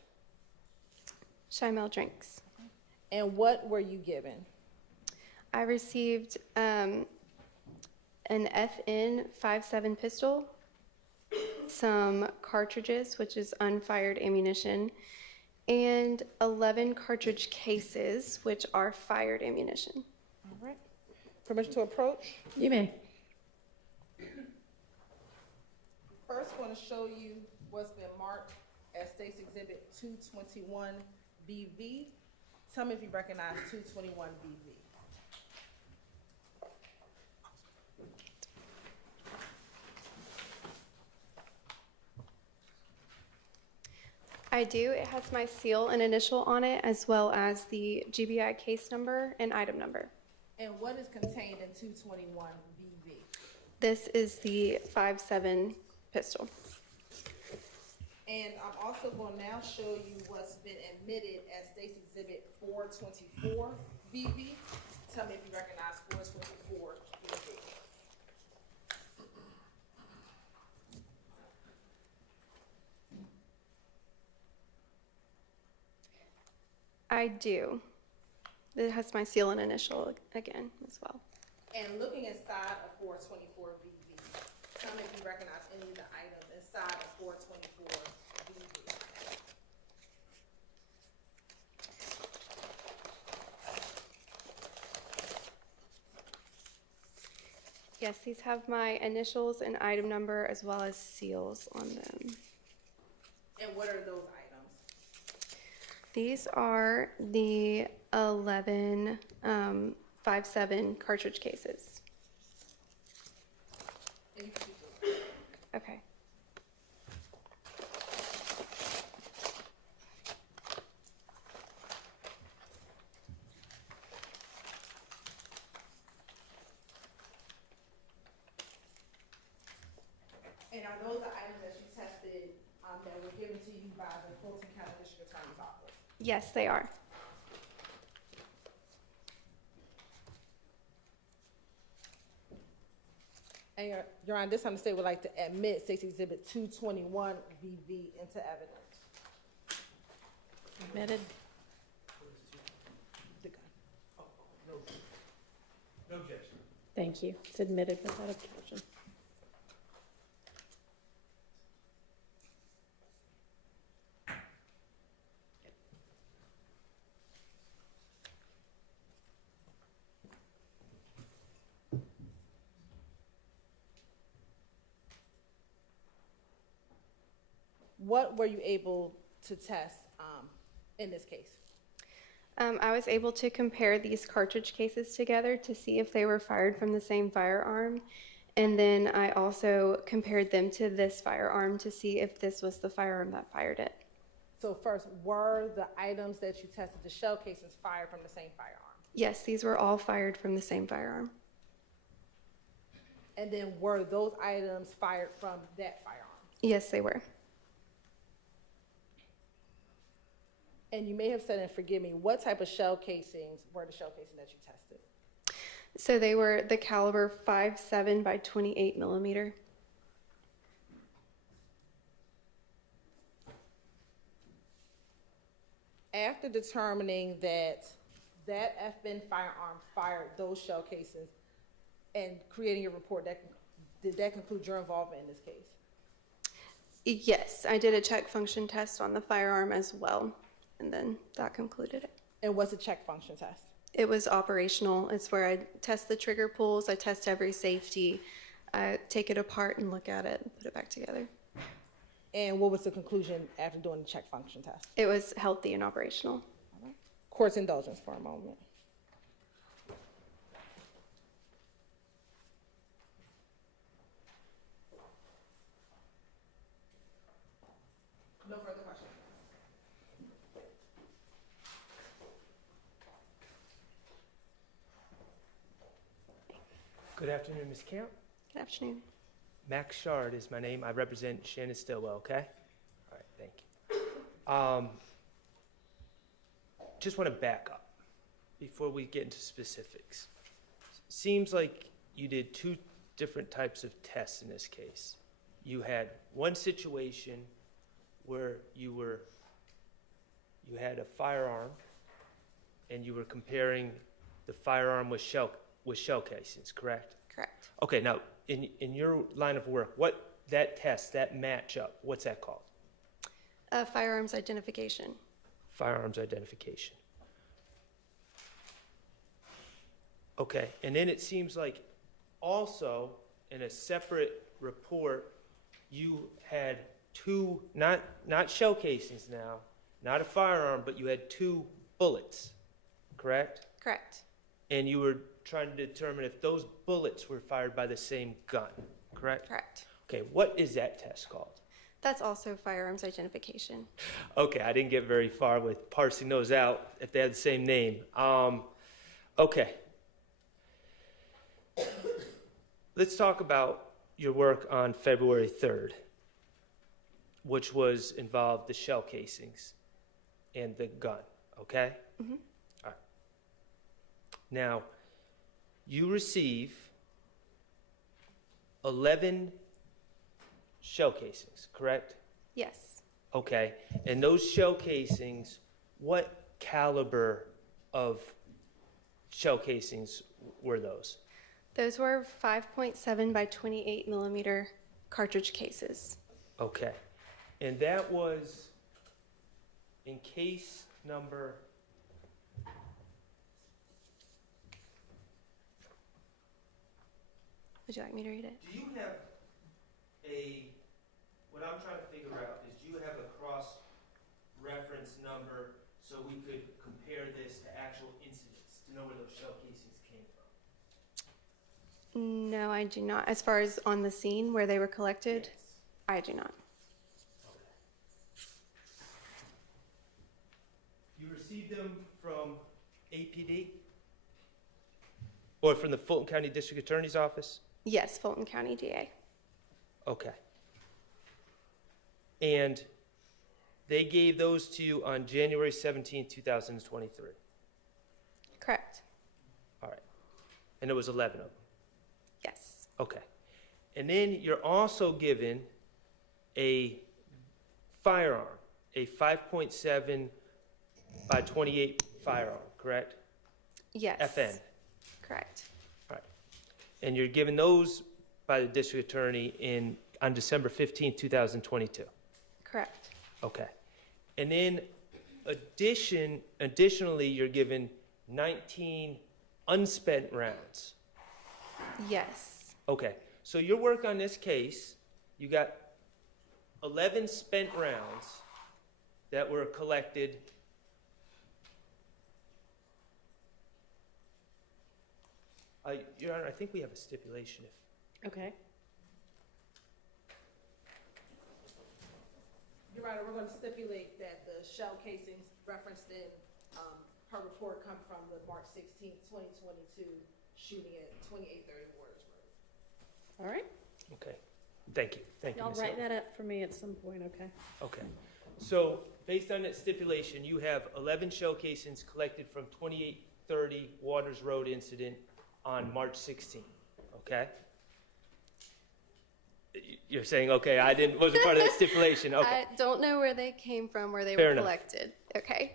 Shymel Drinks. And what were you given? I received an FN 5.7 pistol, some cartridges, which is unfired ammunition, and 11 cartridge cases, which are fired ammunition. All right. Permission to approach? You may. First, I want to show you what's been marked as State's Exhibit 221 BV. Tell me if you recognize 221 BV. I do. It has my seal and initial on it, as well as the GBI case number and item number. And what is contained in 221 BV? This is the 5.7 pistol. And I'm also going to now show you what's been admitted as State's Exhibit 424 BV. Tell me if you recognize 424 BV. I do. It has my seal and initial again as well. And looking inside of 424 BV, tell me if you recognize any of the items inside of 424 BV. Yes, these have my initials and item number as well as seals on them. And what are those items? These are the 11 5.7 cartridge cases. Okay. And are those the items that you tested that were given to you by the Fulton County District Attorney's Office? Yes, they are. And Your Honor, this time the state would like to admit State's Exhibit 221 BV into evidence. Admitted. No objection. Thank you. It's admitted without objection. What were you able to test in this case? I was able to compare these cartridge cases together to see if they were fired from the same firearm. And then I also compared them to this firearm to see if this was the firearm that fired it. So first, were the items that you tested, the shell cases, fired from the same firearm? Yes, these were all fired from the same firearm. And then were those items fired from that firearm? Yes, they were. And you may have said, and forgive me, what type of shell casings were the shell casings that you tested? So they were the caliber 5.7 by 28 millimeter. After determining that that FN firearm fired those shell casings and creating your report, did that conclude your involvement in this case? Yes, I did a check function test on the firearm as well, and then that concluded it. And what's a check function test? It was operational. It's where I test the trigger pulls, I test every safety, I take it apart and look at it and put it back together. And what was the conclusion after doing the check function test? It was healthy and operational. Court's indulgence for a moment. No further questions. Good afternoon, Ms. Camp. Good afternoon. Max Shard is my name. I represent Shannon Stillwell, okay? All right, thank you. Just want to back up before we get into specifics. Seems like you did two different types of tests in this case. You had one situation where you had a firearm and you were comparing the firearm with shell casings, correct? Correct. Okay, now, in your line of work, what that test, that matchup, what's that called? Firearms identification. Firearms identification. Okay, and then it seems like also in a separate report, you had two, not shell casings now, not a firearm, but you had two bullets, correct? Correct. And you were trying to determine if those bullets were fired by the same gun, correct? Correct. Okay, what is that test called? That's also firearms identification. Okay, I didn't get very far with parsing those out if they had the same name. Okay. Let's talk about your work on February 3rd, which was involved the shell casings and the gun, okay? Mm-hmm. All right. Now, you receive 11 shell casings, correct? Yes. Okay, and those shell casings, what caliber of shell casings were those? Those were 5.7 by 28 millimeter cartridge cases. Okay, and that was in case number... Would you like me to read it? Do you have what I'm trying to figure out is, do you have a cross-reference number so we could compare this to actual incidents, to know where those shell casings came from? No, I do not. As far as on the scene where they were collected, Yes. I do not. You received them from APD? Or from the Fulton County District Attorney's Office? Yes, Fulton County DA. Okay. And they gave those to you on January 17, 2023? Correct. All right. And it was 11 of them? Yes. Okay. And then you're also given a firearm, a 5.7 by 28 firearm, correct? Yes. FN. Correct. All right. And you're given those by the district attorney on December 15, 2022? Correct. Okay. And then additionally, you're given 19 unspent rounds. Yes. Okay. So your work on this case, you got 11 spent rounds that were collected. Your Honor, I think we have a stipulation. Okay. Your Honor, we're going to stipulate that the shell casings referenced in her report come from the March 16, 2022 shooting at 2830 Waters Road. All right. Okay. Thank you. Thank you, Y'all Ms. write Hill. that up for me at some point, okay? Okay. So based on that stipulation, you have 11 shell casings collected from 2830 Waters Road incident on March 16, okay? You're saying, okay, wasn't part of that stipulation, okay. I don't know where they came from, where they Fair were enough. collected. Okay.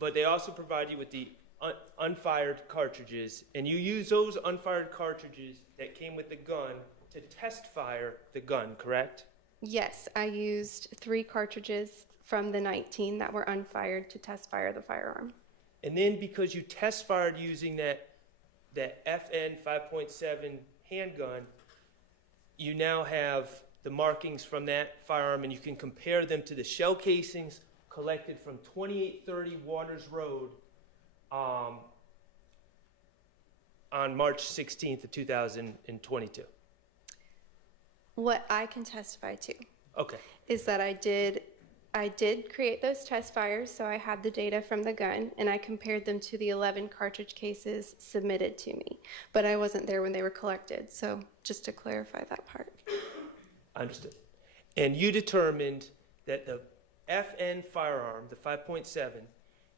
But they also provide you with the unfired cartridges, and you use those unfired cartridges that came with the gun to test fire the gun, correct? Yes, I used 3 cartridges from the 19 that were unfired to test fire the firearm. And then because you test fired using that FN 5.7 handgun, you now have the markings from that firearm, and you can compare them to the shell casings collected from 2830 Waters Road on March 16th of 2022. What I can testify to Okay. is that I did create those test fires, so I had the data from the gun, and I compared them to the 11 cartridge cases submitted to me. But I wasn't there when they were collected, so just to clarify that part. Understood. And you determined that the FN firearm, the 5.7,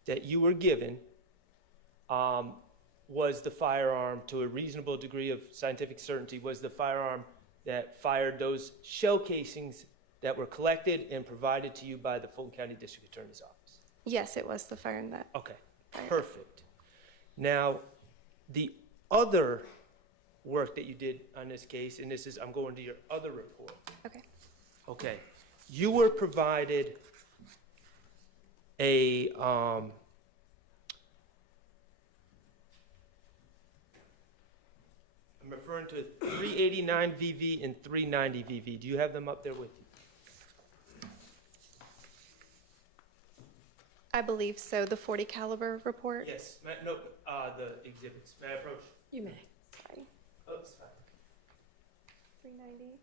that you were given was the firearm, to a reasonable degree of scientific certainty, was the firearm that fired those shell casings that were collected and provided to you by the Fulton County District Attorney's Office. Yes, it was the firearm that. Okay, perfect. Now, the other work that you did on this case, and this is, I'm going to your other report. Okay. Okay, you were provided a, I'm referring to 389 VV and 390 VV. Do you have them up there with you? I believe so. The 40 caliber report. Yes, no, the exhibits. May I approach? You may. Sorry. Oh, it's fine. 390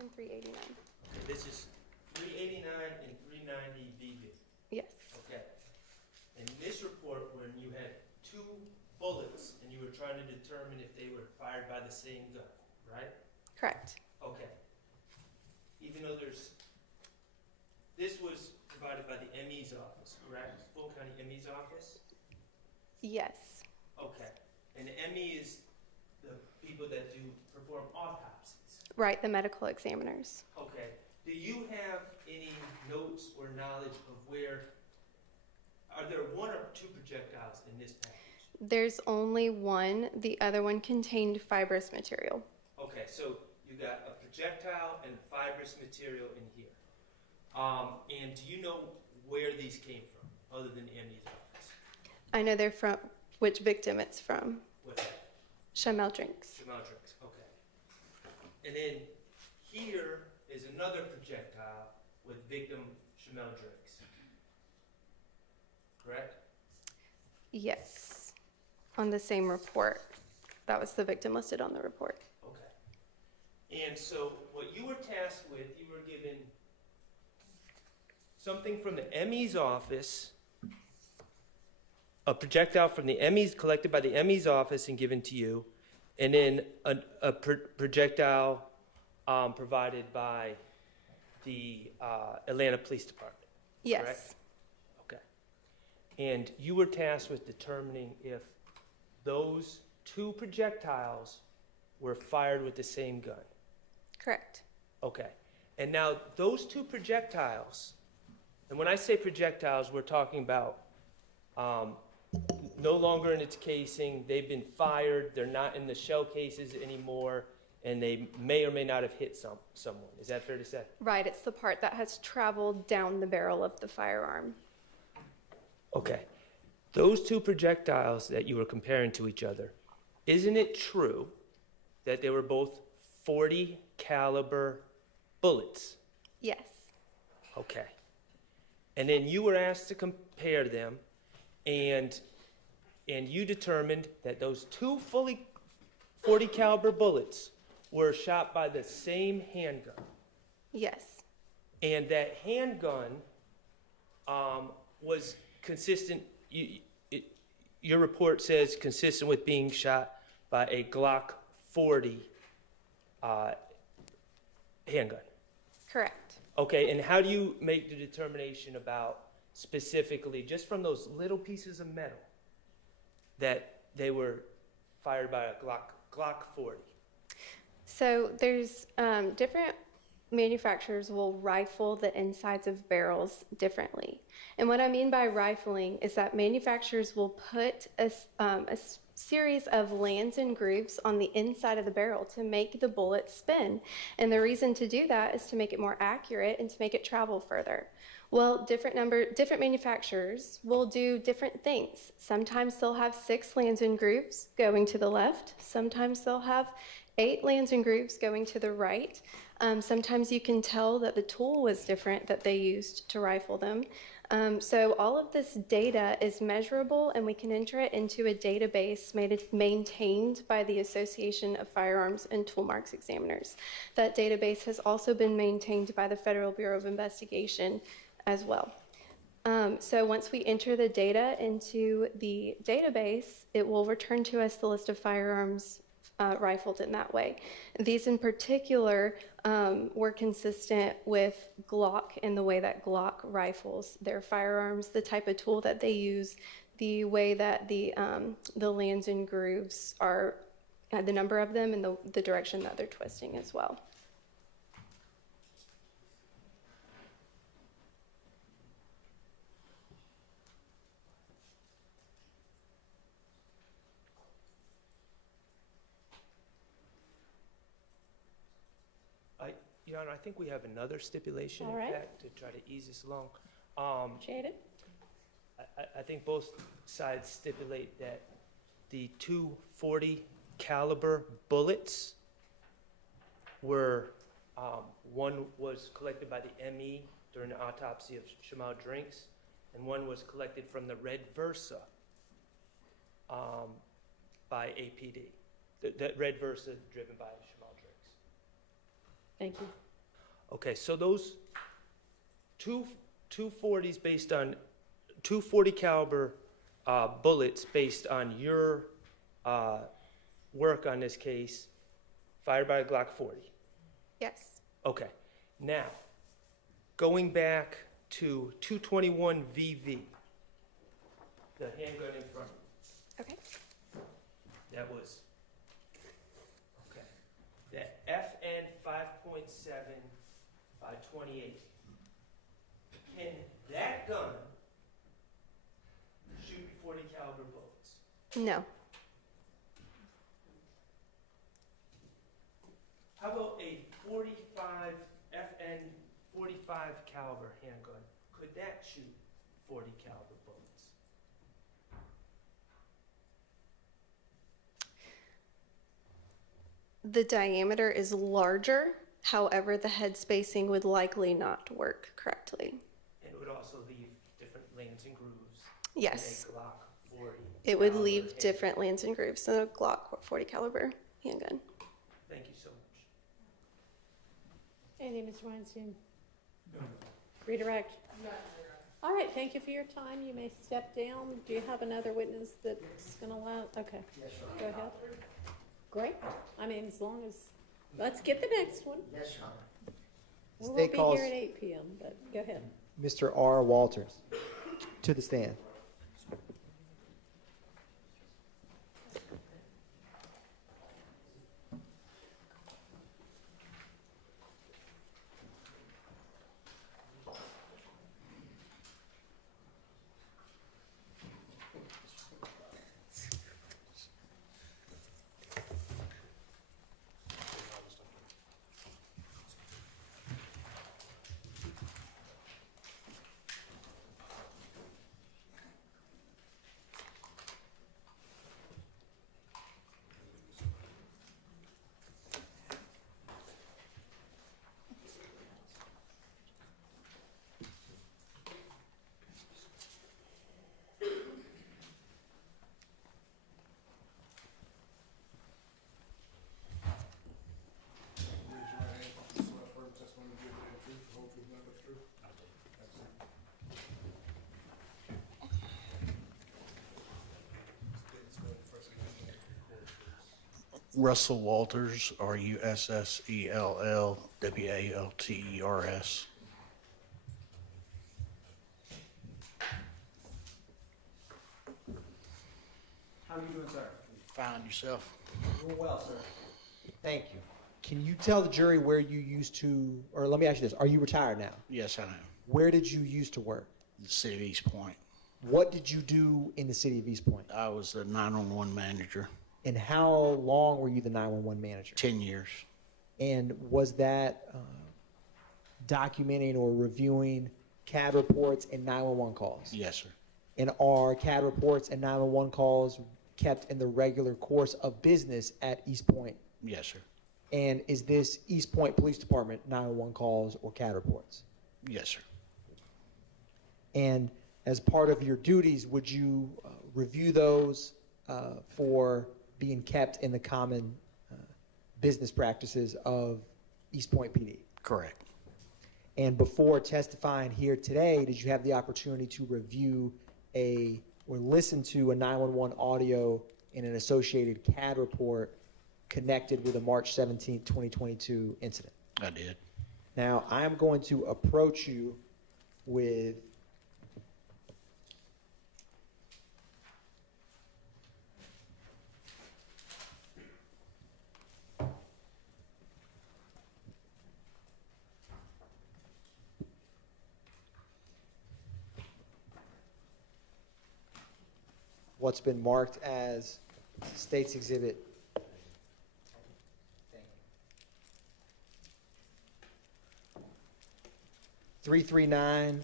and 389. Okay, this is 389 and 390 VV. Yes. Okay. In this report, when you had two bullets and you were trying to determine if they were fired by the same gun, right? Correct. Okay. Even though this was provided by the ME's office, correct? Fulton County ME's office? Yes. Okay. And the ME is the people that perform autopsies. Right, the medical examiners. Okay. Do you have any notes or knowledge of are there one or two projectiles in this package? There's only one. The other one contained fibrous material. Okay, so you got a projectile and fibrous material in here. And do you know where these came from, other than the ME's office? I know they're from which victim it's from. What's that? Chamel Drinks. Chamel Drinks, okay. And then here is another projectile with victim Chamel Drinks. Correct? Yes. On the same report. That was the victim listed on the report. Okay. And so what you were tasked with, you were given something from the ME's office, a projectile from the ME's, collected by the ME's office and given to you, and then a projectile provided by the Atlanta Police Department. Yes. Correct? Okay. And you were tasked with determining if those two projectiles were fired with the same gun. Correct. Okay. And now those two projectiles, and when I say projectiles, we're talking about no longer in its casing, they've been fired, they're not in the shell cases anymore, and they may or may not have hit someone. Is that fair to say? Right, it's the part that has traveled down the barrel of the firearm. Okay. Those two projectiles that you were comparing to each other, isn't it true that they were both 40 caliber bullets? Yes. Okay. And then you were asked to compare them, and you determined that those two fully 40 caliber bullets were shot by the same handgun. Yes. And that handgun was consistent, your report says consistent with being shot by a Glock 40 handgun. Correct. Okay, and how do you make the determination about specifically, just from those little pieces of metal, that they were fired by a Glock 40? So there's different manufacturers will rifle the insides of barrels differently. And what I mean by rifling is that manufacturers will put a series of lands and grooves on the inside of the barrel to make the bullet spin. And the reason to do that is to make it more accurate and to make it travel further. Well, different manufacturers will do different things. Sometimes they'll have 6 lands and grooves going to the left. Sometimes they'll have 8 lands and grooves going to the right. Sometimes you can tell that the tool was different that they used to rifle them. So all of this data is measurable, and we can enter it into a database maintained by the Association of Firearms and Tool Marks Examiners. That database has also been maintained by the Federal Bureau of Investigation as well. So once we enter the data into the database, it will return to us the list of firearms rifled in that way. These in particular were consistent with Glock and the way that Glock rifles their firearms, the type of tool that they use, the way that the lands and grooves are, the number of them, and the direction that they're twisting as well. Your Honor, I think we have another stipulation, All in right. fact, to try to ease this along. Shaded? I think both sides stipulate that the 240 caliber bullets were, one was collected by the ME during the autopsy of Shamal Drinks, and one was collected from the Red Versa by APD. That Red Versa driven by Shamal Drinks. Thank you. Okay, so those 240s based on 240 caliber bullets based on your work on this case, fired by a Glock 40. Yes. Okay, now going back to 221 VV, the handgun in front of you. Okay. That was the FN 5.7 by 28. Can that gun shoot 40 caliber bullets? No. How about a 45 FN 45 caliber handgun? Could that shoot 40 caliber bullets? The diameter is larger, however, the head spacing would likely not work correctly. And it would also leave different lands and grooves. Yes. than a Glock 40 It would caliber leave handgun. different lands and grooves than a Glock 40 caliber handgun. Thank you so much. Anything, Mr. Weinstein? Redirect? All right, thank you for your time. You may step down. Do you have another witness that's going to allow? Okay. Yes, go ahead. Great. I mean, as long as, let's get the next one. Yes, Your Honor. We State won't be calls here at 8 p.m., but go ahead. Mr. R. Walters to the stand. Russell Walters, RUSSELLWALTERS. How are you doing, sir? Fine, yourself? Doing well, sir. Thank you. Can you tell the jury where you used to, or let me ask you this, are you retired now? Yes, I am. Where did you used to work? The city of East Point. What did you do in the city of East Point? I was the 911 manager. And how long were you the 911 manager? 10 years. And was that documenting or reviewing CAD reports and 911 calls? Yes, sir. And are CAD reports and 911 calls kept in the regular course of business at East Point Yes, sir. And is this East Point Police Department 911 calls or CAD reports? Yes, sir. And as part of your duties, would you review those for being kept in the common business practices of East Point PD? Correct. And before testifying here today, did you have the opportunity to review or listen to a 911 audio and an associated CAD report connected with a March 17, 2022 incident? I did. Now, I am going to approach you with what's been marked as State's Exhibit 339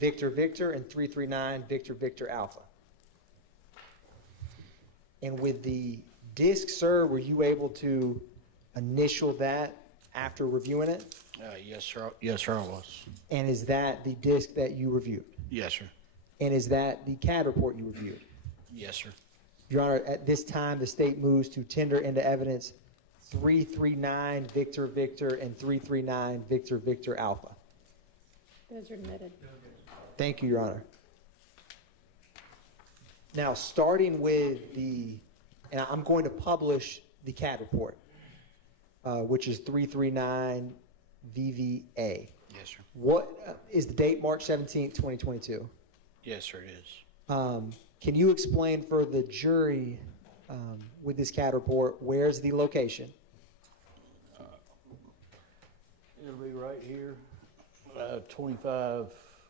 Victor Victor and 339 Victor Victor Alpha. And with the disc, sir, were you able to initial that after reviewing it? Yes, sir. Yes, sir, I was. And is that the disc that you reviewed? Yes, sir. And is that the CAD report you reviewed? Yes, sir. Your Honor, at this time, the state moves to tender into evidence 339 Victor Victor and 339 Victor Victor Alpha. Those are admitted. Thank you, Your Honor. Now, starting with and I'm going to publish the CAD report, which is 339 VVA. Yes, sir. What is the date, March 17th, 2022? Yes, sir, it is. Can you explain for the jury with this CAD report, where's the location? It'll be right here, 25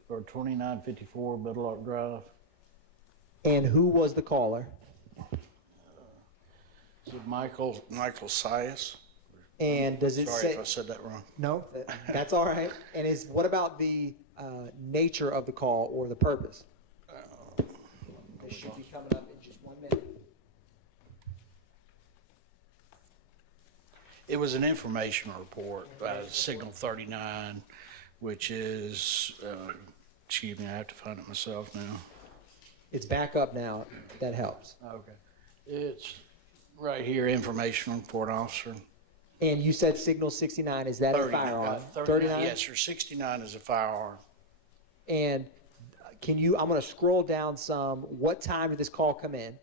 or 2954 Middle Drive. And who was the caller? Is it Michael Sias? And does it Sorry say? if I said that wrong. No, that's all right. And what about the nature of the call or the purpose? It should be coming up in just 1 minute. It was an information report by Signal 39, which is, excuse me, I have to find it myself now. It's back up now. That helps. Okay. It's right here, information report officer. And you said signal 69. Is that a firearm? 39? Yes, sir. 69 is a firearm. And I'm going to scroll down some. What time did this call come in?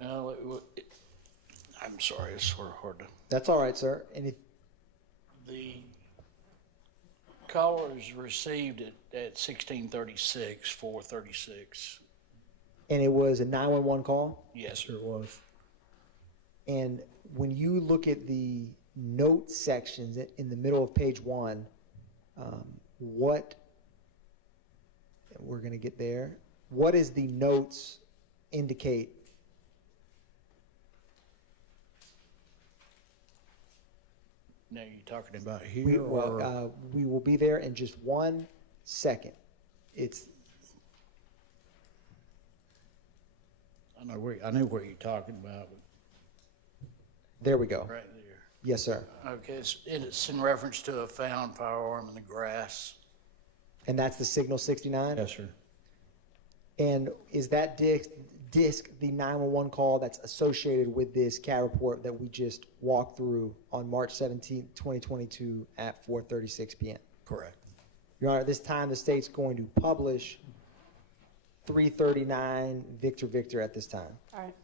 I'm sorry, it's sort of hard to. That's all right, sir. And The caller is received at 1636, 436. And it was a 911 call? Yes, sir, it was. And when you look at the note sections in the middle of page 1, we're going to get there. What does the notes indicate? Now you're talking about here? We will be there in just 1 second. I know where you're talking about. There we go. Right there. Yes, sir. Okay, it's in reference to a found firearm in the grass. And that's the signal 69? Yes, sir. And is that disc the 911 call that's associated with this CAD report that we just walked through on March 17, 2022 at 4:36 p.m.? Correct. Your Honor, at this time, the state's going to publish 339 Victor Victor at this time. All right.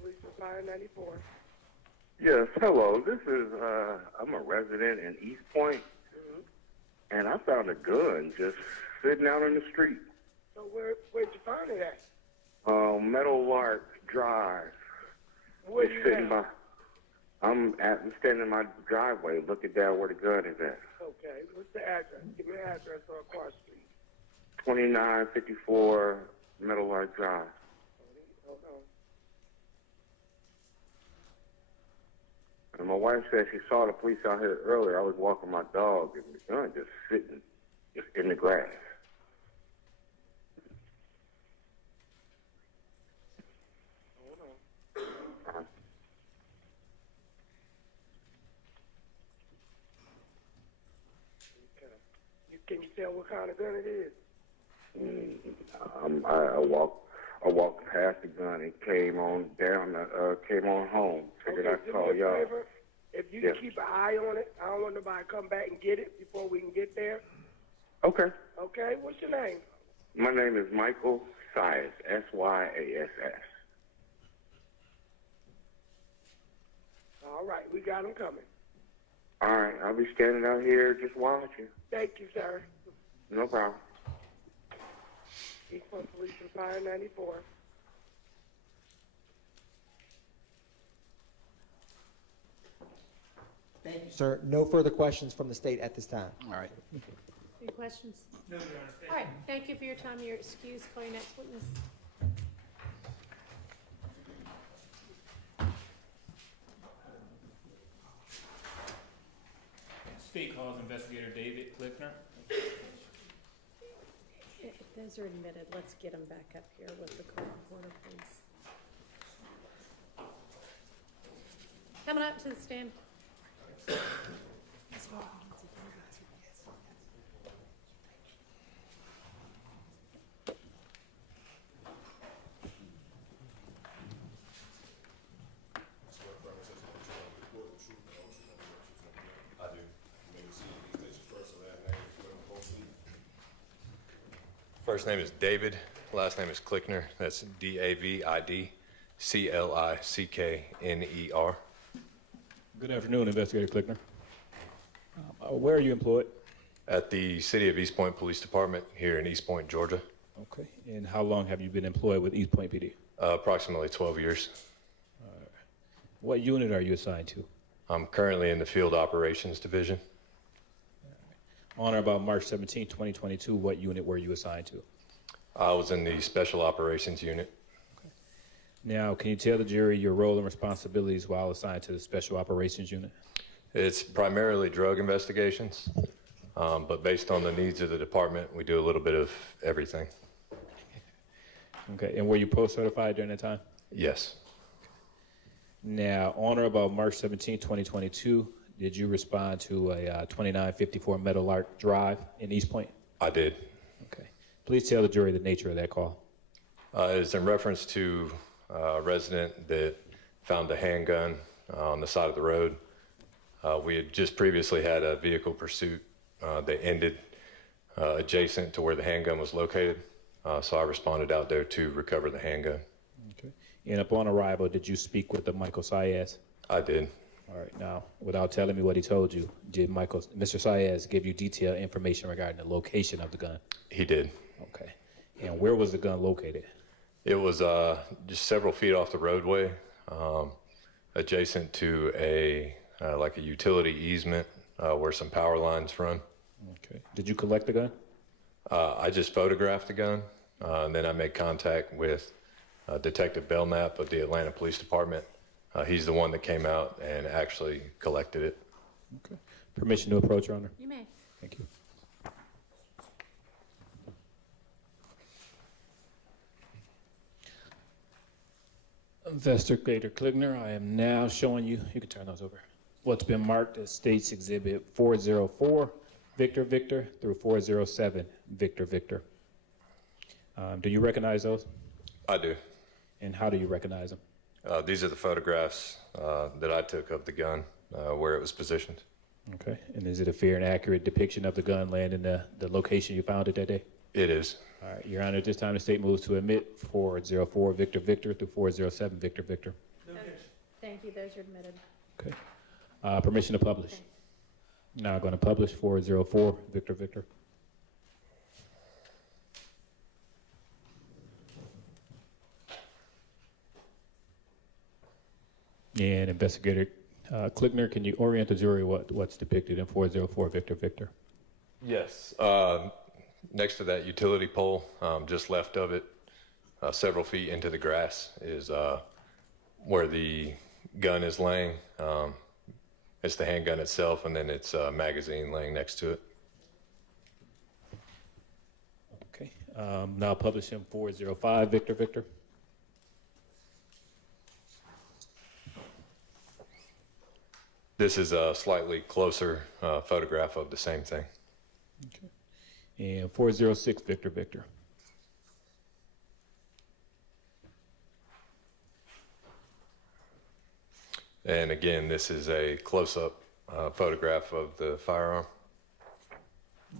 Police for Fire 94. Yes, hello. This is, I'm a resident in East Point, and I found a gun just sitting out on the street. So where'd you find it at? Meadow Lark Drive. Where It's you sitting at? by. I'm standing in my driveway, looking down where the gun is at. Okay, what's the address? Give me the address on Clark Street. 2954 Metal Lark Drive. Hold on. And my wife said she saw the police out here earlier. I was walking my dog, and the gun just sitting just in the grass. Hold on. Uh-huh. Okay. Can you tell what kind of gun it is? I walked past the gun and came on home. Figured I'd do call me a y'all. favor. If you Yeah. can keep an eye on it, I don't want nobody to come back and get it before we can get there. Okay. Okay, what's your name? My name is Michael Syas, Syass. All right, we got him coming. All right, I'll be standing out here just watching. Thank you, sir. No problem. East Point Police and Fire 94. Thank you, sir. No further questions from the state at this time. All right. Any questions? No, Your Honor. All right, thank you for your time. You're excused. Call your next witness. State calls investigator David Klickner. If those are admitted, let's get them back up here with the court reporter, please. Coming up to the stand. First name is David, last name is Klickner. That's DavidClickner. Good afternoon, Investigator Klickner. Where are you employed? At the City of East Point Police Department here in East Point, Georgia. Okay. And how long have you been employed with East Point PD? Approximately 12 years. What unit are you assigned to? I'm currently in the Field Operations Division. On or about March 17, 2022, what unit were you assigned to? I was in the Special Operations Unit. Now, can you tell the jury your role and responsibilities while assigned to the Special Operations Unit? It's primarily drug investigations, but based on the needs of the department, we do a little bit of everything. Okay, and were you post-certified during that time? Yes. Now, on or about March 17, 2022, did you respond to a 2954 Meadow Lark Drive in East Point? I did. Okay. Please tell the jury the nature of that call. It's in reference to a resident that found a handgun on the side of the road. We had just previously had a vehicle pursuit that ended adjacent to where the handgun was located. So I responded out there to recover the handgun. Okay. And upon arrival, did you speak with the Michael Syas? I did. All right. Now, without telling me what he told you, did Mr. Syas give you detailed information regarding the location of the gun? He did. Okay. And where was the gun located? It was just several feet off the roadway, adjacent to like a utility easement where some power lines run. Okay. Did you collect the gun? I just photographed the gun, and then I made contact with Detective Belknap of the Atlanta Police Department. He's the one that came out and actually collected it. Okay. Permission to approach, Your Honor? You may. Thank you. Investigator Klickner, I am now showing you, you can turn those over, what's been marked as State's Exhibit 404, Victor Victor, through 407, Victor Victor. Do you recognize those? I do. And how do you recognize them? These are the photographs that I took of the gun, where it was positioned. Okay. And is it a fair and accurate depiction of the gun laying in the location you found it that day? It is. All right, Your Honor, at this time, the state moves to admit 404 Victor Victor through 407 Victor Victor. Thank you, those are admitted. Okay. Permission to publish. Okay. Now going to publish 404 Victor Victor. And Investigator Klickner, can you orient the jury what's depicted in 404 Victor Victor? Yes. Next to that utility pole, just left of it, several feet into the grass, is where the gun is laying. It's the handgun itself, and then it's a magazine laying next to it. Okay. Now publish in 405 Victor Victor. This is a slightly closer photograph of the same thing. Okay. And 406 Victor Victor. And again, this is a close-up photograph of the firearm.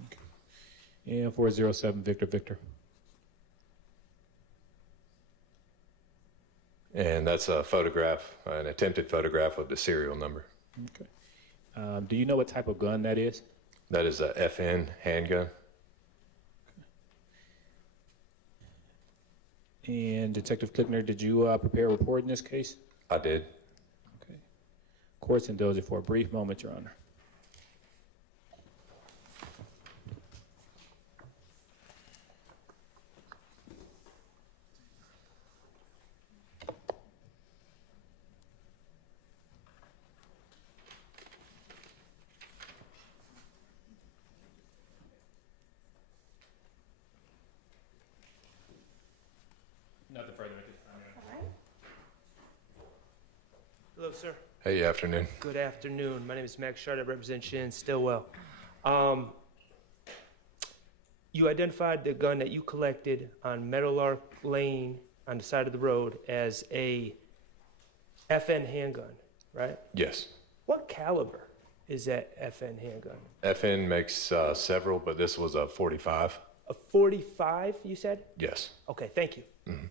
Okay. And 407 Victor Victor. And that's a photograph, an attempted photograph of the serial number. Okay. Do you know what type of gun that is? That is a FN handgun. And Detective Klickner, did you prepare a report in this case? I did. Okay. Court's indulged for a brief moment, Your Honor. Nothing further at this time, Your Honor. Hello, sir. Hey, afternoon. Good afternoon. My name is Max Shard. I represent Shannon Stillwell. You identified the gun that you collected on Meadowlark Lane on the side of the road as a FN handgun, right? Yes. What caliber is that FN handgun? FN makes several, but this was a 45. A 45, you said? Yes. Okay, thank you. Mhm.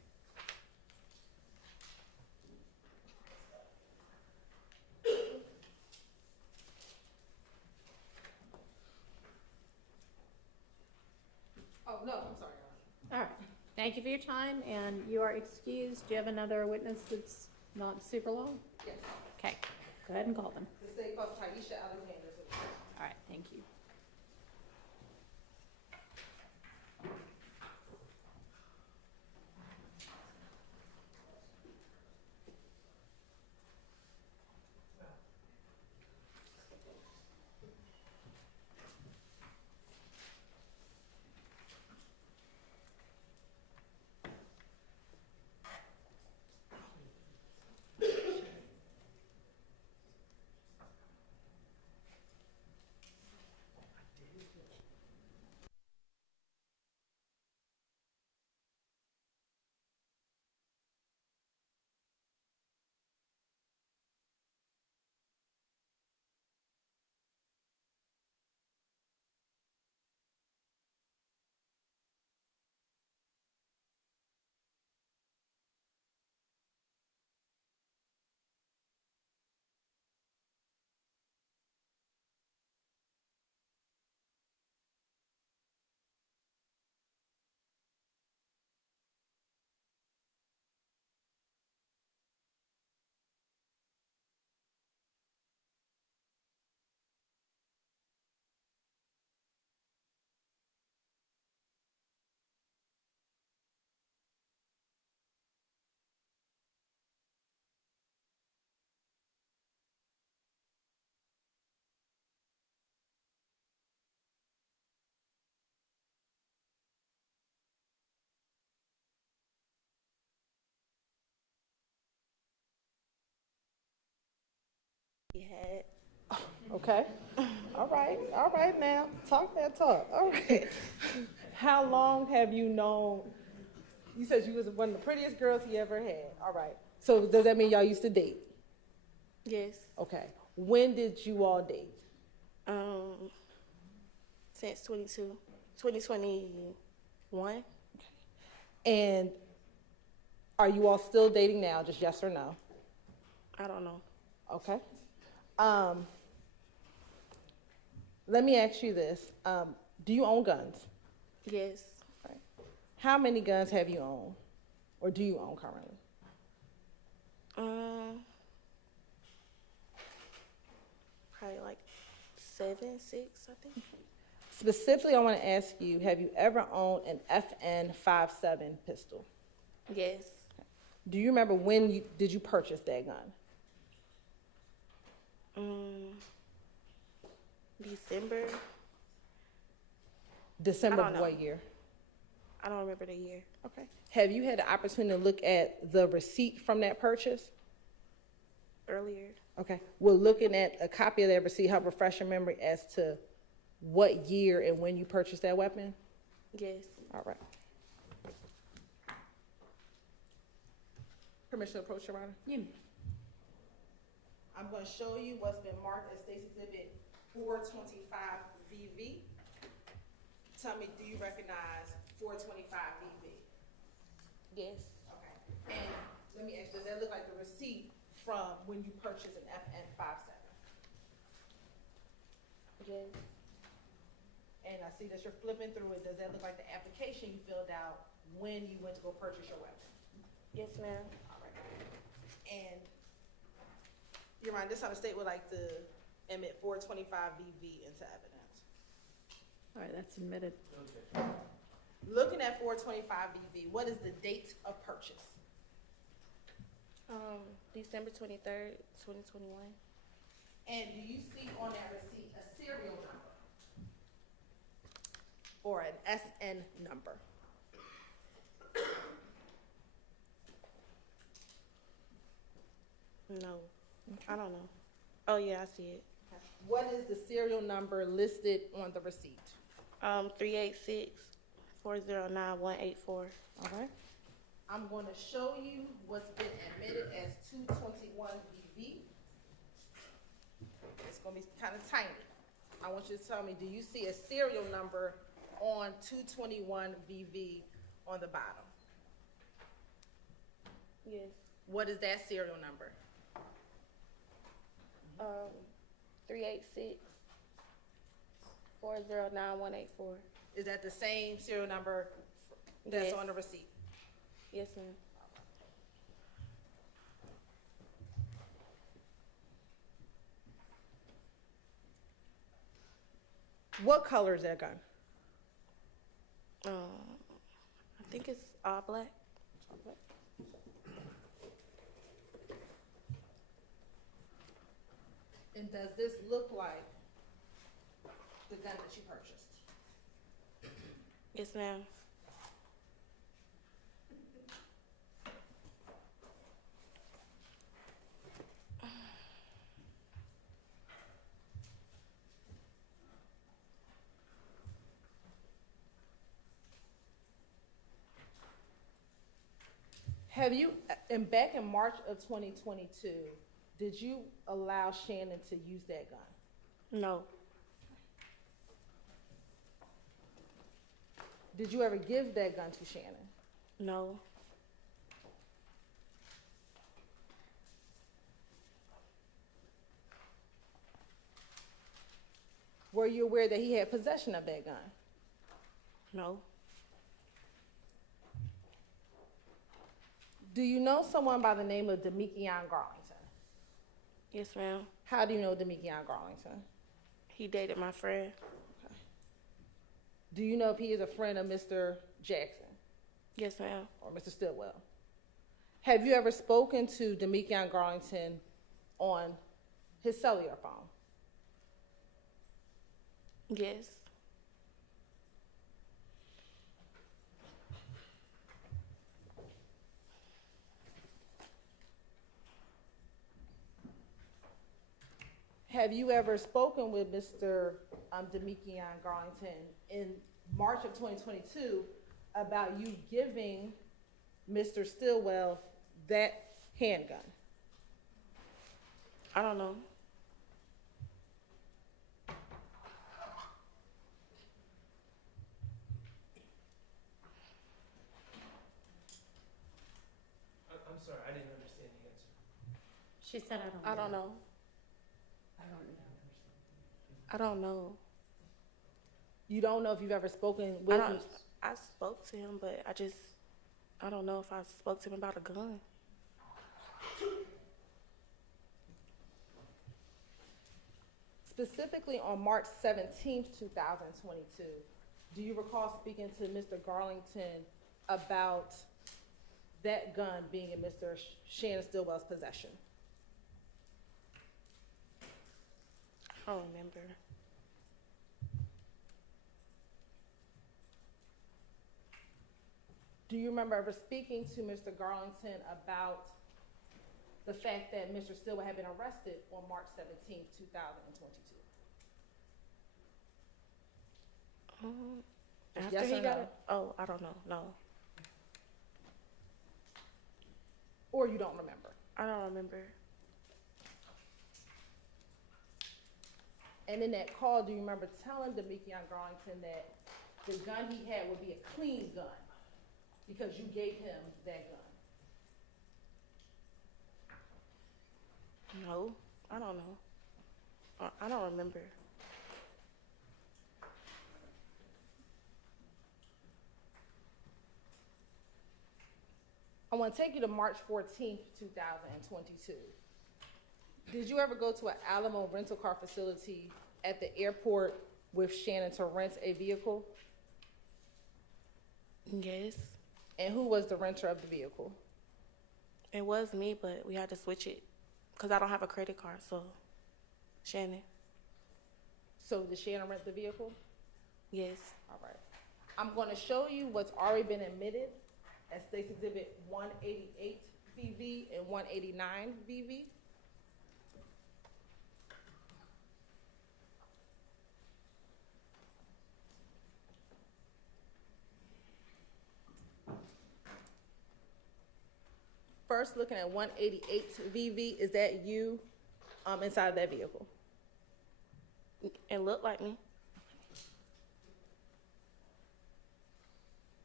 Oh, no, I'm sorry. All right. Thank you for your time, and you are excused. Do you have another witness that's not super long? Yes. Okay. Go ahead and call them. The state calls Taisha Alexander. All right. Thank you. Okay. All right now. Talk that talk. All right. How long have you known? You said you was one of the prettiest girls he ever had. All right. So does that mean y'all used to date? Yes. Okay. When did you all date? Since 2021. And are you all still dating now? Just yes or no? I don't know. Okay. Let me ask you this. Do you own guns? Yes. Right. How many guns have you owned? Or do you own currently? probably like 7, 6, I think. Specifically, I want to ask you, have you ever owned an FN-57 pistol? Yes. Do you remember when did you purchase that gun? December. December I of don't what know. year? I don't remember the year. Okay. Have you had the opportunity to look at the receipt from that purchase? Earlier. Okay. Will looking at a copy of that receipt help refresh your memory as to what year and when you purchased that weapon? Yes. All right. Permission to approach, Your Honor? I'm going to show you what's been marked as State's Exhibit 425VV. Tell me, do you recognize 425VV? Yes. Okay. And let me ask, does that look like the receipt from when you purchased an FN-57? Yes. And I see that you're flipping through it. Does that look like the application you filled out when you went to go purchase your weapon? Yes, ma'am. All right. And Your Honor, this time the state would like to admit 425VV into evidence. All right, that's admitted. Looking at 425VV, what is the date of purchase? December 23rd, 2021. And do you see on that receipt a serial number? Or an SN number? No. I don't know. Oh, yeah, I see it. What is the serial number listed on the receipt? 386-409-184. All right. I'm going to show you what's been admitted as 221VV. It's going to be kind of tiny. I want you to tell me, do you see a serial number on 221VV on the bottom? Yes. What is that serial number? 386-409-184. Is that the same serial number that's Yes. on the receipt? Yes, ma'am. What color is that gun? I think it's all black. And does this look like the gun that you purchased? Yes, ma'am. Have you, and back in March of 2022, did you allow Shannon to use that gun? No. Did you ever give that gun to Shannon? No. Were you aware that he had possession of that gun? No. Do you know someone by the name of Demikion Garlington? Yes, ma'am. How do you know Demikion Garlington? He dated my friend. Do you know if he is a friend of Mr. Jackson Yes, ma'am. or Mr. Stillwell? Have you ever spoken to Demikion Garlington on his cellular phone? Yes. Have you ever spoken with Mr. Demikion Garlington in March of 2022 about you giving Mr. Stillwell that handgun? I don't know. I'm sorry, I didn't understand the answer. She said, I don't know. I don't know. I don't know. You don't know if you've ever spoken with him? I spoke to him, but I don't know if I spoke to him about a gun. Specifically on March 17th, 2022, do you recall speaking to Mr. Garlington about that gun being in Mr. Shannon Stillwell's possession? I don't remember. Do you remember ever speaking to Mr. Garlington about the fact that Mr. Stillwell had been arrested on March 17th, 2022? After Yes he or got no? it? Oh, I don't know. No, Or you don't remember? I don't remember. And in that call, do you remember telling Demekion Garlington that the gun he had would be a clean gun because you gave him that gun? No, I don't know. I don't remember. I want to take you to March 14th, 2022. Did you ever go to an Alamo rental car facility at the airport with Shannon to rent a vehicle? Yes, And who was the renter of the vehicle? it was me, but we had to switch it because I don't have a credit card. So, Shannon. So did Shannon rent the vehicle? Yes. All right. I'm going to show you what's already been admitted as State's Exhibit 188 VV and 189 VV. First, looking at 188 VV, is that you inside of that vehicle? It looked like me.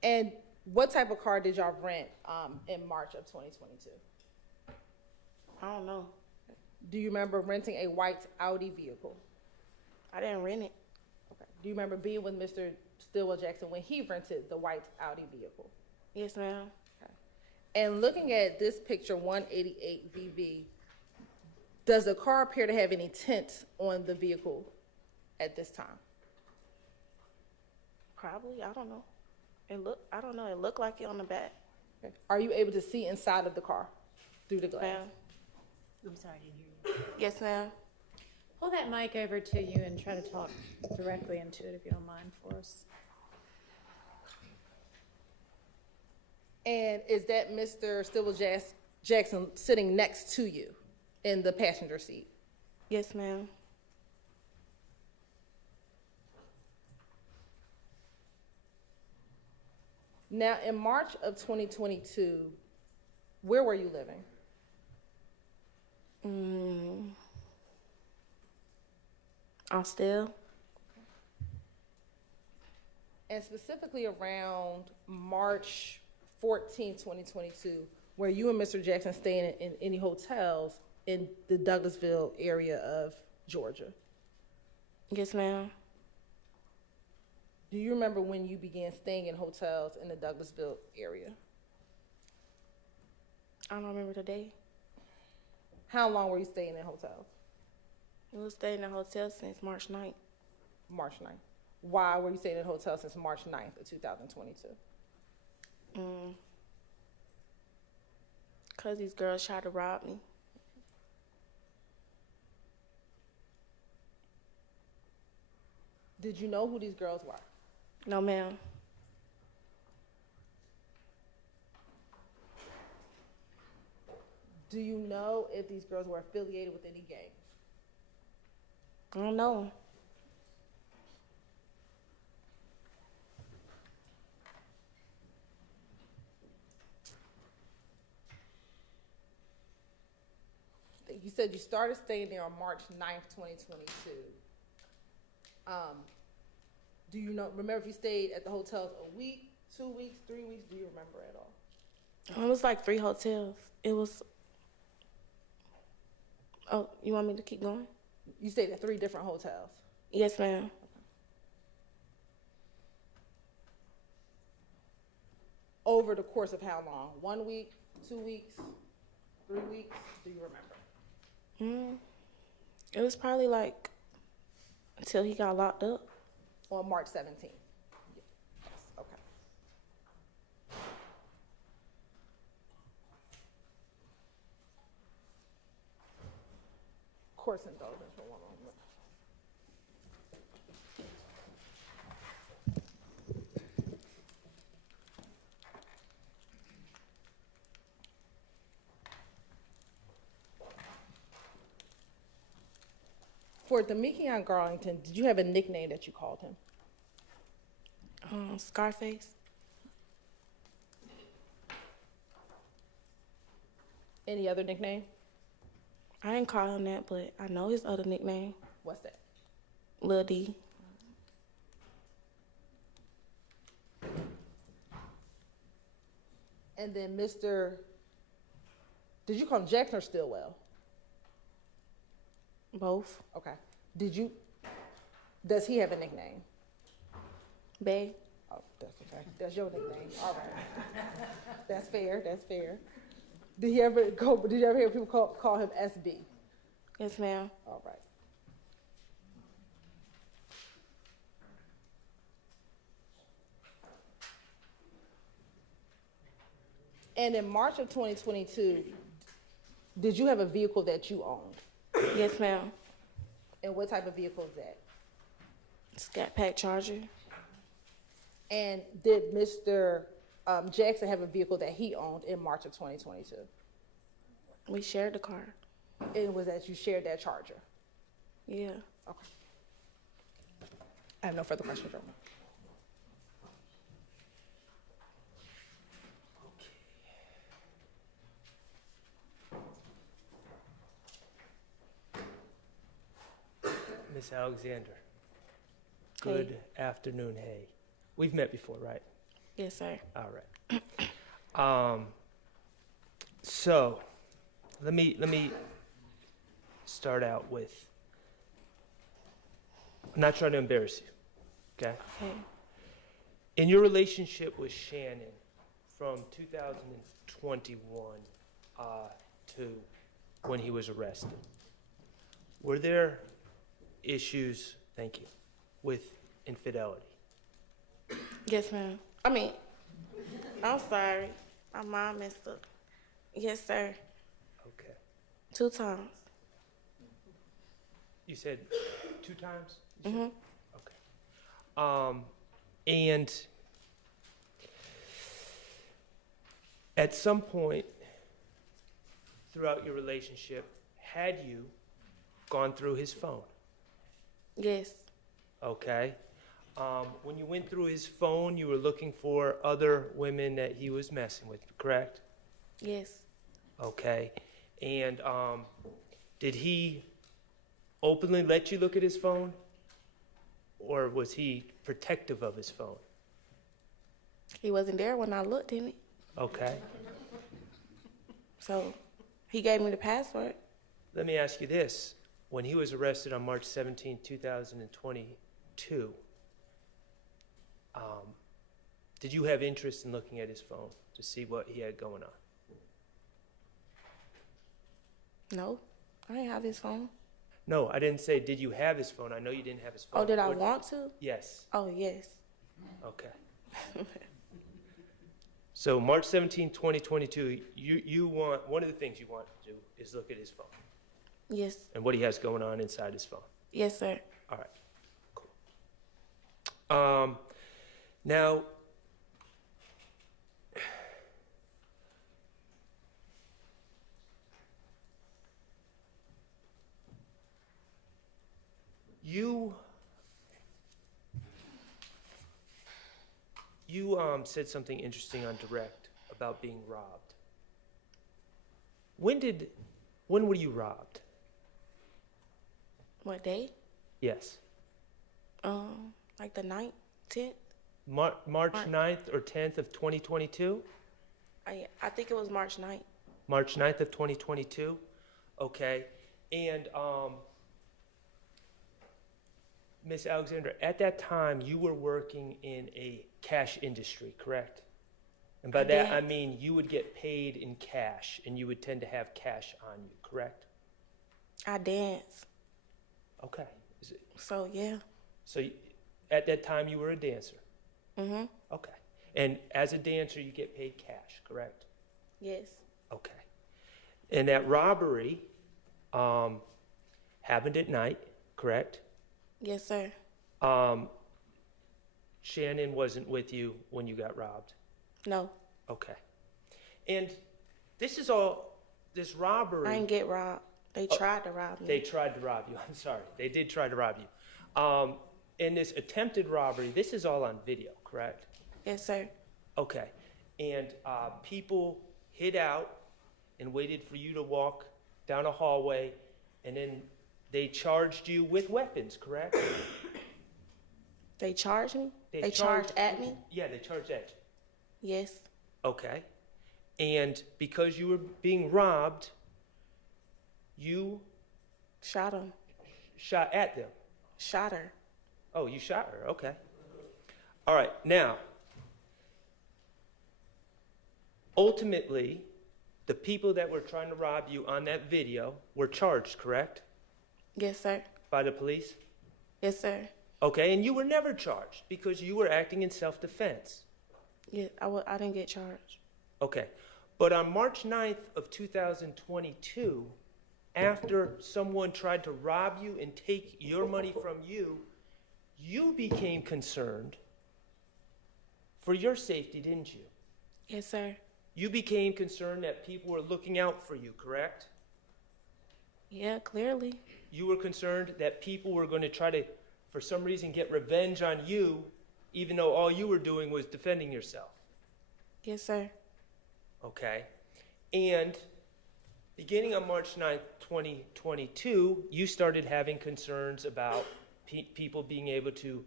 And what type of car did y'all rent in March of 2022? I don't know. Do you remember renting a white Audi vehicle? I didn't rent it. Okay. Do you remember being with Mr. Stillwell Jackson when he rented the white Audi vehicle? Yes, ma'am. Okay. And looking at this picture, 188 VV, does the car appear to have any tint on the vehicle at this time? Probably. I don't know. I don't know. It looked like it on the back. Okay. Are you able to see inside of the car through the glass? Ma'am. I'm sorry, I didn't hear you. Yes, ma'am. Pull that mic over to you and try to talk directly into it if you don't mind for us. And is that Mr. Stillwell Jackson sitting next to you in the passenger seat? Yes, ma'am. Now, in March of 2022, where were you living? Still. And specifically around March 14, 2022, were you and Mr. Jackson staying in any hotels in the Douglasville area of Georgia? Yes, ma'am. Do you remember when you began staying in hotels in the Douglasville area? I don't remember the day. How long were you staying in hotels? We was staying in a hotel since March 9th. March 9th. Why were you staying in hotels since March 9th of 2022? Because these girls tried to rob me. Did you know who these girls were? No, ma'am. Do you know if these girls were affiliated with any gangs? I don't know. You said you started staying there on March 9th, 2022. Do you remember if you stayed at the hotels a week, 2 weeks, 3 weeks? Do you remember at all? It was like 3 hotels. It was. Oh, you want me to keep going? You stayed at 3 different hotels. Yes, ma'am. Over the course of how long? 1 week, 2 weeks, 3 weeks? Do you remember? It was probably like Until he got locked up. On March 17th? Yes, okay. Court's indulgence for one moment. For Demekion Garlington, did you have a nickname that you called him? Scarface. Any other nickname? I didn't call him that, but I know his other nickname. What's that? Lil D. And then did you call him Jackson or Stillwell? Both. Okay. Does he have a nickname? Bay. Oh, that's okay. That's your nickname. All right. That's fair. That's fair. Did you ever hear people call him SB? Yes, ma'am. All right. And in March of 2022, did you have a vehicle that you owned? Yes, ma'am. And what type of vehicle is that? Scat Pack Charger. And did Mr. Jackson have a vehicle that he owned in March of 2022? We shared the car. And was that you shared that Charger? Yeah. Okay. I have no further questions, Roman. Miss Alexander, good afternoon. Hey, we've met before, right? Yes, sir. All right. So let me start out with. I'm not trying to embarrass you, okay? Okay. In your relationship with Shannon from 2021 to when he was arrested, were there issues, thank you, with infidelity? Yes, ma'am. I'm sorry. My mom messed up. Yes, sir. Okay. 2 times. You said 2 times? Mm-hmm. Okay. And at some point throughout your relationship, had you gone through his phone? Yes. Okay. When you went through his phone, you were looking for other women that he was messing with, correct? Yes. Okay. And did he openly let you look at his phone? Or was he protective of his phone? He wasn't there when I looked in it. Okay. So he gave me the password. Let me ask you this. When he was arrested on March 17, 2022, did you have interest in looking at his phone to see what he had going on? No, I didn't have his phone. No, I didn't say did you have his phone. I know you didn't have his phone. Oh, did I want to? Yes. Oh, yes. Okay. So March 17, 2022, you want, one of the things you want to do is look at his phone. Yes. And what he has going on inside his phone. Yes, sir. All right. Cool. Now, you said something interesting on direct about being robbed. When were you robbed? What day? Yes. Like the 9th, 10th? March 9th or 10th of 2022? I think it was March 9th. March 9th of 2022? Okay. And Miss Alexander, at that time you were working in a cash industry, correct? And by that I mean you would get paid in cash and you would tend to have cash on you, correct? I dance. Okay. So, yeah. So at that time, you were a dancer? Mm-hmm. Okay. And as a dancer, you get paid cash, correct? Yes. Okay. And that robbery happened at night, correct? Yes, sir. Shannon wasn't with you when you got robbed? No. Okay. And this robbery... I didn't get robbed. They tried to rob me. They tried to rob you. I'm sorry. They did try to rob you. And this attempted robbery, this is all on video, correct? Yes, sir. Okay. And people hid out and waited for you to walk down a hallway, and then they charged you with weapons, correct? They charged me? They charged at me? Yeah, they charged at you. Yes. Okay. And because you were being robbed, you... Shot them. Shot at them? Shot her. Oh, you shot her. Okay. All right. Now, ultimately, the people that were trying to rob you on that video were charged, correct? Yes, sir. By the police? Yes, sir. Okay, and you were never charged because you were acting in self-defense. Yeah, I didn't get charged. Okay. But on March 9th of 2022, after someone tried to rob you and take your money from you, you became concerned for your safety, didn't you? Yes, sir. You became concerned that people were looking out for you, correct? Yeah, clearly. You were concerned that people were going to try to, for some reason, get revenge on you, even though all you were doing was defending yourself. Yes, sir. Okay. And beginning on March 9th, 2022, you started having concerns about people being able to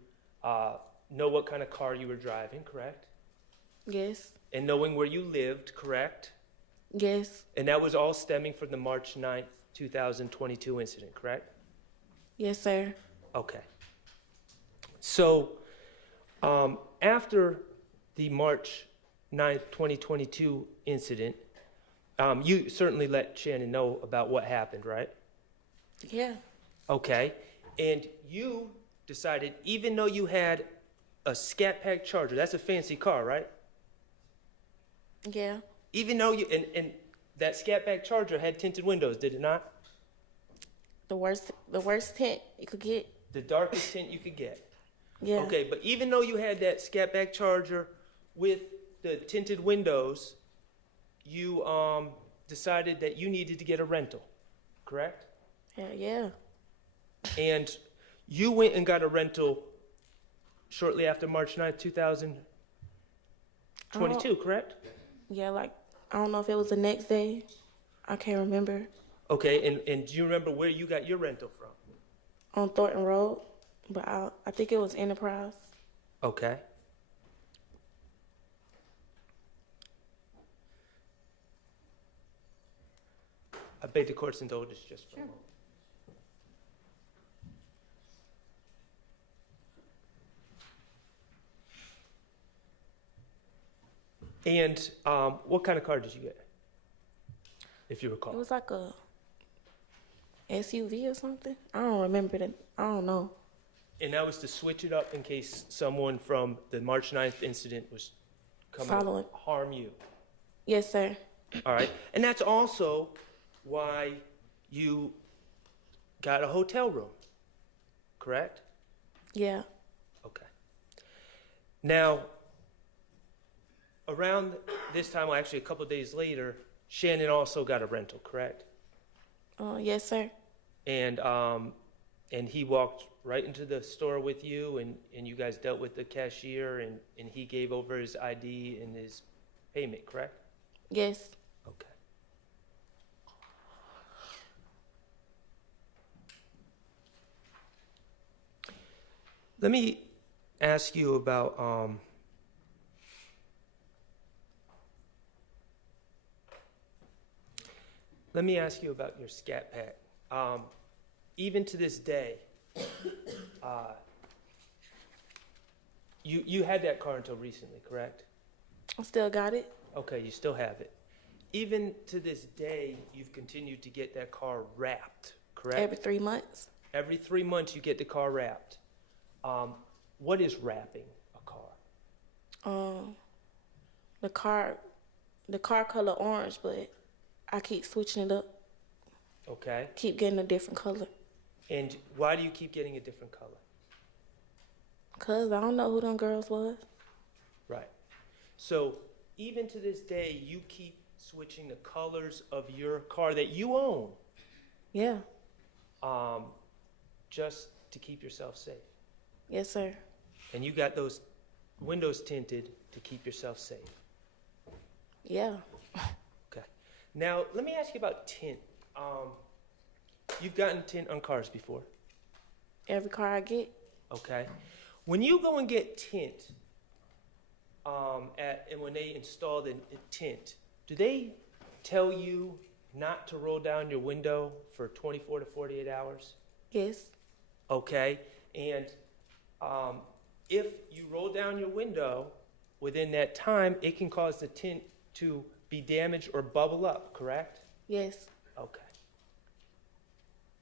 know what kind of car you were driving, correct? Yes. And knowing where you lived, correct? Yes. And that was all stemming from the March 9th, 2022 incident, correct? Yes, sir. Okay. So after the March 9th, 2022 incident, you certainly let Shannon know about what happened, right? Yeah. Okay. And you decided, even though you had a Scat Pack Charger, that's a fancy car, right? Yeah. Even though and that Scat Pack Charger had tinted windows, did it not? The worst tint you could get. The darkest tint you could get. Yeah. Okay, but even though you had that Scat Pack Charger with the tinted windows, you decided that you needed to get a rental, correct? Yeah. And you went and got a rental shortly after March 9th, 2022, correct? Yeah, like, I don't know if it was the next day. I can't remember. Okay, and do you remember where you got your rental from? On Thornton Road, but I think it was Enterprise. Okay. I beg the court's indulgence just for a moment. And what kind of car did you get, if you recall? It was like a SUV or something. I don't remember that. I don't know. And that was to switch it up in case someone from the March 9th incident was coming Following. to harm you. Yes, sir. All right. And that's also why you got a hotel room, correct? Yeah. Okay. Now, around this time, well, actually a couple of days later, Shannon also got a rental, correct? Yes, sir. And he walked right into the store with you, and you guys dealt with the cashier, and he gave over his ID and his payment, correct? Yes. Okay. Let me ask you about your Scat Pack. Even to this day, you had that car until recently, correct? I still got it. Okay, you still have it. Even to this day, you've continued to get that car wrapped, correct? Every 3 months. Every 3 months, you get the car wrapped. What is wrapping a car? The car color orange, but I keep switching it up. Okay. Keep getting a different color. And why do you keep getting a different color? Cause I don't know who them girls was. Right. So even to this day, you keep switching the colors of your car that you own. Yeah. Just to keep yourself safe. Yes, sir. And you got those windows tinted to keep yourself safe. Yeah. Okay. Now, let me ask you about tint. You've gotten tint on cars before. Every car I get. Okay. When you go and get tint, and when they install the tint, do they tell you not to roll down your window for 24 to 48 hours? Yes. Okay. And if you roll down your window within that time, it can cause the tint to be damaged or bubble up, correct? Yes. Okay.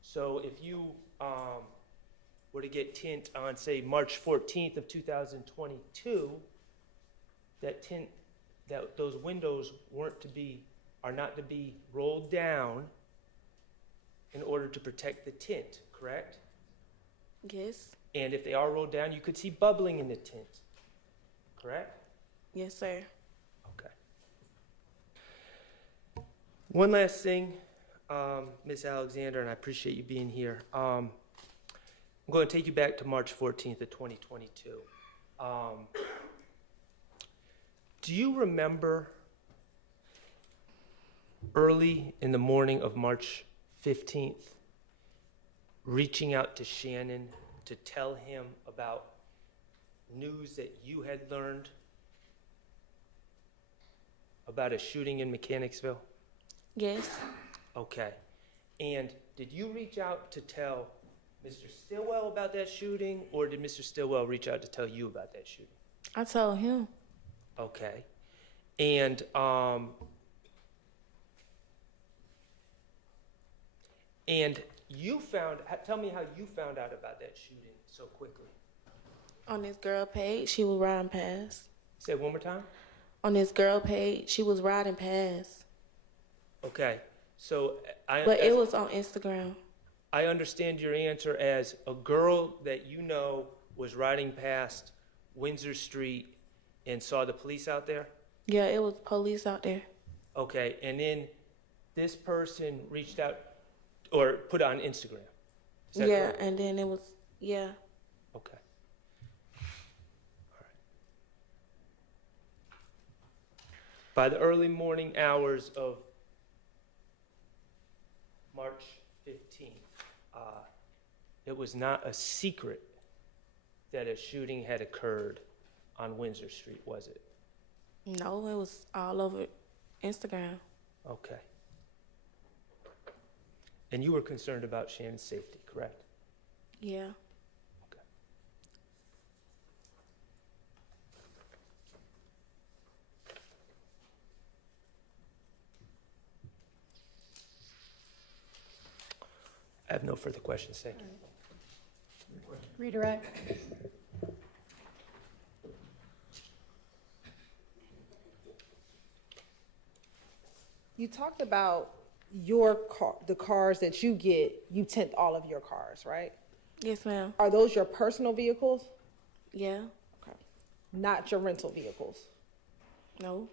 So if you were to get tint on, say, March 14th of 2022, that tint, those windows are not to be rolled down in order to protect the tint, correct? Yes. And if they are rolled down, you could see bubbling in the tint, correct? Yes, sir. Okay. One last thing, Ms. Alexander, and I appreciate you being here. I'm going to take you back to March 14th of 2022. Do you remember early in the morning of March 15th reaching out to Shannon to tell him about news that you had learned about a shooting in Mechanicsville? Yes. Okay. And did you reach out to tell Mr. Stillwell about that shooting, or did Mr. Stillwell reach out to tell you about that shooting? I told him. Okay. And you tell me how you found out about that shooting so quickly. On this girl page, she was riding past. Say it one more time. On this girl page, she was riding past. Okay. So But it was on Instagram. I understand your answer as a girl that you know was riding past Windsor Street and saw the police out there? Yeah, it was police out there. Okay, and then this person reached out or put it on Instagram. Is that Yeah, correct? and then it was, yeah. Okay. All right. By the early morning hours of March 15th, it was not a secret that a shooting had occurred on Windsor Street, was it? No, it was all over Instagram. Okay. And you were concerned about Shannon's safety, correct? Yeah. Okay. I have no further questions, thank you. Redirect. You talked about your car, the cars that you get, you tint all of your cars, right? Yes, ma'am. Are those your personal vehicles? Yeah. Okay. Not your rental vehicles? No.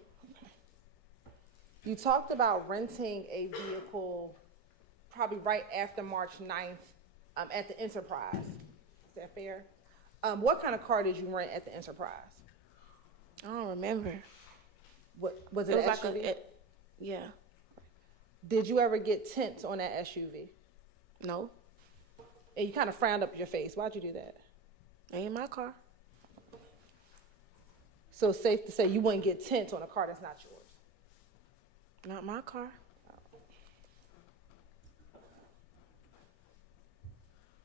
You talked about renting a vehicle probably right after March 9th at the Enterprise. Is that fair? What kind of car did you rent at the Enterprise? I don't remember. What was it? It was an like SUV? yeah. Did you ever get tints on that SUV? No. And you kind of frowned up your face. Why'd you do that? Ain't my car. So it's safe to say you wouldn't get tints on a car that's not yours. Not my car.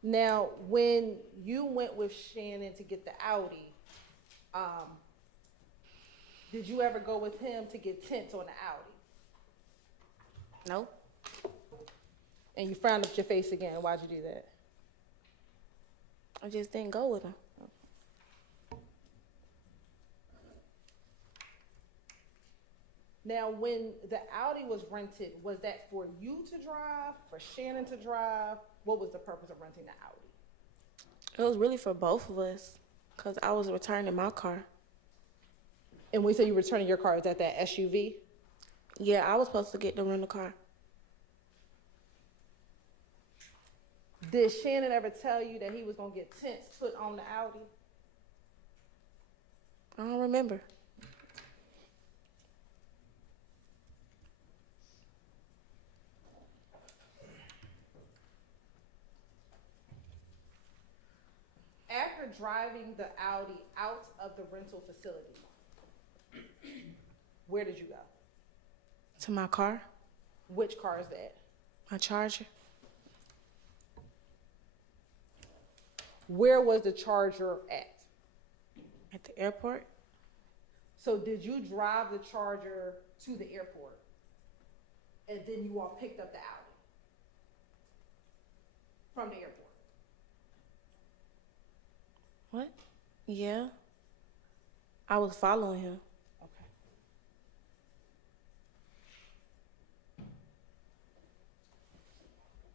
Now, when you went with Shannon to get the Audi, did you ever go with him to get tints on the Audi? No. And you frowned up your face again. Why'd you do that? I just didn't go with him. Now, when the Audi was rented, was that for you to drive, for Shannon to drive? What was the purpose of renting the Audi? It was really for both of us, because I was returning my car. And when you say you returning your car, is that SUV? Yeah, I was supposed to get the rental car. Did Shannon ever tell you that he was gonna get tents put on the Audi? I don't remember. After driving the Audi out of the rental facility, where did you go? To my car, Which car is that? my Charger. Where was the Charger at? At the airport. So did you drive the Charger to the airport and then you all picked up the Audi from the airport? What? Yeah. I was following him. Okay.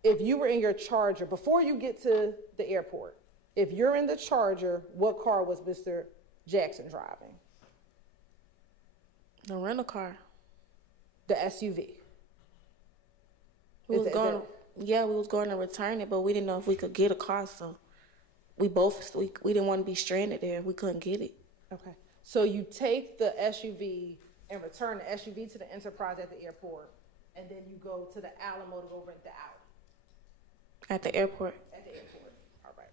If you were in your Charger, before you get to the airport, if you're in the Charger, what car was Mr. Jackson driving? The rental car. The SUV. We was going. Yeah, we was going to return it, but we didn't know if we could get a car, so we didn't want to be stranded there. We couldn't get it. Okay. So you take the SUV and return the SUV to the Enterprise at the airport, and then you go to the Alamo to go rent the Audi At the airport. at the airport. All right.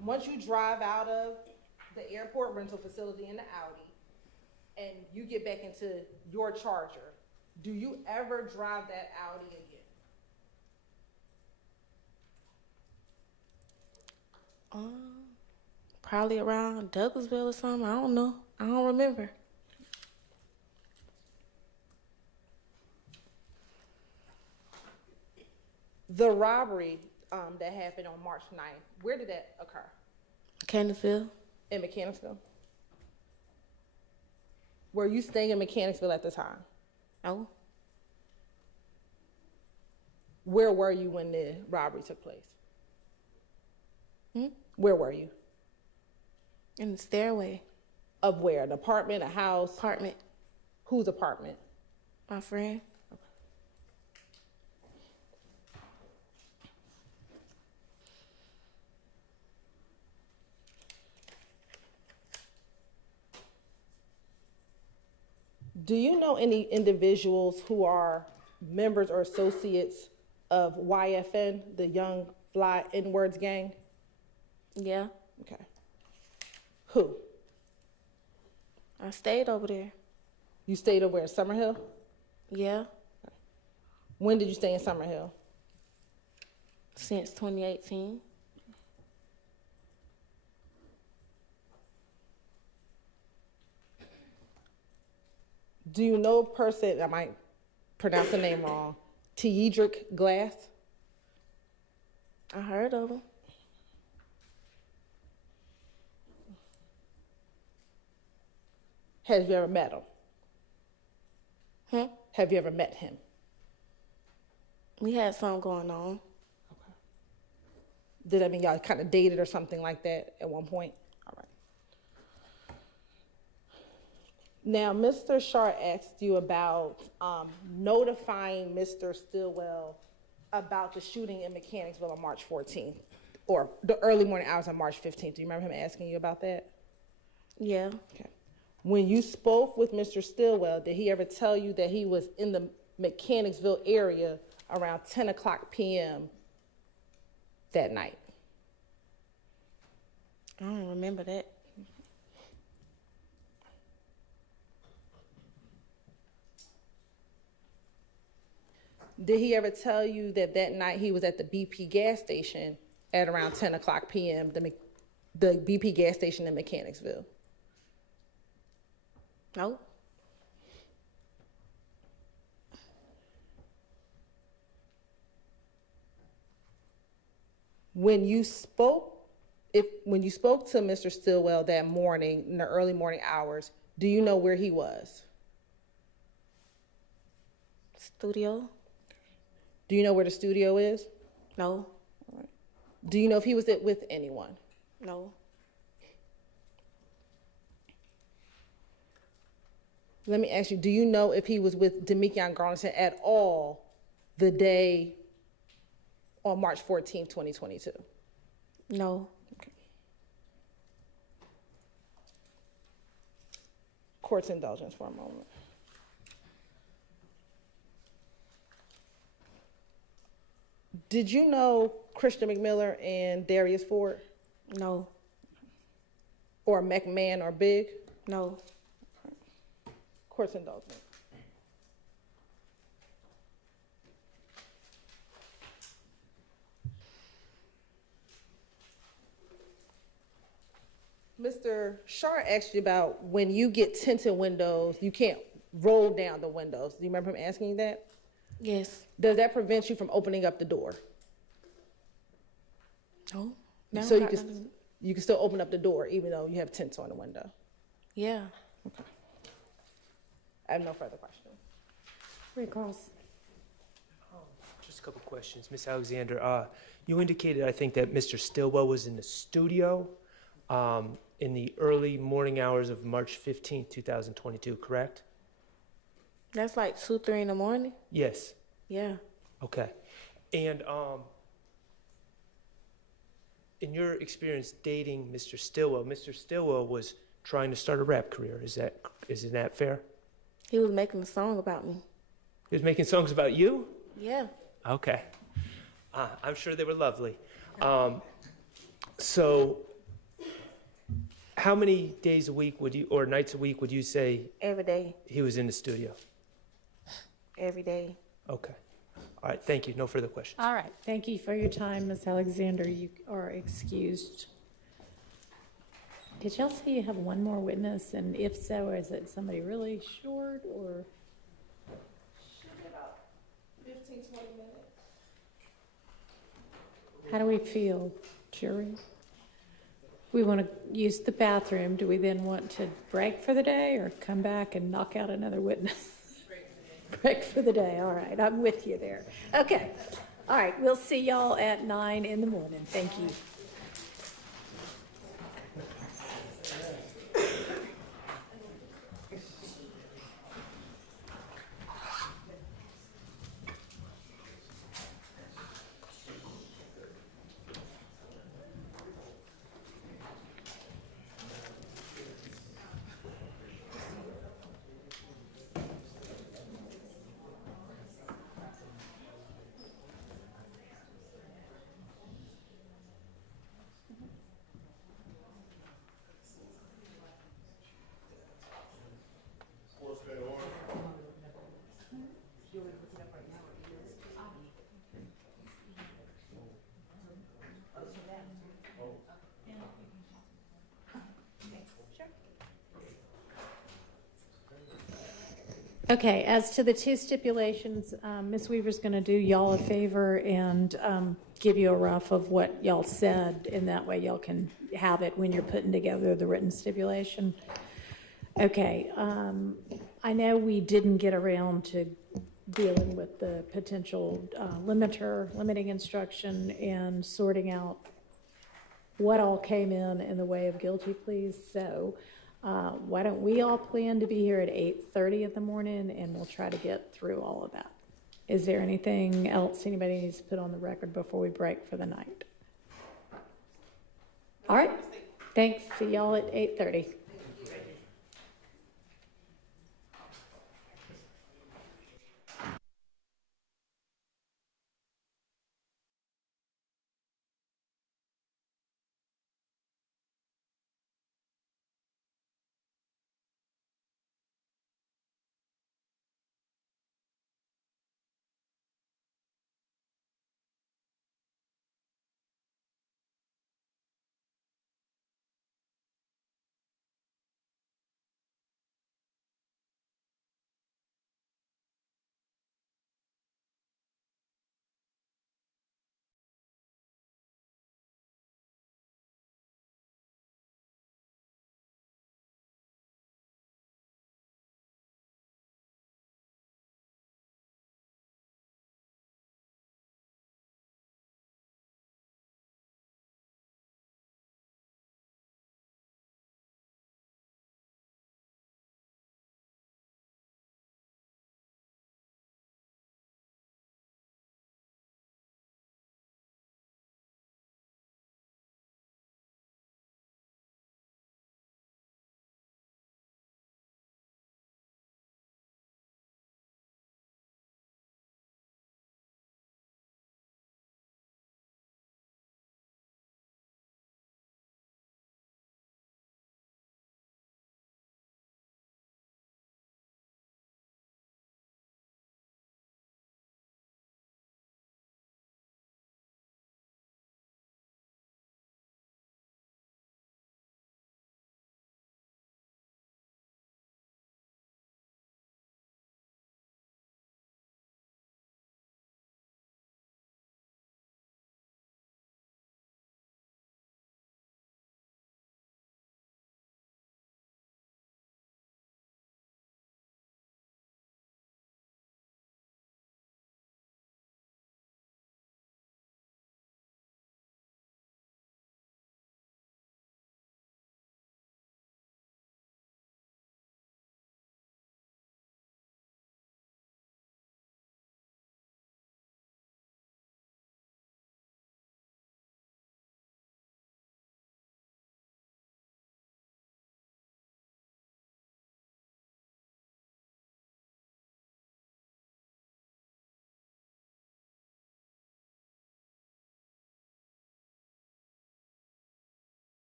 Once you drive out of the airport rental facility in the Audi, and you get back into your Charger, do you ever drive that Audi again? Probably around Douglasville or something. I don't know. I don't remember. The robbery that happened on March 9th, where did that occur? Mechanicsville. In Mechanicsville? Were you staying in Mechanicsville at the time? No. Where were you when the robbery took place? Where were you? In the stairway. Of where? An apartment, a house? Apartment. Whose apartment? My friend. Do you know any individuals who are members or associates of YFN, the Young Fly N-Words gang? Yeah. Okay. Who? I stayed over there. You stayed over in Summerhill? Yeah. When did you stay in Summerhill? Since 2018. Do you know a person, I might pronounce the name wrong, Teedrick Glass? I heard of him. Have you ever met him? Hmm? Have you ever met him? We had something going on. Did that mean y'all kind of dated or something like that at one point? All right. Now, Mr. Sharp asked you about notifying Mr. Stillwell about the shooting in Mechanicsville on March 14th, or the early morning hours on March 15th. Do you remember him asking you about that? Yeah. Okay. When you spoke with Mr. Stillwell, did he ever tell you that he was in the Mechanicsville area around 10 o'clock p.m. that night? I don't remember that. Did he ever tell you that that night he was at the BP gas station at around 10 o'clock p.m., the BP gas station in Mechanicsville? No. when you spoke to Mr. Stillwell that morning, in the early morning hours, do you know where he was? Studio? Do you know where the studio is? No. Do you know if he was with anyone? No. Let me ask you, do you know if he was with Demekion Garlington at all the day on March 14th, 2022? No. Court's indulgence for a moment. Did you know Christian McMiller and Darius Ford? No. Or McMahon or Big? No. Court's indulgence. Mr. Shar asked you about when you get tinted windows, you can't roll down the windows. Do you remember him asking you that? Yes. Does that prevent you from opening up the door? No. No. So you can still open up the door even though you have tints on the window? Yeah. Okay. I have no further questions. Ray Cross. Just a couple questions. Ms. Alexander, you indicated, I think, that Mr. Stillwell was in the studio in the early morning hours of March 15th, 2022, correct? That's like 2, 3 in the morning? Yes. Yeah. Okay. And in your experience dating Mr. Stillwell was trying to start a rap career. Isn't that fair? He was making a song about me. He was making songs about you? Yeah. Okay. I'm sure they were lovely. So how many days a week or nights a week would you say Every day. he was in the studio? Every day. Okay. All right, thank you. No further questions. All right, thank you for your time, Ms. Alexander. You are excused. Did y'all say you have one more witness? And if so, is it somebody really short or? Should be about 15, 20 minutes. How do we feel, jury? We want to use the bathroom. Do we then want to break for the day or come back and knock out another witness? Break for the day. All right, I'm with you there. Okay. All right, we'll see y'all at 9 in the morning. Thank you. Okay, as to the two stipulations, Ms. Weaver's going to do y'all a favor and give you a rough of what y'all said, and that way y'all can have it when you're putting together the written stipulation. Okay, I know we didn't get around to dealing with the potential limiting instruction and sorting out what all came in the way of guilty pleas, so why don't we all plan to be here at 8:30 in the morning, and we'll try to get through all of that. Is there anything else anybody needs to put on the record before we break for the night? All right, thanks. See y'all at 8:30.